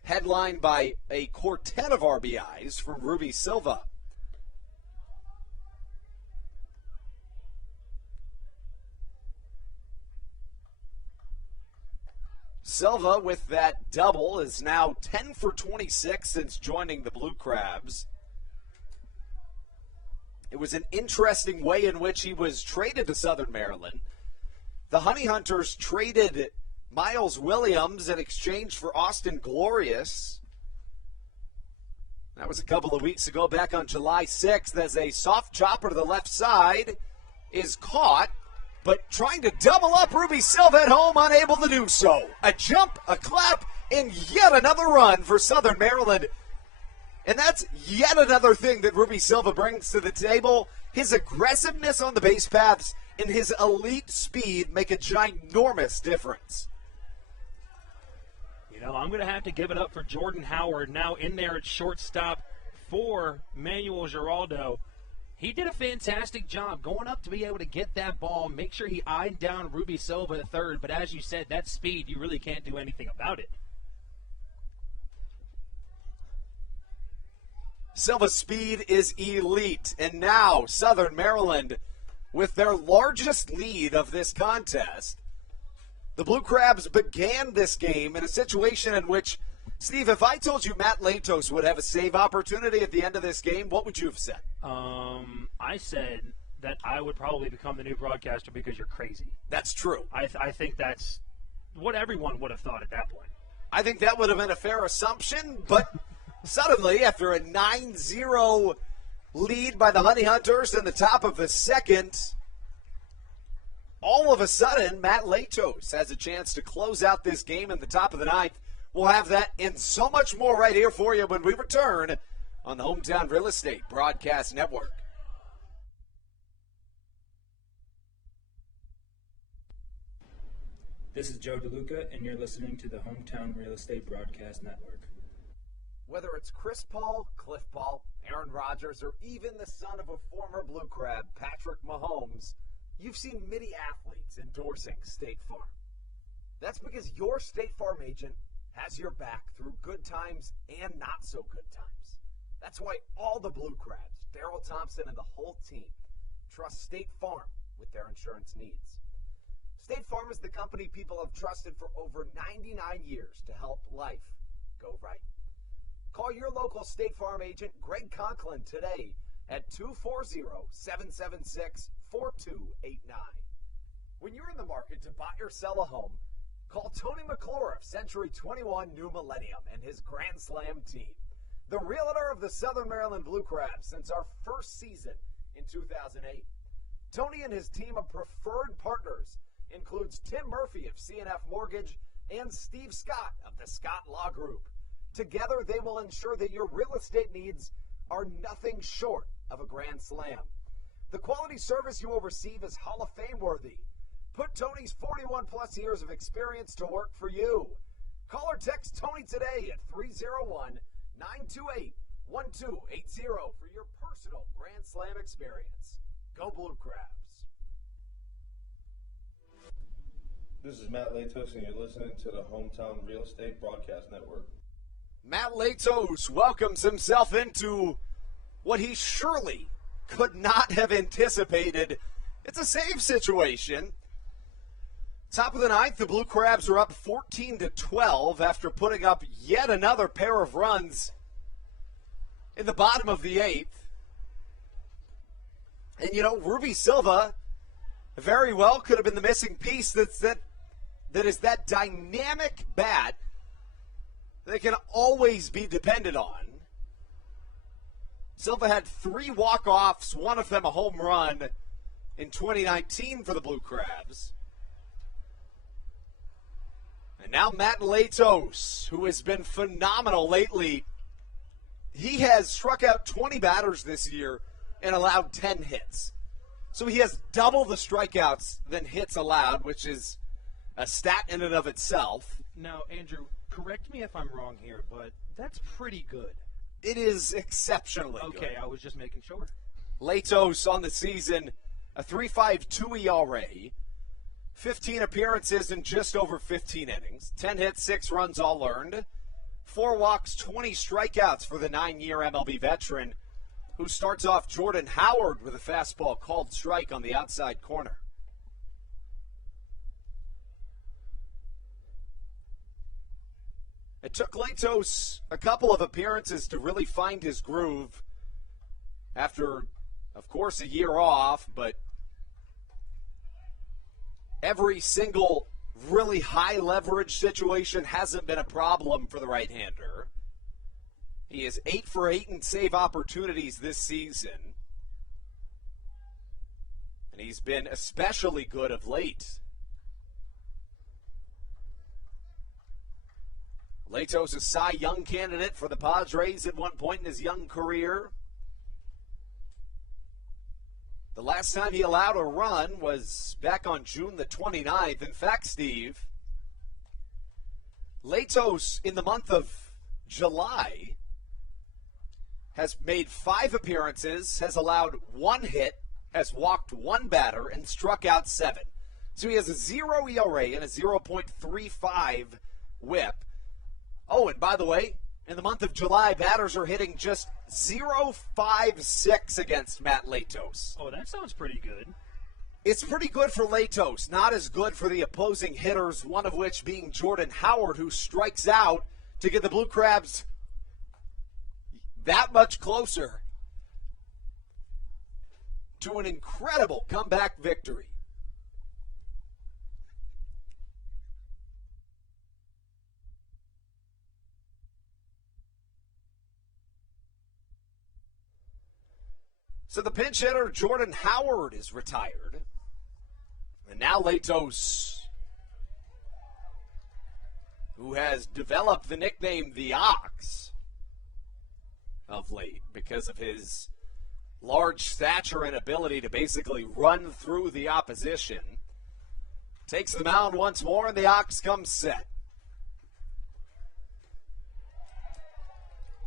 headlined by a quartet of RBIs from Ruby Silva. Silva, with that double, is now 10 for 26 since joining the Blue Crabs. It was an interesting way in which he was traded to Southern Maryland. The Honey Hunters traded Miles Williams in exchange for Austin Glorious. That was a couple of weeks ago, back on July 6th, as a soft chopper to the left side is caught, but trying to double up Ruby Silva at home, unable to do so. A jump, a clap, and yet another run for Southern Maryland. And that's yet another thing that Ruby Silva brings to the table. His aggressiveness on the base paths and his elite speed make a ginormous difference. You know, I'm going to have to give it up for Jordan Howard, now in there at shortstop for Manuel Giraldo. He did a fantastic job going up to be able to get that ball, make sure he eyed down Ruby Silva at third. But as you said, that speed, you really can't do anything about it. Silva's speed is elite, and now Southern Maryland with their largest lead of this contest. The Blue Crabs began this game in a situation in which, Steve, if I told you Matt Latos would have a save opportunity at the end of this game, what would you have said? I said that I would probably become the new broadcaster because you're crazy. That's true. I think that's what everyone would have thought at that point. I think that would have been a fair assumption, but suddenly, after a 9-0 lead by the Honey Hunters in the top of the second, all of a sudden, Matt Latos has a chance to close out this game in the top of the ninth. We'll have that and so much more right here for you when we return on the Hometown Real Estate Broadcast Network. This is Joe DeLuca, and you're listening to the Hometown Real Estate Broadcast Network. Whether it's Chris Paul, Cliff Paul, Aaron Rodgers, or even the son of a former Blue Crab, Patrick Mahomes, you've seen many athletes endorsing State Farm. That's because your State Farm agent has your back through good times and not so good times. That's why all the Blue Crabs, Daryl Thompson and the whole team, trust State Farm with their insurance needs. State Farm is the company people have trusted for over 99 years to help life go right. Call your local State Farm agent, Greg Conklin, today at 240-776-4289. When you're in the market to buy or sell a home, call Tony McClure of Century 21 New Millennium and his Grand Slam team, the realtor of the Southern Maryland Blue Crabs since our first season in 2008. Tony and his team of preferred partners includes Tim Murphy of CNF Mortgage and Steve Scott of the Scott Law Group. Together, they will ensure that your real estate needs are nothing short of a grand slam. The quality service you will receive is Hall of Fame worthy. Put Tony's 41-plus years of experience to work for you. Call or text Tony today at 301-928-1280 for your personal grand slam experience. Go Blue Crabs. This is Matt Latos, and you're listening to the Hometown Real Estate Broadcast Network. Matt Latos welcomes himself into what he surely could not have anticipated. It's a save situation. Top of the ninth, the Blue Crabs are up 14-12 after putting up yet another pair of runs in the bottom of the eighth. And, Ruby Silva very well could have been the missing piece that is that dynamic bat that can always be depended on. Silva had 3 walk-offs, one of them a home run in 2019 for the Blue Crabs. And now Matt Latos, who has been phenomenal lately. He has struck out 20 batters this year and allowed 10 hits. So he has double the strikeouts than hits allowed, which is a stat in and of itself. Now, Andrew, correct me if I'm wrong here, but that's pretty good. It is exceptionally good. Okay, I was just making sure. Latos on the season, a 3.52 ERA, 15 appearances in just over 15 innings, 10 hits, 6 runs all earned, 4 walks, 20 strikeouts for the 9-year MLB veteran, who starts off Jordan Howard with a fastball called strike on the outside corner. It took Latos a couple of appearances to really find his groove after, of course, a year off, but every single really high leverage situation hasn't been a problem for the right-hander. He is 8 for 8 in save opportunities this season, and he's been especially good of late. Latos, a Cy Young candidate for the Padres at one point in his young career. The last time he allowed a run was back on June the 29th. In fact, Steve, Latos in the month of July has made 5 appearances, has allowed 1 hit, has walked 1 batter, and struck out 7. So he has a 0 ERA and a 0.35 whip. Oh, and by the way, in the month of July, batters are hitting just 0.56 against Matt Latos. Oh, that sounds pretty good. It's pretty good for Latos, not as good for the opposing hitters, one of which being Jordan Howard, who strikes out to get the Blue Crabs that much closer to an incredible comeback victory. So the pinch hitter, Jordan Howard, is retired. And now Latos, who has developed the nickname The Ox, of late because of his large stature and ability to basically run through the opposition. Takes the mound once more, and the Ox comes set.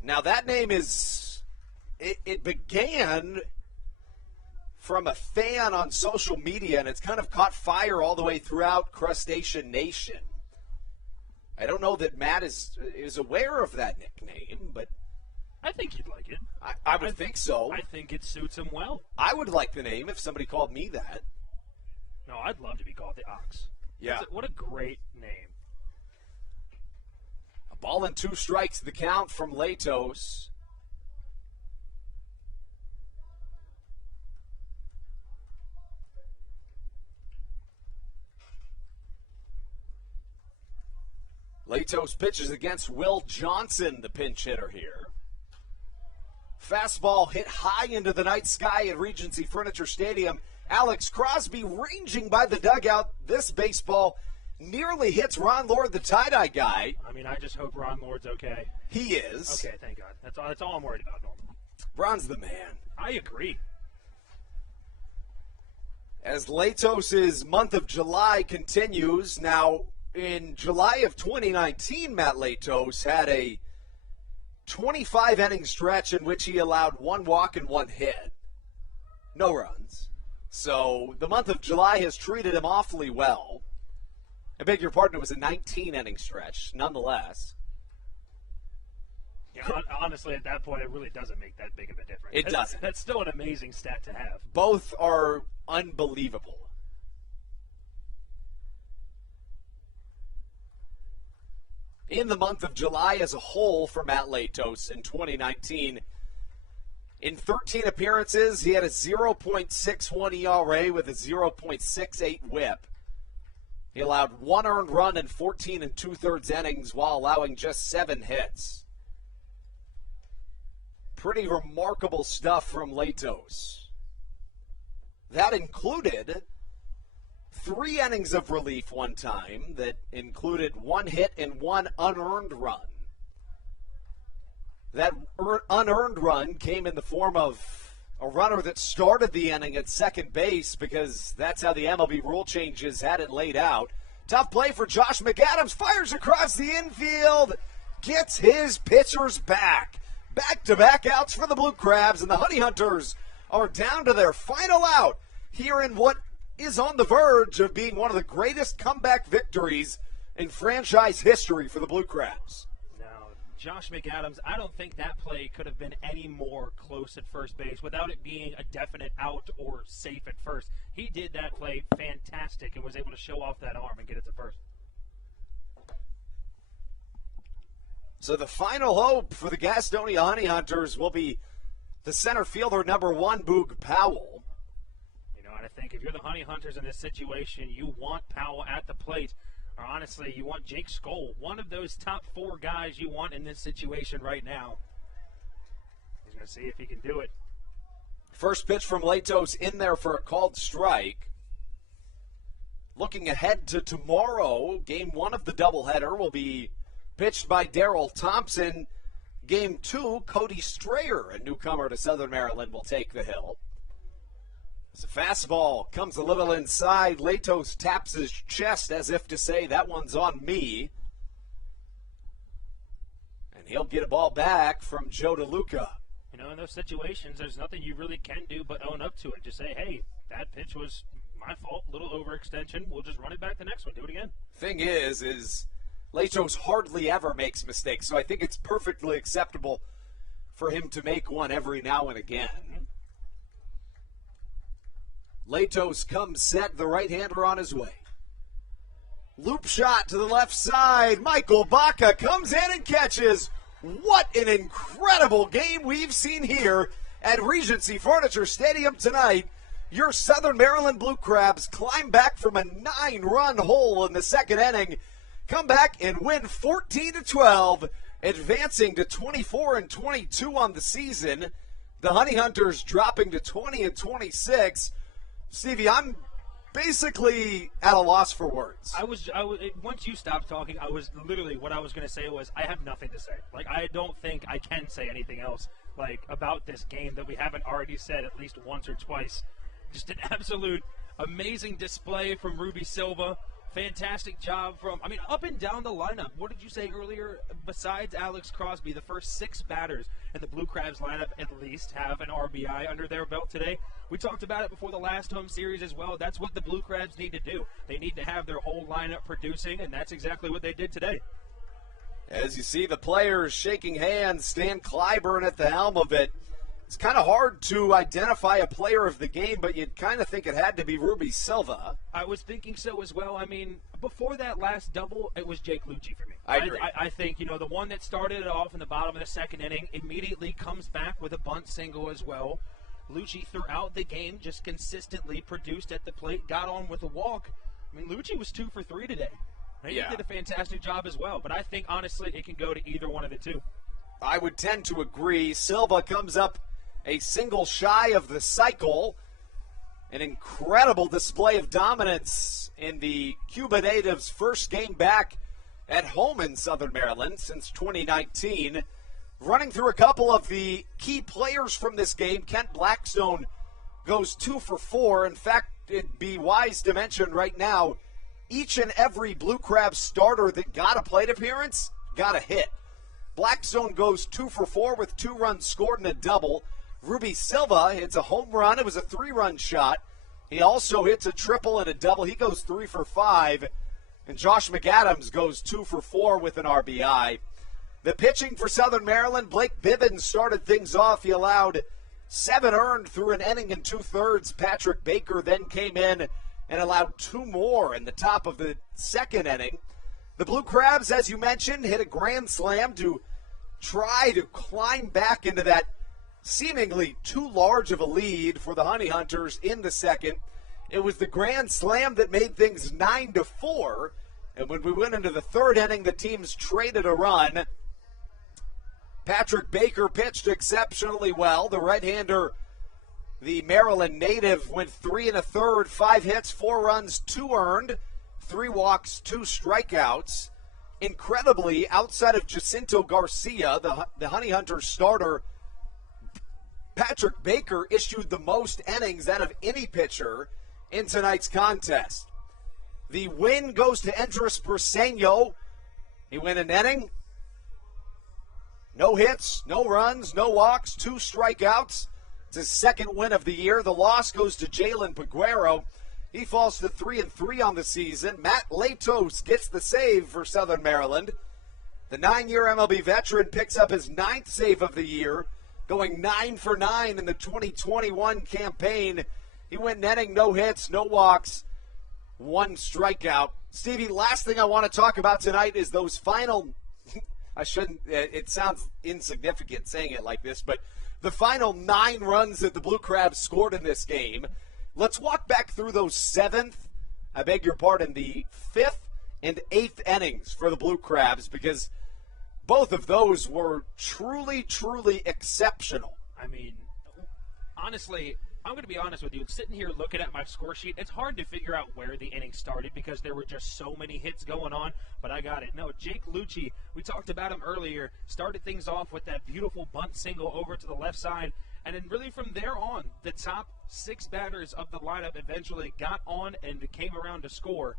Now that name is, it began from a fan on social media, and it's kind of caught fire all the way throughout Crustacean Nation. I don't know that Matt is aware of that nickname, but I think he'd like it. I would think so. I think it suits him well. I would like the name if somebody called me that. No, I'd love to be called the Ox. Yeah. What a great name. A ball and 2 strikes the count from Latos. Latos pitches against Will Johnson, the pinch hitter here. Fastball hit high into the night sky at Regency Furniture Stadium. Alex Crosby ranging by the dugout. This baseball nearly hits Ron Lord, the tie-dye guy. I mean, I just hope Ron Lord's okay. He is. Okay, thank God. That's all I'm worried about, Norman. Ron's the man. I agree. As Latos' month of July continues, now in July of 2019, Matt Latos had a 25-inning stretch in which he allowed 1 walk and 1 hit. No runs. So the month of July has treated him awfully well. I beg your pardon, it was a 19-inning stretch, nonetheless. Yeah, honestly, at that point, it really doesn't make that big of a difference. It doesn't. That's still an amazing stat to have. Both are unbelievable. In the month of July as a whole for Matt Latos in 2019, in 13 appearances, he had a 0.61 ERA with a 0.68 whip. He allowed 1 earned run in 14 2/3 innings while allowing just 7 hits. Pretty remarkable stuff from Latos. That included 3 innings of relief one time that included 1 hit and 1 unearned run. That unearned run came in the form of a runner that started the inning at second base because that's how the MLB rule changes had it laid out. Tough play for Josh McAdams. Fires across the infield. Gets his pitchers back. Back-to-back outs for the Blue Crabs, and the Honey Hunters are down to their final out here in what is on the verge of being one of the greatest comeback victories in franchise history for the Blue Crabs. Now, Josh McAdams, I don't think that play could have been any more close at first base without it being a definite out or safe at first. He did that play fantastic and was able to show off that arm and get it to first. So the final hope for the Gastonia Honey Hunters will be the center fielder, number 1, Boog Powell. I think if you're the Honey Hunters in this situation, you want Powell at the plate. Or honestly, you want Jake Skoll, one of those top 4 guys you want in this situation right now. He's going to see if he can do it. First pitch from Latos in there for a called strike. Looking ahead to tomorrow, game 1 of the doubleheader will be pitched by Darryl Thompson. Game 2, Cody Strayer, a newcomer to Southern Maryland, will take the hill. As a fastball comes a little inside, Latos taps his chest as if to say, that one's on me. And he'll get a ball back from Joe DeLuca. In those situations, there's nothing you really can do but own up to it. Just say, hey, that pitch was my fault, little overextension. We'll just run it back the next one, do it again. Thing is Latos hardly ever makes mistakes, so I think it's perfectly acceptable for him to make one every now and again. Latos comes set, the right-hander on his way. Loop shot to the left side. Michael Baca comes in and catches. What an incredible game we've seen here at Regency Furniture Stadium tonight. Your Southern Maryland Blue Crabs climb back from a 9-run hole in the second inning, come back and win 14-12, advancing to 24-22 on the season. The Honey Hunters dropping to 20-26. Stevie, I'm basically at a loss for words. I was once you stopped talking, I was literally, what I was going to say was, I have nothing to say. Like, I don't think I can say anything else about this game that we haven't already said at least once or twice. Just an absolute amazing display from Ruby Silva. Fantastic job from, up and down the lineup. What did you say earlier? Besides Alex Crosby, the first 6 batters in the Blue Crabs lineup at least have an RBI under their belt today. We talked about it before the last home series as well. That's what the Blue Crabs need to do. They need to have their whole lineup producing, and that's exactly what they did today. As you see the players shaking hands, Stan Clyburn at the helm of it. It's kind of hard to identify a player of the game, but you'd kind of think it had to be Ruby Silva. I was thinking so as well. Before that last double, it was Jake Lucci for me. I agree. I think, the one that started it off in the bottom of the second inning immediately comes back with a bunt single as well. Lucci throughout the game just consistently produced at the plate, got on with a walk. Lucci was 2 for 3 today. He did a fantastic job as well, but I think, honestly, it can go to either one of the two. I would tend to agree. Silva comes up a single shy of the cycle. An incredible display of dominance in the Cuba natives' first game back at home in Southern Maryland since 2019. Running through a couple of the key players from this game, Kent Blackstone goes 2 for 4. In fact, it'd be wise to mention right now, each and every Blue Crab starter that got a plate appearance got a hit. Blackstone goes 2 for 4 with 2 runs scored and a double. Ruby Silva hits a home run. It was a 3-run shot. He also hits a triple and a double. He goes 3 for 5. And Josh McAdams goes 2 for 4 with an RBI. The pitching for Southern Maryland, Blake Bivens started things off. He allowed 7 earned through an inning and 2/3. Patrick Baker then came in and allowed 2 more in the top of the second inning. The Blue Crabs, as you mentioned, hit a grand slam to try to climb back into that seemingly too large of a lead for the Honey Hunters in the second. It was the grand slam that made things 9-4. And when we went into the third inning, the teams traded a run. Patrick Baker pitched exceptionally well. The right-hander, the Maryland native, went 3 1/3, 5 hits, 4 runs, 2 earned, 3 walks, 2 strikeouts. Incredibly, outside of Jacinto Garcia, the Honey Hunters starter, Patrick Baker issued the most innings out of any pitcher in tonight's contest. The win goes to Andres Briseño. He went an inning. No hits, no runs, no walks, 2 strikeouts. It's his second win of the year. The loss goes to Jalen Peguero. He falls to 3-3 on the season. Matt Latos gets the save for Southern Maryland. The 9-year MLB veteran picks up his 9th save of the year, going 9 for 9 in the 2021 campaign. He went an inning, no hits, no walks, 1 strikeout. Stevie, last thing I want to talk about tonight is those final, it sounds insignificant saying it like this, but the final 9 runs that the Blue Crabs scored in this game. Let's walk back through those 7th, the 5th and 8th innings for the Blue Crabs, because both of those were truly, truly exceptional. Honestly, I'm going to be honest with you. Sitting here looking at my score sheet, it's hard to figure out where the inning started because there were just so many hits going on, but I got it. No, Jake Lucci, we talked about him earlier, started things off with that beautiful bunt single over to the left side, and then really from there on, the top 6 batters of the lineup eventually got on and came around to score.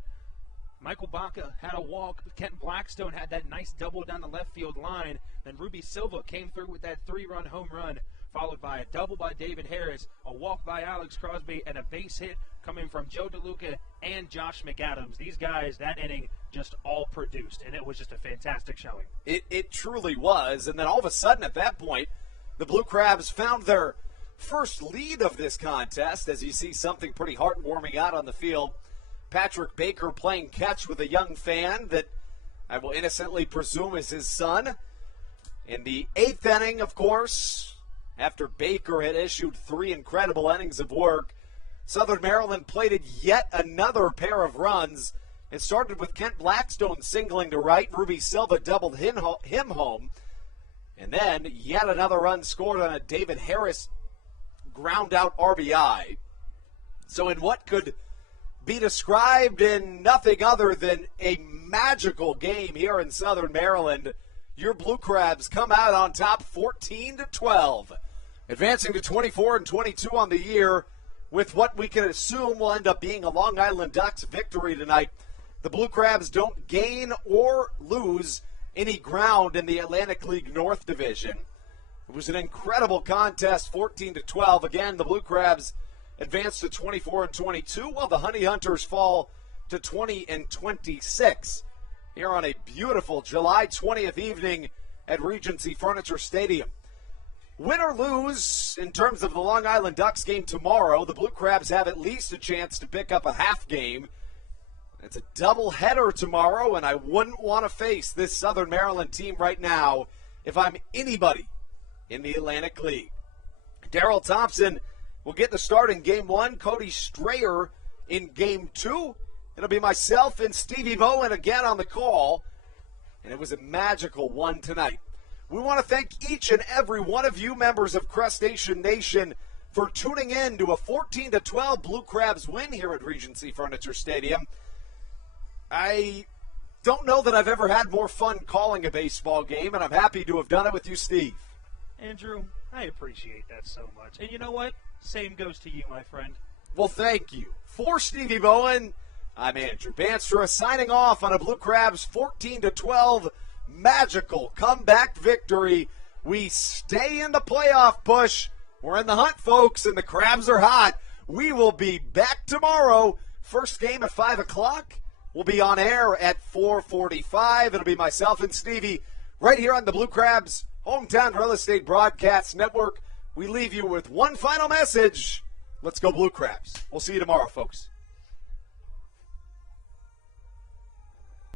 Michael Baca had a walk. Kent Blackstone had that nice double down the left field line. Then Ruby Silva came through with that 3-run home run, followed by a double by David Harris, a walk by Alex Crosby, and a base hit coming from Joe DeLuca and Josh McAdams. These guys, that inning, just all produced, and it was just a fantastic showing. It truly was. And then all of a sudden at that point, the Blue Crabs found their first lead of this contest, as you see something pretty heartwarming out on the field. Patrick Baker playing catch with a young fan that I will innocently presume is his son. In the 8th inning, of course, after Baker had issued 3 incredible innings of work, Southern Maryland plated yet another pair of runs. It started with Kent Blackstone singling to right. Ruby Silva doubled him home. And then yet another run scored on a David Harris ground-out RBI. So in what could be described in nothing other than a magical game here in Southern Maryland, your Blue Crabs come out on top 14-12, advancing to 24-22 on the year with what we can assume will end up being a Long Island Ducks victory tonight. The Blue Crabs don't gain or lose any ground in the Atlantic League North Division. It was an incredible contest, 14-12. Again, the Blue Crabs advance to 24-22, while the Honey Hunters fall to 20-26. Here on a beautiful July 20th evening at Regency Furniture Stadium. Win or lose in terms of the Long Island Ducks game tomorrow, the Blue Crabs have at least a chance to pick up a half game. It's a doubleheader tomorrow, and I wouldn't want to face this Southern Maryland team right now if I'm anybody in the Atlantic League. Daryl Thompson will get the start in Game 1. Cody Strayer in Game 2. It'll be myself and Stevie Bowen again on the call, and it was a magical one tonight. We want to thank each and every one of you members of Crustacean Nation for tuning in to a 14-12 Blue Crabs win here at Regency Furniture Stadium. I don't know that I've ever had more fun calling a baseball game, and I'm happy to have done it with you, Steve. Andrew, I appreciate that so much. And you know what? Same goes to you, my friend. Well, thank you. For Stevie Bowen, I'm Andrew Banstra signing off on a Blue Crabs 14-12 magical comeback victory. We stay in the playoff push. We're in the hunt, folks, and the Crabs are hot. We will be back tomorrow. First game at 5 o'clock. We'll be on air at 4:45. It'll be myself and Stevie right here on the Blue Crabs Hometown Real Estate Broadcast Network. We leave you with one final message. Let's go Blue Crabs. We'll see you tomorrow, folks.